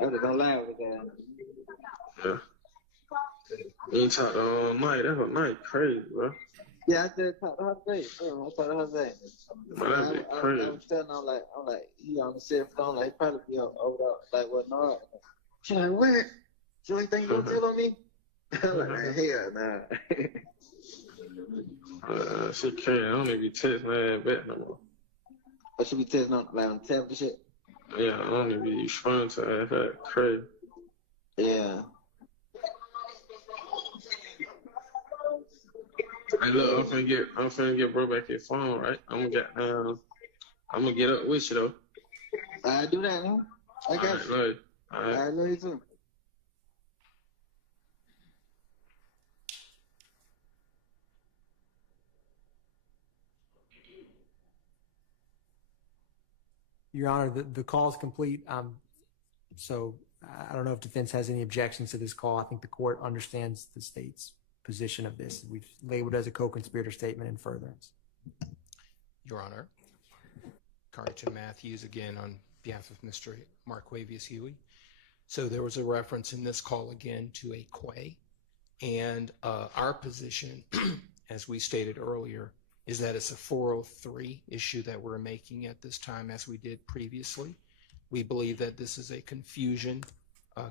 I was gonna lie with the guy. Yeah. You ain't talked all night. That's a night crazy, bro. Yeah, I just talked to her today. I talked to her today. Man, that'd be crazy. I was telling her, I'm like, he on the cell phone, like, he probably be over there, like, what not? She like, what? You ain't think you gonna tell on me? I'm like, man, hell nah. She can't. I don't even be texting her back no more. But she be texting on, like, on tablet and shit? Yeah, I don't even be responding to her. That's crazy. Yeah. Hey, look, I'm finna get bro back his phone, right? I'm gonna get up with you though. I do that, man. I got you. All right. I know you too. Your Honor, the call is complete. So I don't know if defense has any objections to this call. I think the court understands the state's position of this. We've labeled it as a co-conspirator statement in furtherance. Your Honor, Carrington Matthews again on behalf of Mr. Marquavius Huey. So there was a reference in this call again to a quay. And our position, as we stated earlier, is that it's a 403 issue that we're making at this time as we did previously. We believe that this is a confusion,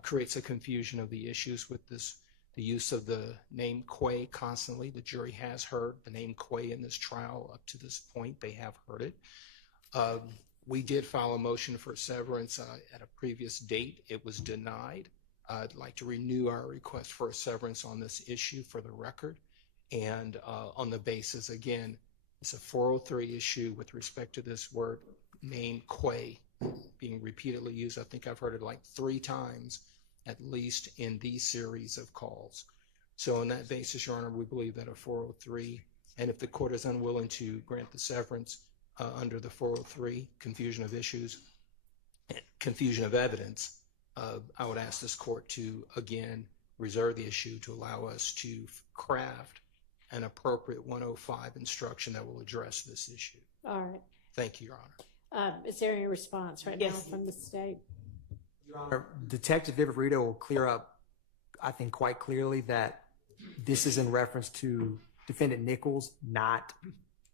creates a confusion of the issues with this, the use of the name quay constantly. The jury has heard the name quay in this trial up to this point. They have heard it. We did file a motion for severance at a previous date. It was denied. I'd like to renew our request for a severance on this issue for the record. And on the basis, again, it's a 403 issue with respect to this word name quay being repeatedly used. I think I've heard it like 3 times at least in these series of calls. So on that basis, Your Honor, we believe that a 403, and if the court is unwilling to grant the severance under the 403, confusion of issues, confusion of evidence, I would ask this court to, again, reserve the issue to allow us to craft an appropriate 105 instruction that will address this issue. All right. Thank you, Your Honor. Is there any response right now from the state? Your Honor, Detective Viverito will clear up, I think, quite clearly that this is in reference to Defendant Nichols, not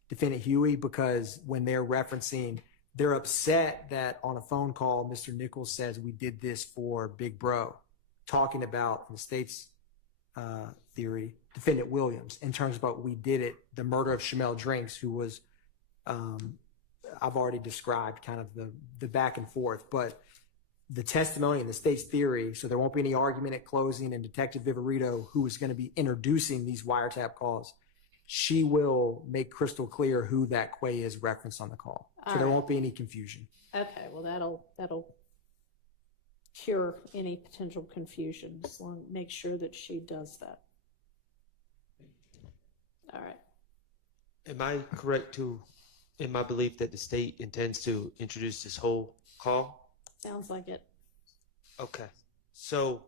Defendant Huey, because when they're referencing, they're upset that on a phone call, Mr. Nichols says, we did this for Big Bro, talking about, in the state's theory, Defendant Williams, in terms about we did it, the murder of Shamel Drinks, who was, I've already described kind of the back and forth, but the testimony in the state's theory, so there won't be any argument at closing, and Detective Viverito, who is going to be introducing these wiretap calls, she will make crystal clear who that quay is referenced on the call. So there won't be any confusion. Okay, well, that'll cure any potential confusion. Just want to make sure that she does that. All right. Am I correct in my belief that the state intends to introduce this whole call? Sounds like it. Okay. So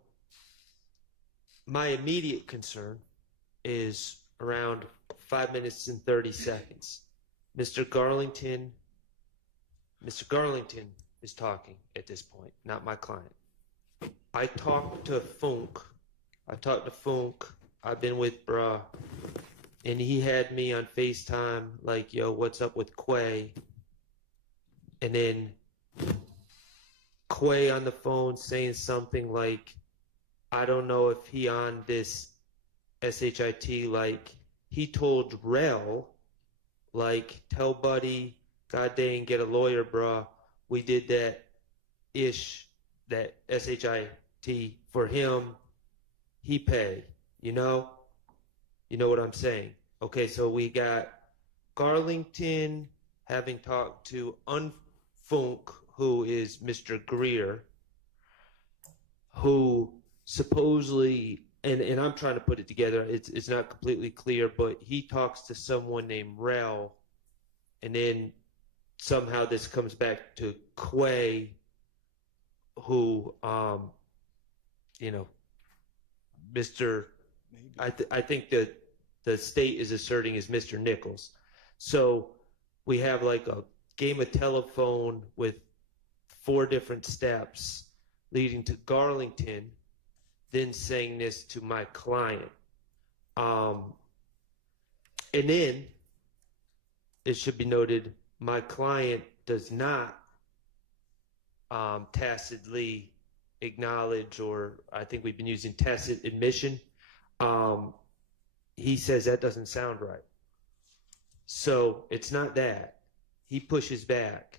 my immediate concern is around 5 minutes and 30 seconds. Mr. Garlington is talking at this point, not my client. I talked to Funk. I've been with Bruh, and he had me on FaceTime like, yo, what's up with Quay? And then Quay on the phone saying something like, I don't know if he on this SHIT, like, he told Rel, like, tell Buddy, god dang, get a lawyer, bruh. We did that SHIT for him. He paid, you know? You know what I'm saying? Okay, so we got Garlington having talked to Unfunk, who is Mr. Greer, who supposedly, and I'm trying to put it together, it's not completely clear, but he talks to someone named Rel, and then somehow this comes back to Quay, who, you know, Mr. I think that the state is asserting is Mr. Nichols. So we have like a game of telephone with 4 different steps leading to Garlington then saying this to my client. And then it should be noted, my client does not tacitly acknowledge, or I think we've been using tacit admission. He says that doesn't sound right. So it's not that. He pushes back,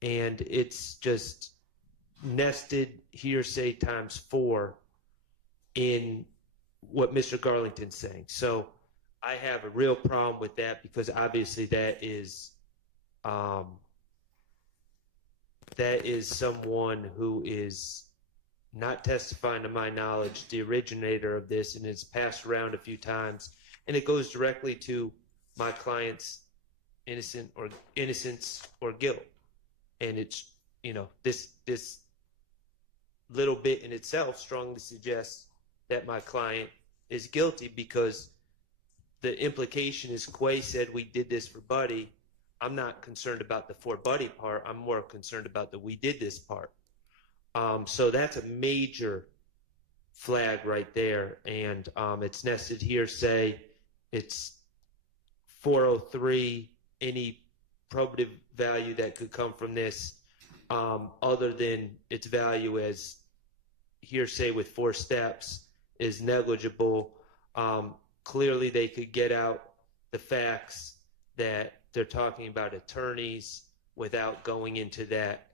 and it's just nested hearsay times 4 in what Mr. Garlington's saying. So I have a real problem with that, because obviously that is someone who is not testifying to my knowledge, the originator of this, and it's passed around a few times, and it goes directly to my client's innocence or guilt. And it's, you know, this little bit in itself strongly suggests that my client is guilty, because the implication is Quay said we did this for Buddy. I'm not concerned about the for Buddy part. I'm more concerned about the we did this part. So that's a major flag right there. And it's nested hearsay. It's 403, any probative value that could come from this, other than its value as hearsay with 4 steps, is negligible. Clearly, they could get out the facts that they're talking about attorneys without going into that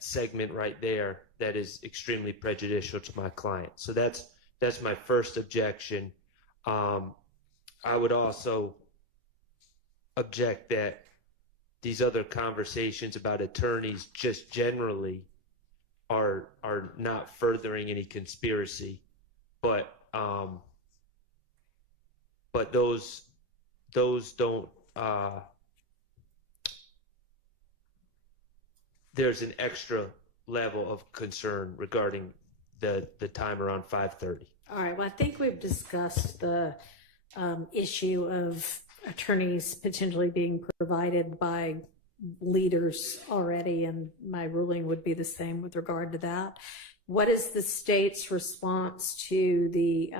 segment right there that is extremely prejudicial to my client. So that's my first objection. I would also object that these other conversations about attorneys just generally are not furthering any conspiracy, but those don't. There's an extra level of concern regarding the time around 5:30. All right. Well, I think we've discussed the issue of attorneys potentially being provided by leaders already, and my ruling would be the same with regard to that. What is the state's response to the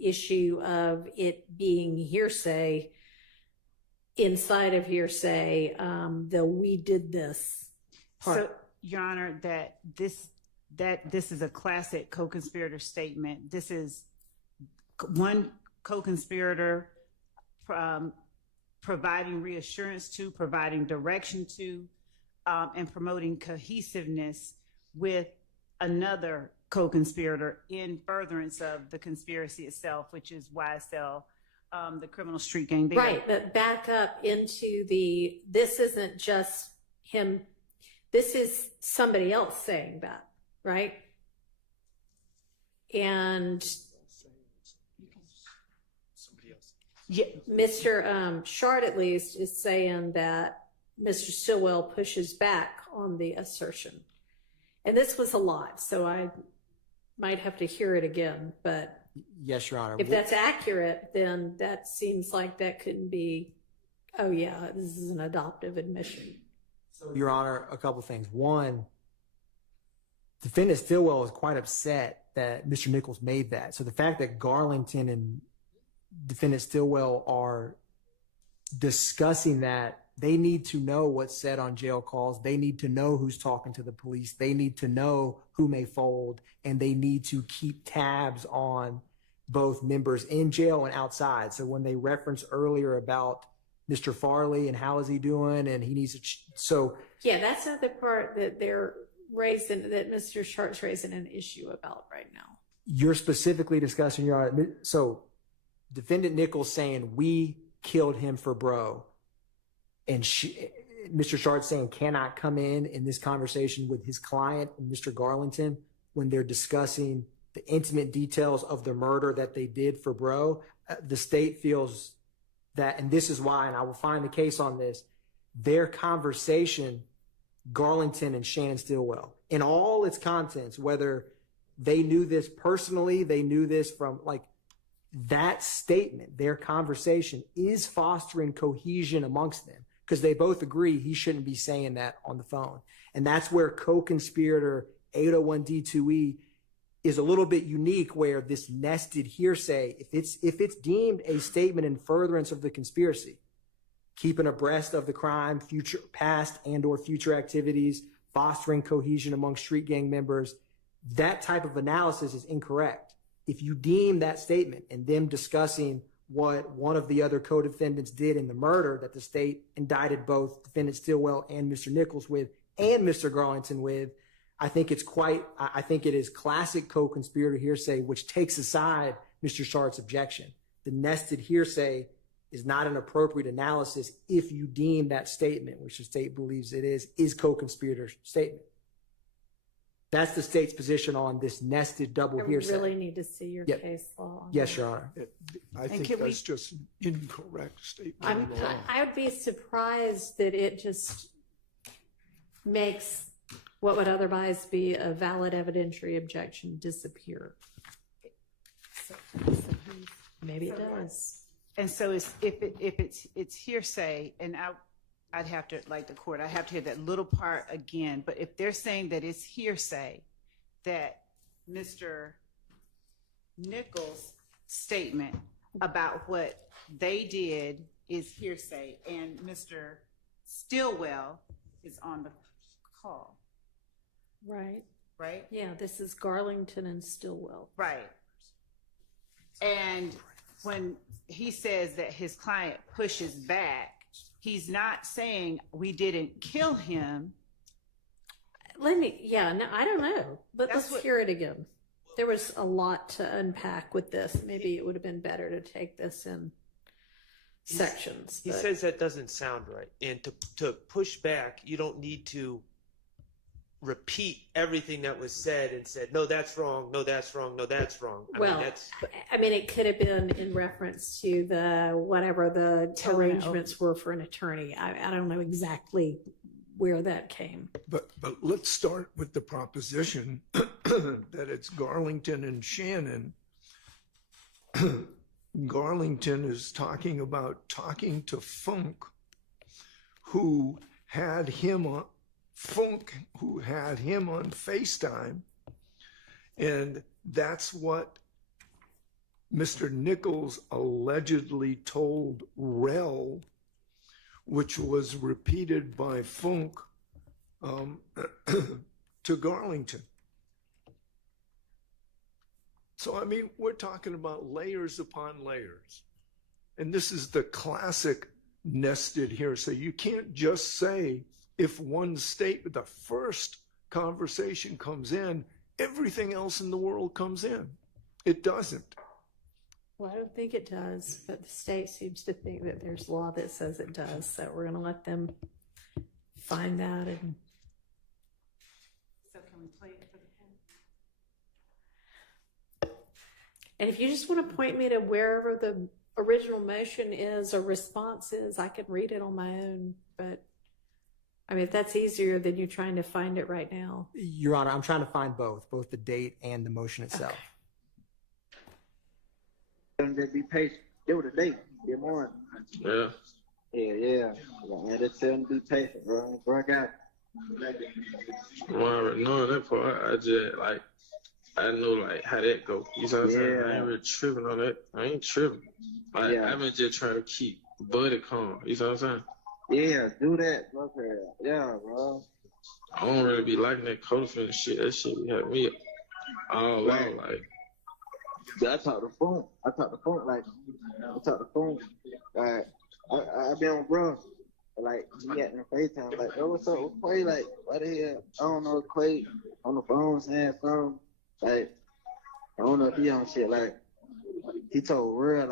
issue of it being hearsay inside of hearsay, the "we did this" part? So, Your Honor, that this is a classic co-conspirator statement. This is one co-conspirator providing reassurance to, providing direction to, and promoting cohesiveness with another co-conspirator in furtherance of the conspiracy itself, which is YSL, the criminal street gang. Right, but back up into this isn't just him, this is somebody else saying that, right? And yeah, Mr. Shard, at least, is saying that Mr. Stillwell pushes back on the assertion. And this was a lot, so I might have to hear it again. But yes, Your Honor. If that's accurate, then that seems like that couldn't be, oh yeah, this is an adoptive admission. So, Your Honor, a couple things. One, defendant Stillwell is quite upset that Mr. Nichols made that. So the fact that Garlington and defendant Stillwell are discussing that, they need to know what's said on jail calls. They need to know who's talking to the police. They need to know who may fold, and they need to keep tabs on both members in jail and outside. So when they referenced earlier about Mr. Farley and how is he doing, and he needs to, yeah, that's not the part that they're raising, that Mr. Sharp's raising an issue about right now. You're specifically discussing, Your Honor. So defendant Nichols saying we killed him for bro, and Mr. Sharp saying cannot come in this conversation with his client, Mr. Garlington, when they're discussing the intimate details of the murder that they did for bro. The state feels that, and this is why, and I will find the case on this, their conversation, Garlington and Shannon Stillwell, in all its contents, whether they knew this personally, they knew this from that statement, their conversation is fostering cohesion amongst them, because they both agree he shouldn't be saying that on the phone. And that's where co-conspirator 801D2E is a little bit unique, where this nested hearsay, if it's deemed a statement in furtherance of the conspiracy, keeping abreast of the crime, future, past and or future activities, fostering cohesion among street gang members, that type of analysis is incorrect. If you deem that statement and them discussing what one of the other co-defendants did in the murder that the state indicted both defendant Stillwell and Mr. Nichols with, and Mr. Garlington with, I think it is classic co-conspirator hearsay, which takes aside Mr. Sharp's objection. The nested hearsay is not an appropriate analysis if you deem that statement, which the state believes it is co-conspirator statement. That's the state's position on this nested double hearsay. I really need to see your case law. Yes, Your Honor. I think that's just an incorrect statement. I would be surprised that it just makes what would otherwise be a valid evidentiary objection disappear. Maybe it does. And so if it's hearsay, and I'd have to, like the court, I'd have to hear that little part again. But if they're saying that it's hearsay, that Mr. Nichols' statement about what they did is hearsay, and Mr. Stillwell is on the call. Right. Right? Yeah, this is Garlington and Stillwell. Right. And when he says that his client pushes back, he's not saying we didn't kill him. No, I don't know. But let's hear it again. There was a lot to unpack with this. Maybe it would have been better to take this in sections. He says that doesn't sound right. And to push back, you don't need to repeat everything that was said and said, no, that's wrong, no, that's wrong, no, that's wrong. I mean, it could have been in reference to whatever the arrangements were for an attorney. I don't know exactly where that came. But let's start with the proposition that it's Garlington and Shannon. Garlington is talking about talking to Funk, who had him on FaceTime, and that's what Mr. Nichols allegedly told Rel, which was repeated by Funk to Garlington. So, I mean, we're talking about layers upon layers. And this is the classic nested hearsay. You can't just say, if one statement, the first conversation comes in, everything else in the world comes in. It doesn't. Well, I don't think it does, but the state seems to think that there's law that says it does. So we're going to let them find that. And so can we play it for the pen? And if you just want to point me to wherever the original motion is or response is, I can read it on my own. But I mean, if that's easier than you trying to find it right now. Your Honor, I'm trying to find both the date and the motion itself. And they be patient. They were the date. Good morning. Yeah. Yeah. Man, just tell them to be patient, bro. Bro, I got it. Well, I already know that part. I know how that go. You know what I'm saying? I ain't really tripping on that. I ain't tripping. I've been just trying to keep Buddy calm. You know what I'm saying? Yeah, do that, bro. Yeah, bro. I don't really be liking that co-defendant shit. That shit be having me all out. I talk the phone. I be on bro. He got in FaceTime. Oh, what's up with Quay? Why the hell? I don't know Quay on the phone saying something. I don't know if he on shit. He told real,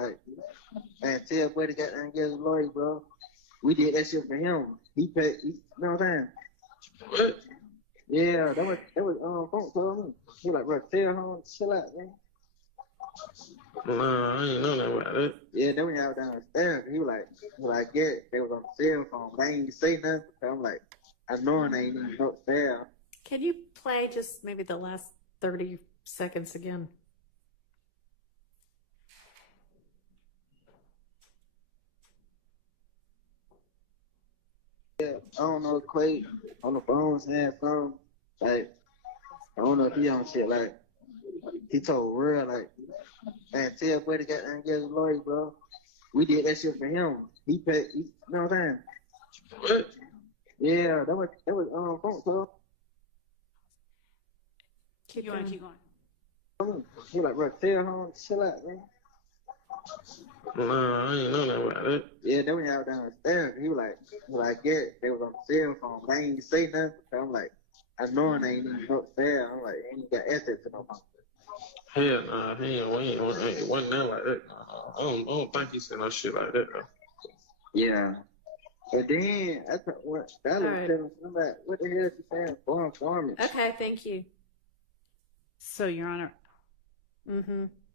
man, tell Buddy got there and get his lawyer, bro. We did that shit for him. He paid. You know what I'm saying? What? Yeah, that was Funk told me. He bro, tell him, chill out, man. Nah, I ain't know nothing about it. Yeah, then when y'all downstairs, he was like, they was on the cell phone, but I ain't even say nothing. So I'm like, I know I ain't even upstairs. Can you play just maybe the last 30 seconds again? Yeah, I don't know Quay on the phone saying something. I don't know if he on shit. He told real, man, tell Buddy got there and get his lawyer, bro. We did that shit for him. He paid. You know what I'm saying? What? Yeah, that was Funk, bro. You want to keep going? He bro, tell him, chill out, man. Nah, I ain't know nothing about it. Yeah, then when y'all downstairs, he was like, they was on the cell phone, but I ain't even say nothing. So I'm like, I know I ain't even upstairs. I'm like, ain't even got access to no phone. Hell nah, he wasn't nothing like that. I don't think he said no shit like that, though. Yeah. But then, I thought, what the hell is he saying? Foreign farming. Okay, thank you. So, Your Honor,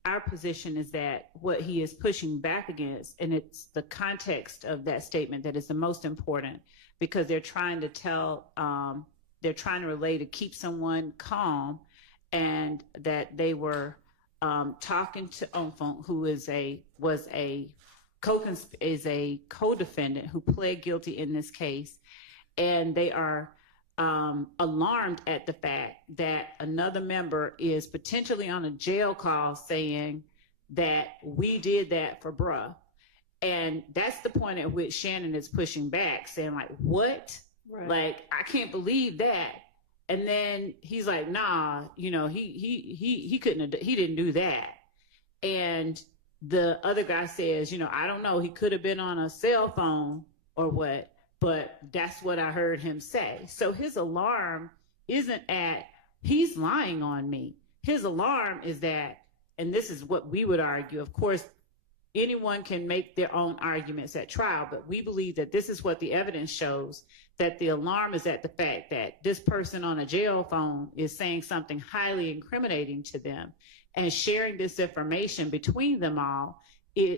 our position is that what he is pushing back against, and it's the context of that statement that is the most important, because they're trying to relay to keep someone calm, and that they were talking to Onfunk, who was a is a co-defendant who pled guilty in this case, and they are alarmed at the fact that another member is potentially on a jail call saying that we did that for bruh. And that's the point at which Shannon is pushing back, saying like, what? Right. Like, I can't believe that. And then he's like, nah, you know, he didn't do that. And the other guy says, you know, I don't know, he could have been on a cell phone or what, but that's what I heard him say. So his alarm isn't at, he's lying on me. His alarm is that, and this is what we would argue, of course, anyone can make their own arguments at trial, but we believe that this is what the evidence shows, that the alarm is at the fact that this person on a jail phone is saying something highly incriminating to them and sharing this information between them all.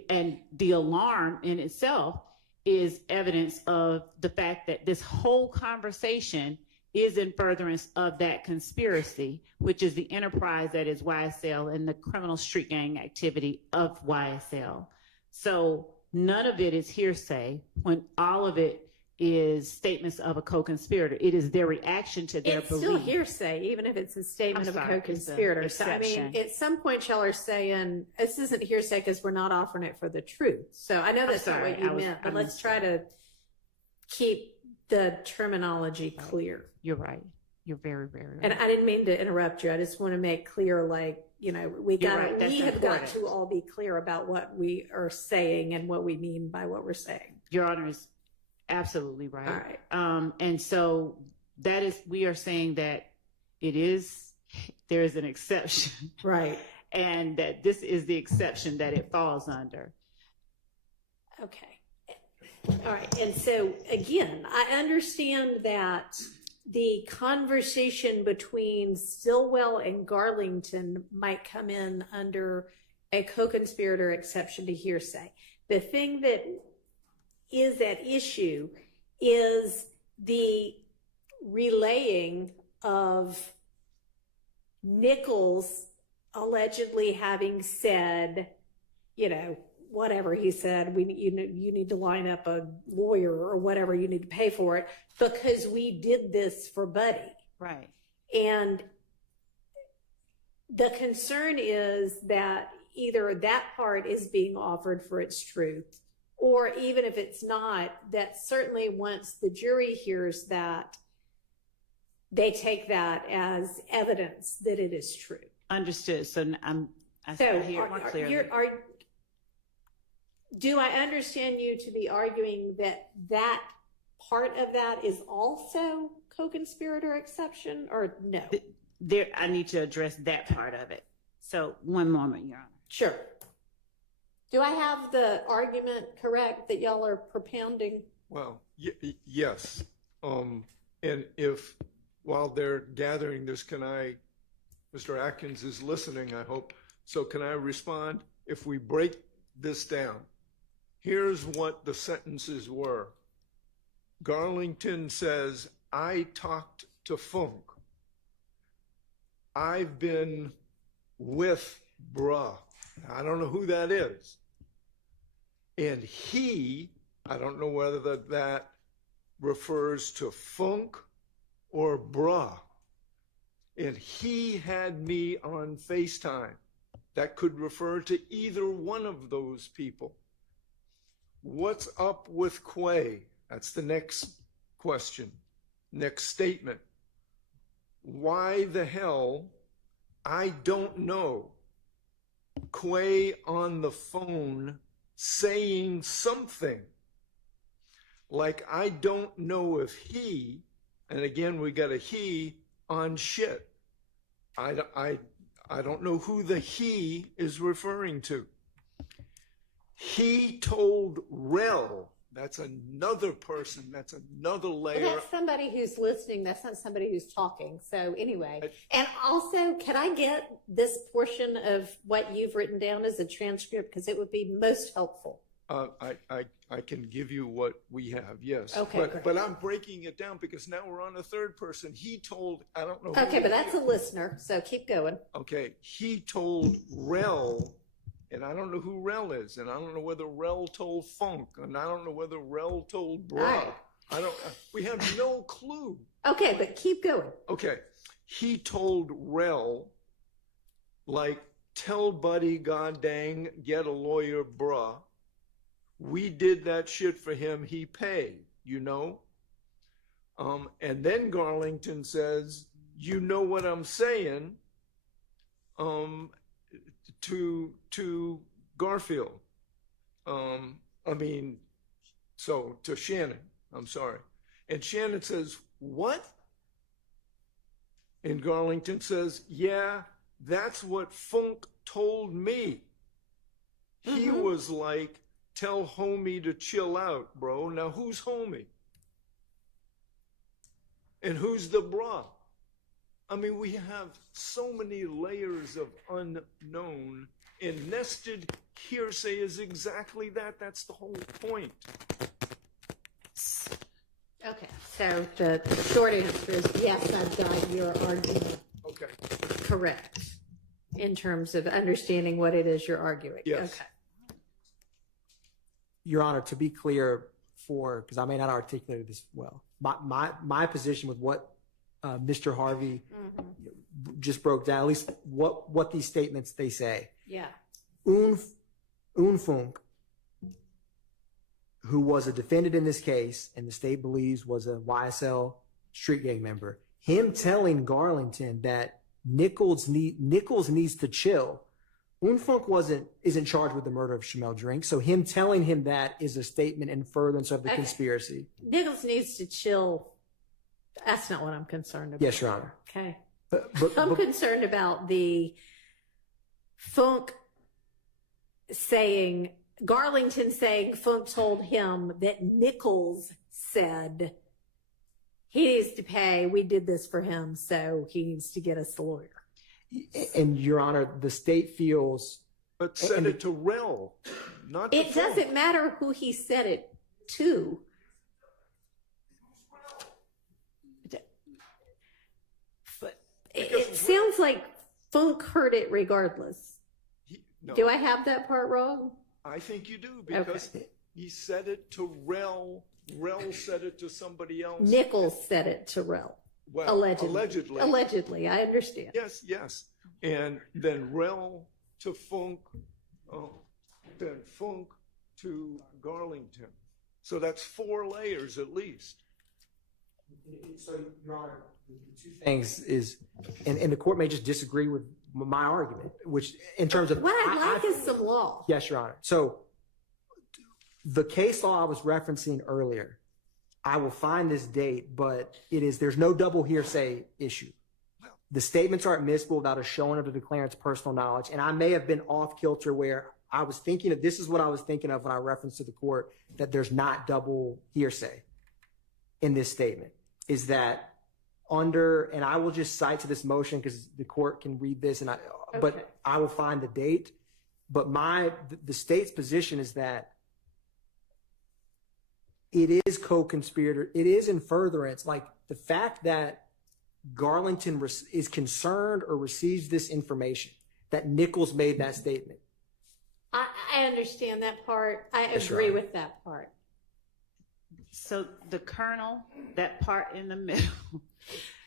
And the alarm in itself is evidence of the fact that this whole conversation is in furtherance of that conspiracy, which is the enterprise that is YSL and the criminal street gang activity of YSL. So none of it is hearsay when all of it is statements of a co-conspirator. It is their reaction to their It's belief. still hearsay, even if it's a statement of a co-conspirator. So, I mean, at some point, y'all are saying this isn't hearsay because we're not offering it for the truth. So I know that's not what you meant, but let's try to keep the terminology clear. You're right. You're very, very right. And I didn't mean to interrupt you. I just want to make clear, like, you know, we have got to all be clear about what we are saying and what we mean by what we're saying. Your Honor is absolutely right. All right. And so that is, we are saying that there is an exception. Right. And that this is the exception that it falls under. Okay. All right. And so, again, I understand that the conversation between Stillwell and Garlington might come in under a co-conspirator exception to hearsay. The thing that is at issue is the relaying of Nichols allegedly having said, you know, whatever he said, you need to line up a lawyer or whatever, you need to pay for it because we did this for Buddy. Right. And the concern is that either that part is being offered for its truth, or even if it's not, that certainly once the jury hears that, they take that as evidence that it is true. Understood. So I hear more clearly. Do I understand you to be arguing that that part of that is also co-conspirator exception, or no? I need to address that part of it. So one moment, Your Honor. Sure. Do I have the argument correct that y'all are propounding? Well, yes. And if, while they're gathering this, Mr. Atkins is listening, I hope. So can I respond? If we break this down, here's what the sentences were. Garlington says, I talked to Funk. I've been with bruh. I don't know who that is. And he, I don't know whether that refers to Funk or bruh. And he had me on FaceTime. That could refer to either one of those people. What's up with Quay? That's the next question. Next statement. Why the hell? I don't know. Quay on the phone saying something. Like, I don't know if he, and again, we got a he on shit. I don't know who the he is referring to. He told Rel, that's another person, that's another layer. Well, that's somebody who's listening, that's not somebody who's talking. So anyway, and also, can I get this portion of what you've written down as a transcript? Because it would be most helpful. I can give you what we have, yes. Okay, but I'm breaking it down because now we're on a third person. He told, I don't know. Okay, but that's a listener, so keep going. Okay, he told Rel, and I don't know who Rel is, and I don't know whether Rel told Funk, and I don't know whether Rel told Bra. We have no clue. Okay, but keep going. Okay. He told Rel, like, tell Buddy, god dang, get a lawyer, bruh. We did that shit for him, he paid, you know? And then Garlington says, you know what I'm saying, to Garfield. To Shannon, I'm sorry. And Shannon says, what? And Garlington says, yeah, that's what Funk told me. He was like, tell homie to chill out, bro. Now who's homie? And who's the bra? I mean, we have so many layers of unknown, and nested hearsay is exactly that. That's the whole point. Okay, so the short answer is yes, I've got your argument correct in terms of understanding what it is you're arguing. Yes. Okay. Your Honor, to be clear, because I may not articulate this well, my position with what Mr. Harvey just broke down, at least what these statements they say. Yeah. Un Funk, who was a defendant in this case, and the state believes was a YSL street gang member, him telling Garlington that Nichols needs to chill. Un Funk isn't charged with the murder of Shamel Drink, so him telling him that is a statement in furtherance of the conspiracy. Nichols needs to chill. That's not what I'm concerned about. Yes, Your Honor. Okay. I'm concerned about the Funk Garlington saying Funk told him that Nichols said he needs to pay. We did this for him, so he needs to get us a lawyer. And Your Honor, the state feels. But send it to Rel, not to It doesn't matter who he said it to. It sounds like Funk heard it regardless. No. Do I have that part wrong? I think you do, because he said it to Rel. Rel said it to somebody else. Nichols said it to Rel. Well, allegedly. Allegedly, I understand. Yes. And then Rel to Funk, then Funk to Garlington. So that's 4 layers at least. So, Your Honor, the two things is, and the court may just disagree with my argument, which in terms of what I like is some law. Yes, Your Honor. So the case law I was referencing earlier, I will find this date, but there's no double hearsay issue. The statements are admissible without a showing of the declarant's personal knowledge. And I may have been off kilter where I was thinking of, this is what I was thinking of when I referenced to the court, that there's not double hearsay in this statement, is that and I will just cite to this motion because the court can read this, but I will find the date. But the state's position is that it is co-conspirator. It is in furtherance. Like the fact that Garlington is concerned or receives this information, that Nichols made that statement. I understand that part. I agree with that part. So the Colonel, that part in the middle.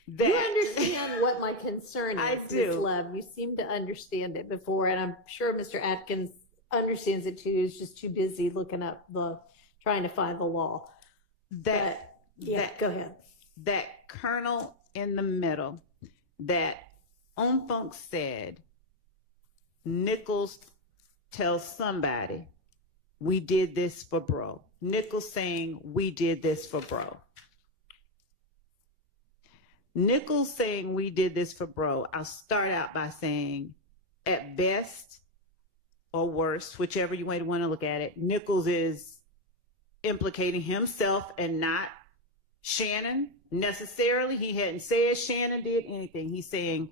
You understand what my concern is, I do. Ms. Love. You seem to understand it before, and I'm sure Mr. Atkins understands it too. He's just too busy looking up trying to find the law. Go ahead. That Colonel in the middle, that On Funk said, Nichols tells somebody, we did this for bro. Nichols saying, we did this for bro. Nichols saying, we did this for bro. I'll start out by saying, at best or worst, whichever you might want to look at it, Nichols is implicating himself and not Shannon necessarily. He hadn't said Shannon did anything. He's saying,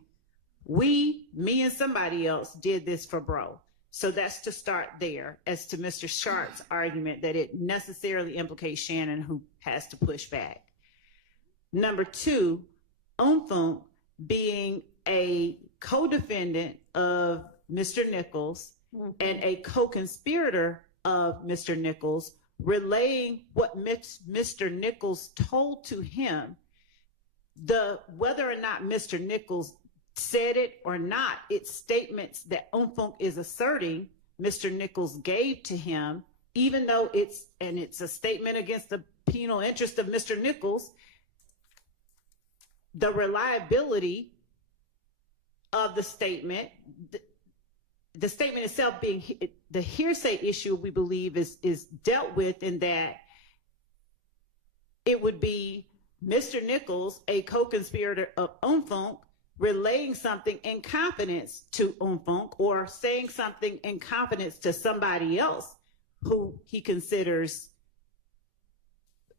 me and somebody else did this for bro. So that's to start there as to Mr. Sharp's argument that it necessarily implicates Shannon, who has to push back. Number 2, On Funk being a co-defendant of Mr. Nichols and a co-conspirator of Mr. Nichols relaying what Mr. Nichols told to him. Whether or not Mr. Nichols said it or not, it's statements that Umfunk is asserting Mr. Nichols gave to him, even though it's a statement against the penal interest of Mr. Nichols. The reliability of the statement, the statement itself being the hearsay issue, we believe is dealt with in that it would be Mr. Nichols, a co-conspirator of Umfunk, relaying something in confidence to Umfunk or saying something in confidence to somebody else who he considers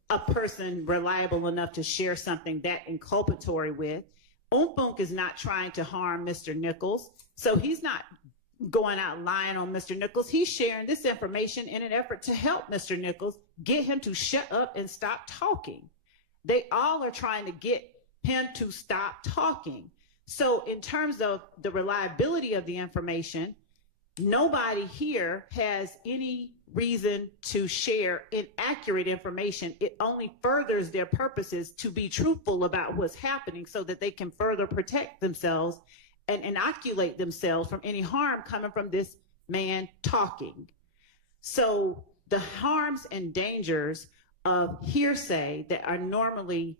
a person reliable enough to share something that inculpatory with. Umfunk is not trying to harm Mr. Nichols, so he's not going out lying on Mr. Nichols. He's sharing this information in an effort to help Mr. Nichols, get him to shut up and stop talking. They all are trying to get him to stop talking. So in terms of the reliability of the information, nobody here has any reason to share inaccurate information. It only furthers their purposes to be truthful about what's happening so that they can further protect themselves and inoculate themselves from any harm coming from this man talking. So the harms and dangers of hearsay that are normally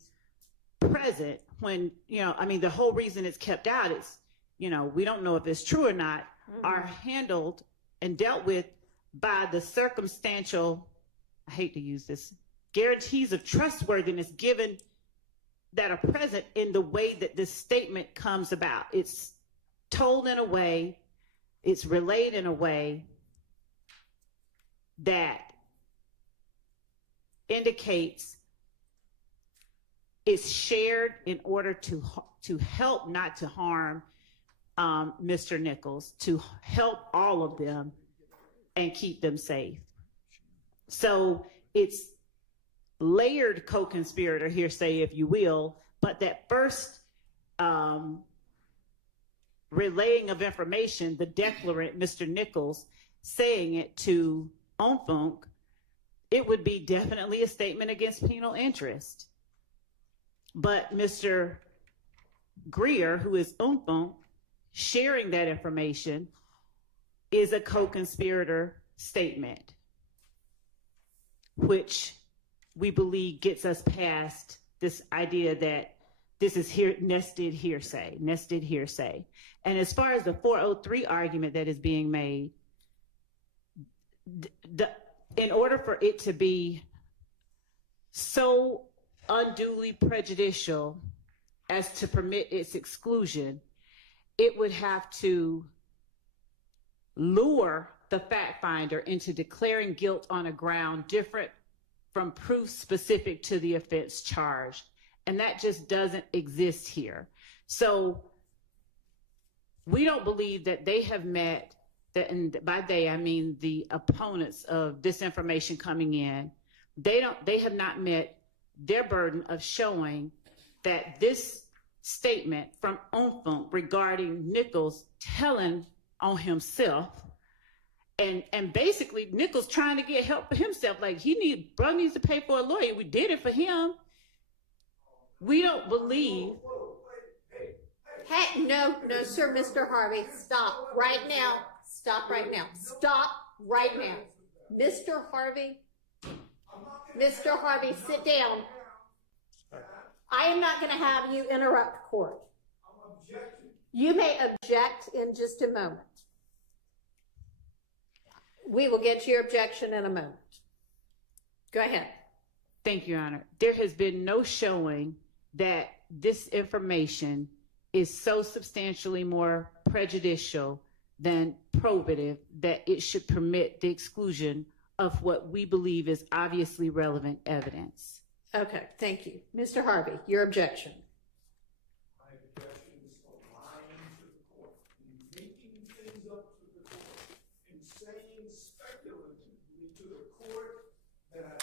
present when, the whole reason it's kept out is, we don't know if it's true or not, are handled and dealt with by the circumstantial, I hate to use this, guarantees of trustworthiness given that are present in the way that this statement comes about. It's told in a way, it's relayed in a way that indicates it's shared in order to help, not to harm Mr. Nichols, to help all of them and keep them safe. So it's layered co-conspirator hearsay, if you will, but that first relaying of information, the declarant, Mr. Nichols, saying it to Umfunk, it would be definitely a statement against penal interest. But Mr. Greer, who is Umfunk, sharing that information is a co-conspirator statement, which we believe gets us past this idea that this is nested hearsay. And as far as the 403 argument that is being made, in order for it to be so unduly prejudicial as to permit its exclusion, it would have to lure the fact finder into declaring guilt on a ground different from proof specific to the offense charged. And that just doesn't exist here. So we don't believe that they have met, that, and by they I mean the opponents of this information coming in, they have not met their burden of showing that this statement from Umfunk regarding Nichols telling on himself, and basically Nichols trying to get help for himself, like brother needs to pay for a lawyer. We did it for him. We don't believe. Hey, no, sir, Mr. Harvey, stop right now. Stop right now. Stop right now. Mr. Harvey, sit down. I am not going to have you interrupt court. You may object in just a moment. We will get to your objection in a moment. Go ahead. Thank you, Your Honor. There has been no showing that this information is so substantially more prejudicial than probative that it should permit the exclusion of what we believe is obviously relevant evidence. Okay, thank you. Mr. Harvey, your objection. My objection is for lying to the court, making things up to the court, and saying speculatively to the court that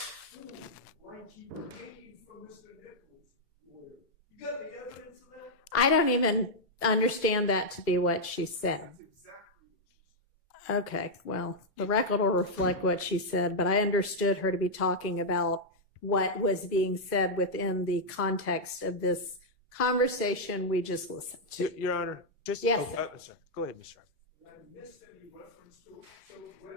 Ranky paid for Mr. Nichols' lawyer. You got the evidence of that? I don't even understand that to be what she said. That's exactly what she said. Okay, well, the record will reflect what she said, but I understood her to be talking about what was being said within the context of this conversation we just listened to. Your Honor, just yes. Sorry. Go ahead, Mr. I missed any reference to Well.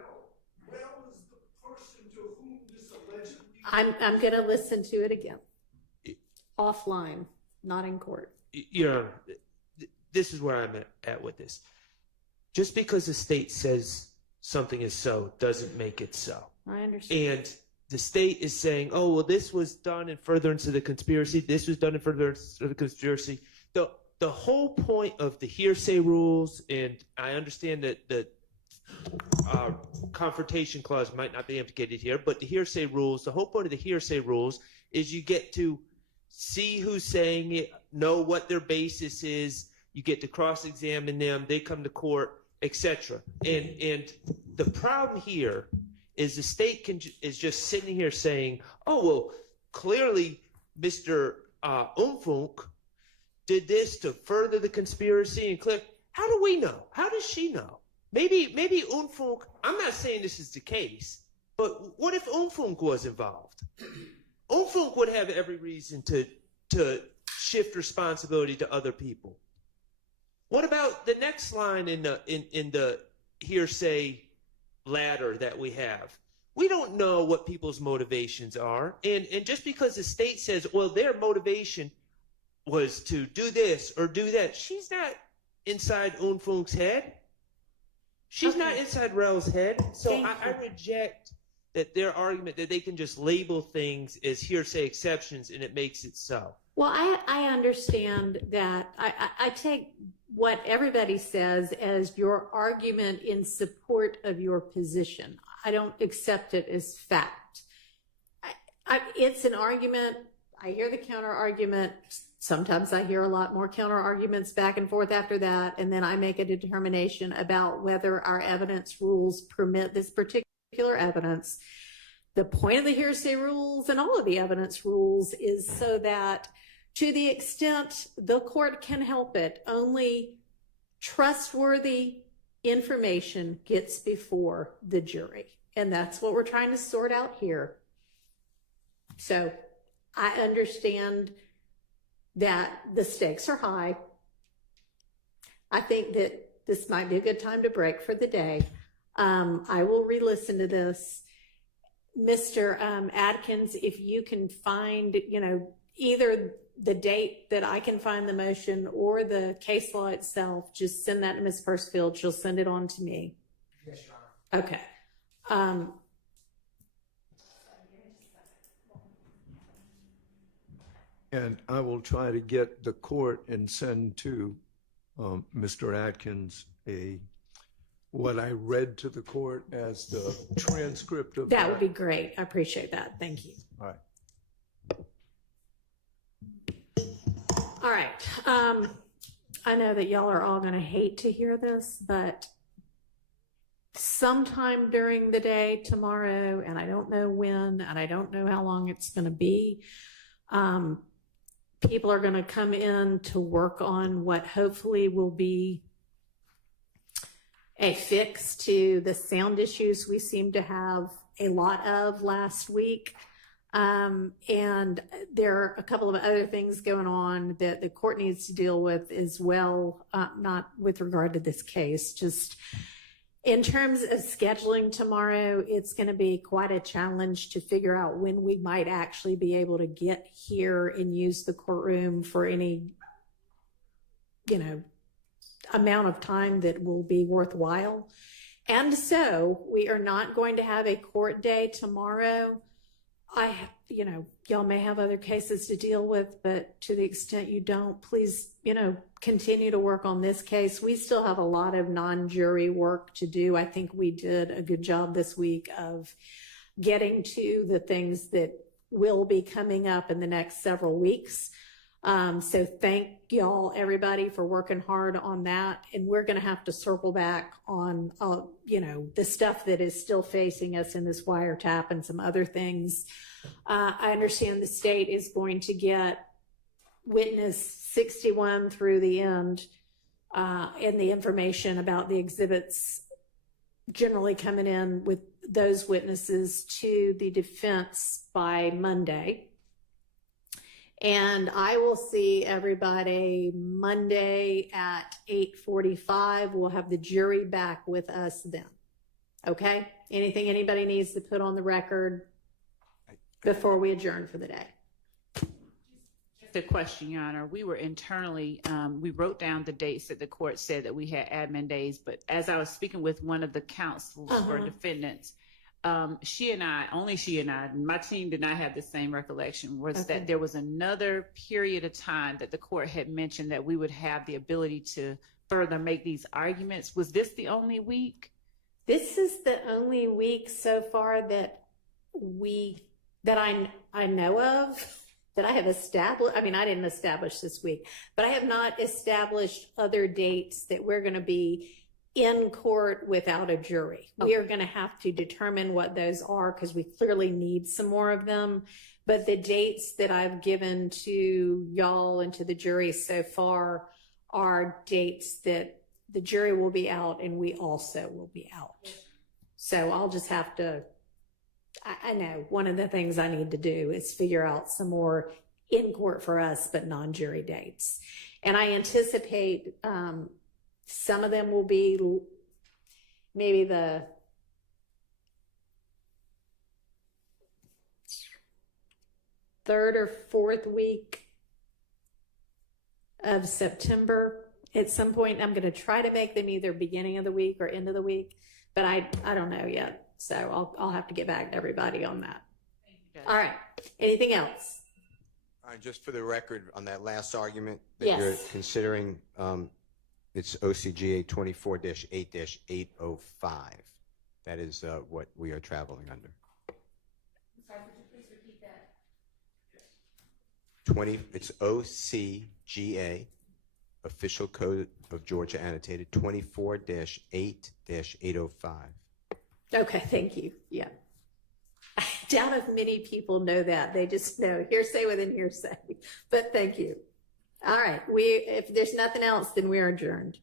Well is the person to whom this allegedly. I'm going to listen to it again, offline, not in court. Your Honor, this is where I'm at with this. Just because the state says something is so doesn't make it so. I understand. And the state is saying, oh, well, this was done in furtherance of the conspiracy. This was done in furtherance of the conspiracy. The whole point of the hearsay rules, and I understand that the confrontation clause might not be implicated here, but the hearsay rules, the whole point of the hearsay rules is you get to see who's saying it, know what their basis is, you get to cross-examine them, they come to court, etc. And the problem here is the state is just sitting here saying, oh, well, clearly Mr. Umfunk did this to further the conspiracy and click. How do we know? How does she know? Maybe Umfunk, I'm not saying this is the case, but what if Umfunk was involved? Umfunk would have every reason to shift responsibility to other people. What about the next line in the hearsay ladder that we have? We don't know what people's motivations are. And just because the state says, well, their motivation was to do this or do that, she's not inside Umfunk's head. She's not inside Rel's head. So I reject that their argument that they can just label things as hearsay exceptions and it makes it so. Well, I understand that. I take what everybody says as your argument in support of your position. I don't accept it as fact. It's an argument. I hear the counter argument. Sometimes I hear a lot more counter arguments back and forth after that, and then I make a determination about whether our evidence rules permit this particular evidence. The point of the hearsay rules and all of the evidence rules is so that to the extent the court can help it, only trustworthy information gets before the jury. And that's what we're trying to sort out here. So I understand that the stakes are high. I think that this might be a good time to break for the day. I will re-listen to this. Mr. Adkins, if you can find, either the date that I can find the motion or the case law itself, just send that to Ms. Pursfield. She'll send it on to me. Yes, Your Honor. Okay. And I will try to get the court and send to Mr. Atkins what I read to the court as the transcript of that would be great. I appreciate that. Thank you. All right. All right. I know that y'all are all going to hate to hear this, but sometime during the day tomorrow, and I don't know when, and I don't know how long it's going to be, people are going to come in to work on what hopefully will be a fix to the sound issues we seem to have a lot of last week. And there are a couple of other things going on that the court needs to deal with as well, not with regard to this case, just in terms of scheduling tomorrow. It's going to be quite a challenge to figure out when we might actually be able to get here and use the courtroom for any, amount of time that will be worthwhile. And so we are not going to have a court day tomorrow. Y'all may have other cases to deal with, but to the extent you don't, please, continue to work on this case. We still have a lot of non-jury work to do. I think we did a good job this week of getting to the things that will be coming up in the next several weeks. So thank y'all, everybody, for working hard on that. And we're going to have to circle back on, the stuff that is still facing us in this wiretap and some other things. I understand the state is going to get witness 61 through the end, and the information about the exhibits generally coming in with those witnesses to the defense by Monday. And I will see everybody Monday at 8:45. We'll have the jury back with us then. Okay? Anything anybody needs to put on the record before we adjourn for the day? The question, Your Honor, we were internally, we wrote down the dates that the court said that we had admin days, but as I was speaking with one of the counsels for defendants, she and I, my team did not have the same recollection, was that there was another period of time that the court had mentioned that we would have the ability to further make these arguments. Was this the only week? This is the only week so far that I know of, that I have established. I mean, I didn't establish this week, but I have not established other dates that we're going to be in court without a jury. We are going to have to determine what those are because we clearly need some more of them. But the dates that I've given to y'all and to the jury so far are dates that the jury will be out and we also will be out. So I'll just have to, I know one of the things I need to do is figure out some more in court for us, but non-jury dates. And I anticipate some of them will be maybe the third or fourth week of September. At some point, I'm going to try to make them either beginning of the week or end of the week, but I don't know yet. So I'll have to get back to everybody on that. All right. Anything else? Just for the record, on that last argument that you're considering, it's OCGA 24-8-805. That is what we are traveling under. Sorry, could you please repeat that? It's OCGA, Official Code of Georgia Annotated, 24-8-805. Okay, thank you. Yeah. I doubt if many people know that. They just know hearsay within hearsay. But thank you. All right. If there's nothing else, then we are adjourned.